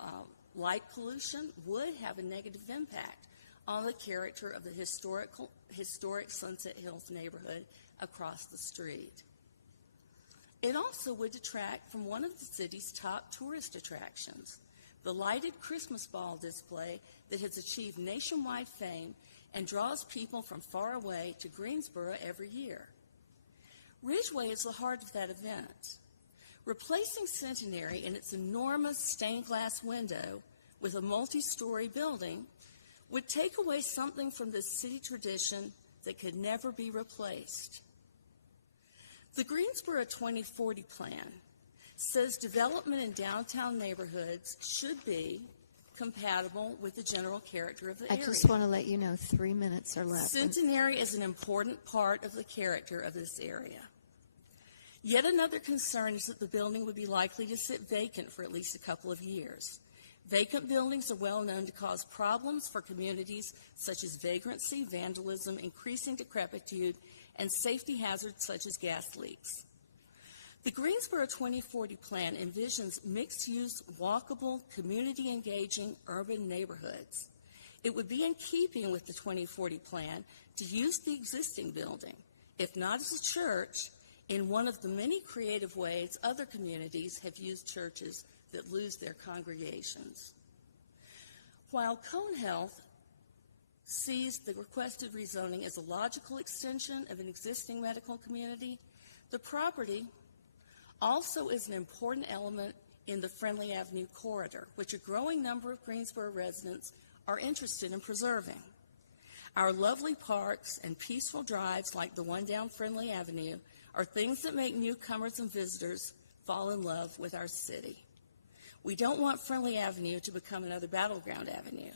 light pollution would have a negative impact on the character of the historic Sunset Hills neighborhood across the street. It also would detract from one of the city's top tourist attractions, the lighted Christmas ball display that has achieved nationwide fame and draws people from far away to Greensboro every year. Ridgeway is the heart of that event. Replacing Centenary in its enormous stained glass window with a multi-story building would take away something from this city tradition that could never be replaced. The Greensboro 2040 plan says development in downtown neighborhoods should be compatible with the general character of the area. I just want to let you know 3 minutes are left. Centenary is an important part of the character of this area. Yet another concern is that the building would be likely to sit vacant for at least a couple of years. Vacant buildings are well known to cause problems for communities such as vagrancy, vandalism, increasing decrepitude, and safety hazards such as gas leaks. The Greensboro 2040 plan envisions mixed-use, walkable, community-engaging urban neighborhoods. It would be in keeping with the 2040 plan to use the existing building, if not as a church, in one of the many creative ways other communities have used churches that lose their congregations. While Cone Health sees the requested rezoning as a logical extension of an existing medical community, the property also is an important element in the Friendly Avenue corridor, which a growing number of Greensboro residents are interested in preserving. Our lovely parks and peaceful drives like the one down Friendly Avenue are things that make newcomers and visitors fall in love with our city. We don't want Friendly Avenue to become another battleground avenue.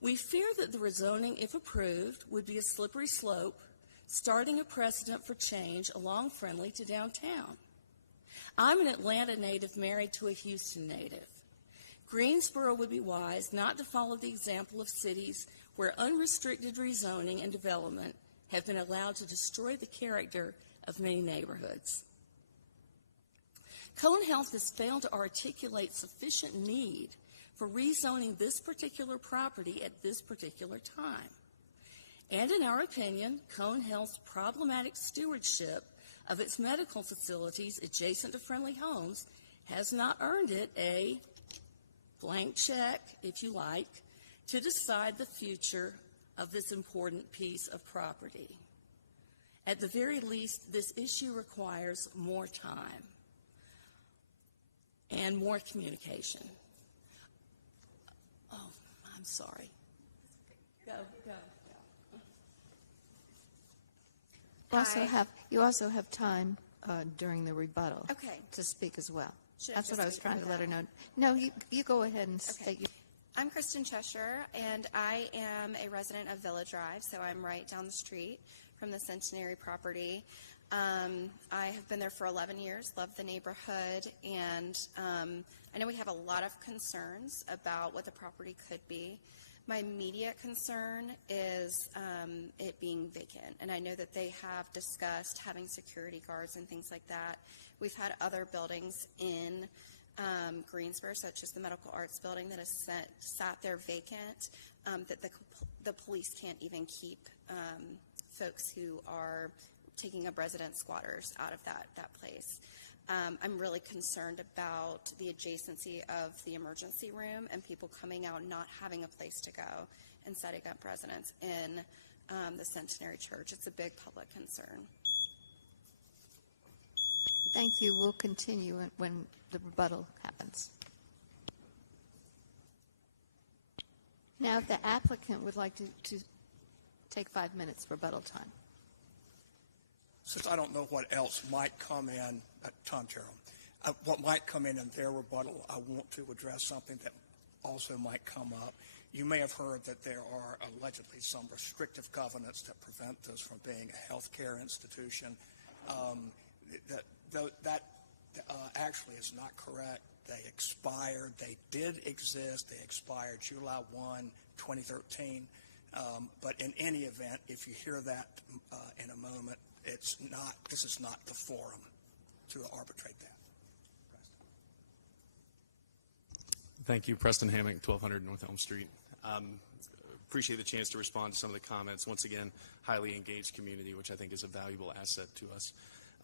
We fear that the rezoning, if approved, would be a slippery slope, starting a precedent for change along Friendly to downtown. I'm an Atlanta native married to a Houston native. Greensboro would be wise not to follow the example of cities where unrestricted rezoning and development have been allowed to destroy the character of many neighborhoods. Cone Health has failed to articulate sufficient need for rezoning this particular property at this particular time. And in our opinion, Cone Health's problematic stewardship of its medical facilities adjacent to Friendly Homes has not earned it a blank check, if you like, to decide the future of this important piece of property. At the very least, this issue requires more time and more communication. Oh, I'm sorry. Go. You also have time during the rebuttal Okay. to speak as well. Should I That's what just I was speak trying over to let her that? know. No, you go ahead and state your... I'm Kristen Cheshire, and I am a resident of Villa Drive, so I'm right down the street from the Centenary property. I have been there for 11 years, love the neighborhood, and I know we have a lot of concerns about what the property could be. My immediate concern is it being vacant, and I know that they have discussed having security guards and things like that. We've had other buildings in Greensboro, such as the Medical Arts Building that has sat there vacant, that the police can't even keep folks who are taking up resident squatters out of that place. I'm really concerned about the adjacency of the emergency room and people coming out not having a place to go and setting up residence in the Centenary Church. It's a big public concern. Thank you. We'll continue when the rebuttal happens. Now, if the applicant would like to take 5 minutes rebuttal time. Since I don't know what else might come in, Tom Terrell, what might come in their rebuttal, I want to address something that also might come up. You may have heard that there are allegedly some restrictive covenants that prevent this from being a healthcare institution. That actually is not correct. They expired. They did exist. They expired July 1, 2013. But in any event, if you hear that in a moment, this is not the forum to arbitrate that. Thank you. Preston Hammock, 1200 North Elm Street. Appreciate the chance to respond to some of the comments. Once again, highly engaged community, which I think is a valuable asset to us.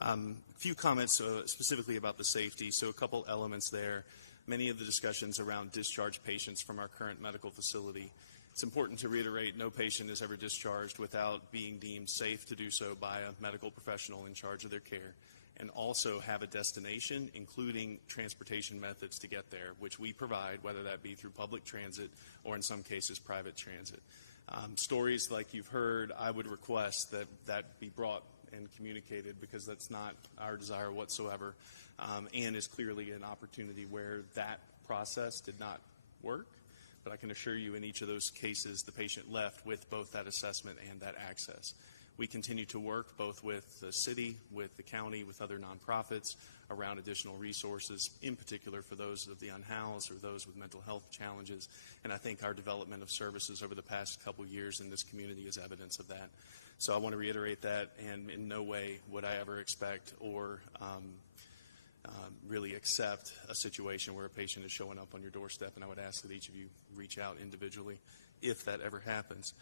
A few comments specifically about the safety. So a couple elements there. Many of the discussions around discharged patients from our current medical facility. It's important to reiterate no patient is ever discharged without being deemed safe to do so by a medical professional in charge of their care, and also have a destination, including transportation methods to get there, which we provide, whether that be through public transit or in some cases private transit. Stories like you've heard, I would request that be brought and communicated, because that's not our desire whatsoever, and is clearly an opportunity where that process did not work. But I can assure you in each of those cases, the patient left with both that assessment and that access. We continue to work both with the city, with the county, with other nonprofits around additional resources, in particular for those of the unhoused or those with mental health challenges. And I think our development of services over the past couple years in this community is evidence of that. So I want to reiterate that, and in no way would I ever expect or really accept a situation where a patient is showing up on your doorstep, and I would ask that each of you reach out individually if that ever happens.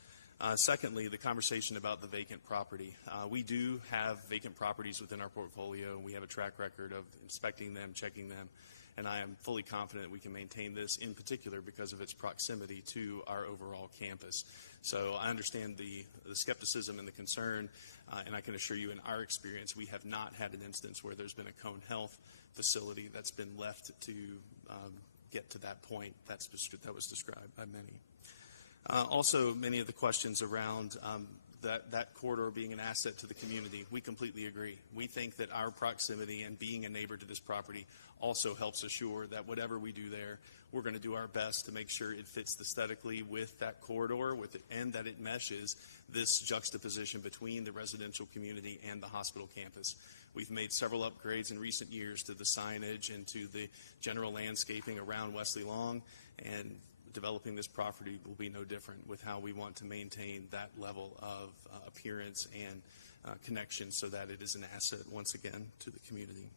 Secondly, the conversation about the vacant property. We do have vacant properties within our portfolio. We have a track record of inspecting them, checking them, and I am fully confident we can maintain this, in particular because of its proximity to our overall campus. So I understand the skepticism and the concern, and I can assure you in our experience, we have not had an instance where there's been a Cone Health facility that's been left to get to that point that was described by many. Also, many of the questions around that corridor being an asset to the community, we completely agree. We think that our proximity and being a neighbor to this property also helps assure that whatever we do there, we're going to do our best to make sure it fits aesthetically with that corridor, and that it meshes this juxtaposition between the residential community and the hospital campus. We've made several upgrades in recent years to the signage and to the general landscaping around Wesley Long, and developing this property will be no different with how we want to maintain that level of appearance and connection so that it is an asset, once again, to the community.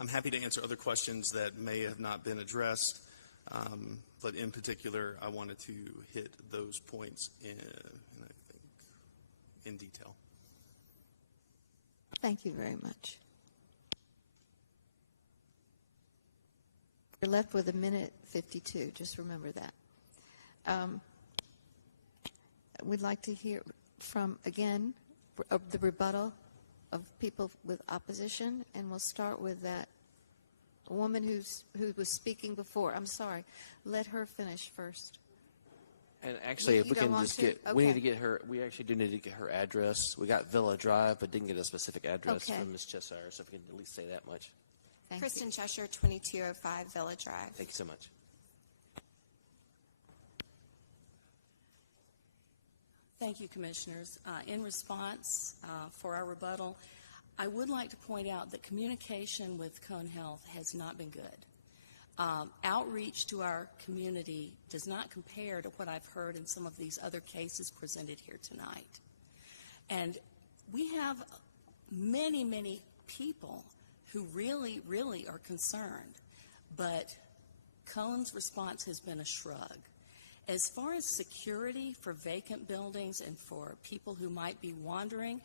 I'm happy to answer other questions that may have not been addressed, but in particular, I wanted to hit those points in detail. Thank you very much. You're left with 1:52. Just remember that. We'd like to hear from, again, the rebuttal of people with opposition, and we'll start with that woman who was speaking before. I'm sorry. Let her finish first. And actually, if we can just we need to get her, we actually do need to get her address. We got Villa Drive, but didn't get a specific address from Ms. Cheshire, so if we can at least say that much. Kristen Cheshire, 2205 Villa Drive. Thank you so much. Thank you, Commissioners. In response for our rebuttal, I would like to point out that communication with Cone Health has not been good. Outreach to our community does not compare to what I've heard in some of these other cases presented here tonight. And we have many, many people who really, really are concerned but Cone's response has been a shrug. As far as security for vacant buildings and for people who might be wandering,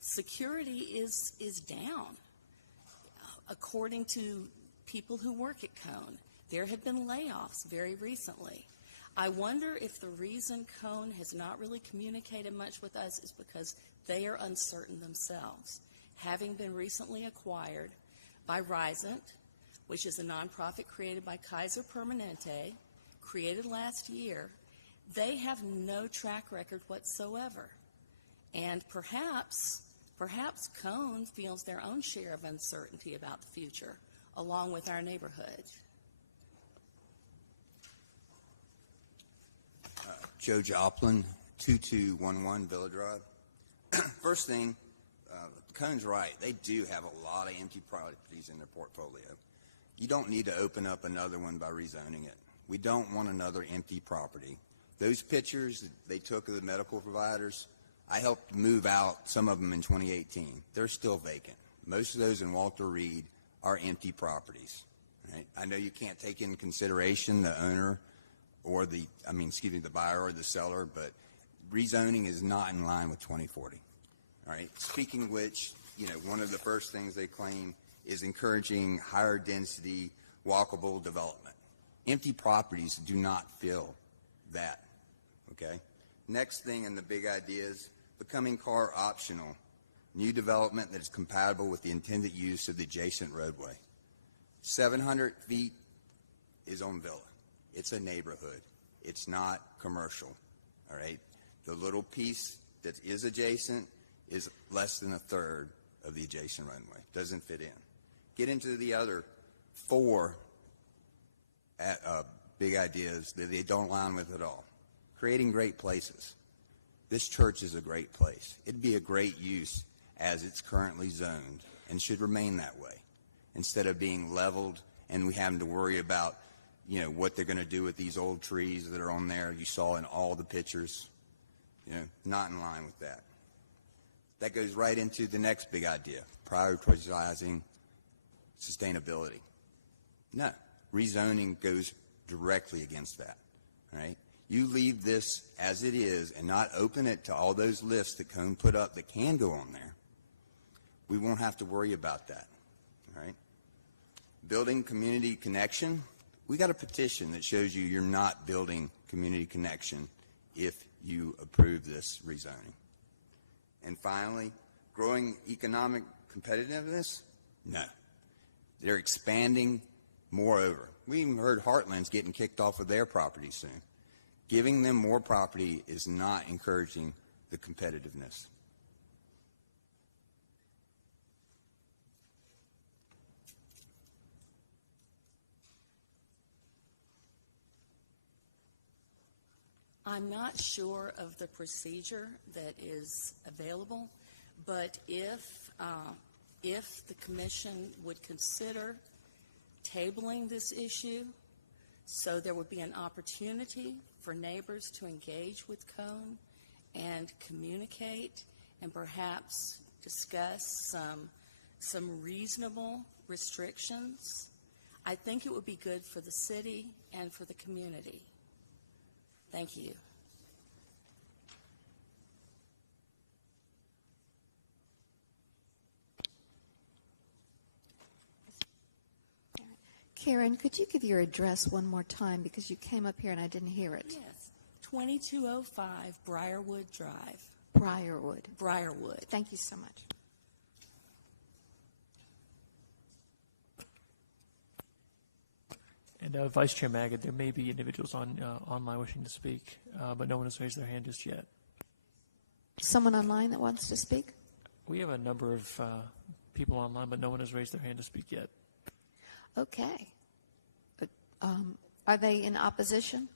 security is down. According to people who work at Cone, there have been layoffs very recently. I wonder if the reason Cone has not really communicated much with us is because they are uncertain themselves. Having been recently acquired by Rezone, which is a nonprofit created by Kaiser Permanente, created last year, they have no track record whatsoever. And perhaps Cone feels their own share of uncertainty about the future, along with our neighborhood. Joe Joplin, 2211 Villa Drive. First thing, Cone's right. They do have a lot of empty properties in their portfolio. You don't need to open up another one by rezoning it. We don't want another empty property. Those pictures that they took of the medical providers, I helped move out some of them in 2018. They're still vacant. Most of those in Walter Reed are empty properties. Right? I know you can't take into consideration the owner or the buyer or the seller, but rezoning is not in line with 2040. All right. Speaking of which, one of the first things they claim is encouraging higher density, walkable development. Empty properties do not fill that. Okay. Next thing in the big idea is becoming car optional. New development that is compatible with the intended use of the adjacent roadway. 700 feet is on Villa. It's a neighborhood. It's not commercial. All right. The little piece that is adjacent is less than a third of the adjacent runway. Doesn't fit in. Get into the other four big ideas that they don't line with at all. Creating great places. This church is a great place. It'd be a great use as it's currently zoned and should remain that way, instead of being leveled and we having to worry about what they're going to do with these old trees that are on there. You saw in all the pictures. Not in line with that. That goes right into the next big idea, prioritizing sustainability. No, rezoning goes directly against that, right? You leave this as it is and not open it to all those lists that Cone put up that can go on there. We won't have to worry about that, all right? Building community connection. We got a petition that shows you're not building community connection if you approve this rezoning. And finally, growing economic competitiveness? No. They're expanding moreover. We even heard Heartland's getting kicked off of their property soon. Giving them more property is not encouraging the competitiveness. I'm not sure of the procedure that is available, but if the commission would consider tabling this issue so there would be an opportunity for neighbors to engage with Cone and communicate and perhaps discuss some reasonable restrictions, I think it would be good for the city and for the community. Thank you. Karen, could you give your address one more time because you came up here and I didn't hear it? Yes, 2205 Briarwood Drive. Briarwood. Briarwood. Thank you so much. And Vice Chair Magid, there may be individuals online wishing to speak, but no one has raised their hand just yet. Someone online that wants to speak? We have a number of people online, but no one has raised their hand to speak yet. Okay. Are they in opposition?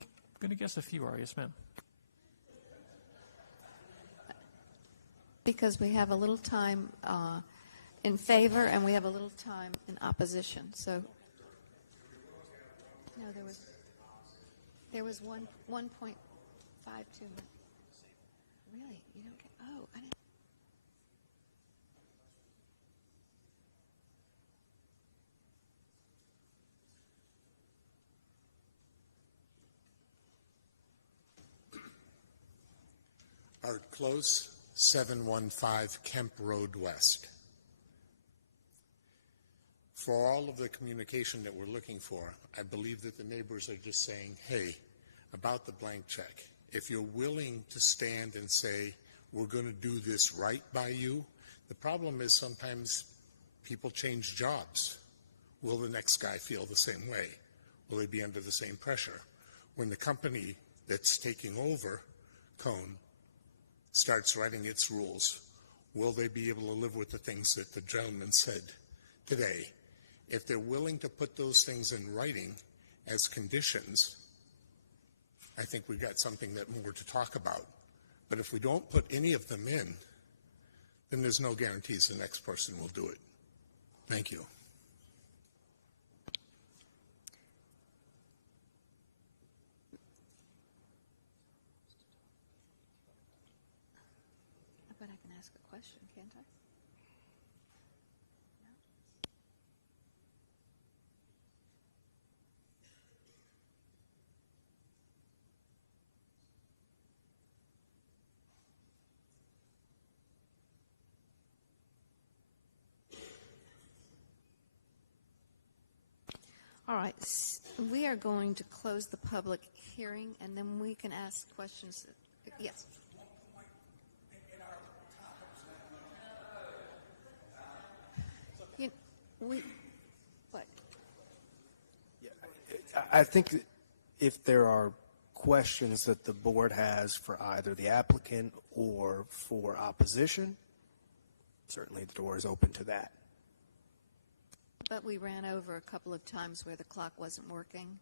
I'm going to guess a few are. Yes, ma'am. Because we have a little time in favor and we have a little time in opposition. So, no, there was 1.52. Really? You don't get? Oh, I didn't. Art Close, 715 Kemp Road West. For all of the communication that we're looking for, I believe that the neighbors are just saying, hey, about the blank check, if you're willing to stand and say, we're going to do this right by you, the problem is sometimes people change jobs. Will the next guy feel the same way? Will they be under the same pressure? When the company that's taking over Cone starts writing its rules, will they be able to live with the things that the gentleman said today? If they're willing to put those things in writing as conditions, I think we've got something that more to talk about. But if we don't put any of them in, then there's no guarantees the next person will do it. Thank you. I bet I can ask a question, can't I? All right, we are going to close the public hearing, and then we can ask questions. Yes. What? I think that if there are questions that the board has for either the applicant or for opposition, certainly the door is open to that. But we ran over a couple of times where the clock wasn't working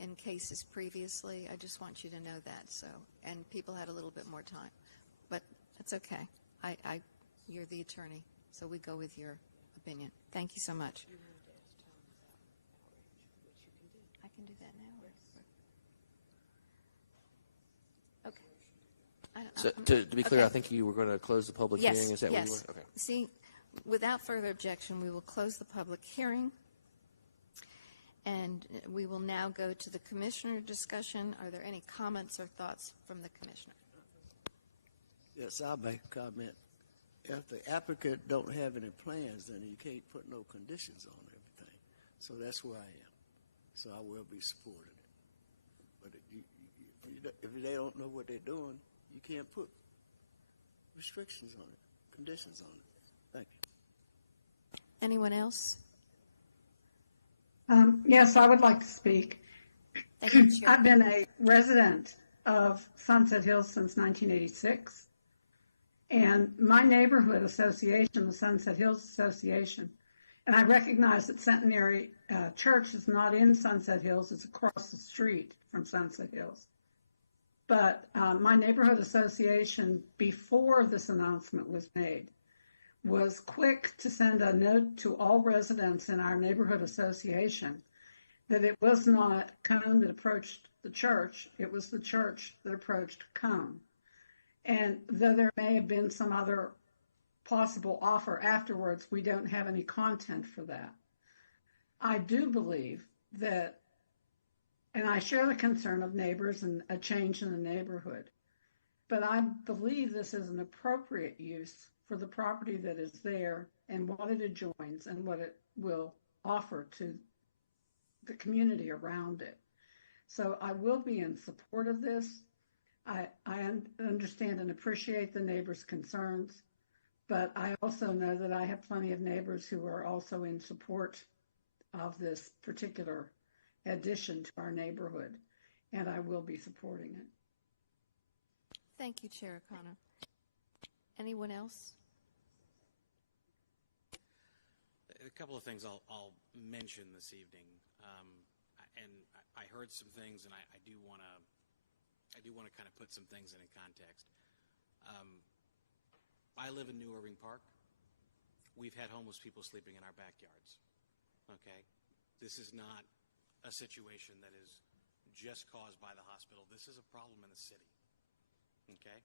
in cases previously. I just want you to know that. So, and people had a little bit more time, but it's okay. You're the attorney, so we go with your opinion. Thank you so much. I can do that now. Okay. So to be clear, okay. I think you were going to close the public Yes, hearing. Is that yes. what you were? Okay. See, without further objection, we will close the public hearing, and we will now go to the commissioner discussion. Are there any comments or thoughts from the commissioner? Yes, I'll make a comment. If the applicant don't have any plans, then you can't put no conditions on everything. So that's where I am. So I will be supporting it. But if they don't know what they're doing, you can't put restrictions on it, conditions on it. Thank you. Anyone else? Yes, I would like to speak. Thank you, Chair. I've been a resident of Sunset Hills since 1986. And my neighborhood association, the Sunset Hills Association, and I recognize that Centenary Church is not in Sunset Hills, it's across the street from Sunset Hills. But my neighborhood association, before this announcement was made, was quick to send a note to all residents in our neighborhood association that it was not Cone that approached the church, it was the church that approached Cone. And though there may have been some other possible offer afterwards, we don't have any content for that. I do believe that, and I share the concern of neighbors and a change in the neighborhood, but I believe this is an appropriate use for the property that is there and what it adjoins and what it will offer to the community around it. So I will be in support of this. I understand and appreciate the neighbors' concerns, but I also know that I have plenty of neighbors who are also in support of this particular addition to our neighborhood, and I will be supporting it. Thank you, Chair O'Connor. Anyone else? A couple of things I'll mention this evening, and I heard some things, and I do want to kind of put some things in context. I live in New Irving Park. We've had homeless people sleeping in our backyards. Okay, this is not a situation that is just caused by the hospital. This is a problem in the city. Okay,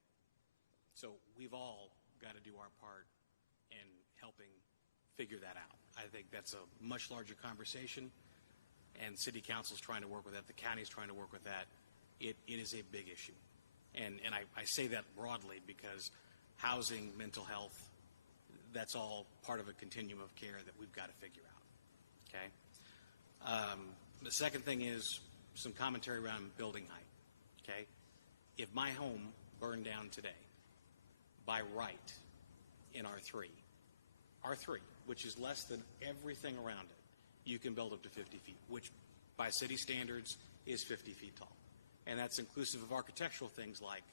so we've all got to do our part in helping figure that out. I think that's a much larger conversation, and city council's trying to work with that. The county's trying to work with that. It is a big issue, And I say that broadly because housing, mental health, that's all part of a continuum of care that we've got to figure out. Okay? The second thing is some commentary around building height. Okay? If my home burned down today, by right, in R3, which is less than everything around it, you can build up to 50 feet, which by city standards is 50 feet tall. And that's inclusive of architectural things like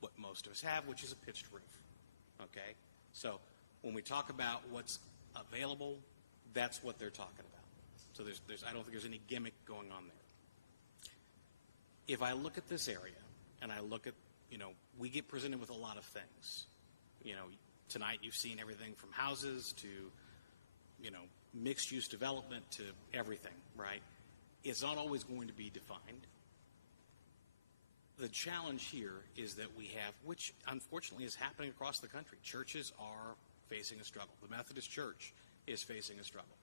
what most of us have, which is a pitched roof. Okay? So when we talk about what's available, that's what they're talking about. So I don't think there's any gimmick going on there. If I look at this area and I look at, we get presented with a lot of things. Tonight you've seen everything from houses to, mixed-use development to everything, right? It's not always going to be defined. The challenge here is that we have, which unfortunately is happening across the country, churches are facing a struggle. The Methodist Church is facing a struggle.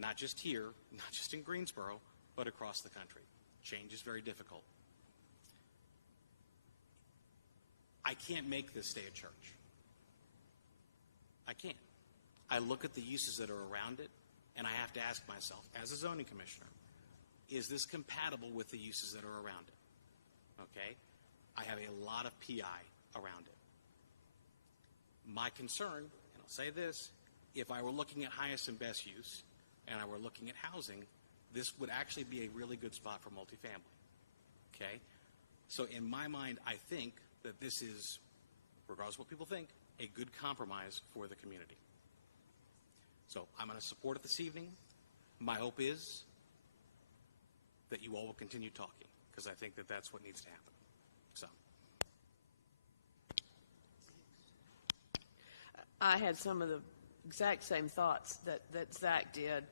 Not just here, not just in Greensboro, but across the country. Change is very difficult. I can't make this stay a church. I can't. I look at the uses that are around it, and I have to ask myself, as a zoning commissioner, is this compatible with the uses that are around it? Okay? I have a lot of PI around it. My concern, and I'll say this, if I were looking at highest and best use, and I were looking at housing, this would actually be a really good spot for multifamily. Okay? So in my mind, I think that this is, regardless of what people think, a good compromise for the community. So I'm going to support it this evening. My hope is that you all will continue talking, because I think that that's what needs to happen. So. I had some of the exact same thoughts that Zach did.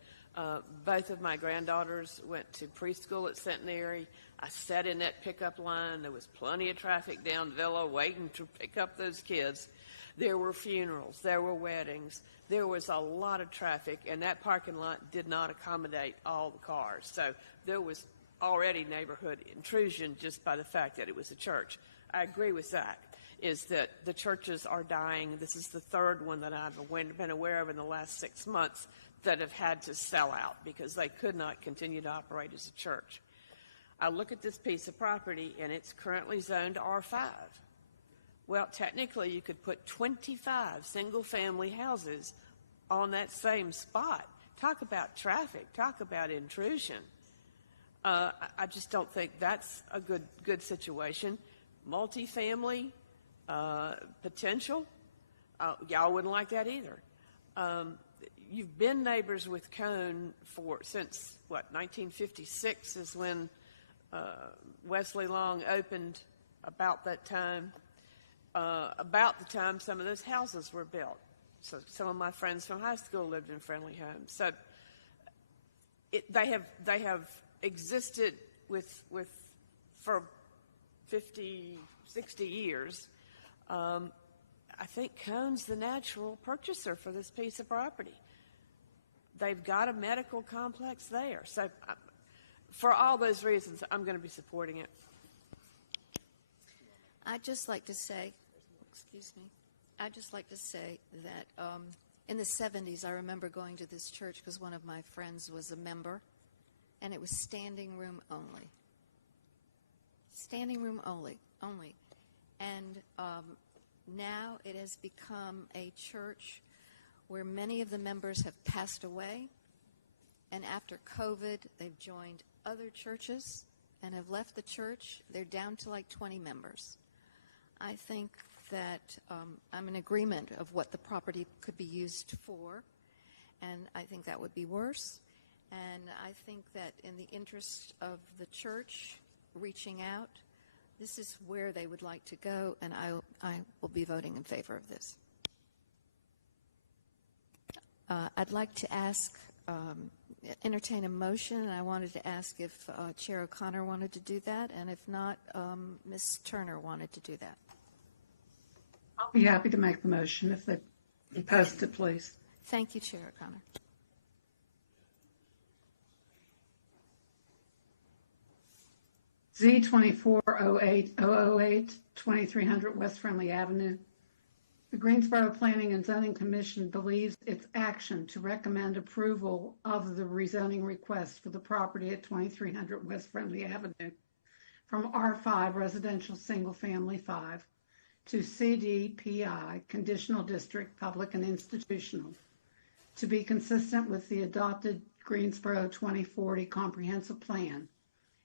Both of my granddaughters went to preschool at Centenary. I sat in that pickup line. There was plenty of traffic down Villa waiting to pick up those kids. There were funerals. There were weddings. There was a lot of traffic, and that parking lot did not accommodate all the cars. So there was already neighborhood intrusion just by the fact that it was a church. I agree with Zach, is that the churches are dying. This is the third one that I've been aware of in the last 6 months that have had to sell out because they could not continue to operate as a church. I look at this piece of property, and it's currently zoned R5. Well, technically, you could put 25 single-family houses on that same spot. Talk about traffic. Talk about intrusion. I just don't think that's a good situation. Multifamily potential, y'all wouldn't like that either. You've been neighbors with Cone since, 1956 is when Wesley Long opened, about that time. About the time some of those houses were built. So some of my friends from high school lived in friendly homes. So they have existed for 50, 60 years. I think Cone's the natural purchaser for this piece of property. They've got a medical complex there. So for all those reasons, I'm going to be supporting it. I'd just like to say that in the 70s, I remember going to this church because one of my friends was a member, and it was standing room only. Standing room only. And now it has become a church where many of the members have passed away, and after COVID, they've joined other churches and have left the church. They're down to like 20 members. I think that I'm in agreement of what the property could be used for, and I think that would be worse. And I think that in the interest of the church reaching out, this is where they would like to go, and I will be voting in favor of this. I'd like to entertain a motion, and I wanted to ask if Chair O'Connor wanted to do that, and if not, Ms. Turner wanted to do that. I'll be happy to make the motion if they post it, please. Thank you, Chair O'Connor. Z2408008, 2300 West Friendly Avenue. The Greensboro Planning and Zoning Commission believes its action to recommend approval of the rezoning request for the property at 2300 West Friendly Avenue from R5 Residential Single Family 5 to CDPI Conditional District Public and Institutional to be consistent with the adopted Greensboro 2040 Comprehensive Plan,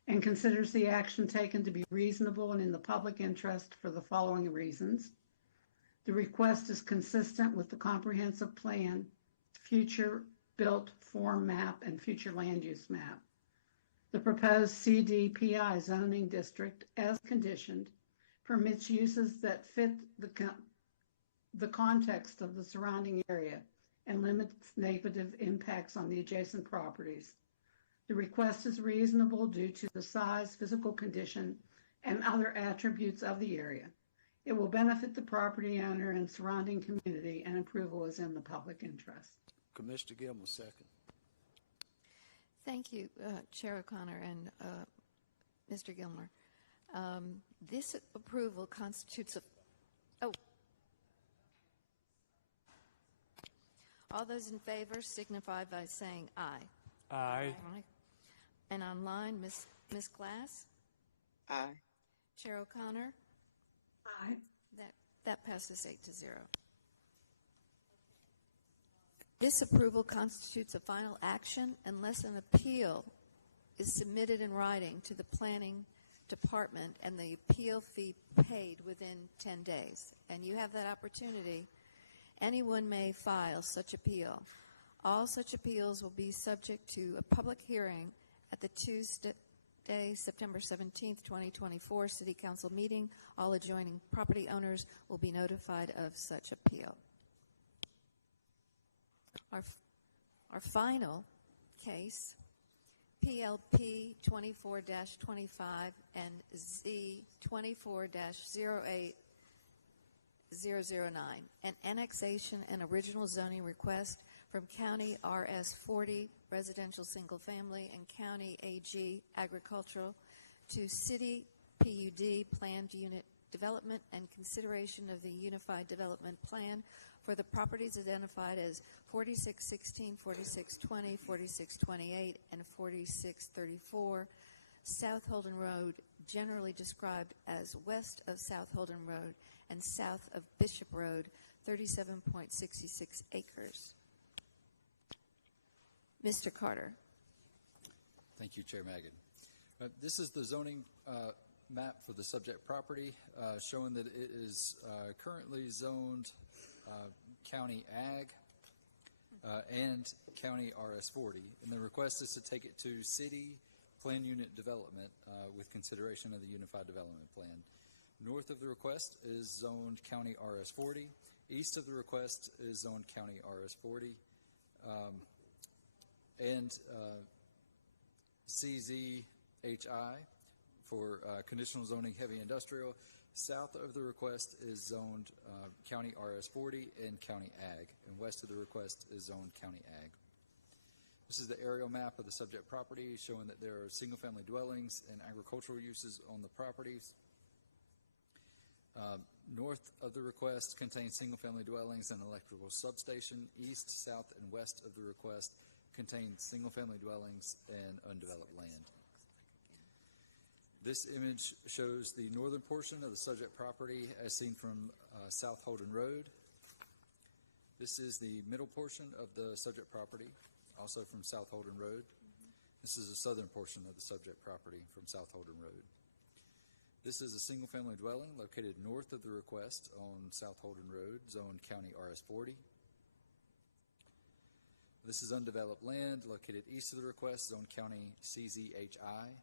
and considers the action taken to be reasonable and in the public interest for the following reasons. The request is consistent with the comprehensive plan, future built form map, and future land use map. The proposed CDPI zoning district, as conditioned, permits uses that fit the context of the surrounding area and limits negative impacts on the adjacent properties. The request is reasonable due to the size, physical condition, and other attributes of the area. It will benefit the property owner and surrounding community, and approval is in the public interest. Commissioner Gilmore, second. Thank you, Chair O'Connor and Mr. Gilmer. This approval constitutes a... Oh. All those in favor signify by saying aye. Aye. Aye. And online, Ms. Glass? Aye. Chair O'Connor? Aye. That passes 8-0. This approval constitutes a final action unless an appeal is submitted in writing to the Planning Department and the appeal fee paid within 10 days. And you have that opportunity. Anyone may file such appeal. All such appeals will be subject to a public hearing at the Tuesday, September 17th, 2024 City Council meeting. All adjoining property owners will be notified of such appeal. Our final case, PLP 24-25 and Z 24-08009, an annexation and original zoning request from County RS 40 Residential Single Family and County AG Agricultural to City PUD Planned Unit Development and consideration of the Unified Development Plan for the properties identified as 4616, 4620, 4628, and 4634 South Holden Road, generally described as west of South Holden Road and south of Bishop Road, 37.66 acres. Mr. Carter. Thank you, Chair Magan. This is the zoning map for the subject property, showing that it is currently zoned County Ag and County RS 40, and the request is to take it to City Plan Unit Development with consideration of the Unified Development Plan. North of the request is zoned County RS 40. East of the request is zoned County RS 40. And CZHI for conditional zoning heavy industrial. South of the request is zoned County RS 40 and County Ag, and west of the request is zoned County Ag. This is the aerial map of the subject property showing that there are single-family dwellings and agricultural uses on the properties. North of the request contains single-family dwellings and electrical substation. East, south, and west of the request contains single-family dwellings and undeveloped land. This image shows the northern portion of the subject property as seen from South Holden Road. This is the middle portion of the subject property, also from South Holden Road. This is the southern portion of the subject property from South Holden Road. This is a single-family dwelling located north of the request on South Holden Road, zoned County RS 40. This is undeveloped land located east of the request, zoned County CZHI.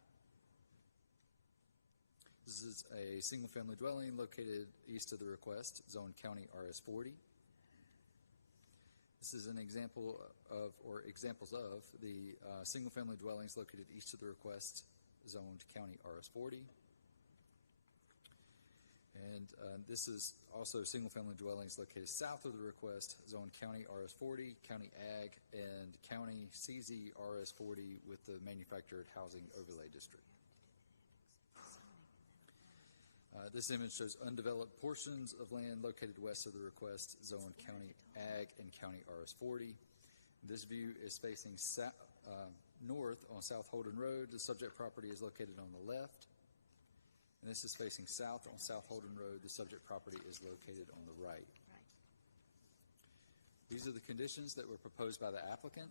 This is a single-family dwelling located east of the request, zoned County RS 40. This is an example of, or examples of, the single-family dwellings located east of the request, zoned County RS 40. And this is also single-family dwellings located south of the request, zoned County RS 40, County Ag, and County CZ RS 40 with the Manufactured Housing Overlay District. This image shows undeveloped portions of land located west of the request, zoned County Ag and County RS40. This view is facing north on South Holden Road. The subject property is located on the left. And this is facing south on South Holden Road. The subject property is located on the right. These are the conditions that were proposed by the applicant.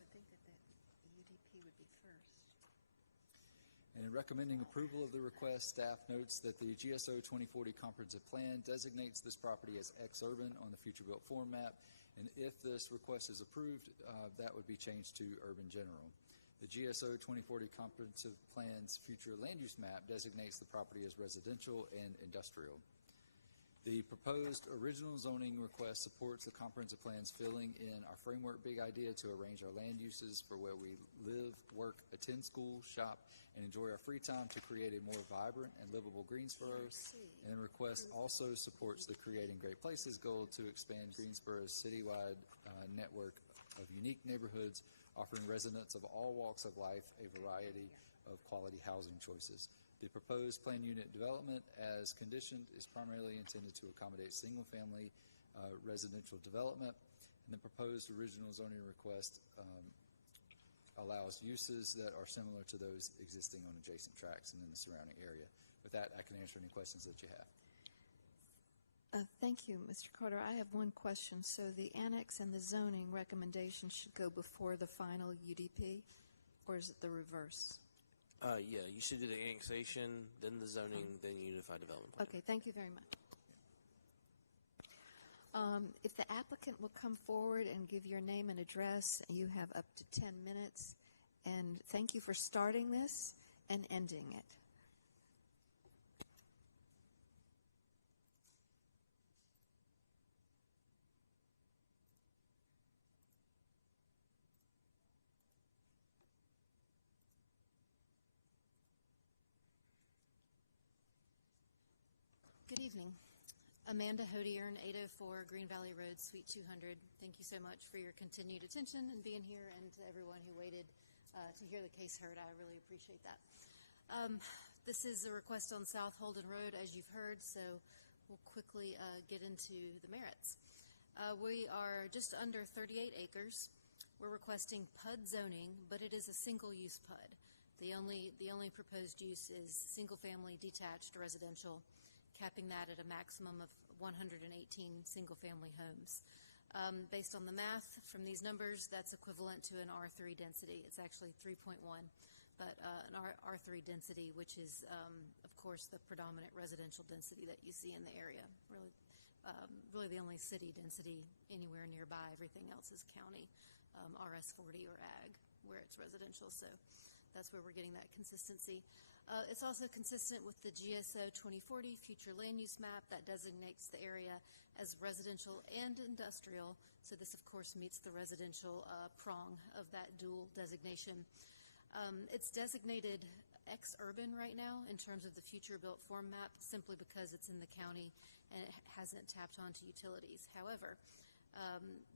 And in recommending approval of the request, staff notes that the GSO 2040 Comprehensive Plan designates this property as ex-urban on the future built form map, and if this request is approved, that would be changed to urban general. The GSO 2040 Comprehensive Plan's future land use map designates the property as residential and industrial. The proposed original zoning request supports the comprehensive plan's filling in our framework big idea to arrange our land uses for where we live, work, attend school, shop, and enjoy our free time to create a more vibrant and livable Greensboro. And the request also supports the Creating Great Places goal to expand Greensboro's citywide network of unique neighborhoods, offering residents of all walks of life a variety of quality housing choices. The proposed plan unit development, as conditioned, is primarily intended to accommodate single-family residential development, and the proposed original zoning request allows uses that are similar to those existing on adjacent tracts and in the surrounding area. With that, I can answer any questions that you have. Thank you, Mr. Carter. I have one question. So the annex and the zoning recommendations should go before the final UDP, or is it the reverse? Yeah, you should do the annexation, then the zoning, then unified development plan. Okay, thank you very much. If the applicant will come forward and give your name and address, you have up to 10 minutes. And thank you for starting this and ending it. Good evening. Amanda Hodiern, 804 Green Valley Road, Suite 200. Thank you so much for your continued attention and being here, and to everyone who waited to hear the case heard. I really appreciate that. This is a request on South Holden Road, as you've heard, so we'll quickly get into the merits. We are just under 38 acres. We're requesting PUD zoning, but it is a single-use PUD. The only proposed use is single-family detached residential, capping that at a maximum of 118 single-family homes. Based on the math from these numbers, that's equivalent to an R3 density. It's actually 3.1, but an R3 density, which is, of course, the predominant residential density that you see in the area. Really the only city density anywhere nearby. Everything else is county, RS40 or ag, where it's residential. So that's where we're getting that consistency. It's also consistent with the GSO 2040 future land use map that designates the area as residential and industrial. So this, of course, meets the residential prong of that dual designation. It's designated ex-urban right now in terms of the future built form map, simply because it's in the county and it hasn't tapped onto utilities. However,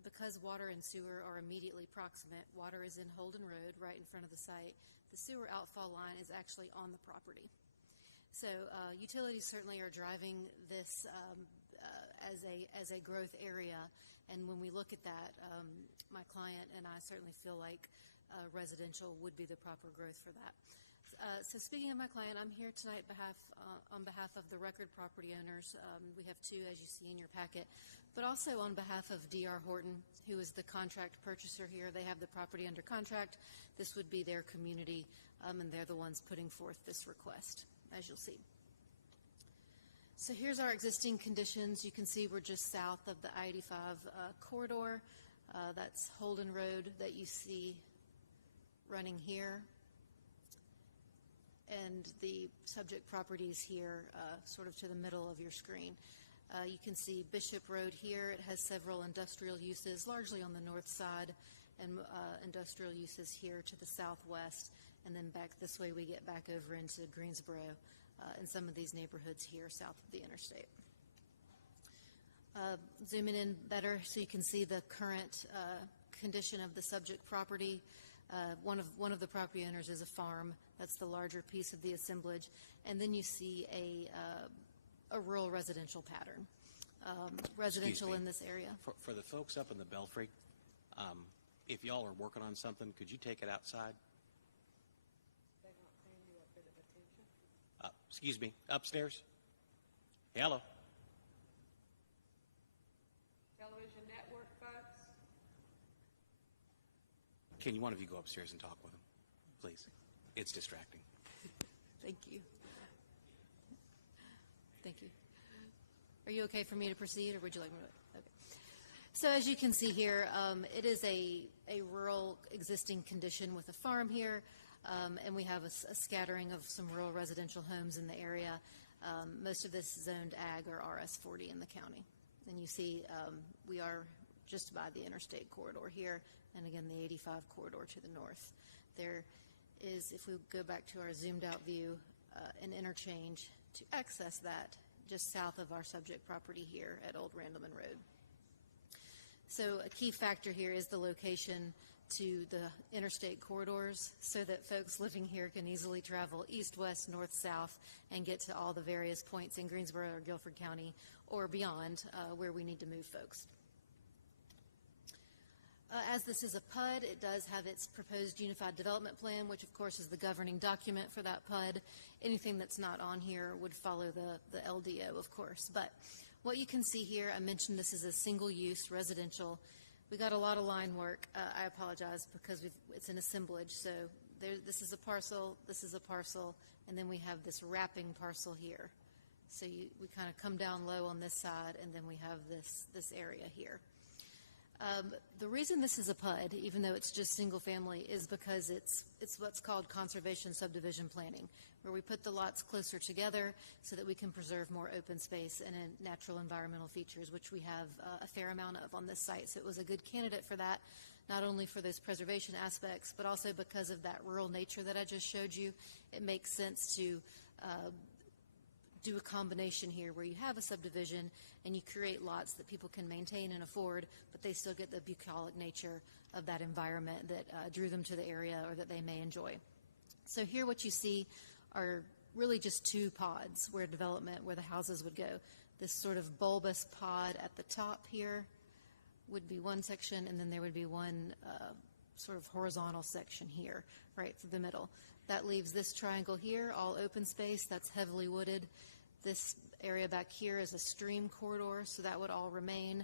because water and sewer are immediately proximate, water is in Holden Road right in front of the site. The sewer outfall line is actually on the property. So utilities certainly are driving this as a growth area, and when we look at that, my client and I certainly feel like residential would be the proper growth for that. So speaking of my client, I'm here tonight on behalf of the record property owners. We have two, as you see in your packet, but also on behalf of D.R. Horton, who is the contract purchaser here. They have the property under contract. This would be their community, and they're the ones putting forth this request, as you'll see. So here's our existing conditions. You can see we're just south of the I-85 corridor. That's Holden Road that you see running here. And the subject properties here, sort of to the middle of your screen. You can see Bishop Road here. It has several industrial uses, largely on the north side, and industrial uses here to the southwest. And then back this way, we get back over into Greensboro and some of these neighborhoods here south of the interstate. Zooming in better so you can see the current condition of the subject property. One of the property owners is a farm. That's the larger piece of the assemblage. And then you see a a rural residential pattern. Residential in this area. For the folks up in the Belfry, if y'all are working on something, could you take it outside? Excuse me, upstairs? Hello? Television network folks? Can one of you go upstairs and talk with them, please? It's distracting. Thank you. Thank you. Are you okay for me to proceed, or would you like me to? Okay. So as you can see here, it is a rural existing condition with a farm here, and we have a scattering of some rural residential homes in the area. Most of this is zoned ag or RS40 in the county. And you see we are just by the interstate corridor here, and again the 85 corridor to the north. There is, if we go back to our zoomed out view, an interchange to access that just south of our subject property here at Old Randleman Road. So a key factor here is the location to the interstate corridors so that folks living here can easily travel east, west, north, south, and get to all the various points in Greensboro or Guilford County or beyond where we need to move folks. As this is a PUD, it does have its proposed unified development plan, which of course is the governing document for that PUD. Anything that's not on here would follow the LDO, of course. But what you can see here, I mentioned this is a single-use residential. We got a lot of line work. I apologize because it's an assemblage. So this is a parcel, this is a parcel, and then we have this wrapping parcel here. So we kind of come down low on this side, and then we have this area here. The reason this is a PUD, even though it's just single family, is because it's what's called conservation subdivision planning, where we put the lots closer together so that we can preserve more open space and natural environmental features, which we have a fair amount of on this site. So it was a good candidate for that, not only for those preservation aspects, but also because of that rural nature that I just showed you. It makes sense to do a combination here where you have a subdivision and you create lots that people can maintain and afford, but they still get the bucolic nature of that environment that drew them to the area or that they may enjoy. So here what you see are really just two pods where the houses would go. This sort of bulbous pod at the top here would be one section, and then there would be one sort of horizontal section here, right through the middle. That leaves this triangle here, all open space, that's heavily wooded. This area back here is a stream corridor, so that would all remain.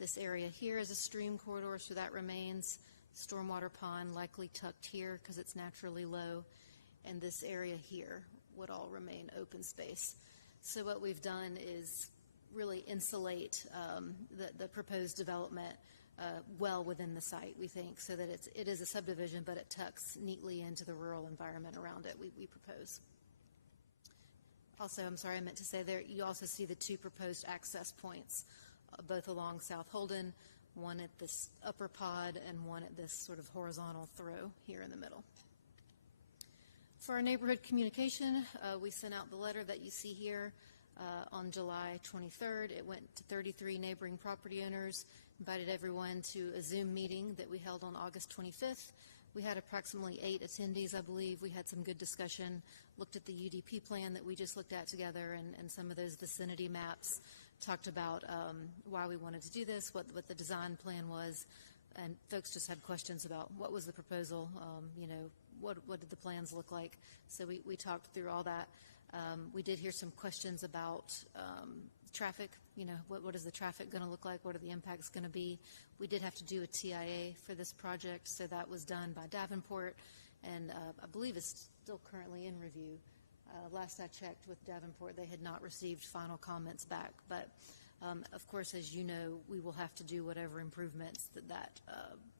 This area here is a stream corridor, so that remains. Stormwater pond likely tucked here because it's naturally low. And this area here would all remain open space. So what we've done is really insulate the proposed development well within the site, we think, so that it is a subdivision, but it tucks neatly into the rural environment around it, we propose. Also, I'm sorry, I meant to say there, you also see the two proposed access points, both along South Holden, one at this upper pod and one at this sort of horizontal throw here in the middle. For our neighborhood communication, we sent out the letter that you see here on July 23rd. It went to 33 neighboring property owners, invited everyone to a Zoom meeting that we held on August 25th. We had approximately 8 attendees, I believe. We had some good discussion, looked at the UDP plan that we just looked at together and some of those vicinity maps, talked about why we wanted to do this, what the design plan was, and folks just had questions about what was the proposal, what did the plans look like. So we talked through all that. We did hear some questions about traffic, what is the traffic going to look like, what are the impacts going to be. We did have to do a TIA for this project, so that was done by Davenport, and I believe it's still currently in review. Last I checked with Davenport, they had not received final comments back, but of course, as you know, we will have to do whatever improvements that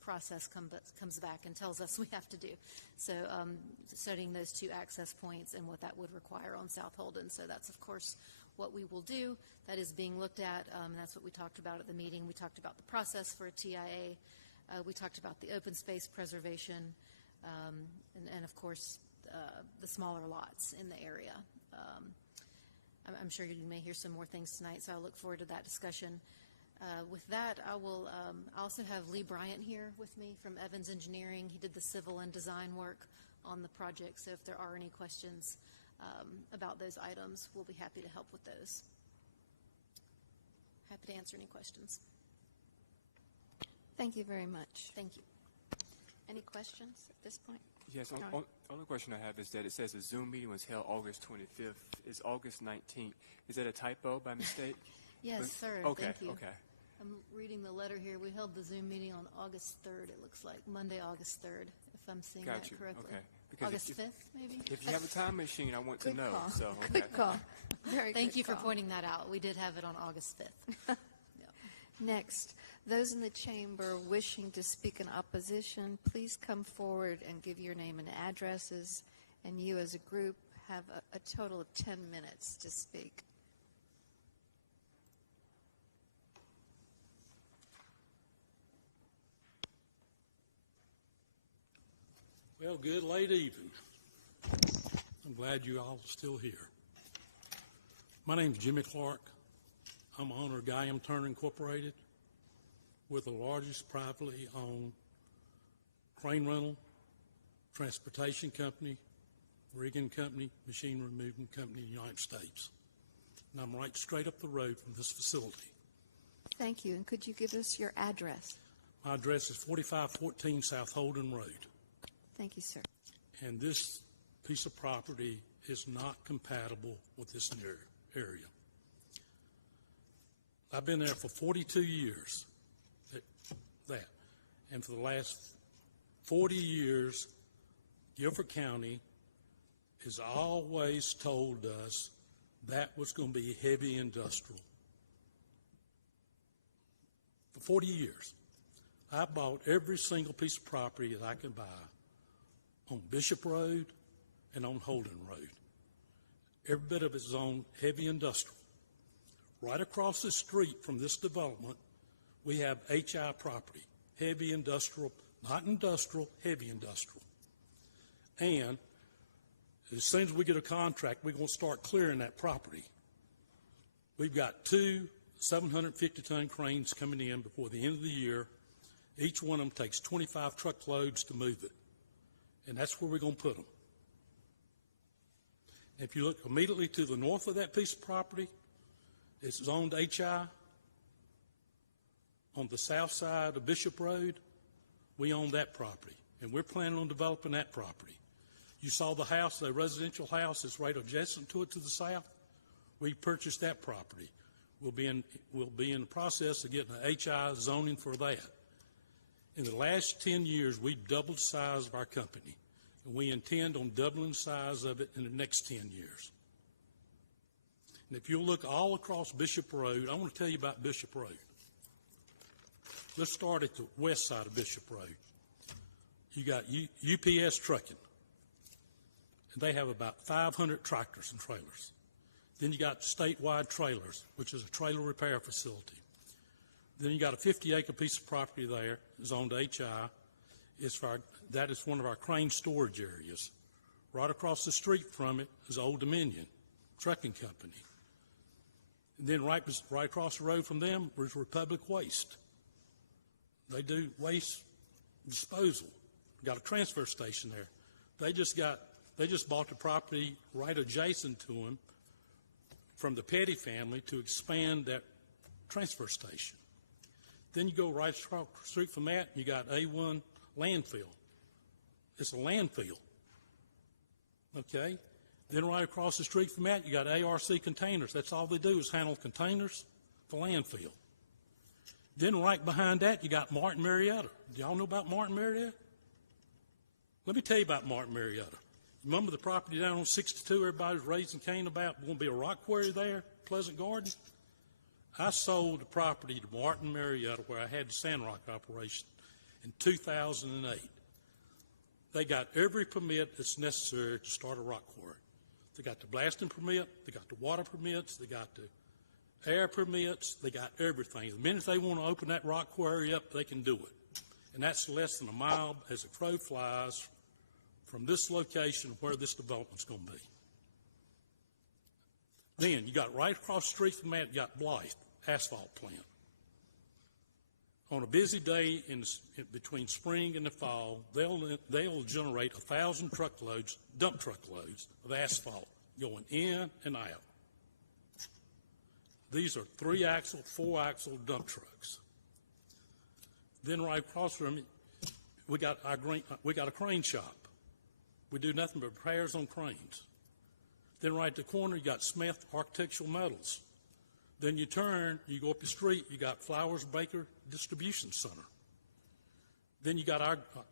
process comes back and tells us we have to do. So studying those two access points and what that would require on South Holden. So that's, of course, what we will do. That is being looked at, and that's what we talked about at the meeting. We talked about the process for a TIA. We talked about the open space preservation, and of course, the smaller lots in the area. I'm sure you may hear some more things tonight, so I look forward to that discussion. With that, I will also have Lee Bryant here with me from Evans Engineering. He did the civil and design work on the project, so if there are any questions, about those items, we'll be happy to help with those. Happy to answer any questions. Thank you very much. Thank you. Any questions at this point? Yes, only question I have is that it says the Zoom meeting was held August 25th. It's August 19th. Is that a typo by mistake? Yes, sir. Okay, Thank you. okay. I'm reading the letter here. We held the Zoom meeting on August 3rd, it looks like. Monday, August 3rd, if I'm seeing Got that you. correctly. Okay. Because August if- 5th, maybe? If you have a time machine, I want to Good know. call. So, Good okay. call. Very Thank good you for call. pointing that out. We did have it on August 5th. Next, those in the chamber wishing to speak in opposition, please come forward and give your name and addresses, and you as a group have a total of 10 minutes to speak. Well, good late evening. I'm glad you all are still here. My name's Jimmy Clark. I'm owner of Guyam Turner Incorporated. We're the largest privately owned crane rental, transportation company, rigging company, machine removing company in the United States. And I'm right straight up the road from this facility. Thank you. And could you give us your address? My address is 4514 South Holden Road. Thank you, sir. And this piece of property is not compatible with this area. I've been there for 42 years, and for the last 40 years, Guilford County has always told us that was going to be heavy industrial. For 40 years, I bought every single piece of property that I could buy on Bishop Road and on Holden Road. Every bit of it is on heavy industrial. Right across the street from this development, we have HI property, heavy industrial, not industrial, heavy industrial. And as soon as we get a contract, we're going to start clearing that property. We've got 2 750-ton cranes coming in before the end of the year. Each one of them takes 25 truckloads to move it. And that's where we're going to put them. If you look immediately to the north of that piece of property, it's zoned HI. On the south side of Bishop Road, we own that property, and we're planning on developing that property. You saw the house, the residential house that's right adjacent to it to the south. We purchased that property. We'll be in the process of getting an HI zoning for that. In the last 10 years, we've doubled the size of our company, and we intend on doubling the size of it in the next 10 years. And if you look all across Bishop Road, I want to tell you about Bishop Road. Let's start at the west side of Bishop Road. You got UPS Trucking, and they have about 500 tractors and trailers. Then you got Statewide Trailers, which is a trailer repair facility. Then you got a 50-acre piece of property there, zoned HI. That is one of our crane storage areas. Right across the street from it is Old Dominion Trucking Company. And then right across the road from them is Republic Waste. They do waste disposal. Got a transfer station there. They just bought the property right adjacent to them from the Petty family to expand that transfer station. Then you go right across the street from that, and you got A1 landfill. It's a landfill. Okay? Then right across the street from that, you got ARC Containers. That's all they do is handle containers for landfill. Then right behind that, you got Martin Marietta. Do y'all know about Martin Marietta? Let me tell you about Martin Marietta. Remember the property down on 62 everybody was raising Cain about? Going to be a rock quarry there, Pleasant Garden? I sold the property to Martin Marietta where I had the Sandrock operation in 2008. They got every permit that's necessary to start a rock quarry. They got the blasting permit, they got the water permits, they got the air permits, they got everything. The minute they want to open that rock quarry up, they can do it. And that's less than a mile as a crow flies from this location where this development's going to be. Then you got right across the street from that, you got Blythe asphalt plant. On a busy day between spring and the fall, they'll generate 1,000 truckloads, dump truckloads of asphalt going in and out. These are 3-axle, 4-axle dump trucks. Then right across from it, we got a crane shop. We do nothing but repairs on cranes. Then right at the corner, you got Smith Architectural Metals. Then you turn, you go up the street, you got Flowers Baker Distribution Center. Then you got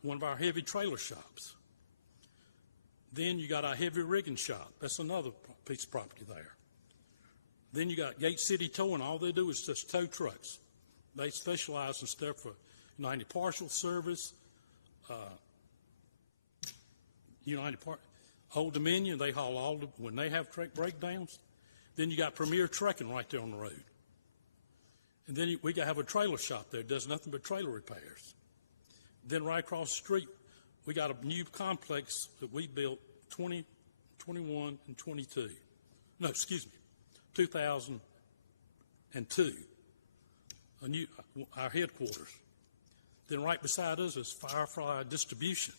one of our heavy trailer shops. Then you got our heavy rigging shop. That's another piece of property there. Then you got Gate City Towing. All they do is just tow trucks. They specialize in stuff for United Parcel Service, Old Dominion. They haul when they have truck breakdowns. Then you got Premier Trucking right there on the road. And then we have a trailer shop there. It does nothing but trailer repairs. Then right across the street, we got a new complex that we built 20, 21, and 22. No, excuse me, 2002. Our headquarters. Then right beside us is Firefly Distribution.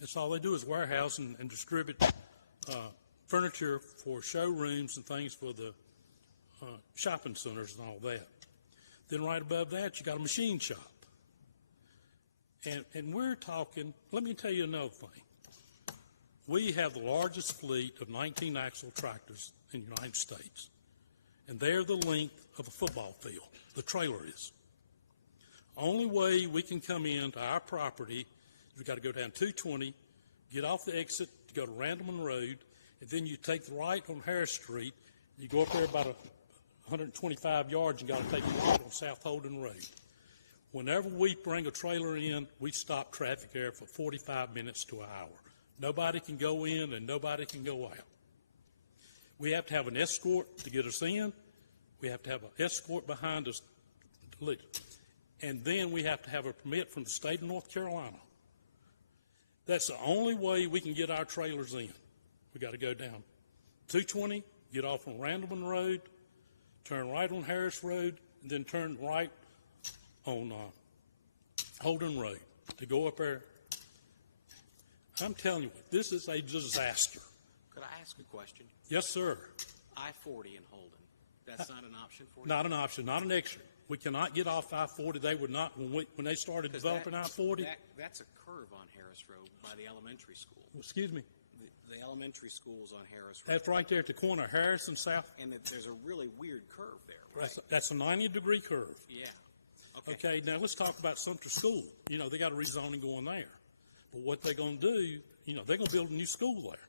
That's all they do is warehouse and distribute furniture for showrooms and things for the shopping centers and all that. Then right above that, you got a machine shop. And we're talking, let me tell you another thing. We have the largest fleet of 19-axle tractors in the United States. And they're the length of a football field. The trailer is. Only way we can come into our property is we got to go down 220, get off the exit to go to Randleman Road, and then you take the right on Harris Street. You go up there about 125 yards and got to take the right on South Holden Road. Whenever we bring a trailer in, we stop traffic there for 45 minutes to an hour. Nobody can go in and nobody can go out. We have to have an escort to get us in. We have to have an escort behind us to leave. And then we have to have a permit from the state of North Carolina. That's the only way we can get our trailers in. We got to go down 220, get off on Randleman Road, turn right on Harris Road, and then turn right on Holden Road to go up there. I'm telling you, this is a disaster. Could I ask a question? Yes, sir. I-40 in Holden, that's not an option for you? Not an option, not an extra. We cannot get off I-40. They would not, when they started developing I-40. That's a curve on Harris Road by the elementary school. Excuse me? The elementary school's on Harris Road. That's right there at the corner of Harris and South. And there's a really weird curve there, right? That's a 90-degree curve. Yeah. Okay, now let's talk about Sumter School. You know, they got a rezoning going there. But what they're going to do, you know, they're going to build a new school there.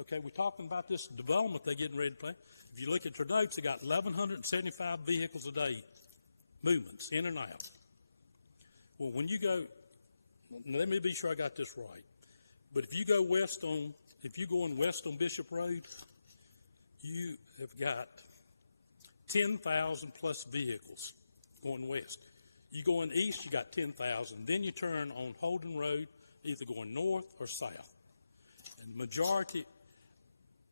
Okay, we're talking about this development they're getting ready to play. If you look at their notes, they got 1,175 vehicles a day, movements in and out. Well, when you go, let me be sure I got this right. But if you go west on Bishop Road, you have got 10,000 plus vehicles going west. You going east, you got 10,000. Then you turn on Holden Road, either going north or south. And majority,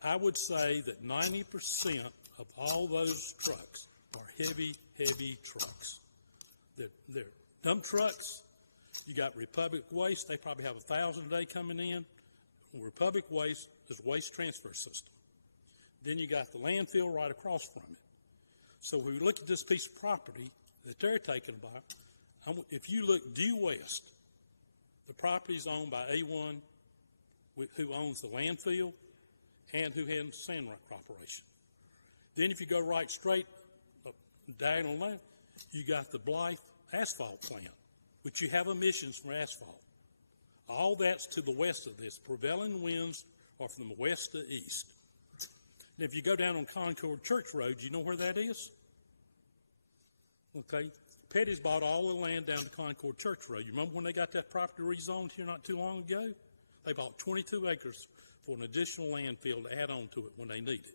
I would say that 90% of all those trucks are heavy, heavy trucks. They're dump trucks. You got Republic Waste. They probably have 1,000 a day coming in. Republic Waste is a waste transfer system. Then you got the landfill right across from it. So when we look at this piece of property that they're taking about, if you look due west, the property is owned by A1, who owns the landfill and who has the Sand Rock Corporation. Then if you go right straight, diagonal left, you got the Blythe asphalt plant, which you have emissions from asphalt. All that's to the west of this. Prevailing winds are from the west to east. And if you go down on Concord Church Road, you know where that is? Okay. Petty's bought all the land down to Concord Church Road. You remember when they got that property rezoned here not too long ago? They bought 22 acres for an additional landfill to add on to it when they need it.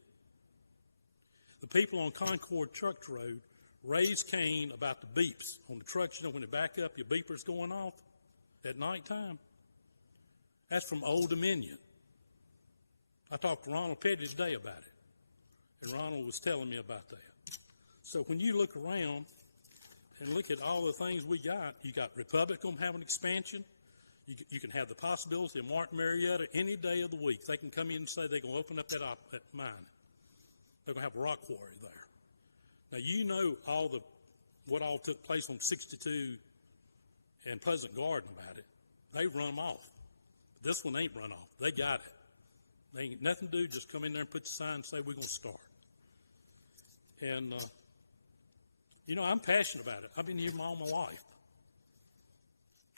The people on Concord Church Road raised Cain about the beeps on the trucks. You know, when they back up, your beeper's going off at nighttime. That's from Old Dominion. I talked to Ronald Petty today about it, and Ronald was telling me about that. So when you look around and look at all the things we got, you got Republic going to have an expansion. You can have the possibility of Martin Marietta any day of the week. They can come in and say they're going to open up that mine. They're going to have a rock quarry there. Now, you know what all took place on 62 and Pleasant Garden about it. They run them off. This one ain't run off. They got it. They ain't nothing to do, just come in there and put the sign and say we're going to start. And, I'm passionate about it. I've been here all my life.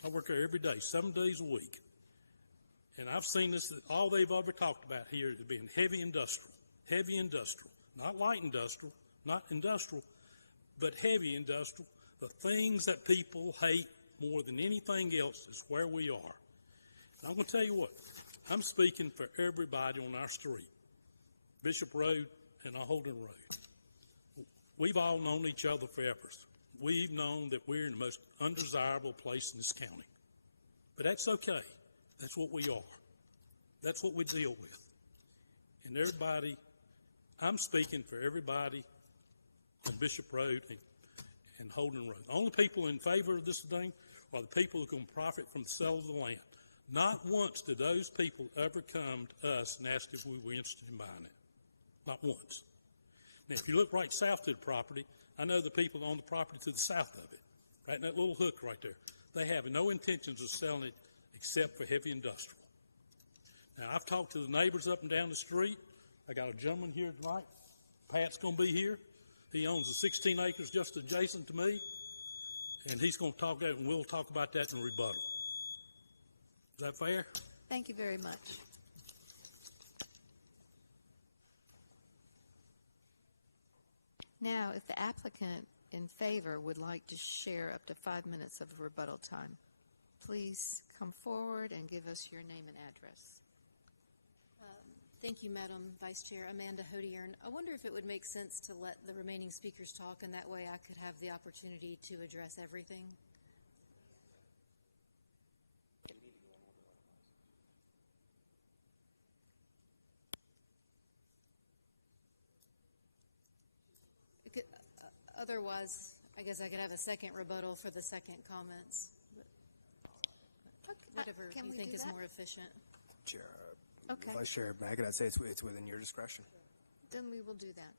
I work there every day, 7 days a week. And I've seen this, all they've ever talked about here has been heavy industrial, not light industrial, not industrial, but heavy industrial. The things that people hate more than anything else is where we are. And I'm going to tell you what, I'm speaking for everybody on our street, Bishop Road and Holden Road. We've all known each other forever. We've known that we're in the most undesirable place in this county. But that's okay. That's what we are. That's what we deal with. And everybody, I'm speaking for everybody on Bishop Road and Holden Road. The only people in favor of this thing are the people who can profit from the sale of the land. Not once did those people ever come to us and ask if we were interested in buying it. Not once. Now, if you look right south to the property, I know the people on the property to the south of it, right in that little hook right there. They have no intentions of selling it except for heavy industrial. Now, I've talked to the neighbors up and down the street. I got a gentleman here tonight. Pat's going to be here. He owns the 16 acres just adjacent to me, and he's going to talk that, and we'll talk about that in a rebuttal. Is that fair? Thank you very much. Now, if the applicant in favor would like to share up to 5 minutes of rebuttal time, please come forward and give us your name and address. Thank you, Madam Vice Chair. Amanda Hodiern. I wonder if it would make sense to let the remaining speakers talk, and that way I could have the opportunity to address everything. Otherwise, I guess I could have a second rebuttal for the second comments. Whatever you think is more efficient. Chair, Okay. Vice Chair Maggot, I'd say it's within your discretion. Then we will do that.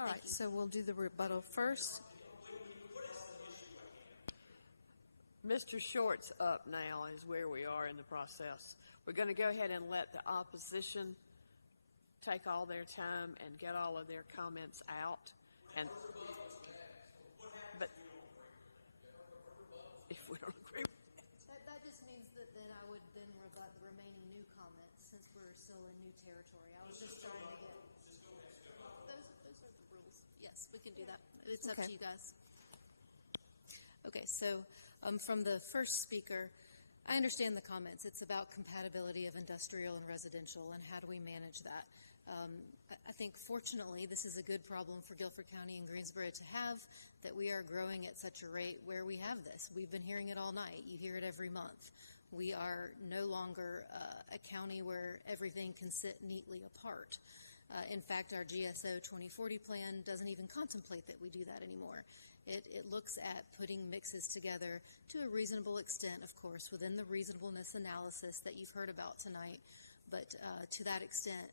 All right, so we'll do the rebuttal first. Mr. Short's up now is where we are in the process. We're going to go ahead and let the opposition take all their time and get all of their comments out. But if we don't agree with That just means that then I would then rebut the remaining new comments since we're still in new territory. I was just trying to get those are the rules. Yes, we can do that. It's up to you guys. Okay, so from the first speaker, I understand the comments. It's about compatibility of industrial and residential and how do we manage that. I think fortunately this is a good problem for Guilford County and Greensboro to have, that we are growing at such a rate where we have this. We've been hearing it all night. You hear it every month. We are no longer a county where everything can sit neatly apart. In fact, our GSO 2040 plan doesn't even contemplate that we do that anymore. It looks at putting mixes together to a reasonable extent, of course, within the reasonableness analysis that you've heard about tonight, but to that extent,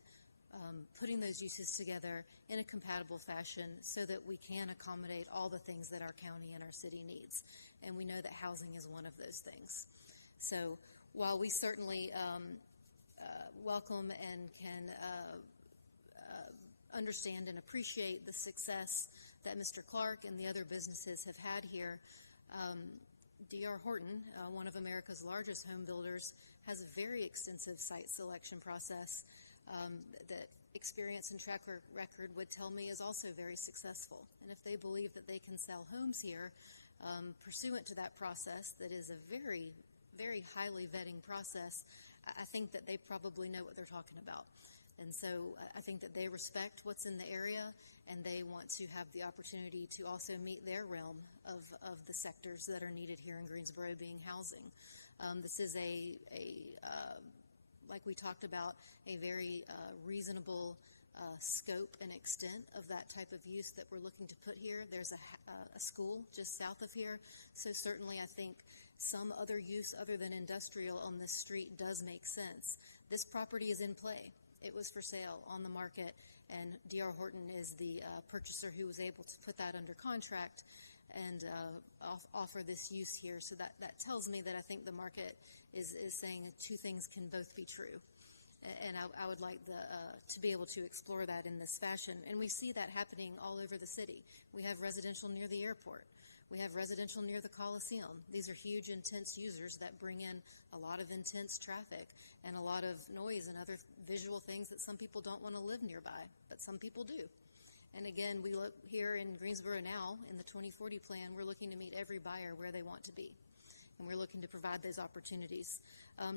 putting those uses together in a compatible fashion so that we can accommodate all the things that our county and our city needs. And we know that housing is one of those things. So while we certainly welcome and can understand and appreciate the success that Mr. Clark and the other businesses have had here, D.R. Horton, one of America's largest home builders, has a very extensive site selection process that experience and track record would tell me is also very successful. And if they believe that they can sell homes here pursuant to that process, that is a very, very highly vetting process, I think that they probably know what they're talking about. And so I think that they respect what's in the area, and they want to have the opportunity to also meet their realm of the sectors that are needed here in Greensboro, being housing. This is like we talked about, a very reasonable scope and extent of that type of use that we're looking to put here. There's a school just south of here, so certainly I think some other use other than industrial on this street does make sense. This property is in play. It was for sale on the market, and D.R. Horton is the purchaser who was able to put that under contract and offer this use here. So that tells me that I think the market is saying two things can both be true. And I would like to be able to explore that in this fashion. And we see that happening all over the city. We have residential near the airport. We have residential near the Coliseum. These are huge, intense users that bring in a lot of intense traffic and a lot of noise and other visual things that some people don't want to live nearby, but some people do. And again, we look here in Greensboro now, in the 2040 plan, we're looking to meet every buyer where they want to be. And we're looking to provide those opportunities.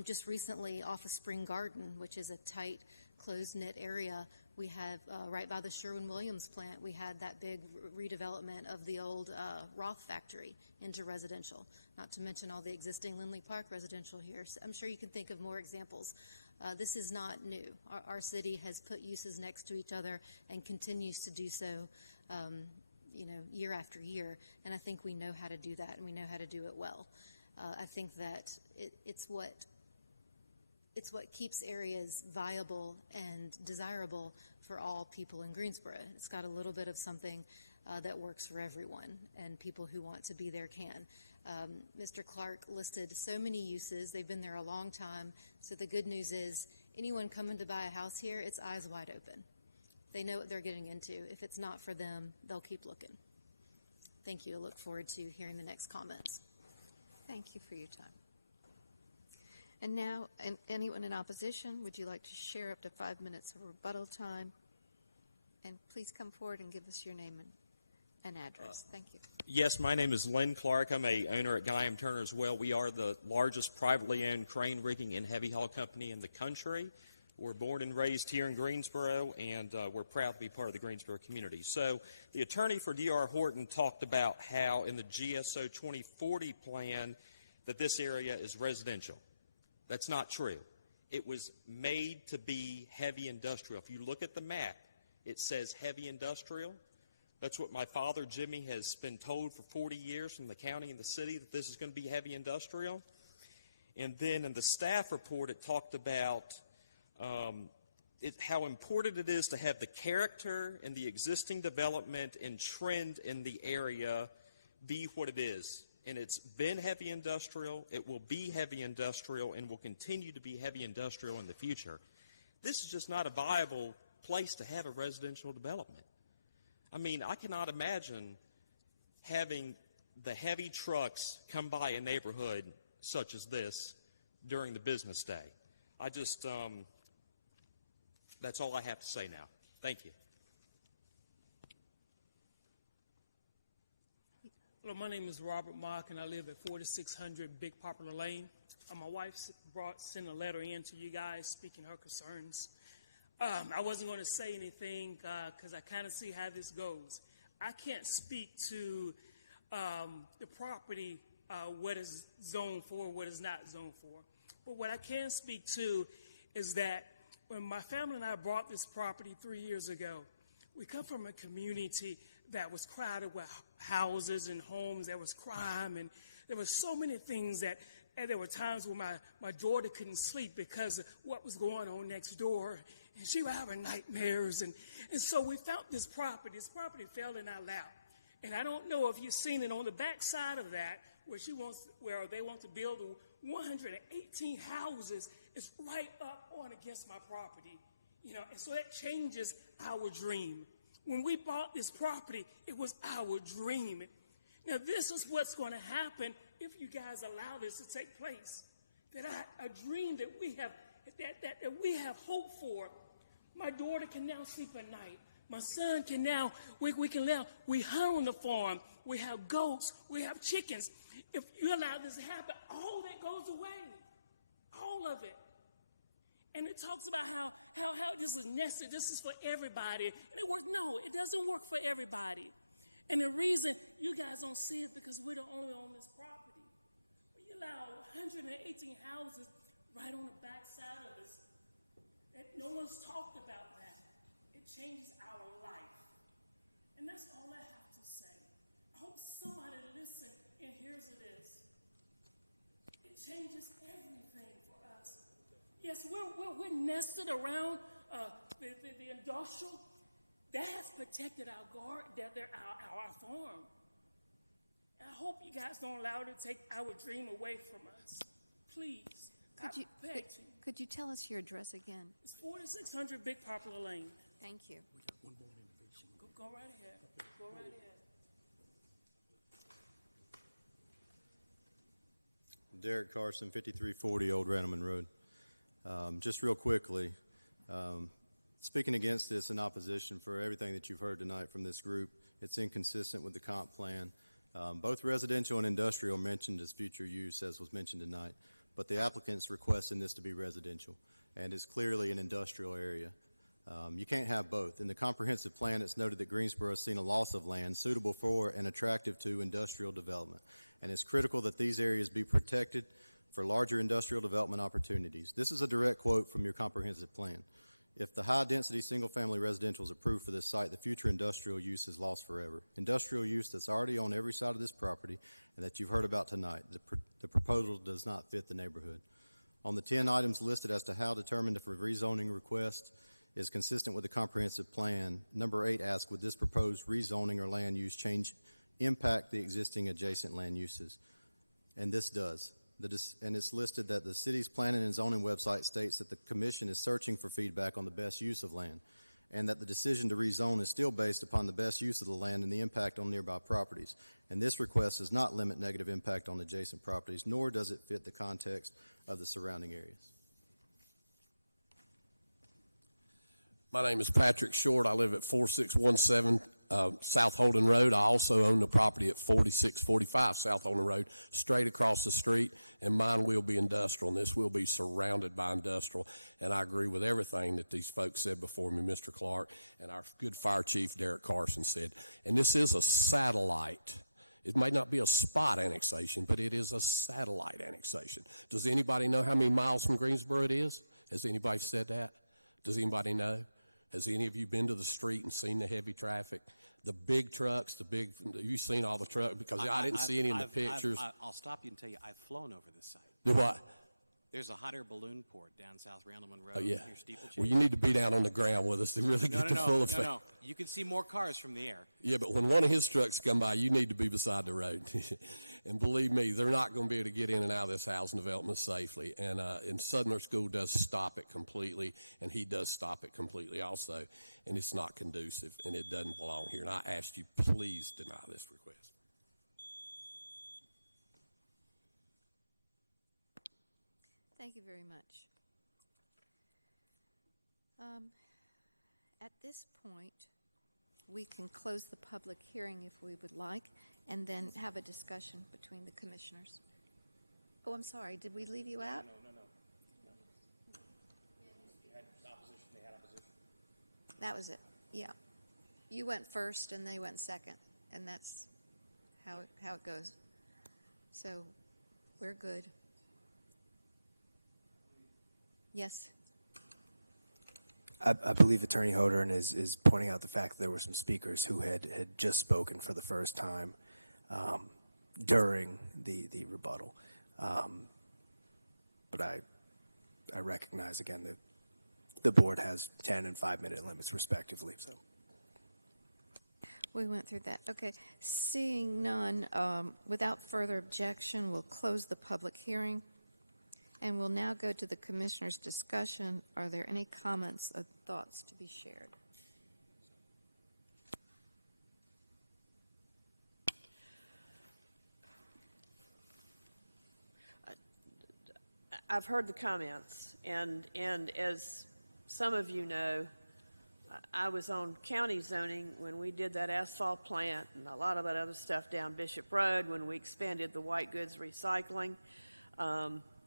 Just recently, off of Spring Garden, which is a tight, closed-knit area, we have, right by the Sherwin-Williams plant, we had that big redevelopment of the old Roth factory into residential, not to mention all the existing Lindley Park residential here. So I'm sure you can think of more examples. This is not new. Our city has put uses next to each other and continues to do so, year after year. And I think we know how to do that, and we know how to do it well. I think that it's what keeps areas viable and desirable for all people in Greensboro. It's got a little bit of something that works for everyone, and people who want to be there can. Mr. Clark listed so many uses. They've been there a long time. So the good news is anyone coming to buy a house here, it's eyes wide open. They know what they're getting into. If it's not for them, they'll keep looking. Thank you. I look forward to hearing the next comments. Thank you for your time. And now, anyone in opposition, would you like to share up to 5 minutes of rebuttal time? And please come forward and give us your name and address. Thank you. Yes, my name is Len Clark. I'm a owner at Guy M. Turner as well. We are the largest privately owned crane rigging and heavy haul company in the country. We're born and raised here in Greensboro, and we're proud to be part of the Greensboro community. So the attorney for D.R. Horton talked about how in the GSO 2040 plan that this area is residential. That's not true. It was made to be heavy industrial. If you look at the map, it says heavy industrial. That's what my father, Jimmy, has been told for 40 years from the county and the city, that this is going to be heavy industrial. And then in the staff report, it talked about how important it is to have the character and the existing development and trend in the area be what it is. And it's been heavy industrial, it will be heavy industrial, and will continue to be heavy industrial in the future. This is just not a viable place to have a residential development. I mean, I cannot imagine having the heavy trucks come by a neighborhood such as this during the business day. I just, that's all I have to say now. Thank you. Hello, my name is Robert Mock, and I live at 4600 Big Poplar Lane. My wife sent a letter in to you guys speaking her concerns. I wasn't going to say anything because I kind of see how this goes. I can't speak to the property, what is zoned for, what is not zoned for. But what I can speak to is that when my family and I bought this property 3 years ago, we come from a community that was crowded with houses and homes. There was crime, and there were so many things that, and there were times when my daughter couldn't sleep because of what was going on next door, and she was having nightmares. And so we found this property. This property fell in our lap. And I don't know if you've seen it on the back side of that, where they want to build 118 houses. It's right up on against my property, and so that changes our dream. When we bought this property, it was our dream. Now, this is what's going to happen if you guys allow this to take place. A dream that we have hope for. My daughter can now sleep at night. My son can now, we hunt on the farm. We have goats. We have chickens. If you allow this to happen, all that goes away. All of it. And it talks about how this is necessary. This is for everybody. No, it doesn't work for everybody. Everyone's talked about that. South Holy Road, spread across the state. Satellite annexation. Does anybody know how many miles from Greensboro it is? Has anybody slowed down? Does anybody know? Has any of you been to the street and seen the heavy traffic? The big trucks, you've seen all the trucks, because I haven't seen in the pictures. I'll stop you and tell you, I've flown over this thing. You what? There's a hot air balloon port down South Randall Road. Well, you need to be down on the ground with us. You can see more cars from there. When one of his trucks come by, you need to be beside the road. And believe me, they're not going to be able to get in and out of this house and help us safely. And Southern School does stop it completely, and he does stop it completely also. And it's not conducive, and it doesn't belong here. I ask you, please do not use the place. Thank you very much. At this point, we close the hearing for the one, and then have a discussion between the commissioners. Oh, I'm sorry. Did we leave you out? That was it. Yeah. You went first, and they went second, and that's how it goes. So we're good. Yes. I believe Attorney Hodern is pointing out the fact that there were some speakers who had just spoken for the first time during the rebuttal. But I recognize again that the board has 10 and 5-minute limits respectively. So. We went through that. Okay. Seeing none, without further objection, we'll close the public hearing. And we'll now go to the commissioner's discussion. Are there any comments or thoughts to be shared? I've heard the comments, and as some of you know, I was on county zoning when we did that asphalt plant and a lot of that other stuff down Bishop Road when we expanded the white goods recycling.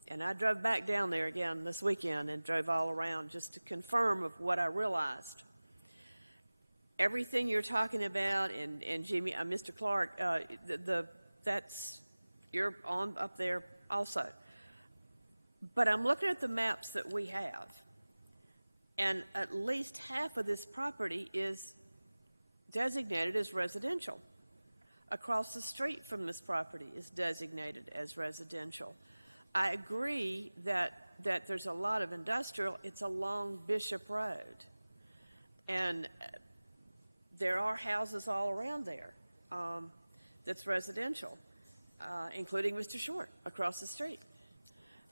And I drove back down there again this weekend and drove all around just to confirm of what I realized. Everything you're talking about, and Jimmy, Mr. Clark, you're on up there also. But I'm looking at the maps that we have, and at least half of this property is designated as residential. Across the street from this property is designated as residential. I agree that there's a lot of industrial. It's along Bishop Road. And there are houses all around there that's residential, including Mr. Short across the street.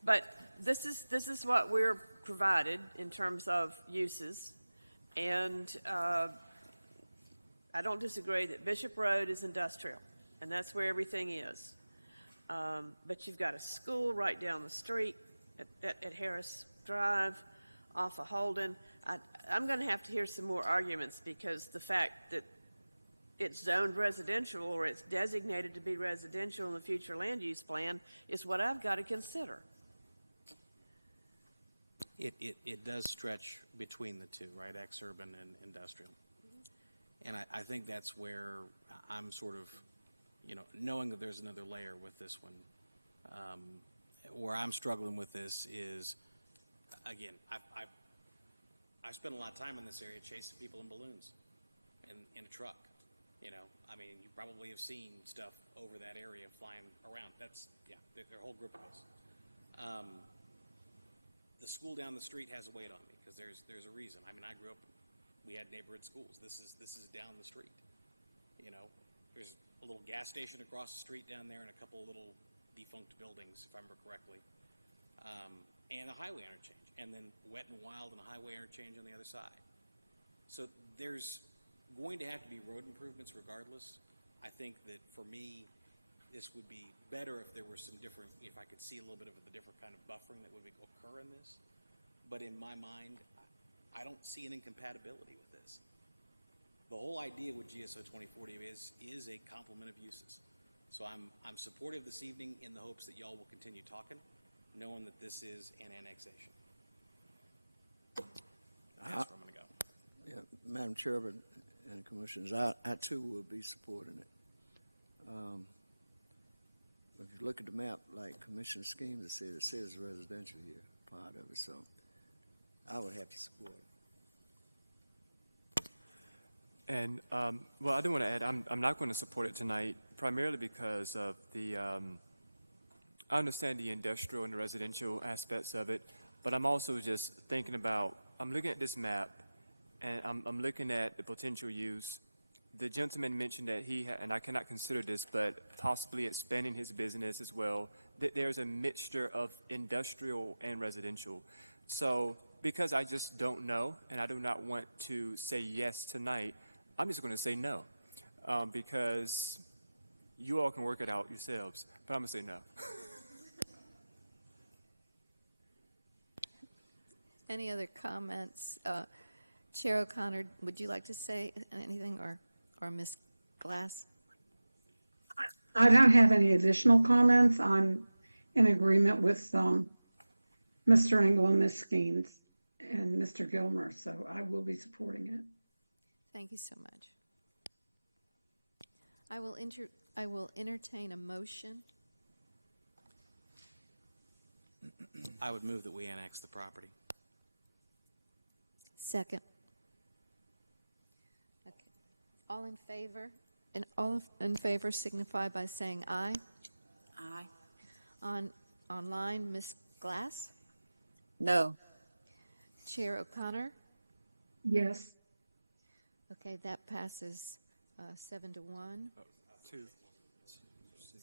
But this is what we're provided in terms of uses. And I don't disagree that Bishop Road is industrial, and that's where everything is. But you've got a school right down the street at Harris Drive, off of Holden. I'm going to have to hear some more arguments because the fact that it's zoned residential or it's designated to be residential in the future land use plan is what I've got to consider. It does stretch between the two, right? Exurban and industrial. And I think that's where I'm sort of, knowing that there's another layer with this one. Where I'm struggling with this is, again, I spent a lot of time in this area chasing people in balloons and in a truck. You probably have seen stuff over that area flying around. They're whole ripples. The school down the street has a weight on me because there's a reason. I grew up, we had neighborhood schools. This is down the street. There's a little gas station across the street down there and a couple of little defunct buildings, if I remember correctly, and a highway interchange, and then Wet and Wild and a highway interchange on the other side. So there's going to have to be road improvements regardless. I think that for me, this would be better if there were some different, if I could see a little bit of a different kind of buffering that would occur in this. But in my mind, I don't see an incompatibility with this. The whole idea of GSA 24 is easy to more uses. So I'm supported this evening in the hopes that y'all will continue talking, knowing that this is an annexation. Madam Chairman and Commissioners, I too will be supporting it. If you look at the map, like Commissioner Skeena said, it says residential here, part of it, so I would have to support it. And, well, I do want to add, I'm not going to support it tonight, primarily because of I understand the industrial and the residential aspects of it, but I'm also just thinking about, I'm looking at this map, and I'm looking at the potential use. The gentleman mentioned that and I cannot consider this, but possibly expanding his business as well, that there's a mixture of industrial and residential. So, because I just don't know, and I do not want to say yes tonight, I'm just going to say no, because you all can work it out yourselves, but I'm going to say no. Any other comments? Chair O'Connor, would you like to say anything, or Ms. Glass? I don't have any additional comments. I'm in agreement with Mr. Engel and Ms. Skeens and Mr. Gilmer. I would move that we annex the property. Second. Okay. All in favor? And all in favor signify by saying aye. Aye. Online, Ms. Glass? No. Chair O'Connor? Yes. Okay, that passes 7-1. 2.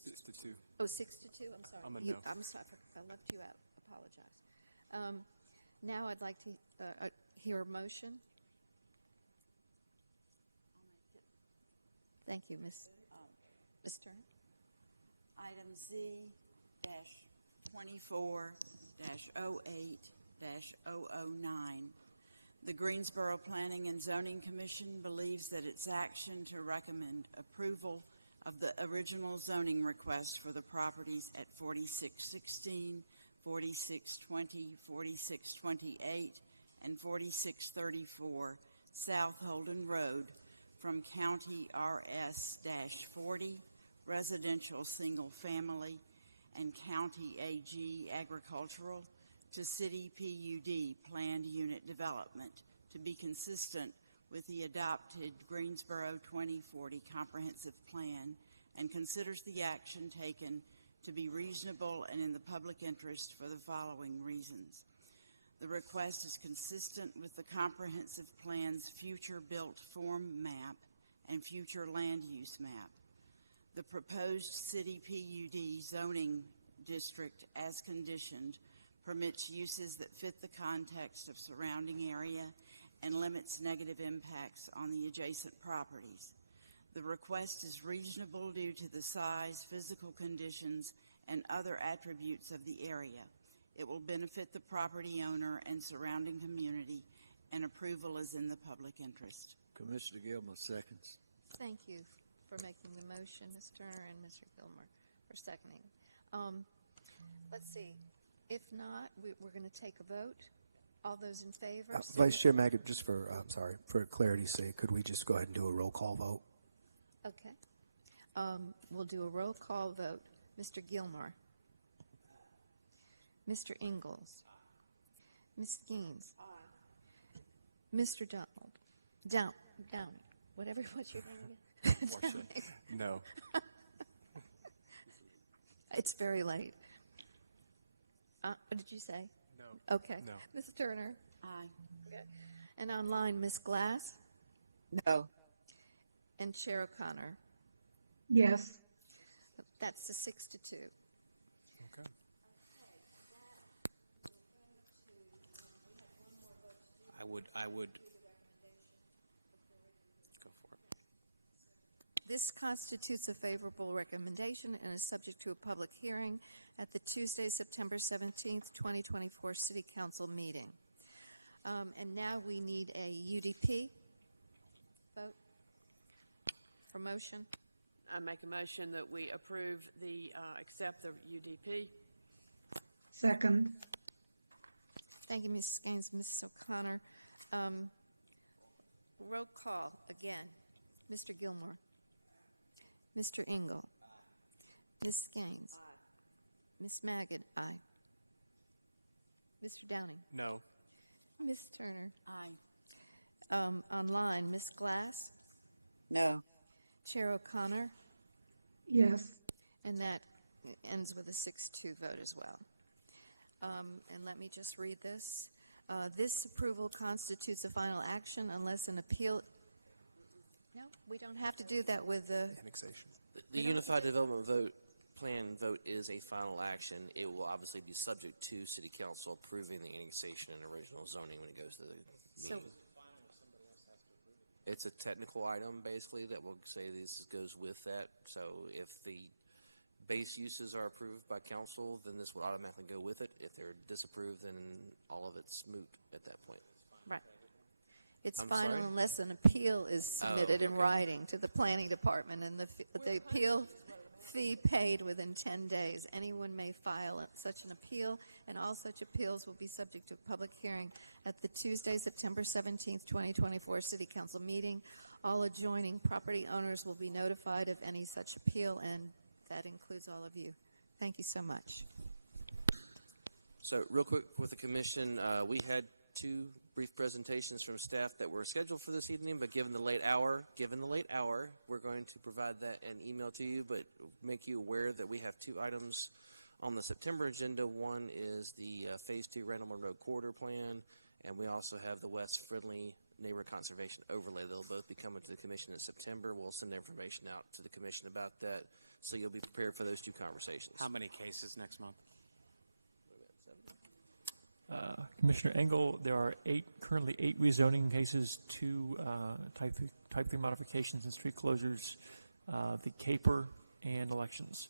6-2. Oh, 6-2, I'm sorry. I'm a no. I'm sorry, I left you out. Apologize. Now I'd like to hear a motion. Thank you, Ms. Turner. Item Z-24-08-009. The Greensboro Planning and Zoning Commission believes that its action to recommend approval of the original zoning request for the properties at 4616, 4620, 4628, and 4634 South Holden Road from County RS-40 Residential Single Family and County AG Agricultural to City PUD Planned Unit Development to be consistent with the adopted Greensboro 2040 Comprehensive Plan, and considers the action taken to be reasonable and in the public interest for the following reasons. The request is consistent with the Comprehensive Plan's future built form map and future land use map. The proposed city PUD zoning district, as conditioned, permits uses that fit the context of surrounding area and limits negative impacts on the adjacent properties. The request is reasonable due to the size, physical conditions, and other attributes of the area. It will benefit the property owner and surrounding community, and approval is in the public interest. Commissioner Gilmer seconds. Thank you for making the motion, Ms. Turner, and Mr. Gilmer for seconding. Let's see. If not, we're going to take a vote. All those in favor? Vice Chair Magid, just for clarity's sake, could we just go ahead and do a roll call vote? Okay. We'll do a roll call vote. Mr. Gilmore. Mr. Ingalls. Ms. Skeens. Mr. Donald. Down. Whatever, what's your name again? No. It's very late. What did you say? No. Okay. No. Ms. Turner? Aye. Okay. And online, Ms. Glass? No. And Chair O'Connor? Yes. That's the 6-2. Okay. I would go for it. This constitutes a favorable recommendation and is subject to a public hearing at the Tuesday, September 17th, 2024 City Council meeting. And now we need a UDP vote for motion. I make a motion that we approve accept the UDP. Second. Thank you, Mrs. Gaines, Mrs. O'Connor. Roll call again. Mr. Gilmore. Mr. Engel. Ms. Gaines. Ms. Magid. Aye. Mr. Downing. No. Ms. Turner. Aye. Online, Ms. Glass. No. Chair O'Connor. Yes. And that ends with a 6-2 vote as well. And let me just read this. This approval constitutes a final action unless an appeal. No, we don't have to do that with the Annexation. The Unified Development Plan vote is a final action. It will obviously be subject to City Council approving the annexation and original zoning when it goes to the meeting. It's a technical item, basically, that will say this goes with that. So if the base uses are approved by council, then this will automatically go with it. If they're disapproved, then all of it's moot at that point. Right. It's I'm final sorry? unless an appeal is submitted in okay. writing to the planning department, and the appeal fee paid within 10 days. Anyone may file such an appeal, and all such appeals will be subject to a public hearing at the Tuesday, September 17th, 2024 City Council meeting. All adjoining property owners will be notified of any such appeal, and that includes all of you. Thank you so much. So real quick with the commission, we had 2 brief presentations from staff that were scheduled for this evening, but given the late hour, we're going to provide that in email to you, but make you aware that we have 2 items on the September agenda. One is the Phase 2 Randall Road Corridor Plan, and we also have the West Friendly Neighbor Conservation Overlay. They'll both be coming to the commission in September. We'll send information out to the commission about that, so you'll be prepared for those 2 conversations. How many cases next month? Commissioner Engel, there are currently 8 rezoning cases, 2 type 3 modifications and street closures, the CAPER, and elections.